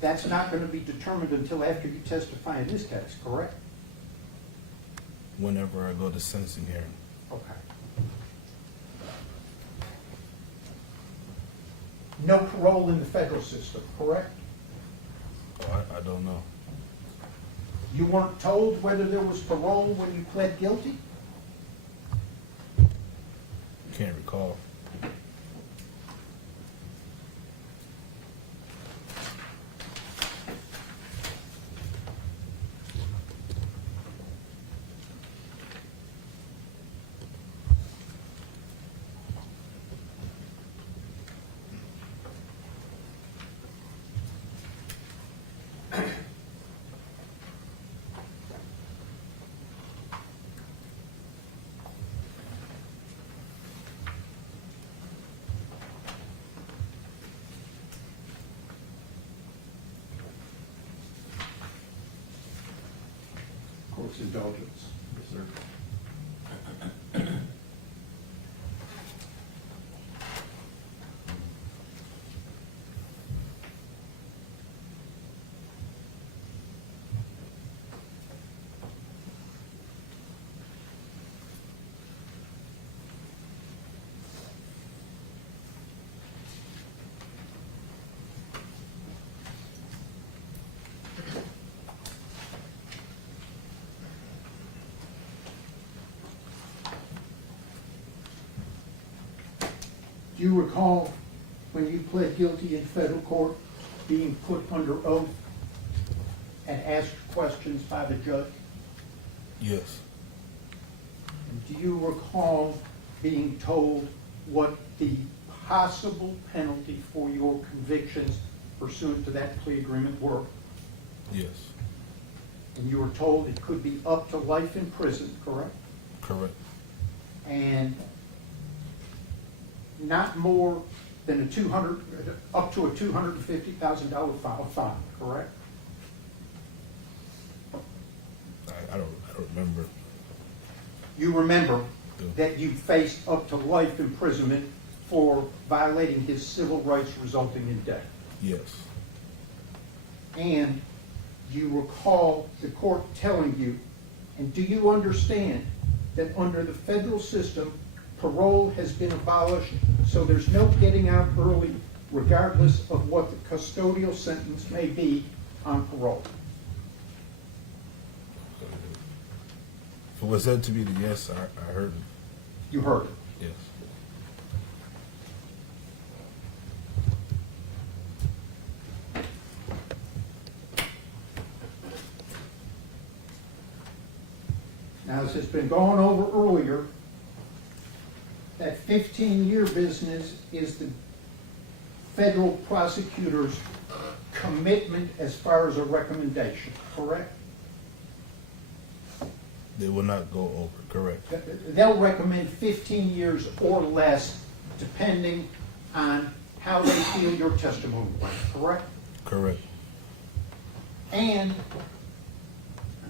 That's not going to be determined until after you testify in this case, correct? Whenever I go to sentencing hearing. Okay. No parole in the federal system, correct? Oh, I don't know. You weren't told whether there was parole when you pled guilty? Can't recall. Court's indulgence. Yes, sir. Do you recall when you pled guilty in federal court, being put under oath and asked questions by the judge? Yes. And do you recall being told what the possible penalty for your convictions pursuant to that plea agreement were? Yes. And you were told it could be up to life in prison, correct? Correct. And not more than up to a $250,000 fine, correct? I don't remember. You remember Yeah. that you faced up to life imprisonment for violating his civil rights resulting in death. Yes. And you recall the court telling you, and do you understand that under the federal system, parole has been abolished, so there's no getting out early regardless of what the custodial sentence may be on parole? If it was said to be the yes, I heard it. You heard it. Yes. Now, as has been gone over earlier, that 15-year business is the federal prosecutor's commitment as far as a recommendation, correct? They will not go over, correct. They'll recommend 15 years or less, depending on how they feel your testimony went, correct? Correct. And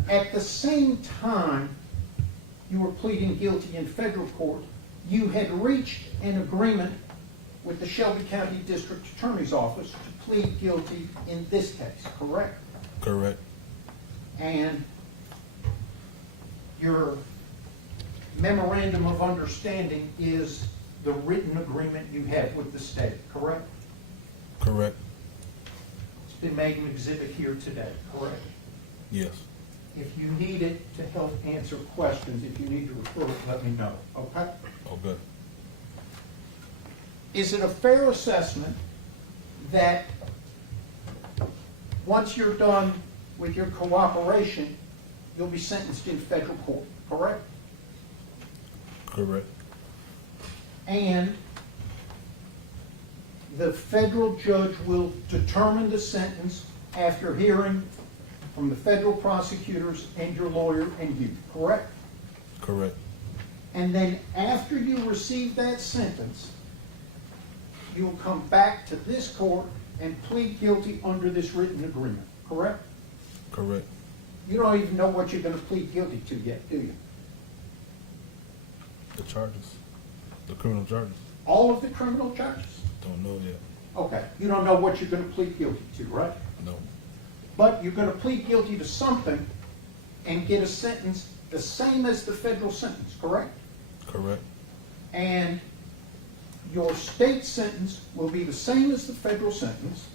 at the same time you were pleading guilty in federal court, you had reached an agreement with the Shelby County District Attorney's Office to plead guilty in this case, correct? Correct. And your memorandum of understanding is the written agreement you have with the state, correct? Correct. It's been made an exhibit here today, correct? Yes. if you need it to help answer questions, if you need to refer it, let me know, okay? Okay. Is it a fair assessment that once you're done with your cooperation, you'll be sentenced in federal court, correct? Correct. And the federal judge will determine the sentence after hearing from the federal prosecutors and your lawyer and you, correct? Correct. And then after you receive that sentence, you'll come back to this court and plead guilty under this written agreement, correct? Correct. You don't even know what you're going to plead guilty to yet, do you? The charges. The criminal charges. All of the criminal charges? Don't know yet. Okay, you don't know what you're going to plead guilty to, right? No. But you're going to plead guilty to something and get a sentence the same as the federal sentence, correct? Correct. And your state sentence will be the same as the federal sentence,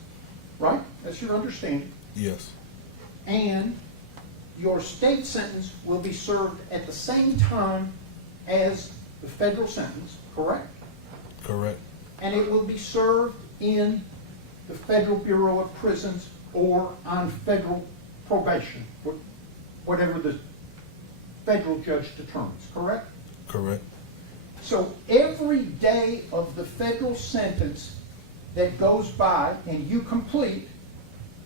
right? That's your understanding. Yes. And your state sentence will be served at the same time as the federal sentence, correct? Correct. And it will be served in the Federal Bureau of Prisons or on federal probation, whatever the federal judge determines, correct? Correct. So every day of the federal sentence that goes by and you complete,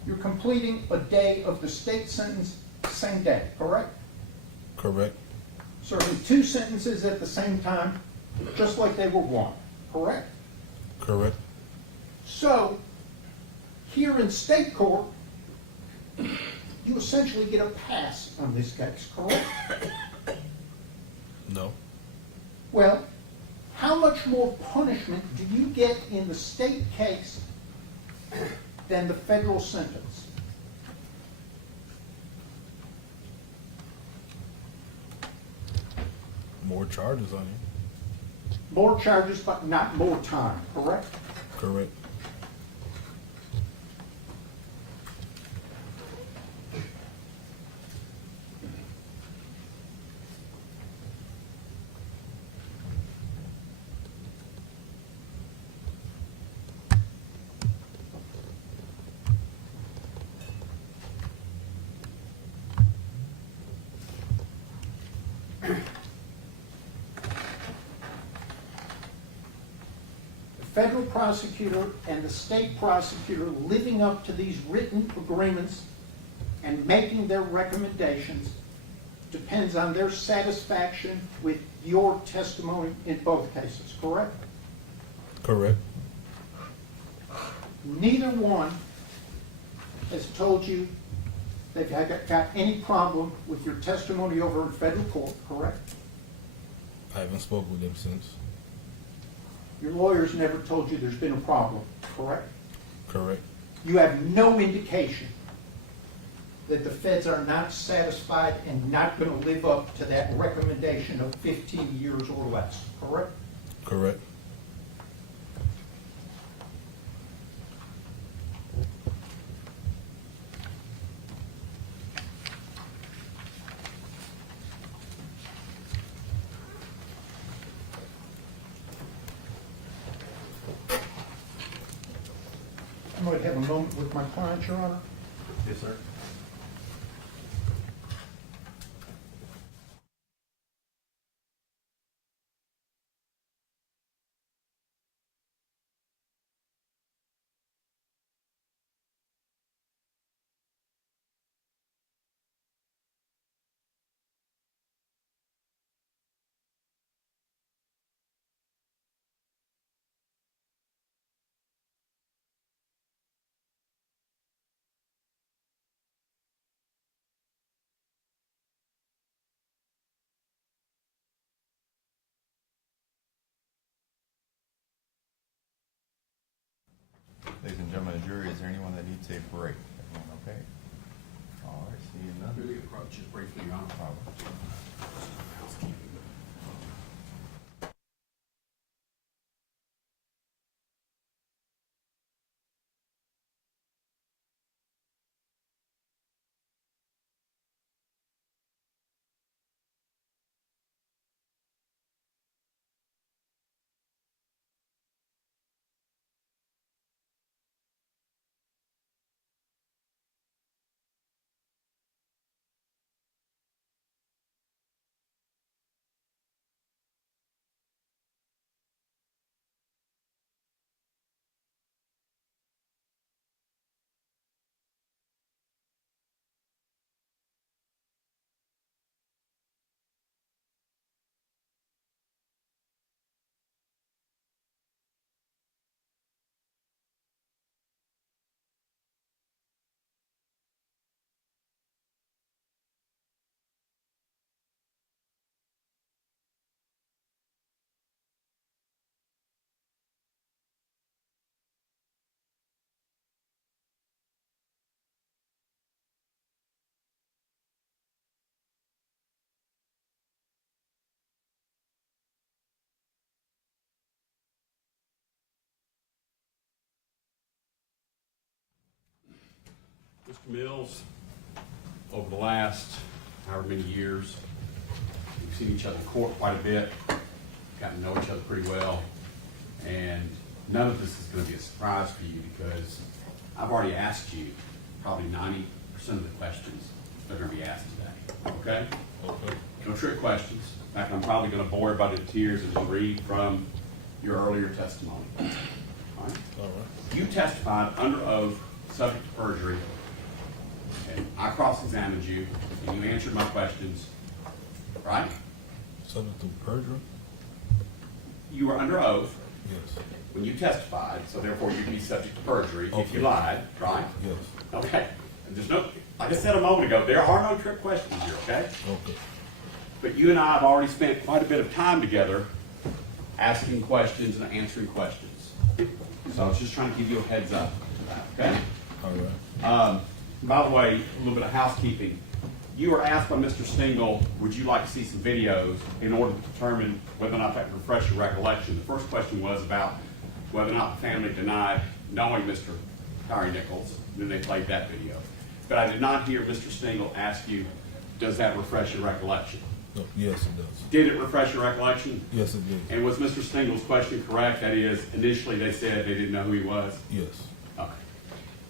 you're completing a day of the state sentence same day, correct? Correct. Serving two sentences at the same time, just like they were one, correct? Correct. So, here in state court, you essentially get a pass on this case, correct? No. Well, how much more punishment do you get in the state case than the federal sentence? More charges on you. More charges, but not more time, correct? Correct. The federal prosecutor and the state prosecutor living up to these written agreements and making their recommendations depends on their satisfaction with your testimony in both cases, correct? Correct. Neither one has told you they've got any problem with your testimony over in federal court, correct? I haven't spoken with them since. Your lawyers never told you there's been a problem, correct? Correct. You have no indication that the feds are not satisfied and not going to live up to that recommendation of 15 years or less, correct? Correct. I'm going to have a moment with my client, Your Honor. Yes, sir. Ladies and gentlemen of the jury, is there anyone that needs a break? Everyone okay? All right, see you none. Really approach it briefly, Your Honor. Problem. Mills, over the last however many years, we've seen each other in court quite a bit, gotten to know each other pretty well, and none of this is going to be a surprise for you because I've already asked you probably 90% of the questions that are going to be asked today. Okay? Okay. No trick questions. In fact, I'm probably going to bore everybody to tears as you read from your earlier testimony. All right? All right. You testified under oath, subject to perjury, and I cross-examined you, and you answered my questions, right? Subject to perjury? You were under oath Yes. when you testified, so therefore you'd be subject to perjury if Okay. you lied, right? Yes. Okay. And there's no, like I said a moment ago, there are no trick questions here, okay? Okay. But you and I have already spent quite a bit of time together asking questions and answering questions. So I was just trying to give you a heads up to that, okay? All right. By the way, a little bit of housekeeping. You were asked by Mr. Stengel, would you like to see some videos in order to determine whether or not that would refresh your recollection? The first question was about whether or not the family denied knowing Mr. Tyre Nichols. Then they played that video. But I did not hear Mr. Stengel ask you, does that refresh your recollection? No, yes, it does. Did it refresh your recollection? Yes, it did. And was Mr. Stengel's question correct? That is, initially they said they didn't know who he was? Yes. Okay.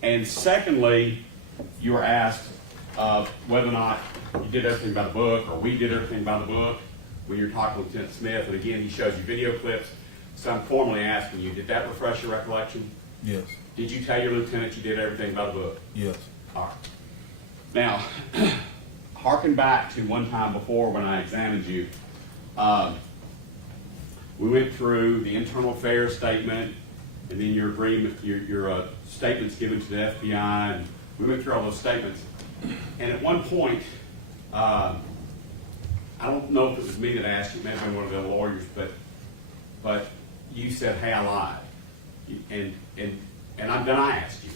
And secondly, you were asked whether or not you did everything by the book, or we did everything by the book, when you're talking with Lieutenant Smith, and again, he shows you video clips. So I'm formally asking you, did that refresh your recollection? Yes. Did you tell your lieutenant you did everything by the book? Yes. All right. Now, harken back to one time before when I examined you. We went through the internal affairs statement, and then your agreement, your statements given to the FBI, and we went through all those statements. And at one point, I don't know if it was me that asked you, it may have been one of the lawyers, but you said, "Hey, I lied," and then I asked you,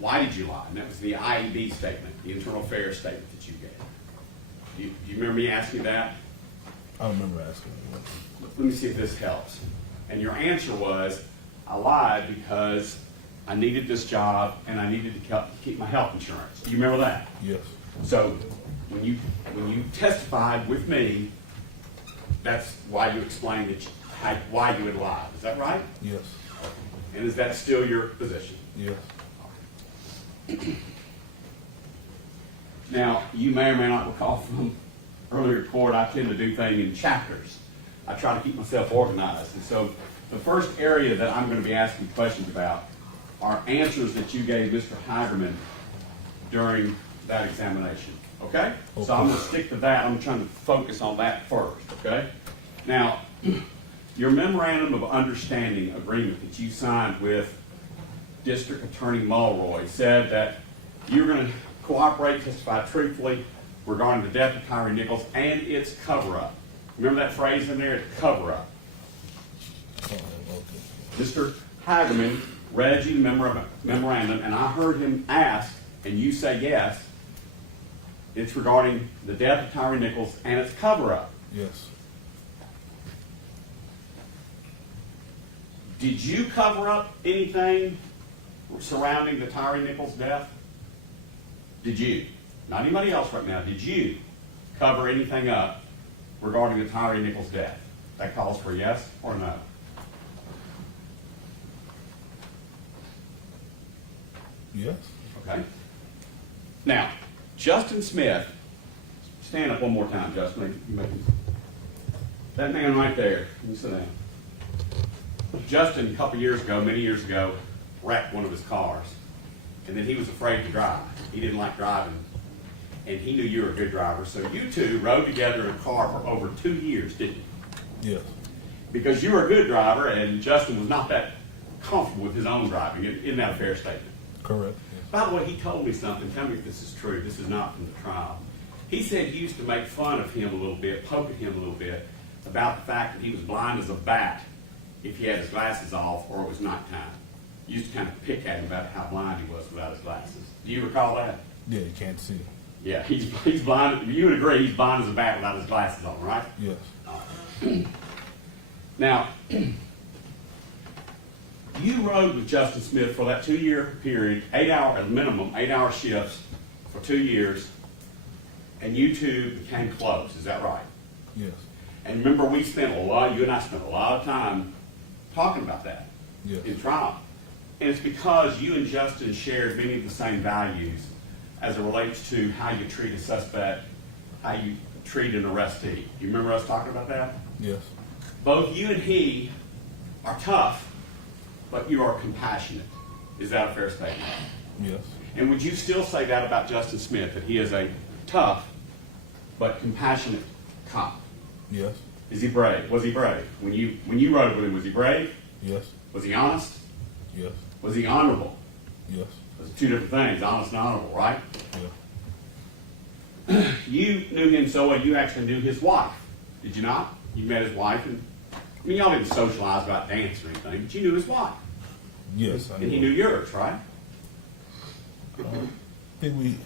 "Why did you lie?" And that was the IED statement, the internal affairs statement that you gave. Do you remember me asking that? I remember asking you. Let me see if this helps. And your answer was, "I lied because I needed this job and I needed to keep my health insurance." Do you remember that? Yes. So when you testified with me, that's why you explained why you had lied. Is that right? Yes. And is that still your position? Yes. Now, you may or may not recall from earlier court, I tend to do things in chapters. I try to keep myself organized. And so the first area that I'm going to be asking questions about are answers that you gave Mr. Heiderman during that examination. Okay? So I'm going to stick to that. I'm trying to focus on that first. Okay? Now, your memorandum of understanding agreement that you signed with District Attorney Mulroy said that you were going to cooperate, testify truthfully regarding the death of Tyre Nichols and its cover-up. Remember that phrase in there? Cover-up. Oh, okay. Mr. Hagerman read you the memorandum, and I heard him ask, and you say yes, it's regarding the death of Tyre Nichols and its cover-up. Yes. Did you cover up anything surrounding the Tyre Nichols death? Did you? Not anybody else right now. Did you cover anything up regarding the Tyre Nichols death? That calls for yes or no. Yes. Okay. Now, Justin Smith, stand up one more time, Justin. That man right there, you sit down. Justin, a couple years ago, many years ago, wrecked one of his cars. And then he was afraid to drive. He didn't like driving. And he knew you were a good driver. So you two rode together in a car for over 2 years, didn't you? Yes. Because you were a good driver and Justin was not that comfortable with his own driving. Isn't that a fair statement? Correct. Yes. By the way, he told me something. Tell me if this is true. This is not from the trial. He said he used to make fun of him a little bit, poke at him a little bit, about the fact that he was blind as a bat if he had his glasses off or it was nighttime. He used to kind of pick at him about how blind he was without his glasses. Do you recall that? Yeah, you can't see. Yeah, he's blind. You would agree he's blind as a bat without his glasses on, right? Yes. Now, you rode with Justin Smith for that 2-year period, 8 hour, at minimum, 8 hour shifts for 2 years, and you two became close. Is that right? Yes. And remember, you and I spent a lot of time talking about that Yes. in trial. And it's because you and Justin shared many of the same values as it relates to how you treat a suspect, how you treat an arrestee. You remember us talking about that? Yes. Both you and he are tough, but you are compassionate. Is that a fair statement? Yes. And would you still say that about Justin Smith, that he is a tough but compassionate cop? Yes. Is he brave? Was he brave? When you rode with him, was he brave? Yes. Was he honest? Yes. Was he honorable? Yes. Those are two different things, honest and honorable, right? Yeah. You knew him so well, you actually knew his wife. Did you not? You met his wife, and I mean, y'all didn't socialize about dance or anything, but you knew his wife. Yes. And he knew yours, right? I think we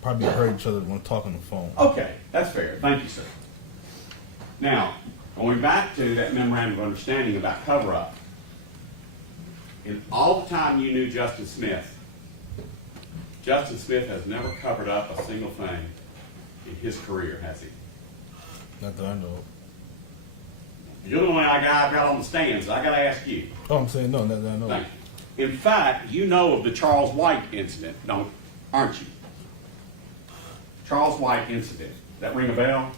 probably heard each other when talking on the phone. Okay, that's fair. Thank you, sir. Now, going back to that memorandum of understanding about cover-up, in all the time you knew Justin Smith has never covered up a single thing in his career, has he? Not that I know. You're the only guy I've got on the stand, so I got to ask you. Oh, I'm saying no, not that I know. Thank you. In fact, you know of the Charles White incident, aren't you? Charles White incident. That ring a bell?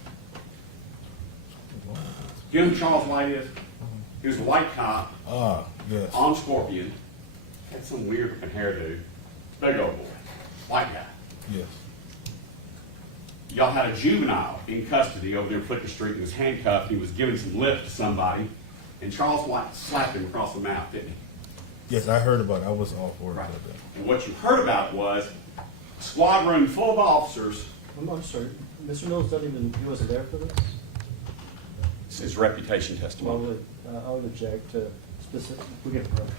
You know who Charles White is? He was a white cop Yes. on Scorpion. Had some weird looking hairdo. Big old boy. White guy. Yes. Y'all had a juvenile in custody over there in Flicker Street and was handcuffed. He was giving some lift to somebody, and Charles White slapped him across the mouth, didn't he? Yes, I heard about it. I was all for it. Right. About that. And what you heard about was a squad room full of officers. I'm sorry, Mr. Mills he wasn't there for this? It's his reputation testimony. I would object to specific, we get approached.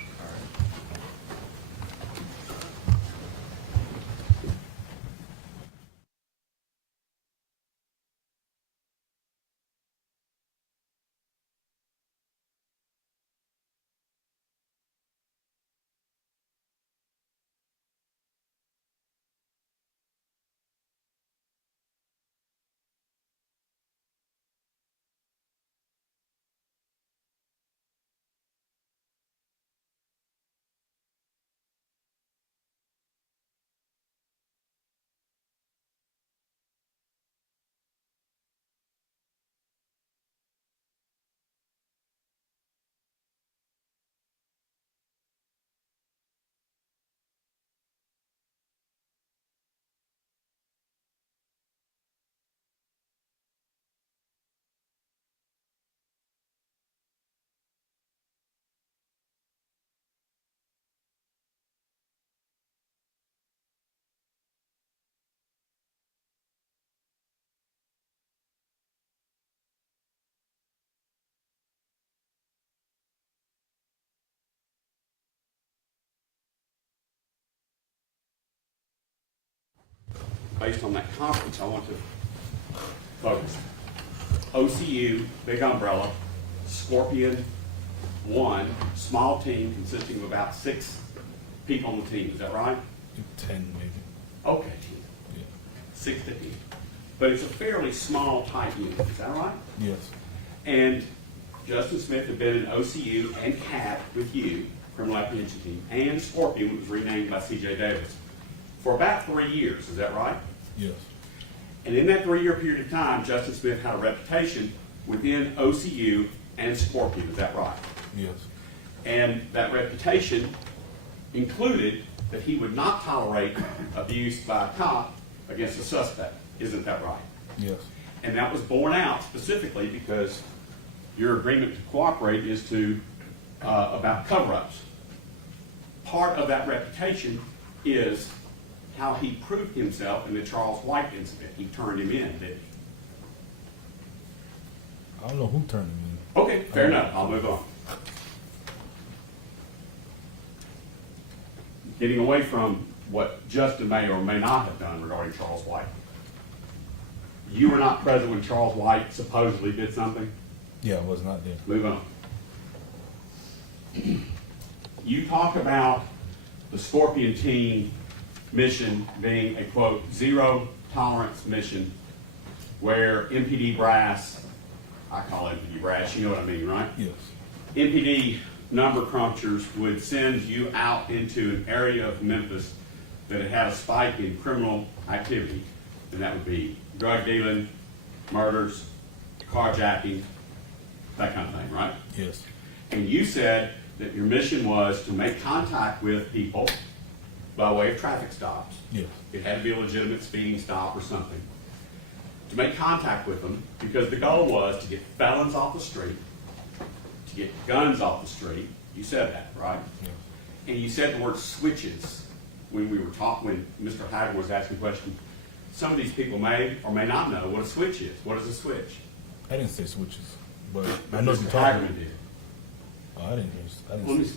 Based on that conference, I want to focus. OCU, big umbrella, Scorpion, 1, small team consisting of about 6 people on the team. Is that right? 10 maybe. Okay, 10. Yeah. 6 to 10. But it's a fairly small, tight unit. Is that right? Yes. And Justin Smith had been in OCU and CAT with you, criminal apprehension team, and Scorpion, which was renamed by C.J. Davis, for about 3 years. Is that right? Yes. And in that 3-year period of time, Justin Smith had a reputation within OCU and Scorpion. Is that right? Yes. And that reputation included that he would not tolerate abuse by a cop against a suspect. Isn't that right? Yes. And that was borne out specifically because your agreement to cooperate is to about cover-ups. Part of that reputation is how he proved himself in the Charles White incident. He turned him in, didn't he? I don't know who turned him in. Okay, fair enough. I'll move on. Getting away from what Justin may or may not have done regarding Charles White. You were not present when Charles White supposedly did something? Yeah, I was not there. Move on. You talk about the Scorpion team mission being a quote, zero tolerance mission where MPD brass, I call it MPD brass, you know what I mean, right? Yes. MPD number crunchers would send you out into an area of Memphis that had a spike in criminal activity, and that would be drug dealing, murders, carjacking, that kind of thing, right? Yes. And you said that your mission was to make contact with people by way of traffic stops. Yes. It had to be a legitimate speeding stop or something. To make contact with them, because the goal was to get felons off the street, to get guns off the street. You said that, right? Yes. And you said the word switches when we were talking, when Mr. Hager was asking questions. Some of these people may or may not know what a switch is. What is a switch? I didn't say switches, but I know what you're Mr. talking Hagerman about. did. Oh, I didn't Let say me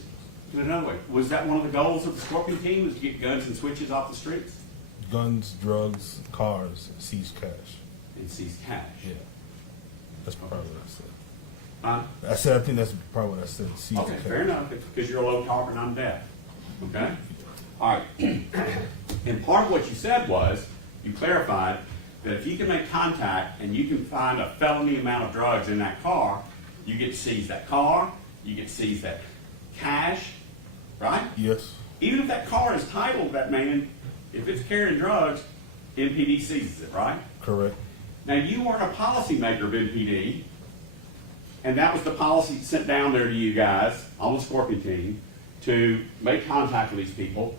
put it another way. Was that one of the goals of the Scorpion team, was to get guns and switches off the streets? guns, drugs, cars, seize cash. And seize cash? Yeah. That's probably what I said. Huh? I think that's probably what I said. Seize Okay, cash. fair enough, because you're a low talker and I'm deaf. Okay? All right. And part of what you said was, you clarified that if you can make contact and you can find a felony amount of drugs in that car, you get to seize that car, you get to seize that cash, right? Yes. Even if that car is titled to that man, if it's carrying drugs, MPD seizes it, right? Correct. Now, you weren't a policymaker of MPD, and that was the policy sent down there to you guys on the Scorpion team to make contact with these people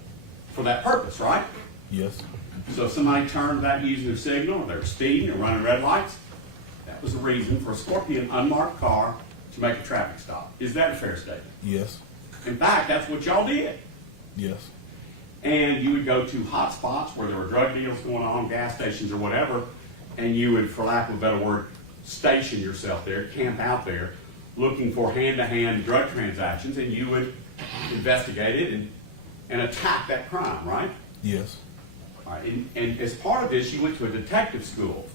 for that purpose, right? Yes. So if somebody turned without using a signal, or they're speeding or running red lights, that was the reason for a Scorpion unmarked car to make a traffic stop. Is that a fair statement? Yes. In fact, that's what y'all did. Yes. And you would go to hot spots where there were drug deals going on, gas stations or whatever, and you would, for lack of a better word, station yourself there, camp out there, looking for hand-to-hand drug transactions, and you would investigate it and attack that crime, right? Yes. All right. And as part of this, you went to a detective school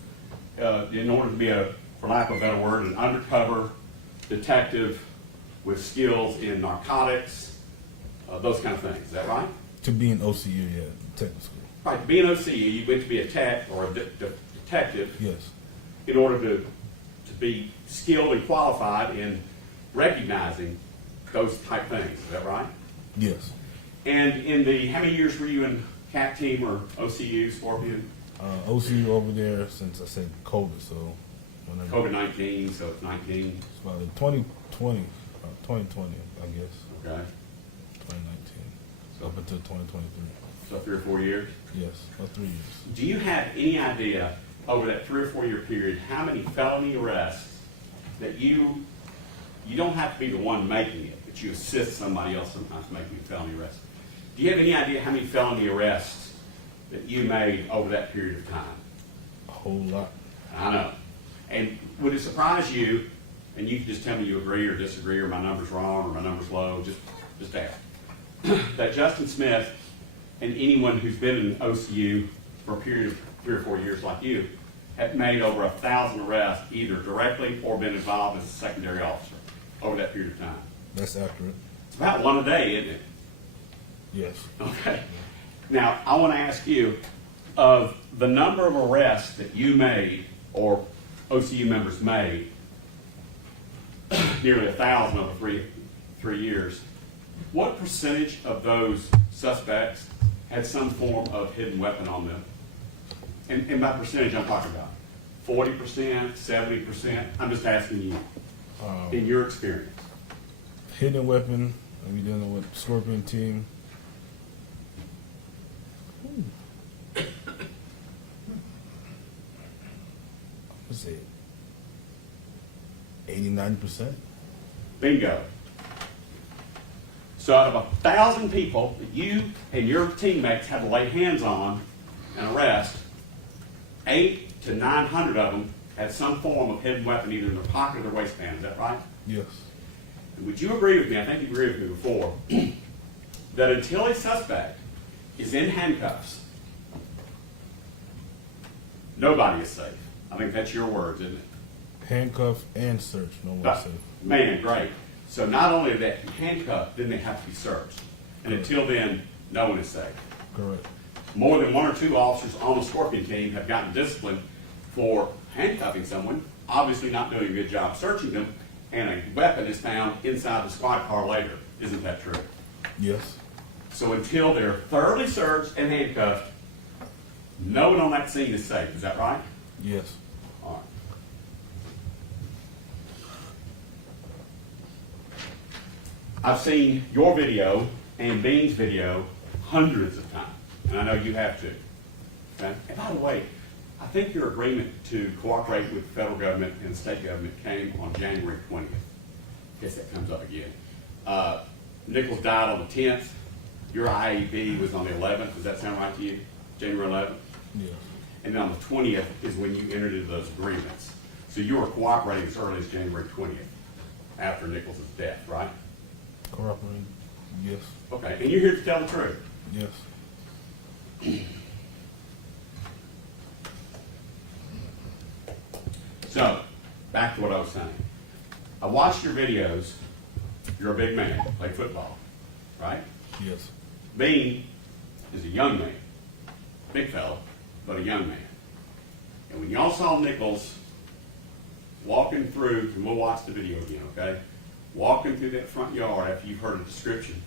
in order to be a, for lack of a better word, an undercover detective with skills in narcotics, those kind of things. Is that right? To be an OCU, yeah, technical school. Right. To be an OCU, you went to be a tech or a detective. Yes. In order to be skilled and qualified in recognizing those type things. Is that right? Yes. And in the, how many years were you in CAT team or OCU, Scorpion? OCU over there since I said COVID, so whenever. COVID-19, so it's 19. It's about 2020, 2020, I guess. Okay. 2019. So up until 2023. So 3 or 4 years? Yes, about 3 years. Do you have any idea over that 3 or 4 year period how many felony arrests that you don't have to be the one making it, but you assist somebody else sometimes making a felony arrest? Do you have any idea how many felony arrests that you made over that period of time? A whole lot. I know. And would it surprise you, and you can just tell me you agree or disagree, or my number's wrong or my number's low, just ask, that Justin Smith and anyone who's been in OCU for a period of 3 or 4 years like you have made over 1,000 arrests, either directly or been involved as a secondary officer over that period of time? That's accurate. It's about one a day, isn't it? Yes. Okay. Now, I want to ask you, of the number of arrests that you made, or OCU members made, nearly 1,000 over three years, what percentage of those suspects had some form of hidden weapon on them? And by percentage, I'm talking about 40%, 70%. I'm just asking you, in your experience. Hidden weapon, we dealing with Scorpion team. Let's say 80-90%. Bingo. So out of 1,000 people that you and your teammates had to lay hands on and arrest, 800 to 900 of them had some form of hidden weapon either in their pocket or their waistband. Is that right? Yes. And would you agree with me, I think you agreed with me before, that until a suspect is in handcuffs, nobody is safe? I think that's your words, isn't it? Handcuff and search, no one But, safe. man, great. So not only are they handcuffed, then they have to be searched. And until then, no one is safe. Correct. more than 1 or 2 officers on the Scorpion team have gotten disciplined for handcuffing someone, obviously not doing a good job searching them, and a weapon is found inside the squad car later. Isn't that true? Yes. So until they're thoroughly searched and handcuffed, no one on that scene is safe. Is that right? Yes. All right. I've seen your video and Bean's video hundreds of times, and I know you have too. Okay? And by the way, I think your agreement to cooperate with the federal government and the state government came on January 20th. I guess that comes up again. Nichols died on the 10th. Your IAB was on the 11th. Does that sound right to you? January 11th? Yeah. And then on the 20th is when you entered into those agreements. So you were cooperating as early as January 20th, after Nichols' death, right? Cooperating. Yes. Okay, and you're here to tell the truth. Yes. So, back to what I was saying. I watched your videos. You're a big man, play football, right? Yes. Bean is a young man, big fellow, but a young man. And when y'all saw Nichols walking through, and we'll watch the video again, okay? Walking through that front yard after you've heard a description,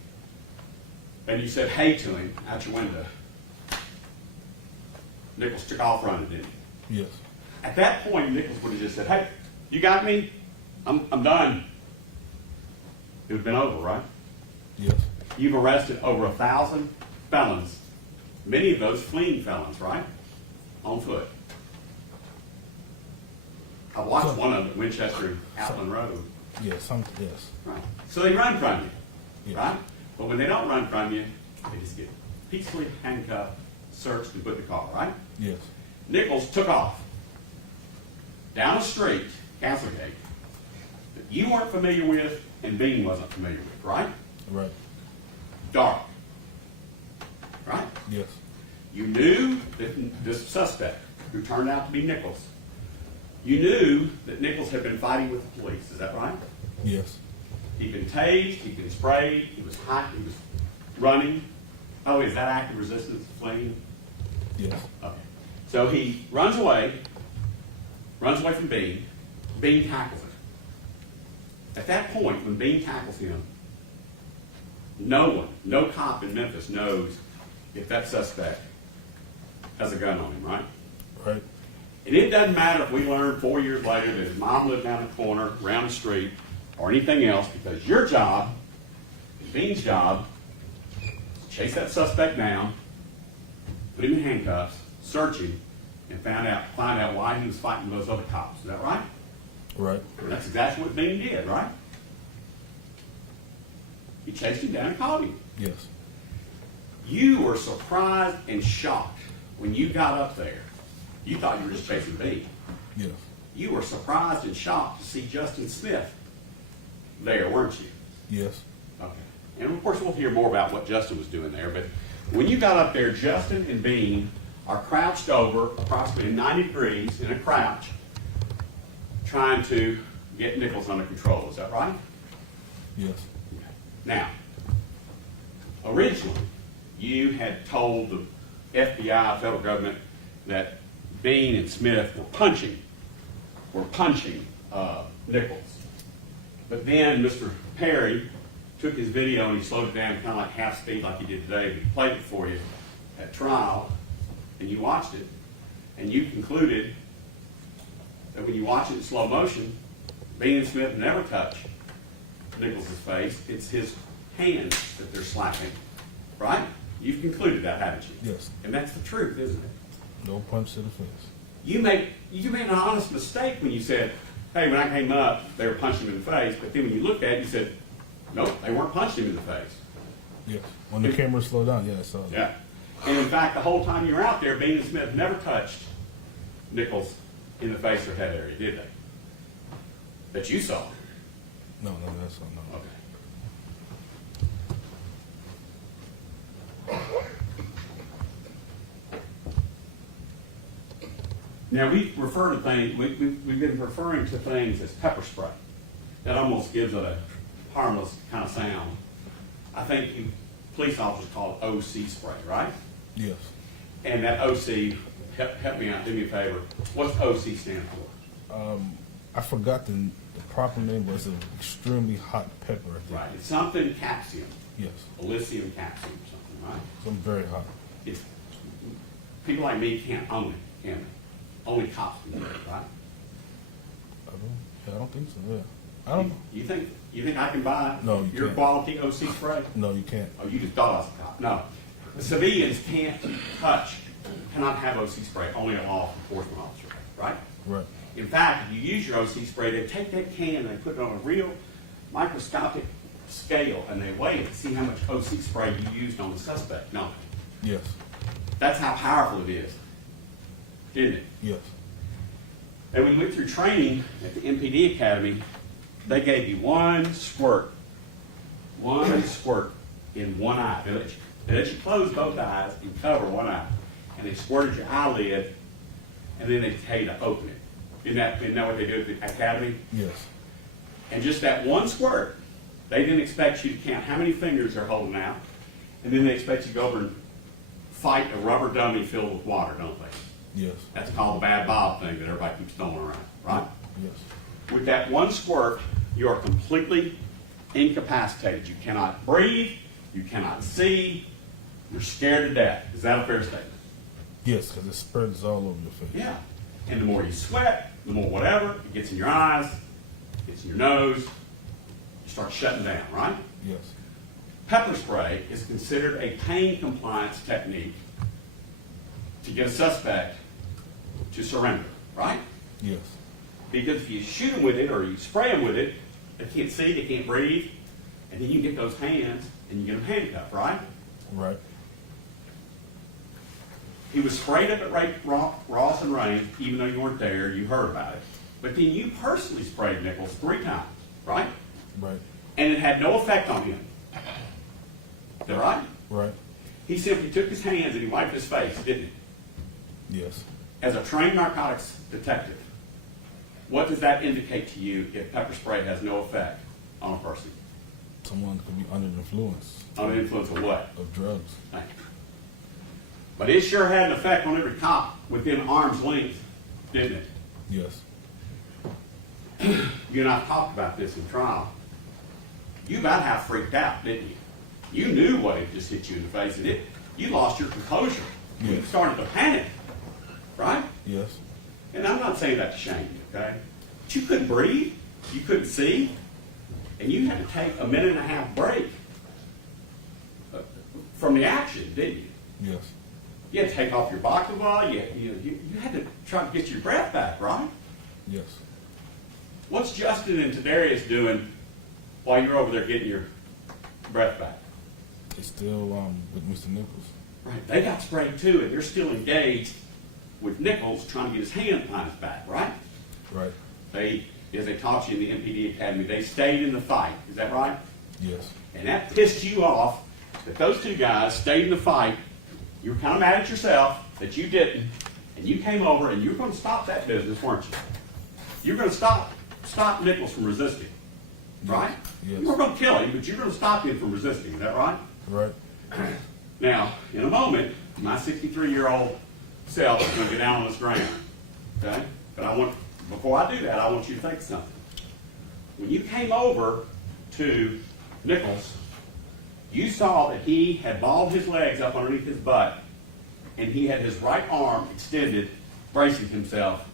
and you said hey to him out your window, Nichols took off running, didn't he? Yes. At that point, Nichols would have just said, hey, you got me? I'm done. It would have been over, right? Yes. You've arrested over 1,000 felons, many of those fleeing felons, right? On foot. I watched one of them at Winchester Outland Road. Yes. Yes. Right. So they run from you, Yes. right? But when they don't run from you, they just get peacefully handcuffed, searched, and put in the car, right? Yes. Nichols took off down a street, Castlegate, that you weren't familiar with and Bean wasn't familiar with, right? Right. Dark. Right? Yes. You knew that this suspect, who turned out to be Nichols, you knew that Nichols had been fighting with the police. Is that right? Yes. He'd been tased, he'd been sprayed, he was hot, he was running. Oh, is that active resistance fleeing? Yes. Okay. So he runs away from Bean. Bean tackles him. At that point, when Bean tackles him, no one, no cop in Memphis knows if that suspect has a gun on him, right? Right. And it doesn't matter if we learn 4 years later that his mom lived down the corner, around the street, or anything else, because your job, and Bean's job, is to chase that suspect down, put him in handcuffs, search him, and find out why he was fighting those other cops. Is that right? Right. And that's exactly what Bean did, right? He chased him down and caught him. Yes. You were surprised and shocked when you got up there. You thought you were just chasing Bean. Yes. You were surprised and shocked to see Justin Smith there, weren't you? Yes. Okay. And of course, we'll hear more about what Justin was doing there. But when you got up there, Justin and Bean are crouched over approximately 90 degrees in a crouch, trying to get Nichols under control. Is that right? Yes. Now, originally, you had told the FBI, federal government, that Bean and Smith were punching Nichols. But then Mr. Perry took his video and he slowed it down kind of like half speed like he did today, but he played it for you at trial, and you watched it, and you concluded that when you watch it in slow motion, Bean and Smith never touch Nichols' face. It's his hands that they're slapping, right? You've concluded that, haven't you? Yes. And that's the truth, isn't it? No punch to the face. You made an honest mistake when you said, hey, when I came up, they were punching him in the face, but then when you looked at it, you said, nope, they weren't punching him in the face. Yes. When the camera slowed down, yeah, I saw that. Yeah. And in fact, the whole time you were out there, Bean and Smith never touched Nichols in the face or head area, did they? That you saw. No, that's not. No. Okay. Now we refer to things. We've been referring to things as pepper spray. That almost gives it a harmless kind of sound. I think police officers call it OC spray, right? Yes. And that OC, help me out, do me a favor. What's OC stand for? I forgot the proper name, but it's an extremely hot pepper. I think. Right, it's something capsium. Yes. Elysium capsium or something, right? Something very hot. It's, people like me can't own it, can they? Only cops can do it, right? I don't think so. Yeah. I don't know. You think I can buy No, you your can't. quality OC spray? No, you can't. Oh, you just thought I was a cop. No. The civilians cannot have OC spray, only a law enforcement officer, right? Right. In fact, if you use your OC spray, they take that can and they put it on a real microscopic scale and they weigh it to see how much OC spray you used on the suspect. No. Yes. That's how powerful it is. Isn't it? Yes. And we went through training at the MPD Academy. They gave you one squirt in one eye. They let you close both eyes and cover one eye. And they squirted your eyelid, and then they tell you to open it. Isn't that what they do at the academy? Yes. And just that one squirt, they didn't expect you to count how many fingers they're holding out. And then they expect you to go over and fight a rubber dummy filled with water, don't they? Yes. That's called the bad Bob thing that everybody keeps throwing around, right? Yes. With that one squirt, you are completely incapacitated. You cannot breathe, you cannot see, you're scared to death. Is that a fair statement? Yes, because it spreads all over your face. Yeah. And the more you sweat, the more whatever, it gets in your eyes, gets in your nose, you start shutting down, right? Yes. Pepper spray is considered a pain compliance technique to get a suspect to surrender, right? Yes. Because if you shoot them with it or you spray them with it, they can't see, they can't breathe, and then you get those hands and you get them handcuffed, right? Right. He was sprayed up at Ross and Rain, even though you weren't there, you heard about it. But then you personally sprayed Nichols 3 times, right? Right. And it had no effect on him. Is that right? Right. He simply took his hands and he wiped his face, didn't he? Yes. As a trained narcotics detective, what does that indicate to you if pepper spray has no effect on a person? Someone could be under the influence. Under the influence of what? Of drugs. Thank you. But it sure had an effect on every cop within arm's length, didn't it? Yes. You and I talked about this in trial. You about half freaked out, didn't you? You knew what had just hit you in the face, and you lost your composure. You Yes. started to panic, right? Yes. And I'm not saying that to shame you, okay? But you couldn't breathe, you couldn't see, and you had to take a 1.5-minute break from the action, didn't you? Yes. You had to take off your boxer while you had to try to get your breath back, right? Yes. What's Justin and Tadarius doing while you're over there getting your breath back? It's still with Mr. Nichols. Right. They got sprayed too, and they're still engaged with Nichols trying to get his hand behind his back, right? Right. They, as they taught you in the MPD Academy, they stayed in the fight. Is that right? Yes. And that pissed you off that those two guys stayed in the fight. You were kind of mad at yourself that you didn't, and you came over and you were going to stop that business, weren't you? You were going to stop Nichols from resisting, right? Yes. You weren't going to kill him, but you were going to stop him from resisting. Is that right? Right. Now, in a moment, my 63-year-old self is going to get down on this ground, okay? But before I do that, I want you to think something. When you came over to Nichols, you saw that he had balled his legs up underneath his butt, and he had his right arm extended, bracing himself,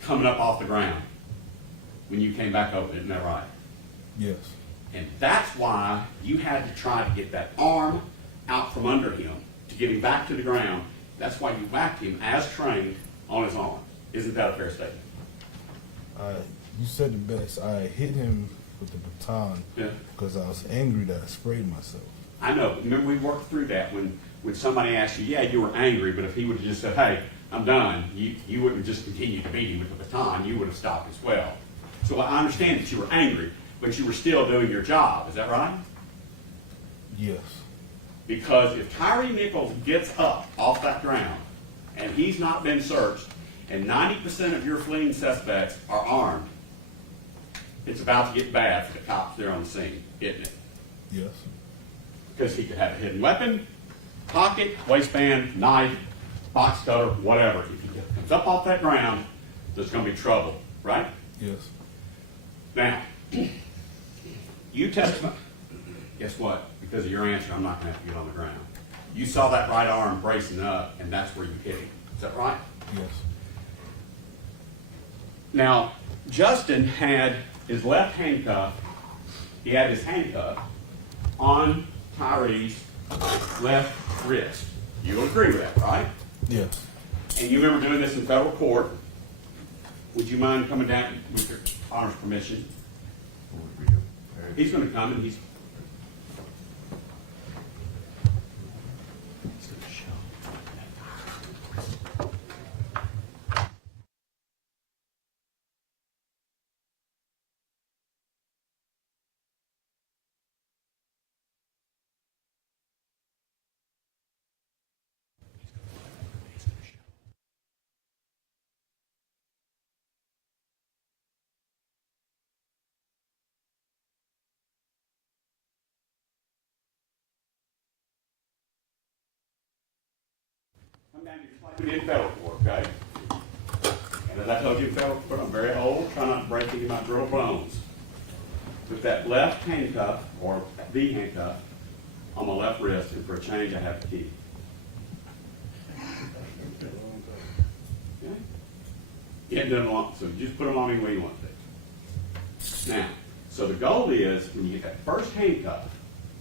coming up off the ground when you came back over. Isn't that right? Yes. And that's why you had to try to get that arm out from under him to get him back to the ground. That's why you whacked him as trained on his arm. Isn't that a fair statement? You said it best. I hit him with the baton because I was angry that I sprayed myself. I know. Remember, we worked through that when somebody asked you, yeah, you were angry, but if he would have just said, hey, I'm done, you wouldn't have just continued to beat him with the baton. You would have stopped as well. So I understand that you were angry, but you were still doing your job. Is that right? Yes. Because if Tyre Nichols gets up off that ground and he's not been searched and 90% of your fleeing suspects are armed, it's about to get bad for the cops there on the scene, isn't it? Yes. Because he could have a hidden weapon, pocket, waistband, knife, box cutter, whatever. If he comes up off that ground, there's going to be trouble, right? Yes. Now, you testify. Guess what? Because of your answer, I'm not going to have to get on the ground. You saw that right arm bracing up, and that's where you hit him. Is that right? Yes. Now, Justin had his left handcuff, he had his handcuff on Tyre's left wrist. You agree with that, right? Yes. And you remember doing this in federal court. Would you mind coming down with your Honor's permission? He's going to come and he's going to show. Come down here just like we did in federal court, okay? And as I told you in federal court, I'm very old, try not to break any of my drill bones. With that left handcuff, or the handcuff, on my left wrist, and for a change I have the key. Okay? You hadn't done a lot, so just put them on any way you want to. Now, so the goal is, when you get that first handcuff,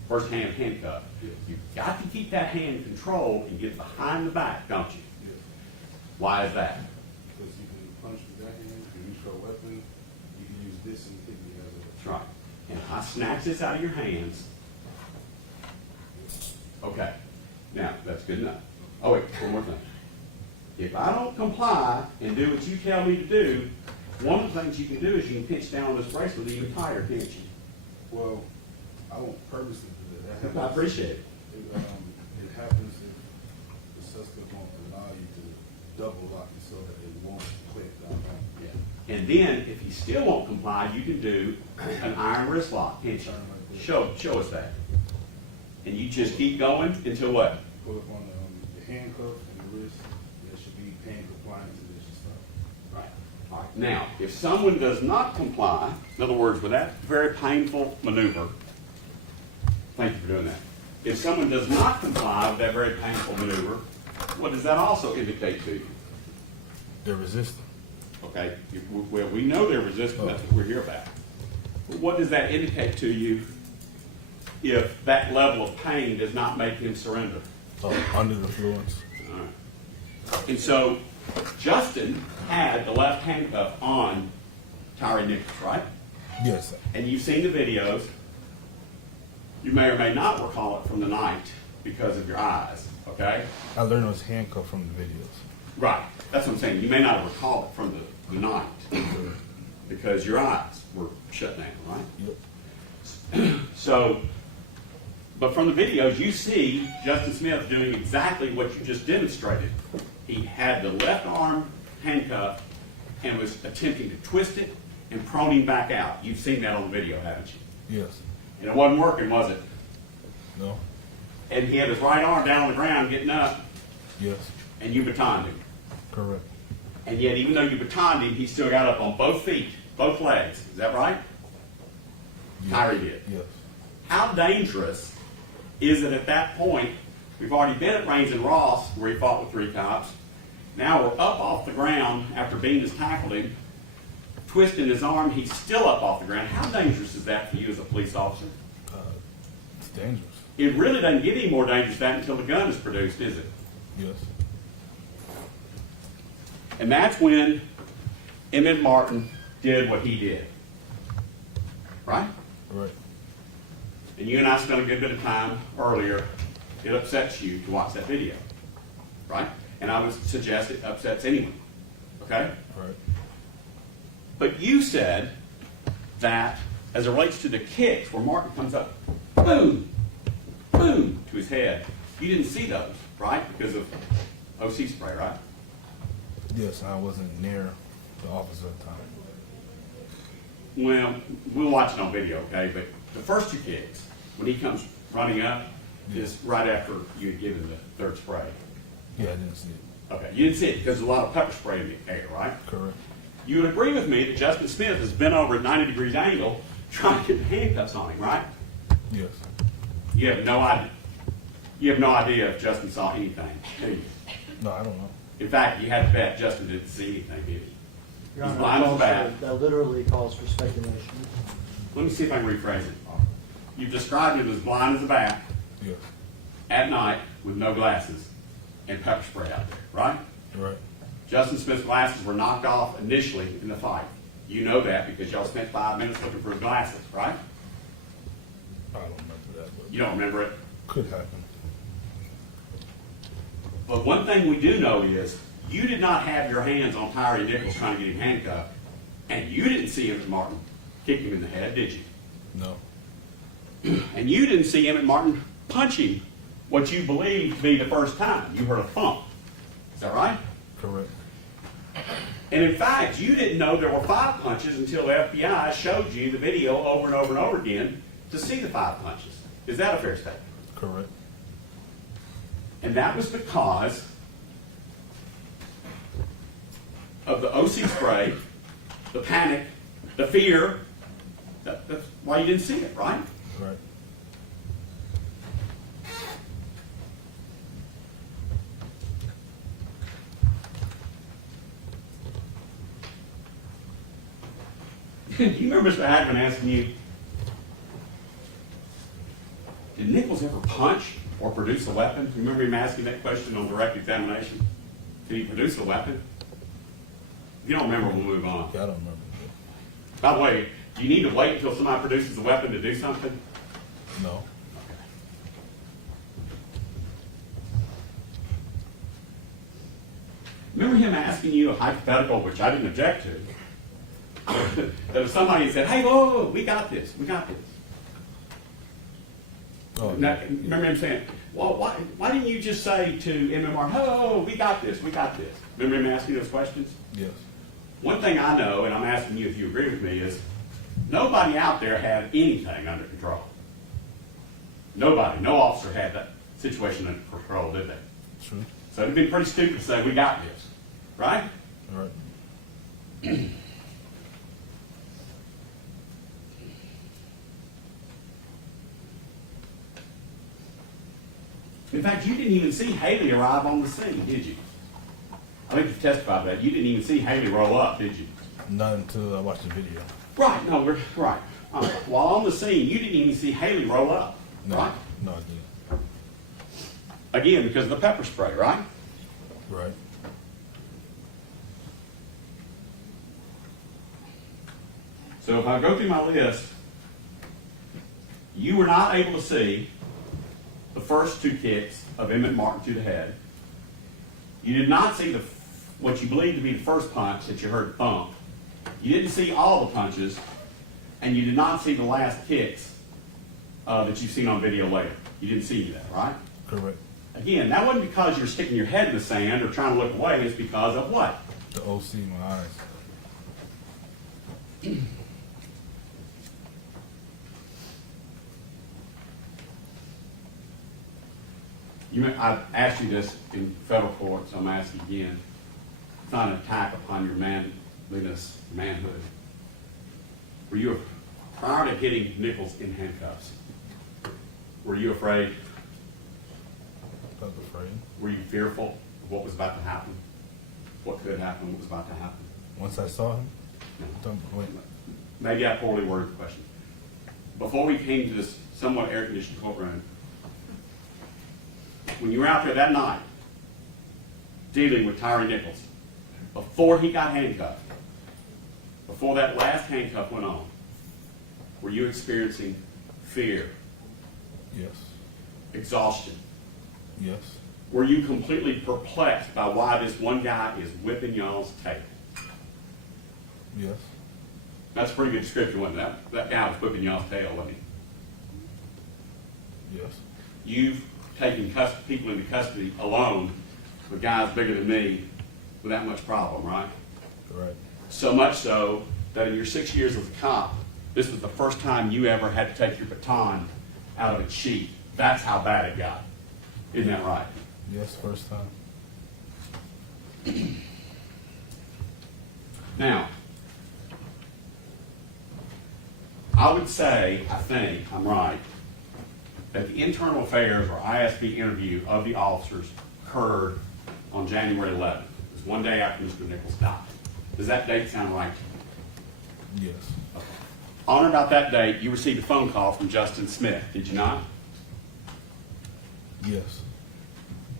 first hand handcuff, you've got to keep that hand controlled and get behind the back, don't you? Yes. Why is that? Because you can punch with that hand, you can use your weapon, you can use this and hit me as a... That's right. And if I snatch this out of your hands, okay. Now, that's good enough. Oh, wait, one more thing. If I don't comply and do what you tell me to do, one of the things you can do is you can pinch down on this bracelet even tighter, can't you? Well, I won't purposely do that. That I happens, appreciate it. it happens if the suspect won't allow you to double lock it so that it won't click down. Yeah. And then, if you still won't comply, you can do an iron wrist lock, can't you? Show us that. And you just keep going until what? Pull up on the handcuff and the wrist. There should be pain compliance to this and stuff. Right. All right. Now, if someone does not comply, in other words, with that very painful maneuver, thank you for doing that. If someone does not comply with that very painful maneuver, what does that also indicate to you? They're resistant. Okay, well, we know they're resistant, that's what we're here about. But what does that indicate to you if that level of pain does not make him surrender? Under the influence. All right. And so, Justin had the left handcuff on Tyre Nichols, right? Yes, sir. And you've seen the videos. You may or may not recall it from the night because of your eyes, okay? I learned it was handcuffed from the videos. Right, that's what I'm saying. You may not recall it from the night because your eyes were shut down, right? Yep. So, but from the videos, you see Justin Smith doing exactly what you just demonstrated. He had the left arm handcuffed and was attempting to twist it and prone him back out. You've seen that on the video, haven't you? Yes. And it wasn't working, was it? No. And he had his right arm down on the ground getting up, Yes. and you batoned him. Correct. And yet, even though you batoned him, he still got up on both feet, both legs. Is that right? Yes. Tyre did. Yes. How dangerous is it at that point? We've already been at Raines and Ross, where he fought with 3 cops. Now we're up off the ground after Bean has tackled him, twisting his arm. He's still up off the ground. How dangerous is that for you as a police officer? It's dangerous. It really doesn't get any more dangerous than that until the gun is produced, is it? Yes. And that's when Emmett Martin did what he did. Right? Right. And you and I spent a good bit of time earlier. It upsets you to watch that video. Right? And I would suggest it upsets anyone. Okay? Right. But you said that as it relates to the kicks where Martin comes up, boom, boom, to his head, you didn't see those, right? Because of OC spray, right? Yes, I wasn't near the officer at the time. Well, we'll watch it on video, okay? But the first 2 kicks, when he comes running up, is right after you had given the third spray. Yeah, I didn't see it. Okay, you didn't see it because there's a lot of pepper spray in the air, right? Correct. You would agree with me that Justin Smith has been over at 90 degrees angle trying to get the handcuffs on him, right? Yes. You have no idea. You have no idea if Justin saw anything, do you? No, I don't know. In fact, you had to bet Justin didn't see anything, did he? Your He's Honor, blind as a also, bat. that literally calls for speculation. Let me see if I can rephrase it. You've described him as blind as a bat Yes. at night with no glasses and pepper spray out there, right? Right. Justin Smith's glasses were knocked off initially in the fight. You know that because y'all spent 5 minutes looking for his glasses, right? I don't remember that, but You don't remember it? could happen. But one thing we do know is you did not have your hands on Tyre Nichols trying to get him handcuffed, and you didn't see Emmett Martin kick him in the head, did you? No. And you didn't see Emmett Martin punch him what you believed to be the first time. You heard a thump. Is that right? Correct. And in fact, you didn't know there were 5 punches until the FBI showed you the video over and over and over again to see the 5 punches. Is that a fair statement? Correct. And that was because of the OC spray, the panic, the fear. That's why you didn't see it, right? Right. Do you remember Mr. Hackman asking you, did Nichols ever punch or produce a weapon? You remember him asking that question on direct examination? Did he produce a weapon? If you don't remember, we'll move on. Yeah, I don't remember. By the way, do you need to wait until somebody produces a weapon to do something? No. Remember him asking you a hypothetical, which I didn't object to, that if somebody said, hey, whoa, we got this, we got this. Oh, Now, remember him saying, well, why didn't you just say to MMR, oh, we got this, we got this? Remember him asking those questions? yes. One thing I know, and I'm asking you if you agree with me, is nobody out there had anything under control. Nobody, no officer had that situation under control, did they? True. So it'd be pretty stupid to say, we got this, right? All right. In fact, you didn't even see Haley arrive on the scene, did you? I think you testified to that. You didn't even see Haley roll up, did you? Not until I watched the video. Right, no, we're right. While on the scene, you didn't even see Haley roll up, No. right? No, I didn't. Again, because of the pepper spray, right? Right. So if I go through my list, you were not able to see the first 2 kicks of Emmett Martin to the head. You did not see what you believed to be the first punch that you heard thump. You didn't see all the punches, and you did not see the last kicks that you've seen on video later. You didn't see any of that, right? Correct. Again, that wasn't because you're sticking your head in the sand or trying to look away. It's because of what? The OC in my eyes. I've asked you this in federal court, so I'm asking again. It's not an attack upon your manliness, manhood. Were you, prior to hitting Nichols in handcuffs, were you afraid? I was afraid. Were you fearful of what was about to happen? What could happen? What was about to happen? Once I saw him, wait. Maybe I poorly worded the question. Before we came to this somewhat air-conditioned courtroom, when you were out there that night dealing with Tyre Nichols, before he got handcuffed, before that last handcuff went on, were you experiencing fear, Yes. exhaustion? Yes. Were you completely perplexed by why this one guy is whipping y'all's tail? Yes. That's a pretty good description, wasn't it? That guy was whipping y'all's tail, wasn't he? Yes. You've taken people into custody alone with guys bigger than me with that much problem, right? Right. So much so that in your 6 years as a cop, this was the first time you ever had to take your baton out of its sheath That's how bad it got. Isn't that right? Yes, first time. Now, I would say, I think, I'm right, that the internal affairs or ISP interview of the officers occurred on January 11th. It was one day after Mr. Nichols died. Does that date sound right to you? Yes. On or about that date, you received a phone call from Justin Smith, did you not? Yes.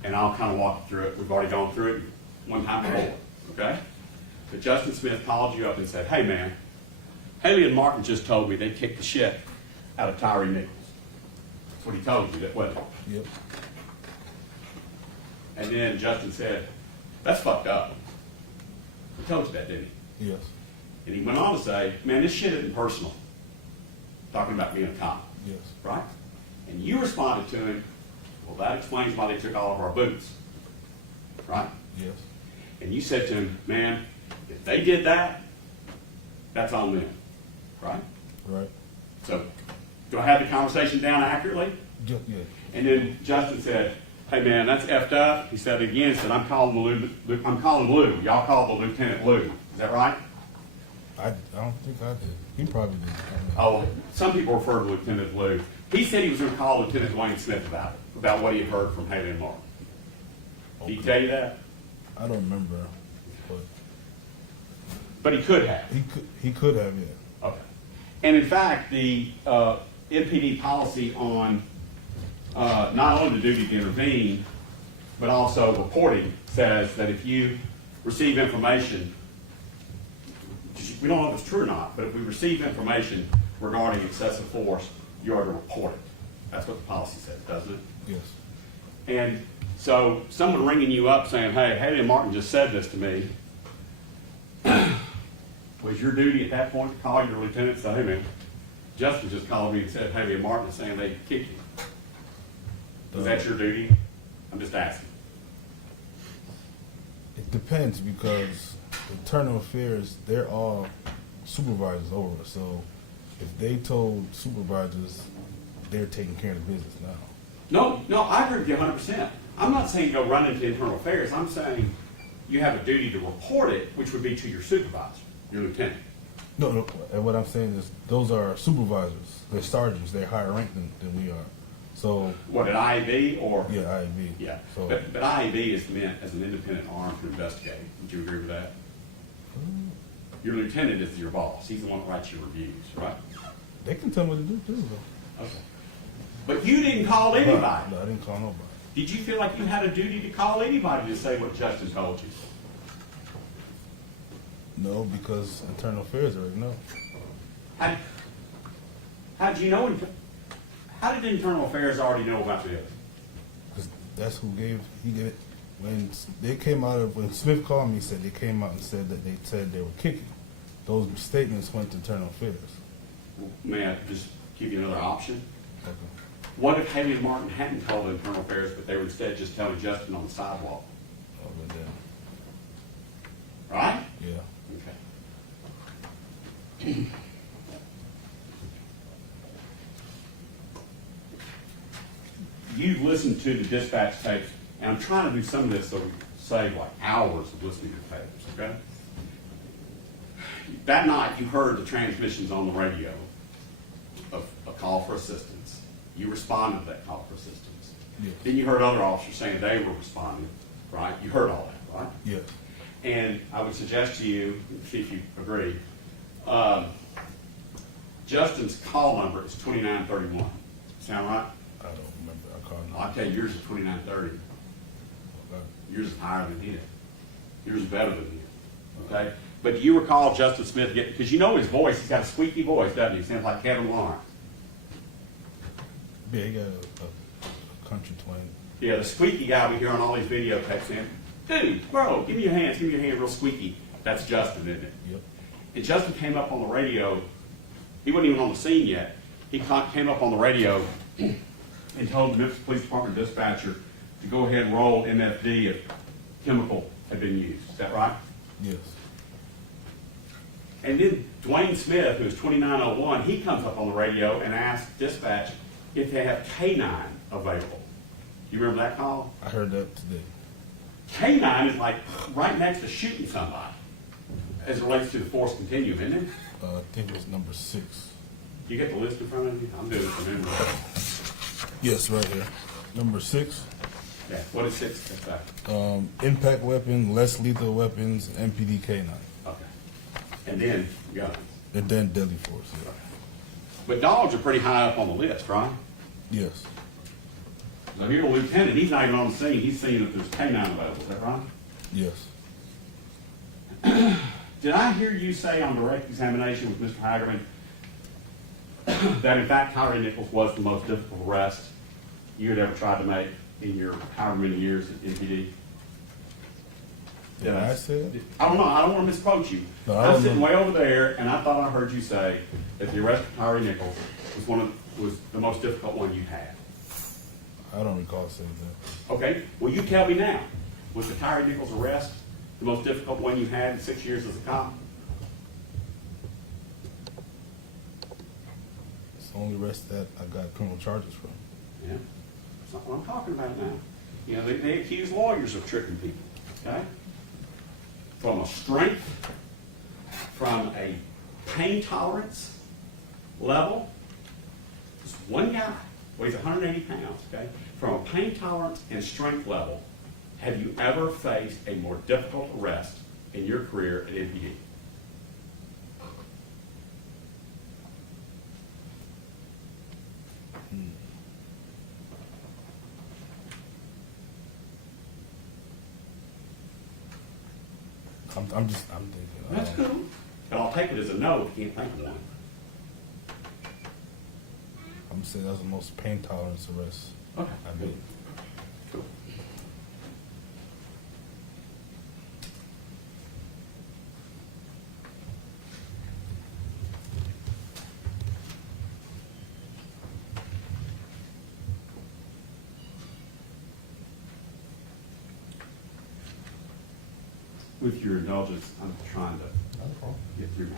And I'll kind of walk you through it. We've already gone through it one time before, okay? But Justin Smith called you up and said, hey man, Haley and Martin just told me they kicked the shit out of Tyre Nichols. That's what he told you, that wasn't it? Yep. And then Justin said, that's fucked up. He told you that, didn't he? Yes. And he went on to say, man, this shit isn't personal. Talking about being a cop, Yes. right? And you responded to him, well, that explains why they took all of our boots, right? Yes. And you said to him, man, if they did that, that's on them, right? Right. So, do I have the conversation down accurately? Yeah. And then Justin said, hey man, that's effed up. He said again, he said, I'm calling Lou. Y'all call the Lieutenant Lou. Is that right? I don't think I did. He probably did. Oh, some people refer to Lieutenant Lou. He said he was going to call Lieutenant Dwayne Smith about what he had heard from Haley and Martin. Did he tell you that? I don't remember, But he could have. he could have, yeah. Okay. And in fact, the MPD policy on not only the duty to intervene, but also reporting says that if you receive information, we don't know if it's true or not, but if we receive information regarding excessive force, you are to report it. That's what the policy says, doesn't it? Yes. And so someone ringing you up saying, hey, Haley and Martin just said this to me, was your duty at that point to call your lieutenant and say, hey man, Justin just called me and said Haley and Martin is saying they kicked you. Is that your duty? I'm just asking. It depends because internal affairs, they're all supervisors over us. So if they told supervisors, they're taking care of the business now. No, I agree with you 100%. I'm not saying go run into internal affairs. I'm saying you have a duty to report it, which would be to your supervisor, your lieutenant. No, and what I'm saying is those are supervisors. They're sergeants. They're higher ranked than we are. So What, at IAB or? yeah, IAB. Yeah, So but IAB is meant as an independent arm to investigate. Would you agree with that? Your lieutenant is your boss. He's the one that writes your reviews, right? they can tell me what to do too. Though. Okay. But you didn't call anybody. No, I didn't call nobody. Did you feel like you had a duty to call anybody to say what Justin told you? No, because internal affairs already know. How did you know? How did Internal Affairs already know about this? Because that's who he gave it. When they came out of, when Smith called me, he said they came out and said that they said they were kicking. Those statements went to internal affairs. May I just give you another option? Okay. What if Haley and Martin hadn't called Internal Affairs, but they were instead just telling Justin on the sidewalk? Oh, but then, Right? yeah. Okay. You've listened to the dispatch tapes, and I'm trying to do some of this so we save like hours of listening to the tapes, okay? That night, you heard the transmissions on the radio of a call for assistance. You responded to that call for assistance. Yes. Then you heard other officers saying they were responding, right? You heard all that, right? Yes. And I would suggest to you, see if you agree, Justin's call number is 2931. Sound right? I don't remember. I called I'll tell you, yours is 2930. Okay. Yours is higher than his. Yours is better than his. Okay? But do you recall Justin Smith getting, because you know his voice, he's got a squeaky voice, doesn't he? He sounds like Kevin Lawrence. Yeah, he got a country twang. Yeah, the squeaky guy we hear on all these videotapes saying, dude, bro, give me your hands, give me your hand real squeaky. That's Justin, isn't it? Yep. And Justin came up on the radio, he wasn't even on the scene yet. He came up on the radio and told the Memphis Police Department dispatcher to go ahead and roll MFD if chemical had been used. Is that right? Yes. And then Dwayne Smith, who's 2901, he comes up on the radio and asks dispatch if they have K9 available. You remember that call? I heard that today. K9 is like right next to shooting somebody as it relates to the force continuum, isn't it? I think it was number 6. You get the list in front of you? I'm doing it from memory. Yes, right here. Number 6. Yeah, what is 6? That's that. Impact weapon, less lethal weapons, MPD K9. Okay. And then guns. And then deadly force. Yeah. But dogs are pretty high up on the list, right? Yes. Now here, the lieutenant, he's not even on the scene. He's seeing if there's K9 available. Is that right? Yes. Did I hear you say on direct examination with Mr. Hagerman that in fact Tyre Nichols was the most difficult arrest you had ever tried to make in your however many years at MPD? Did I say that? I don't know. I don't want to misquote you. No, I I'm don't sitting know. way over there, and I thought I heard you say that the arrest of Tyre Nichols was the most difficult one you had. I don't recall saying that. Okay. Well, you tell me now. Was the Tyre Nichols arrest the most difficult one you had in 6 years as a cop? It's the only arrest that I got criminal charges from. Yeah. That's not what I'm talking about now. You know, they accuse lawyers of tricking people. Okay. From a strength, from a pain tolerance level, just one guy weighs 180 pounds, okay? From a pain tolerance and strength level, have you ever faced a more difficult arrest in your career at MPD? I'm thinking. That's cool. But I'll take it as a no if you can't think of one. I'm saying that was the most pain tolerance arrest Okay. I made. Cool. With your indulgence, I'm trying to get through now.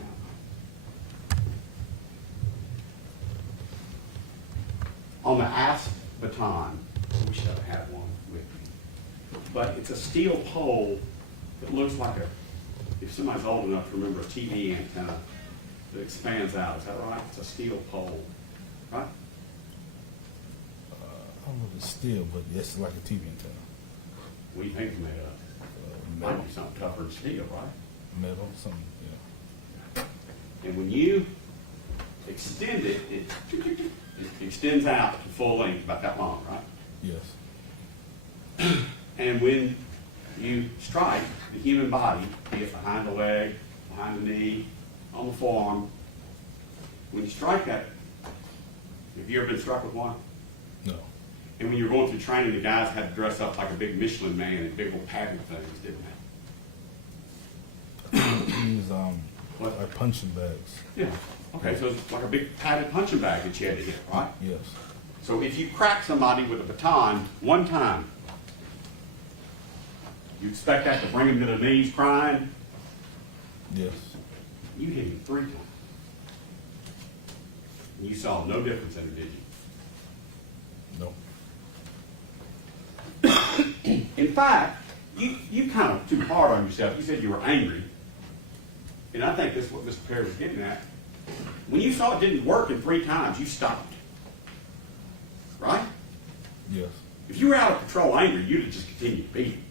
On the ASP baton, I wish I had one with me, but it's a steel pole that looks like if somebody's old enough to remember a TV antenna that expands out. Is that right? It's a steel pole, right? I don't know if it's steel, but yes, it's like a TV antenna. What do you think it's made of? Might be something tougher than steel, right? Metal, something, yeah. And when you extend it, it extends out to full length, about that long, right? Yes. And when you strike the human body, be it behind the leg, behind the knee, on the forearm, when you strike that, have you ever been struck with one? No. And when you were going through training, the guys had to dress up like a big Michelin man in big old padded things, didn't they? Use like punching bags. Yeah. Okay, so it's like a big padded punching bag that you had to hit, right? Yes. So if you crack somebody with a baton one time, you expect that to bring them to their knees crying? Yes. You hit him 3 times. And you saw no difference in it, did you? No. In fact, you kind of too hard on yourself. You said you were angry. And I think that's what Mr. Perry was getting at. When you saw it didn't work in 3 times, you stopped. Right? Yes. If you were out of control angry, you'd have just continued to beat him.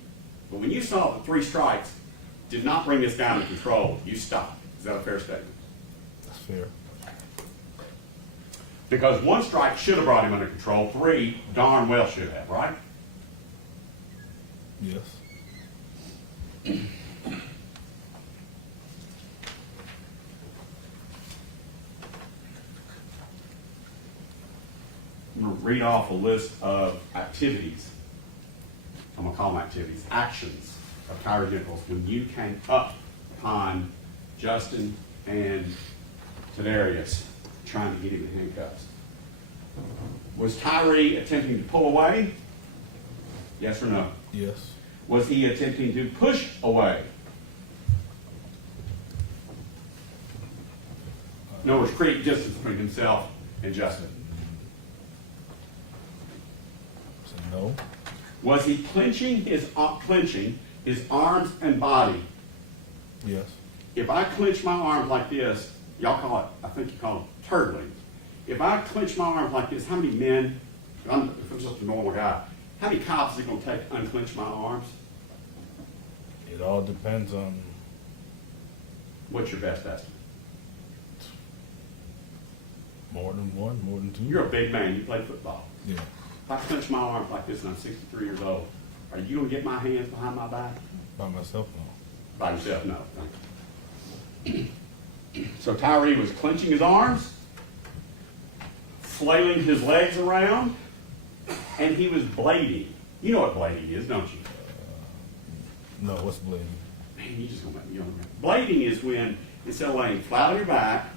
But when you saw that 3 strikes did not bring this guy under control, you stopped. Is that a fair statement? That's fair. Because 1 strike should have brought him under control. 3 darn well should have, right? Yes. I'm going to read off a list of activities. I'm going to call them activities. Actions of Tyre Nichols when you came up upon Justin and Tadarius trying to get him in handcuffs. Was Tyre attempting to pull away? Yes or no? Yes. Was he attempting to push away? In other words, create distance between himself and Justin. Was he clenching his arms and body? Yes. If I clench my arms like this, y'all call it, I think you call it turtling. If I clench my arms like this, how many men, if I'm just a normal guy, how many cops is it going to take to unclench my arms? It all depends on. What's your best estimate? More than one, more than two. You're a big man. You play football. Yeah. If I clench my arms like this and I'm 63 years old, are you going to get my hands behind my back? By myself, no. By yourself, no. So Tyre was clenching his arms, flailing his legs around, and he was blading. You know what blading is, don't you? No, what's blading? Man, you just gonna make me young. Blading is when instead of laying flat on your back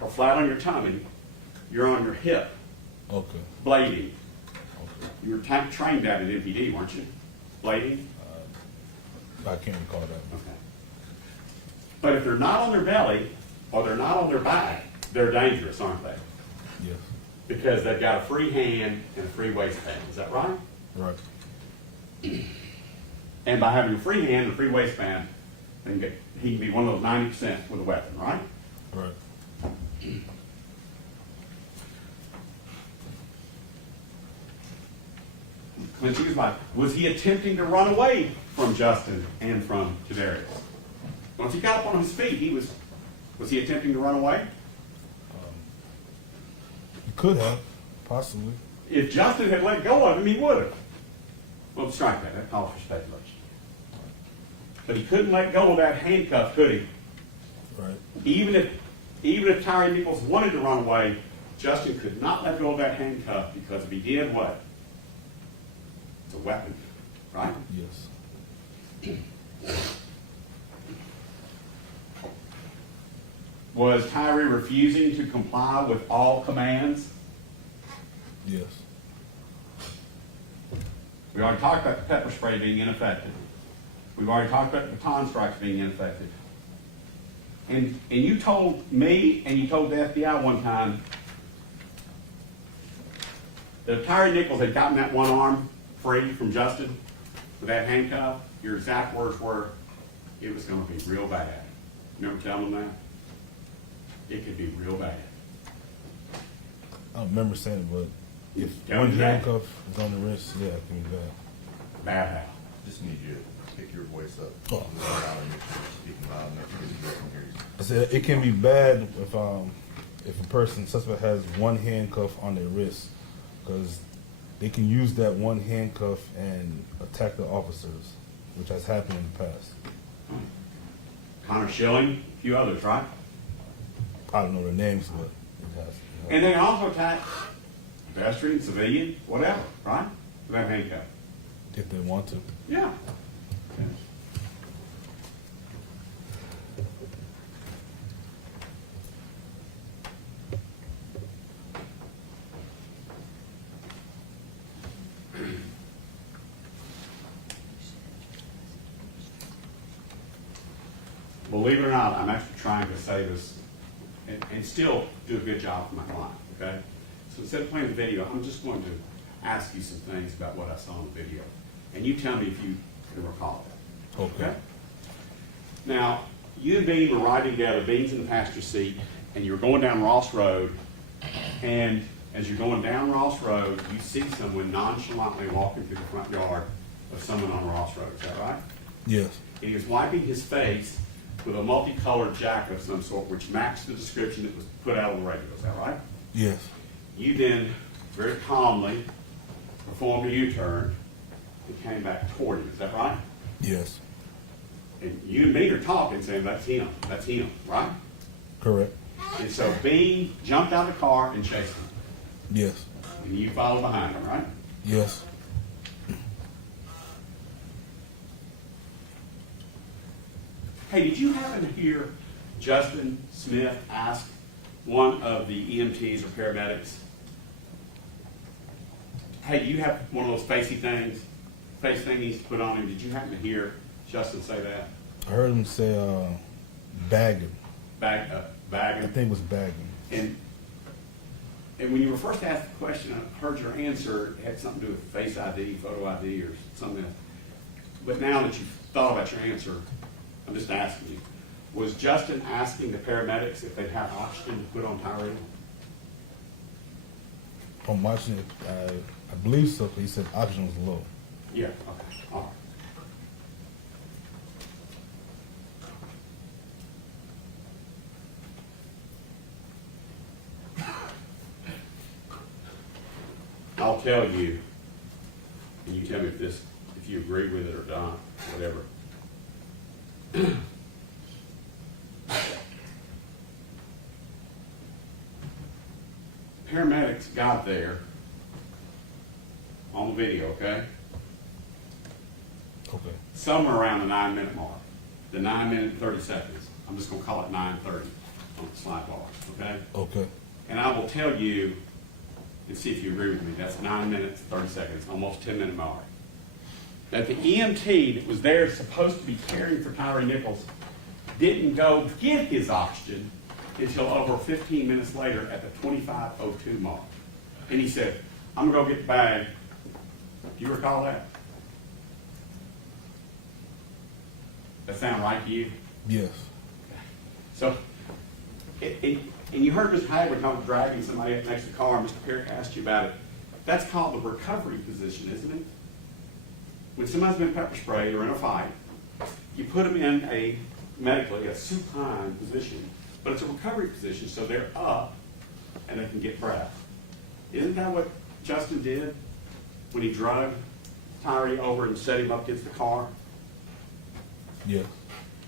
or flat on your tummy, you're on your hip. Okay. Blading. Okay. You were trained at MPD, weren't you? Blading? I can't recall that. Okay. But if they're not on their belly or they're not on their back, they're dangerous, aren't they? Yes. Because they've got a free hand and a free waistband. Is that right? Right. And by having a free hand and a free waistband, he can be one of those 90% with a weapon, right? Right. Clenching his body. Was he attempting to run away from Justin and from Jadarius? Once he got up on his feet, was he attempting to run away? You could have, possibly. If Justin had let go of him, he would have. Well, strike that. That calls for speculation. But he couldn't let go of that handcuff, could he? Right. Even if Tyre Nichols wanted to run away, Justin could not let go of that handcuff because if he did, what? It's a weapon, right? Yes. Was Tyre refusing to comply with all commands? Yes. We already talked about the pepper spray being ineffective. We've already talked about the baton strikes being ineffective. And you told me and you told the FBI one time that if Tyre Nichols had gotten that one arm free from Justin with that handcuff, your exact words were, it was going to be real bad. You remember telling them that? It could be real bad. I don't remember saying it, but if Tell one me that. handcuff is on the wrist, yeah, it can be bad. Bad how? Just need you to pick your voice up. Oh. Loud and make sure you're speaking loud enough because you can hear you. I said it can be bad if a person suspect has one handcuff on their wrist, because they can use that one handcuff and attack the officers, which has happened in the past. Connor Schilling, a few others, right? I don't know their names, but it has. And they can also attack pedestrian, civilian, whatever, right? With that handcuff. If they want to. Yeah. Believe it or not, I'm actually trying to say this and still do a good job for my client, okay? So instead of playing the video, I'm just going to ask you some things about what I saw in the video. And you tell me if you can recall it. Okay. Now, you and Bean were riding together, Bean's in the passenger seat, and you're going down Ross Road, and as you're going down Ross Road, you see someone nonchalantly walking through the front yard of someone on Ross Road. Is that right? Yes. And he was wiping his face with a multicolored jacket of some sort, which matched the description that was put out on the radio. Is that right? Yes. You then very calmly performed a U-turn and came back toward him. Is that right? Yes. And you and me are talking, saying, that's him, right? Correct. And so Bean jumped out of the car and chased him. Yes. And you followed behind him, right? Yes. Hey, did you happen to hear Justin Smith ask one of the EMTs or paramedics, hey, do you have one of those face thingies to put on him? Did you happen to hear Justin say that? I heard him say bagging. I Bagging. think it was bagging. And And when you were first asked the question, I heard your answer, it had something to do with Face ID, photo ID, or something else. But now that you've thought about your answer, I'm just asking you, was Justin asking the paramedics if they had oxygen to put on Tyre? I'm watching it. I believe so. But he said oxygen was low. Yeah, okay, all right. I'll tell you, and you tell me if you agree with it or not, whatever. Paramedics got there on the video, okay? Okay. Somewhere around the 9-minute mark, the 9 minute and 30 seconds. I'm just gonna call it 9:30 on the slide bar, okay? Okay. And I will tell you, and see if you agree with me, that's 9 minutes, 30 seconds, almost 10-minute mark. That the EMT that was there supposed to be caring for Tyre Nichols didn't go get his oxygen until over 15 minutes later at the 25:02 mark. And he said, I'm gonna go get the bag. Do you recall that? That sound right to you? Yes. So, and you heard Mr. Hayward talk about dragging somebody up next to the car, and Mr. Perry asked you about it. That's called the recovery position, isn't it? When somebody's been pepper sprayed or in a fight, you put them in a, medically, a supine position, but it's a recovery position, so they're up and they can get breath. Isn't that what Justin did when he drugged Tyre over and set him up against the car? Yes.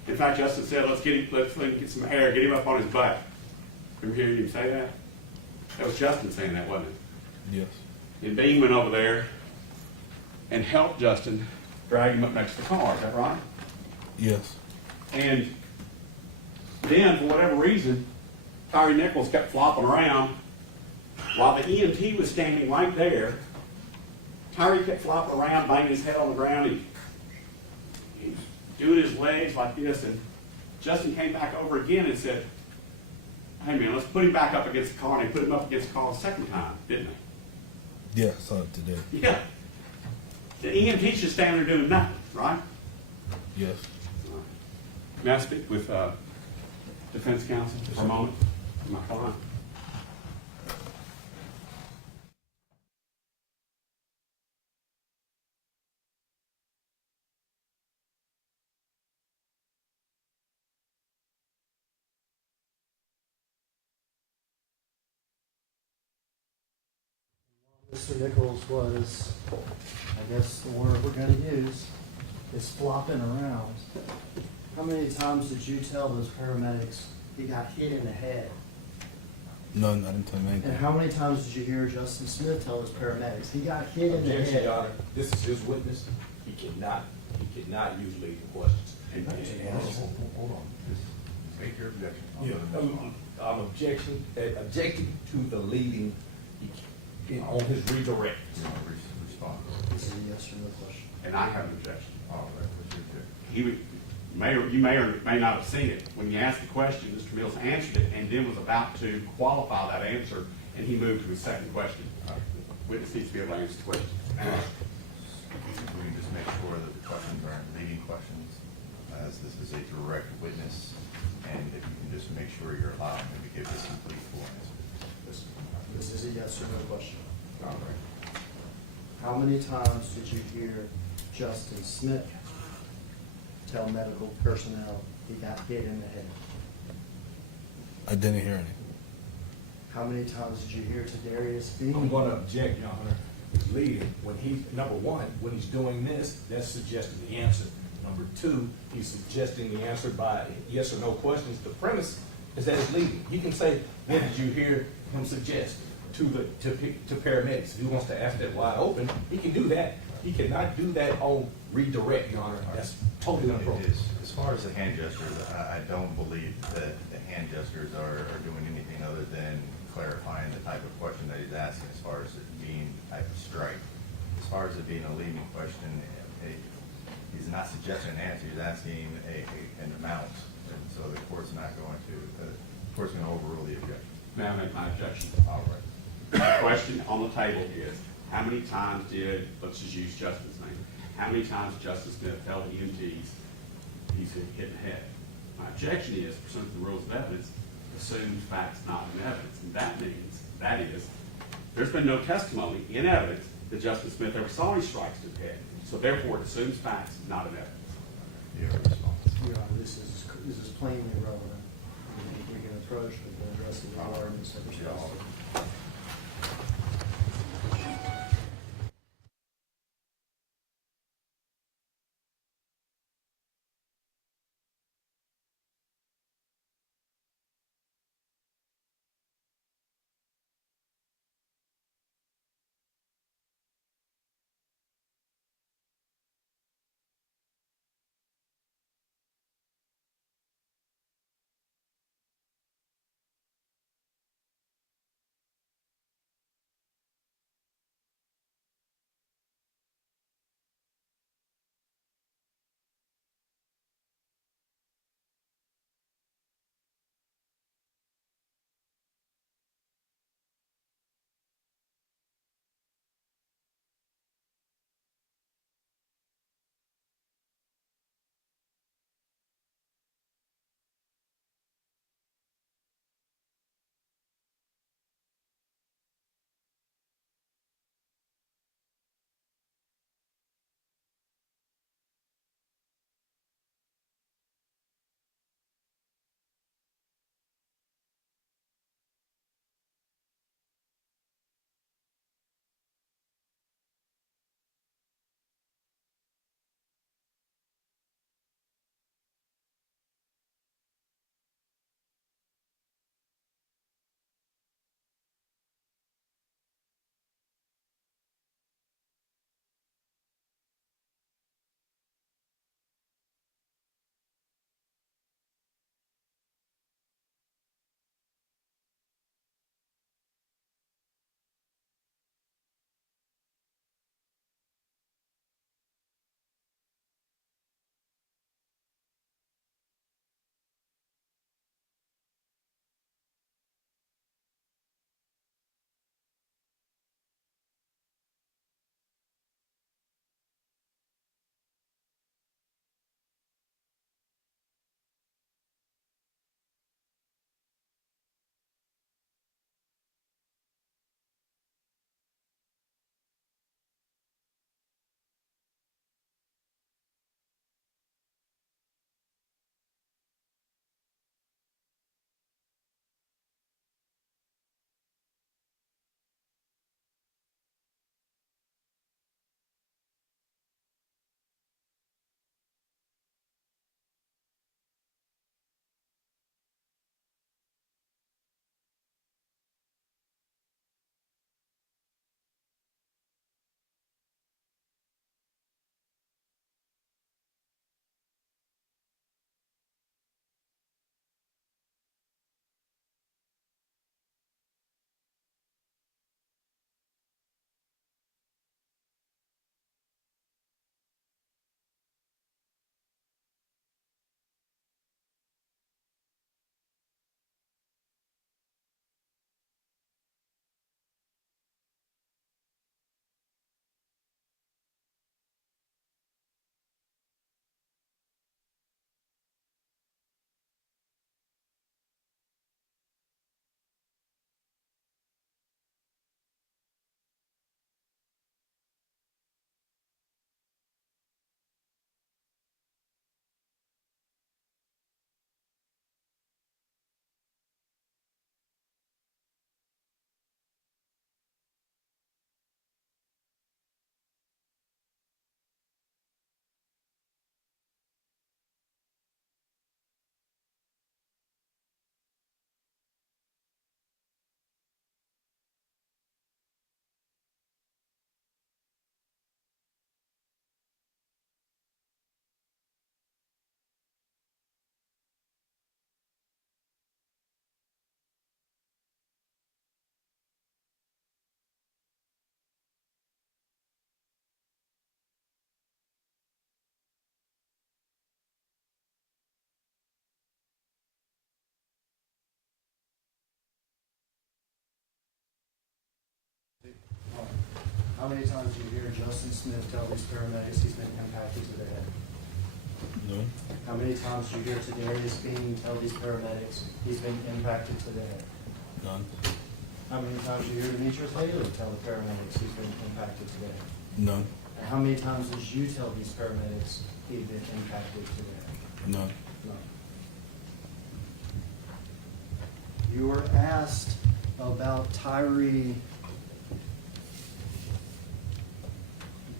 In fact, Justin said, let's let him get some air, get him up on his butt. Remember hearing him say that? That was Justin saying that, wasn't it? Yes. And Dean went over there and helped Justin drag him up next to the car, is that right? Yes. And then, for whatever reason, Tyre Nichols kept flopping around while the EMT was standing right there. Tyre kept flopping around, banging his head on the ground. He's doing his legs like this, and Justin came back over again and said, hey man, let's put him back up against the car. And he put him up against the car a second time, didn't he? Yeah, I saw it today. Yeah. The EMT's just standing there doing nothing, right? Yes. May I speak with defense counsel for a moment? My client. Mr. Nichols was, I guess the word we're going to use, is flopping around. How many times did you tell those paramedics he got hit in the head? None. I didn't tell him anything. And how many times did you hear Justin Smith tell those paramedics he got hit in the Objection, head? Your Honor. This is his witness. He cannot use leading questions. Hold on. Just make your objection. I'm objecting to the leading on his redirect. Respond. This is a yes or no question. And I have an objection. All right. What's your objection? You may or may not have seen it. When you asked the question, Mr. Mills answered it and then was about to qualify that answer, and he moved to his second question. Witness needs to be able to answer the question. We can just make sure that the questions aren't leading questions, as this is a direct witness, and if you can just make sure you're allowing him to give this complete full answer. This is a yes or no question. All right. How many times did you hear Justin Smith tell medical personnel he got hit in the head? I didn't hear any. How many times did you hear Tadarius Bean? I'm going to object, Your Honor. His leading, when he's, number one, when he's doing this, that's suggesting the answer. Number two, he's suggesting the answer by yes or no questions. The premise is that it's leading. He can say, what did you hear him suggest to paramedics? If he wants to ask that wide open, he can do that. He cannot do that on redirect, Your Honor. That's totally inappropriate. As far as the hand gestures, I don't believe that the hand gestures are doing anything other than clarifying the type of question that he's asking as far as it being a type of strike. As far as it being a leading question, he's not suggesting an answer, he's asking an amount. And so the court's not going to, the court's going to overrule the objection. May I make my objection? All right. The question on the table is, how many times did, let's just use Justin's name, how many times Justin Smith tell EMTs he's been hit in the head? My objection is, pursuant to the rules of evidence, assumed facts not in evidence. And that means, that is, there's been no testimony in evidence that Justin Smith ever saw any strikes to the head. So therefore, it assumes facts not in evidence. Your response. Your Honor, this is plainly irrelevant. We can approach the rest of the arguments that were discussed. How many times do you hear Justin Smith tell these paramedics he's been impacted to the head? None. How many times do you hear Tadarius Bean tell these paramedics he's been impacted to the head? None. How many times do you hear Demetrius Haley tell the paramedics he's been impacted to the head? None. And how many times did you tell these paramedics he'd been impacted to the head? None. None. You were asked about Tyre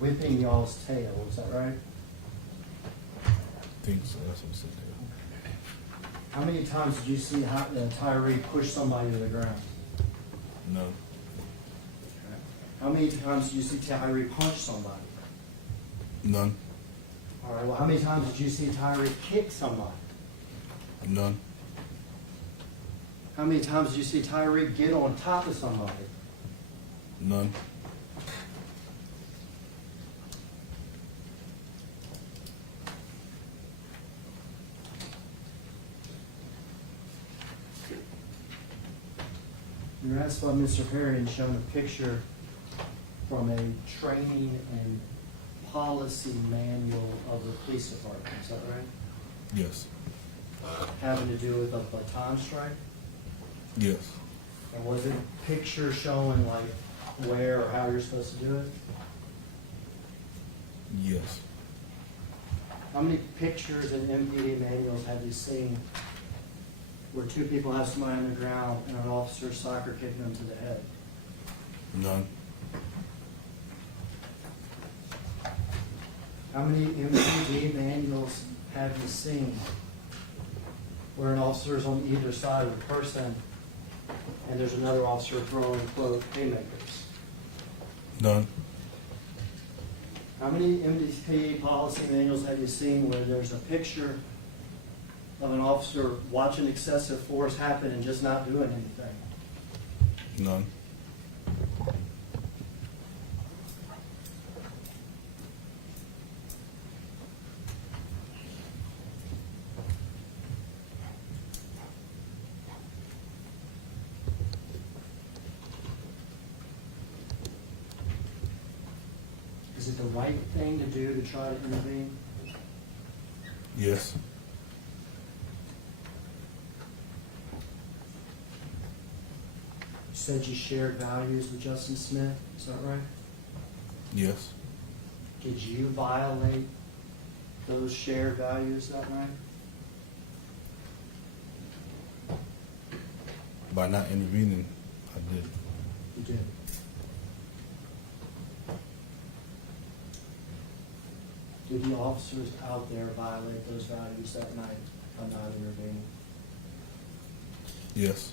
whipping y'all's tail, is that right? Think so. That's what I said there. How many times did you see Tyre push somebody to the ground? None. How many times did you see Tyre punch somebody? None. All right, well, how many times did you see Tyre kick somebody? None. How many times did you see Tyre get on top of somebody? None. You were asked by Mr. Perry and shown a picture from a training and policy manual of the police department, is that right? Yes. Having to do with a baton strike? Yes. And was it a picture showing like where or how you're supposed to do it? Yes. How many pictures and MPD manuals have you seen where two people have somebody on the ground and an officer soccer kicking them to the head? None. How many MPD manuals have you seen where an officer is on either side of the person and there's another officer throwing, quote, haymakers? None. How many MPD policy manuals have you seen where there's a picture of an officer watching excessive force happen and just not doing anything? None. Is it the right thing to do to try to intervene? Yes. You said you shared values with Justin Smith, is that right? Yes. Did you violate those shared values that night? By not intervening, I did. You did. Did the officers out there violate those values that night by not intervening? Yes.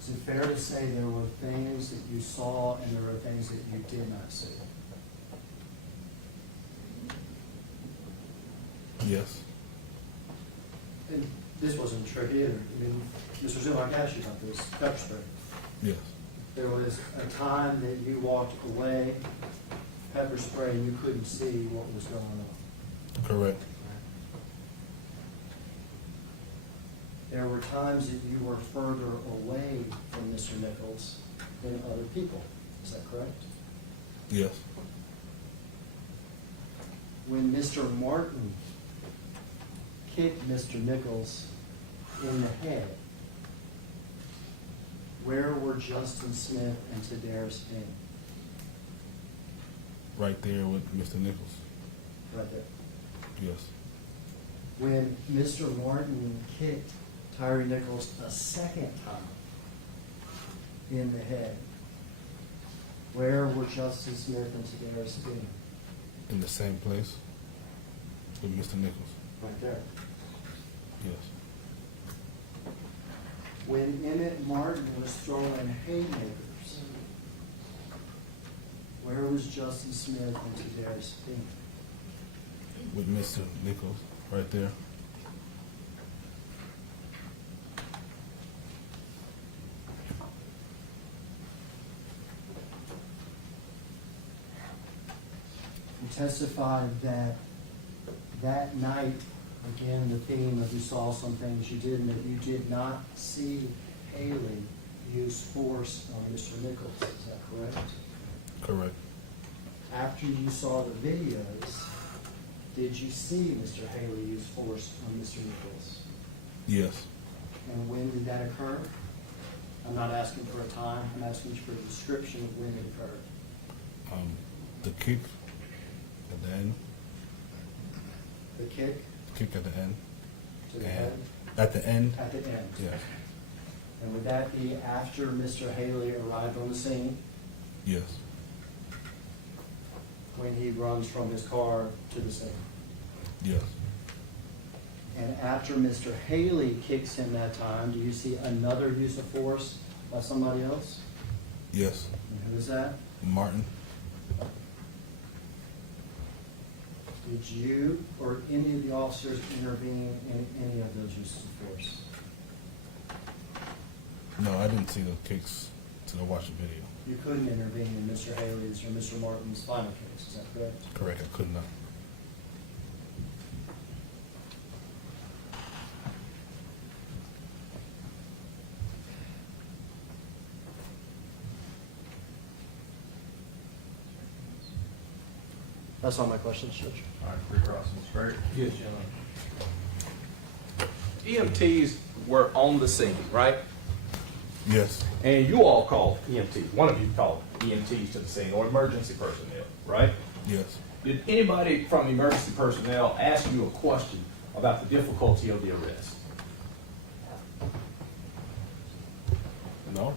Is it fair to say there were things that you saw and there were things that you did not see? Yes. And this wasn't tricky either. I mean, Mr. Zimmer, I asked you about this pepper spray. Yes. There was a time that you walked away, pepper spray, and you couldn't see what was going on. Correct. There were times that you were further away from Mr. Nichols than other people. Is that correct? Yes. When Mr. Martin kicked Mr. Nichols in the head, where were Justin Smith and Tadaris Bean? Right there with Mr. Nichols. Right there. Yes. When Mr. Martin kicked Tyre Nichols a second time in the head, where were Justin Smith and Tadaris Bean? In the same place with Mr. Nichols. Right there. Yes. When Emmett Martin was throwing haymakers, where was Justin Smith and Tadaris Bean? With Mr. Nichols. Right there. You testified that that night, again, the theme of you saw some things you didn't, that you did not see Haley use force on Mr. Nichols. Is that correct? Correct. After you saw the videos, did you see Mr. Haley use force on Mr. Nichols? Yes. And when did that occur? I'm not asking for a time, I'm asking you for a description of when it occurred. The kick at the end. The kick Kick at the end. to the head? At the end. At the end. Yeah. And would that be after Mr. Haley arrived on the scene, Yes. when he runs from his car to the scene? Yes. And after Mr. Haley kicks him that time, do you see another use of force by somebody else? Yes. And who is that? Martin. Did you or any of the officers intervene in any of those uses of force? No, I didn't see the kicks till I watched the video. You couldn't intervene in Mr. Haley's or Mr. Martin's final case, is that correct? Correct. I could not. That's all my questions, Judge. All right, free crossing straight. Yes, EMTs were on the scene, right? Yes. And you all called EMTs. One of you called EMTs to the scene, or emergency personnel, right? Yes. Did anybody from emergency personnel ask you a question about the difficulty of the arrest? No.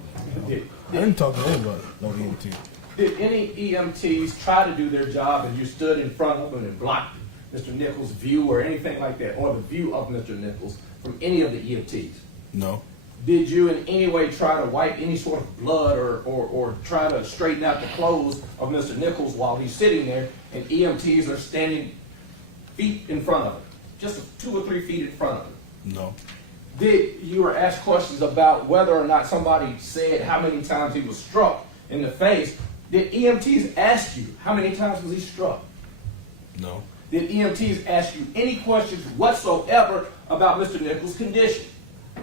Did, I didn't talk to anybody. No EMT. did any EMTs try to do their job and you stood in front of them and blocked Mr. Nichols' view or anything like that, or the view of Mr. Nichols from any of the EMTs? No. Did you in any way try to wipe any sort of blood or try to straighten out the clothes of Mr. Nichols while he's sitting there and EMTs are standing feet in front of him, just 2 or 3 feet in front of him? No. Did you were asked questions about whether or not somebody said how many times he was struck in the face? Did EMTs ask you how many times was he struck? No. Did EMTs ask you any questions whatsoever about Mr. Nichols' condition? I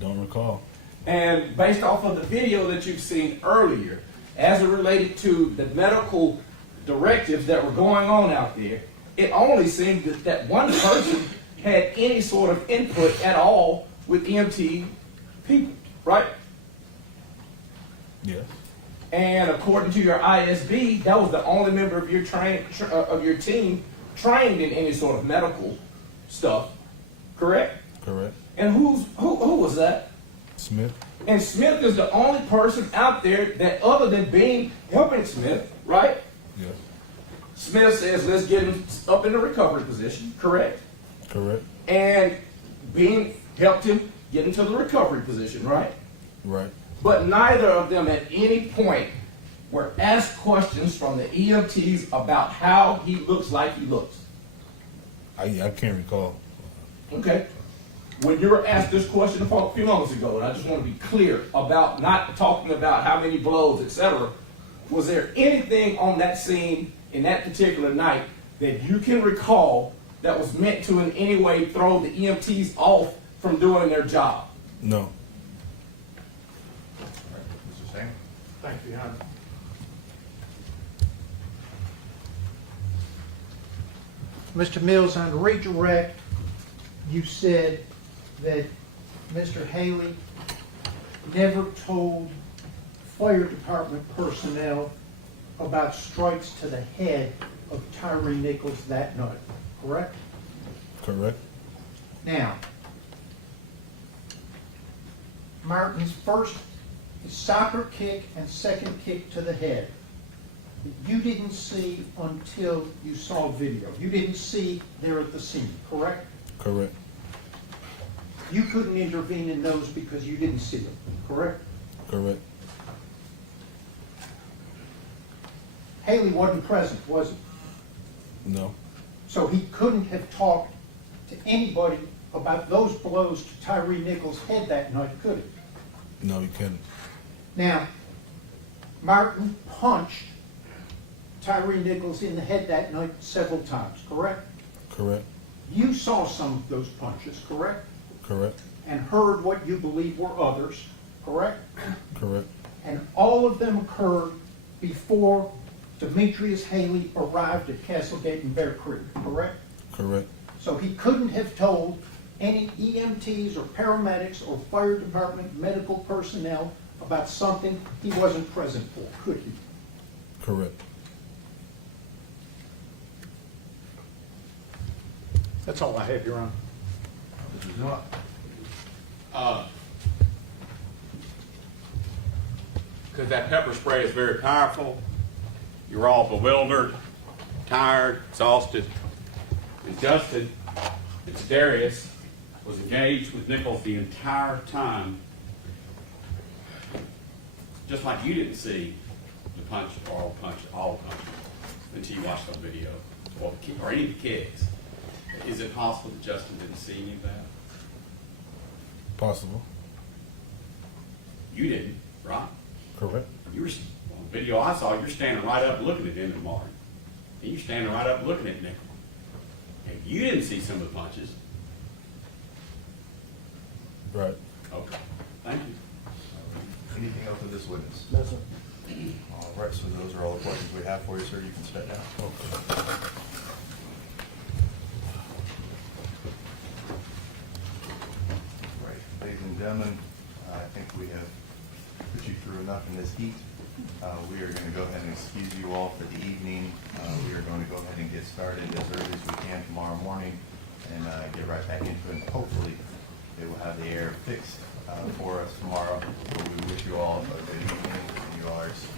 don't recall. And based off of the video that you've seen earlier, as it related to the medical directives that were going on out there, it only seemed that one person had any sort of input at all with EMT people, right? Yes. And according to your ISB, that was the only member of your team trained in any sort of medical stuff, correct? Correct. And who was that? Smith. And Smith is the only person out there that, other than Bean helping Smith, right? Yes. Smith says, let's get him up in the recovery position, correct? Correct. And Bean helped him get into the recovery position, right? Right. But neither of them at any point were asked questions from the EMTs about how he looks like he looks. I can't recall. Okay? When you were asked this question a few moments ago, and I just want to be clear about not talking about how many blows, etc., was there anything on that scene in that particular night that you can recall that was meant to in any way throw the EMTs off from doing their job? No. All right, Mr. Singh. Thank you, Your Honor. Mr. Mills, on redirect, you said that Mr. Haley never told fire department personnel about strikes to the head of Tyre Nichols that night, correct? Correct. Now, Martin's first soccer kick and second kick to the head, you didn't see until you saw video. You didn't see there at the scene, correct? Correct. You couldn't intervene in those because you didn't see them, correct? Correct. Haley wasn't present, was he? No. So he couldn't have talked to anybody about those blows to Tyre Nichols' head that night, could he? No, you couldn't. Now, Martin punched Tyre Nichols in the head that night several times, correct? Correct. You saw some of those punches, correct? Correct. And heard what you believe were others, correct? Correct. And all of them occurred before Demetrius Haley arrived at Castlegate and Bear Creek, correct? Correct. So he couldn't have told any EMTs or paramedics or fire department medical personnel about something he wasn't present for, could he? Correct. That's all I have, Your Honor. Because that pepper spray is very powerful. You're all bewildered, tired, exhausted. And Justin, it's Darius, was engaged with Nichols the entire time. Just like you didn't see the punch or all the punches until you watched the video, or any of the kids. Is it possible that Justin didn't see any of that? Possible. You didn't, right? Correct. You were, on the video I saw, you're standing right up looking at him and Martin. And you're standing right up looking at Nichols. And you didn't see some of the punches. Right. Okay. Thank you. Anything else with this witness? No, sir. All right, so those are all the questions we have for you, sir. You can step down. Right, ladies and gentlemen, I think we have put you through enough in this heat. We are going to go ahead and excuse you all for the evening. We are going to go ahead and get started as early as we can tomorrow morning and get right back into it. And hopefully, they will have the air fixed for us tomorrow. So we wish you all a good evening and you are excused.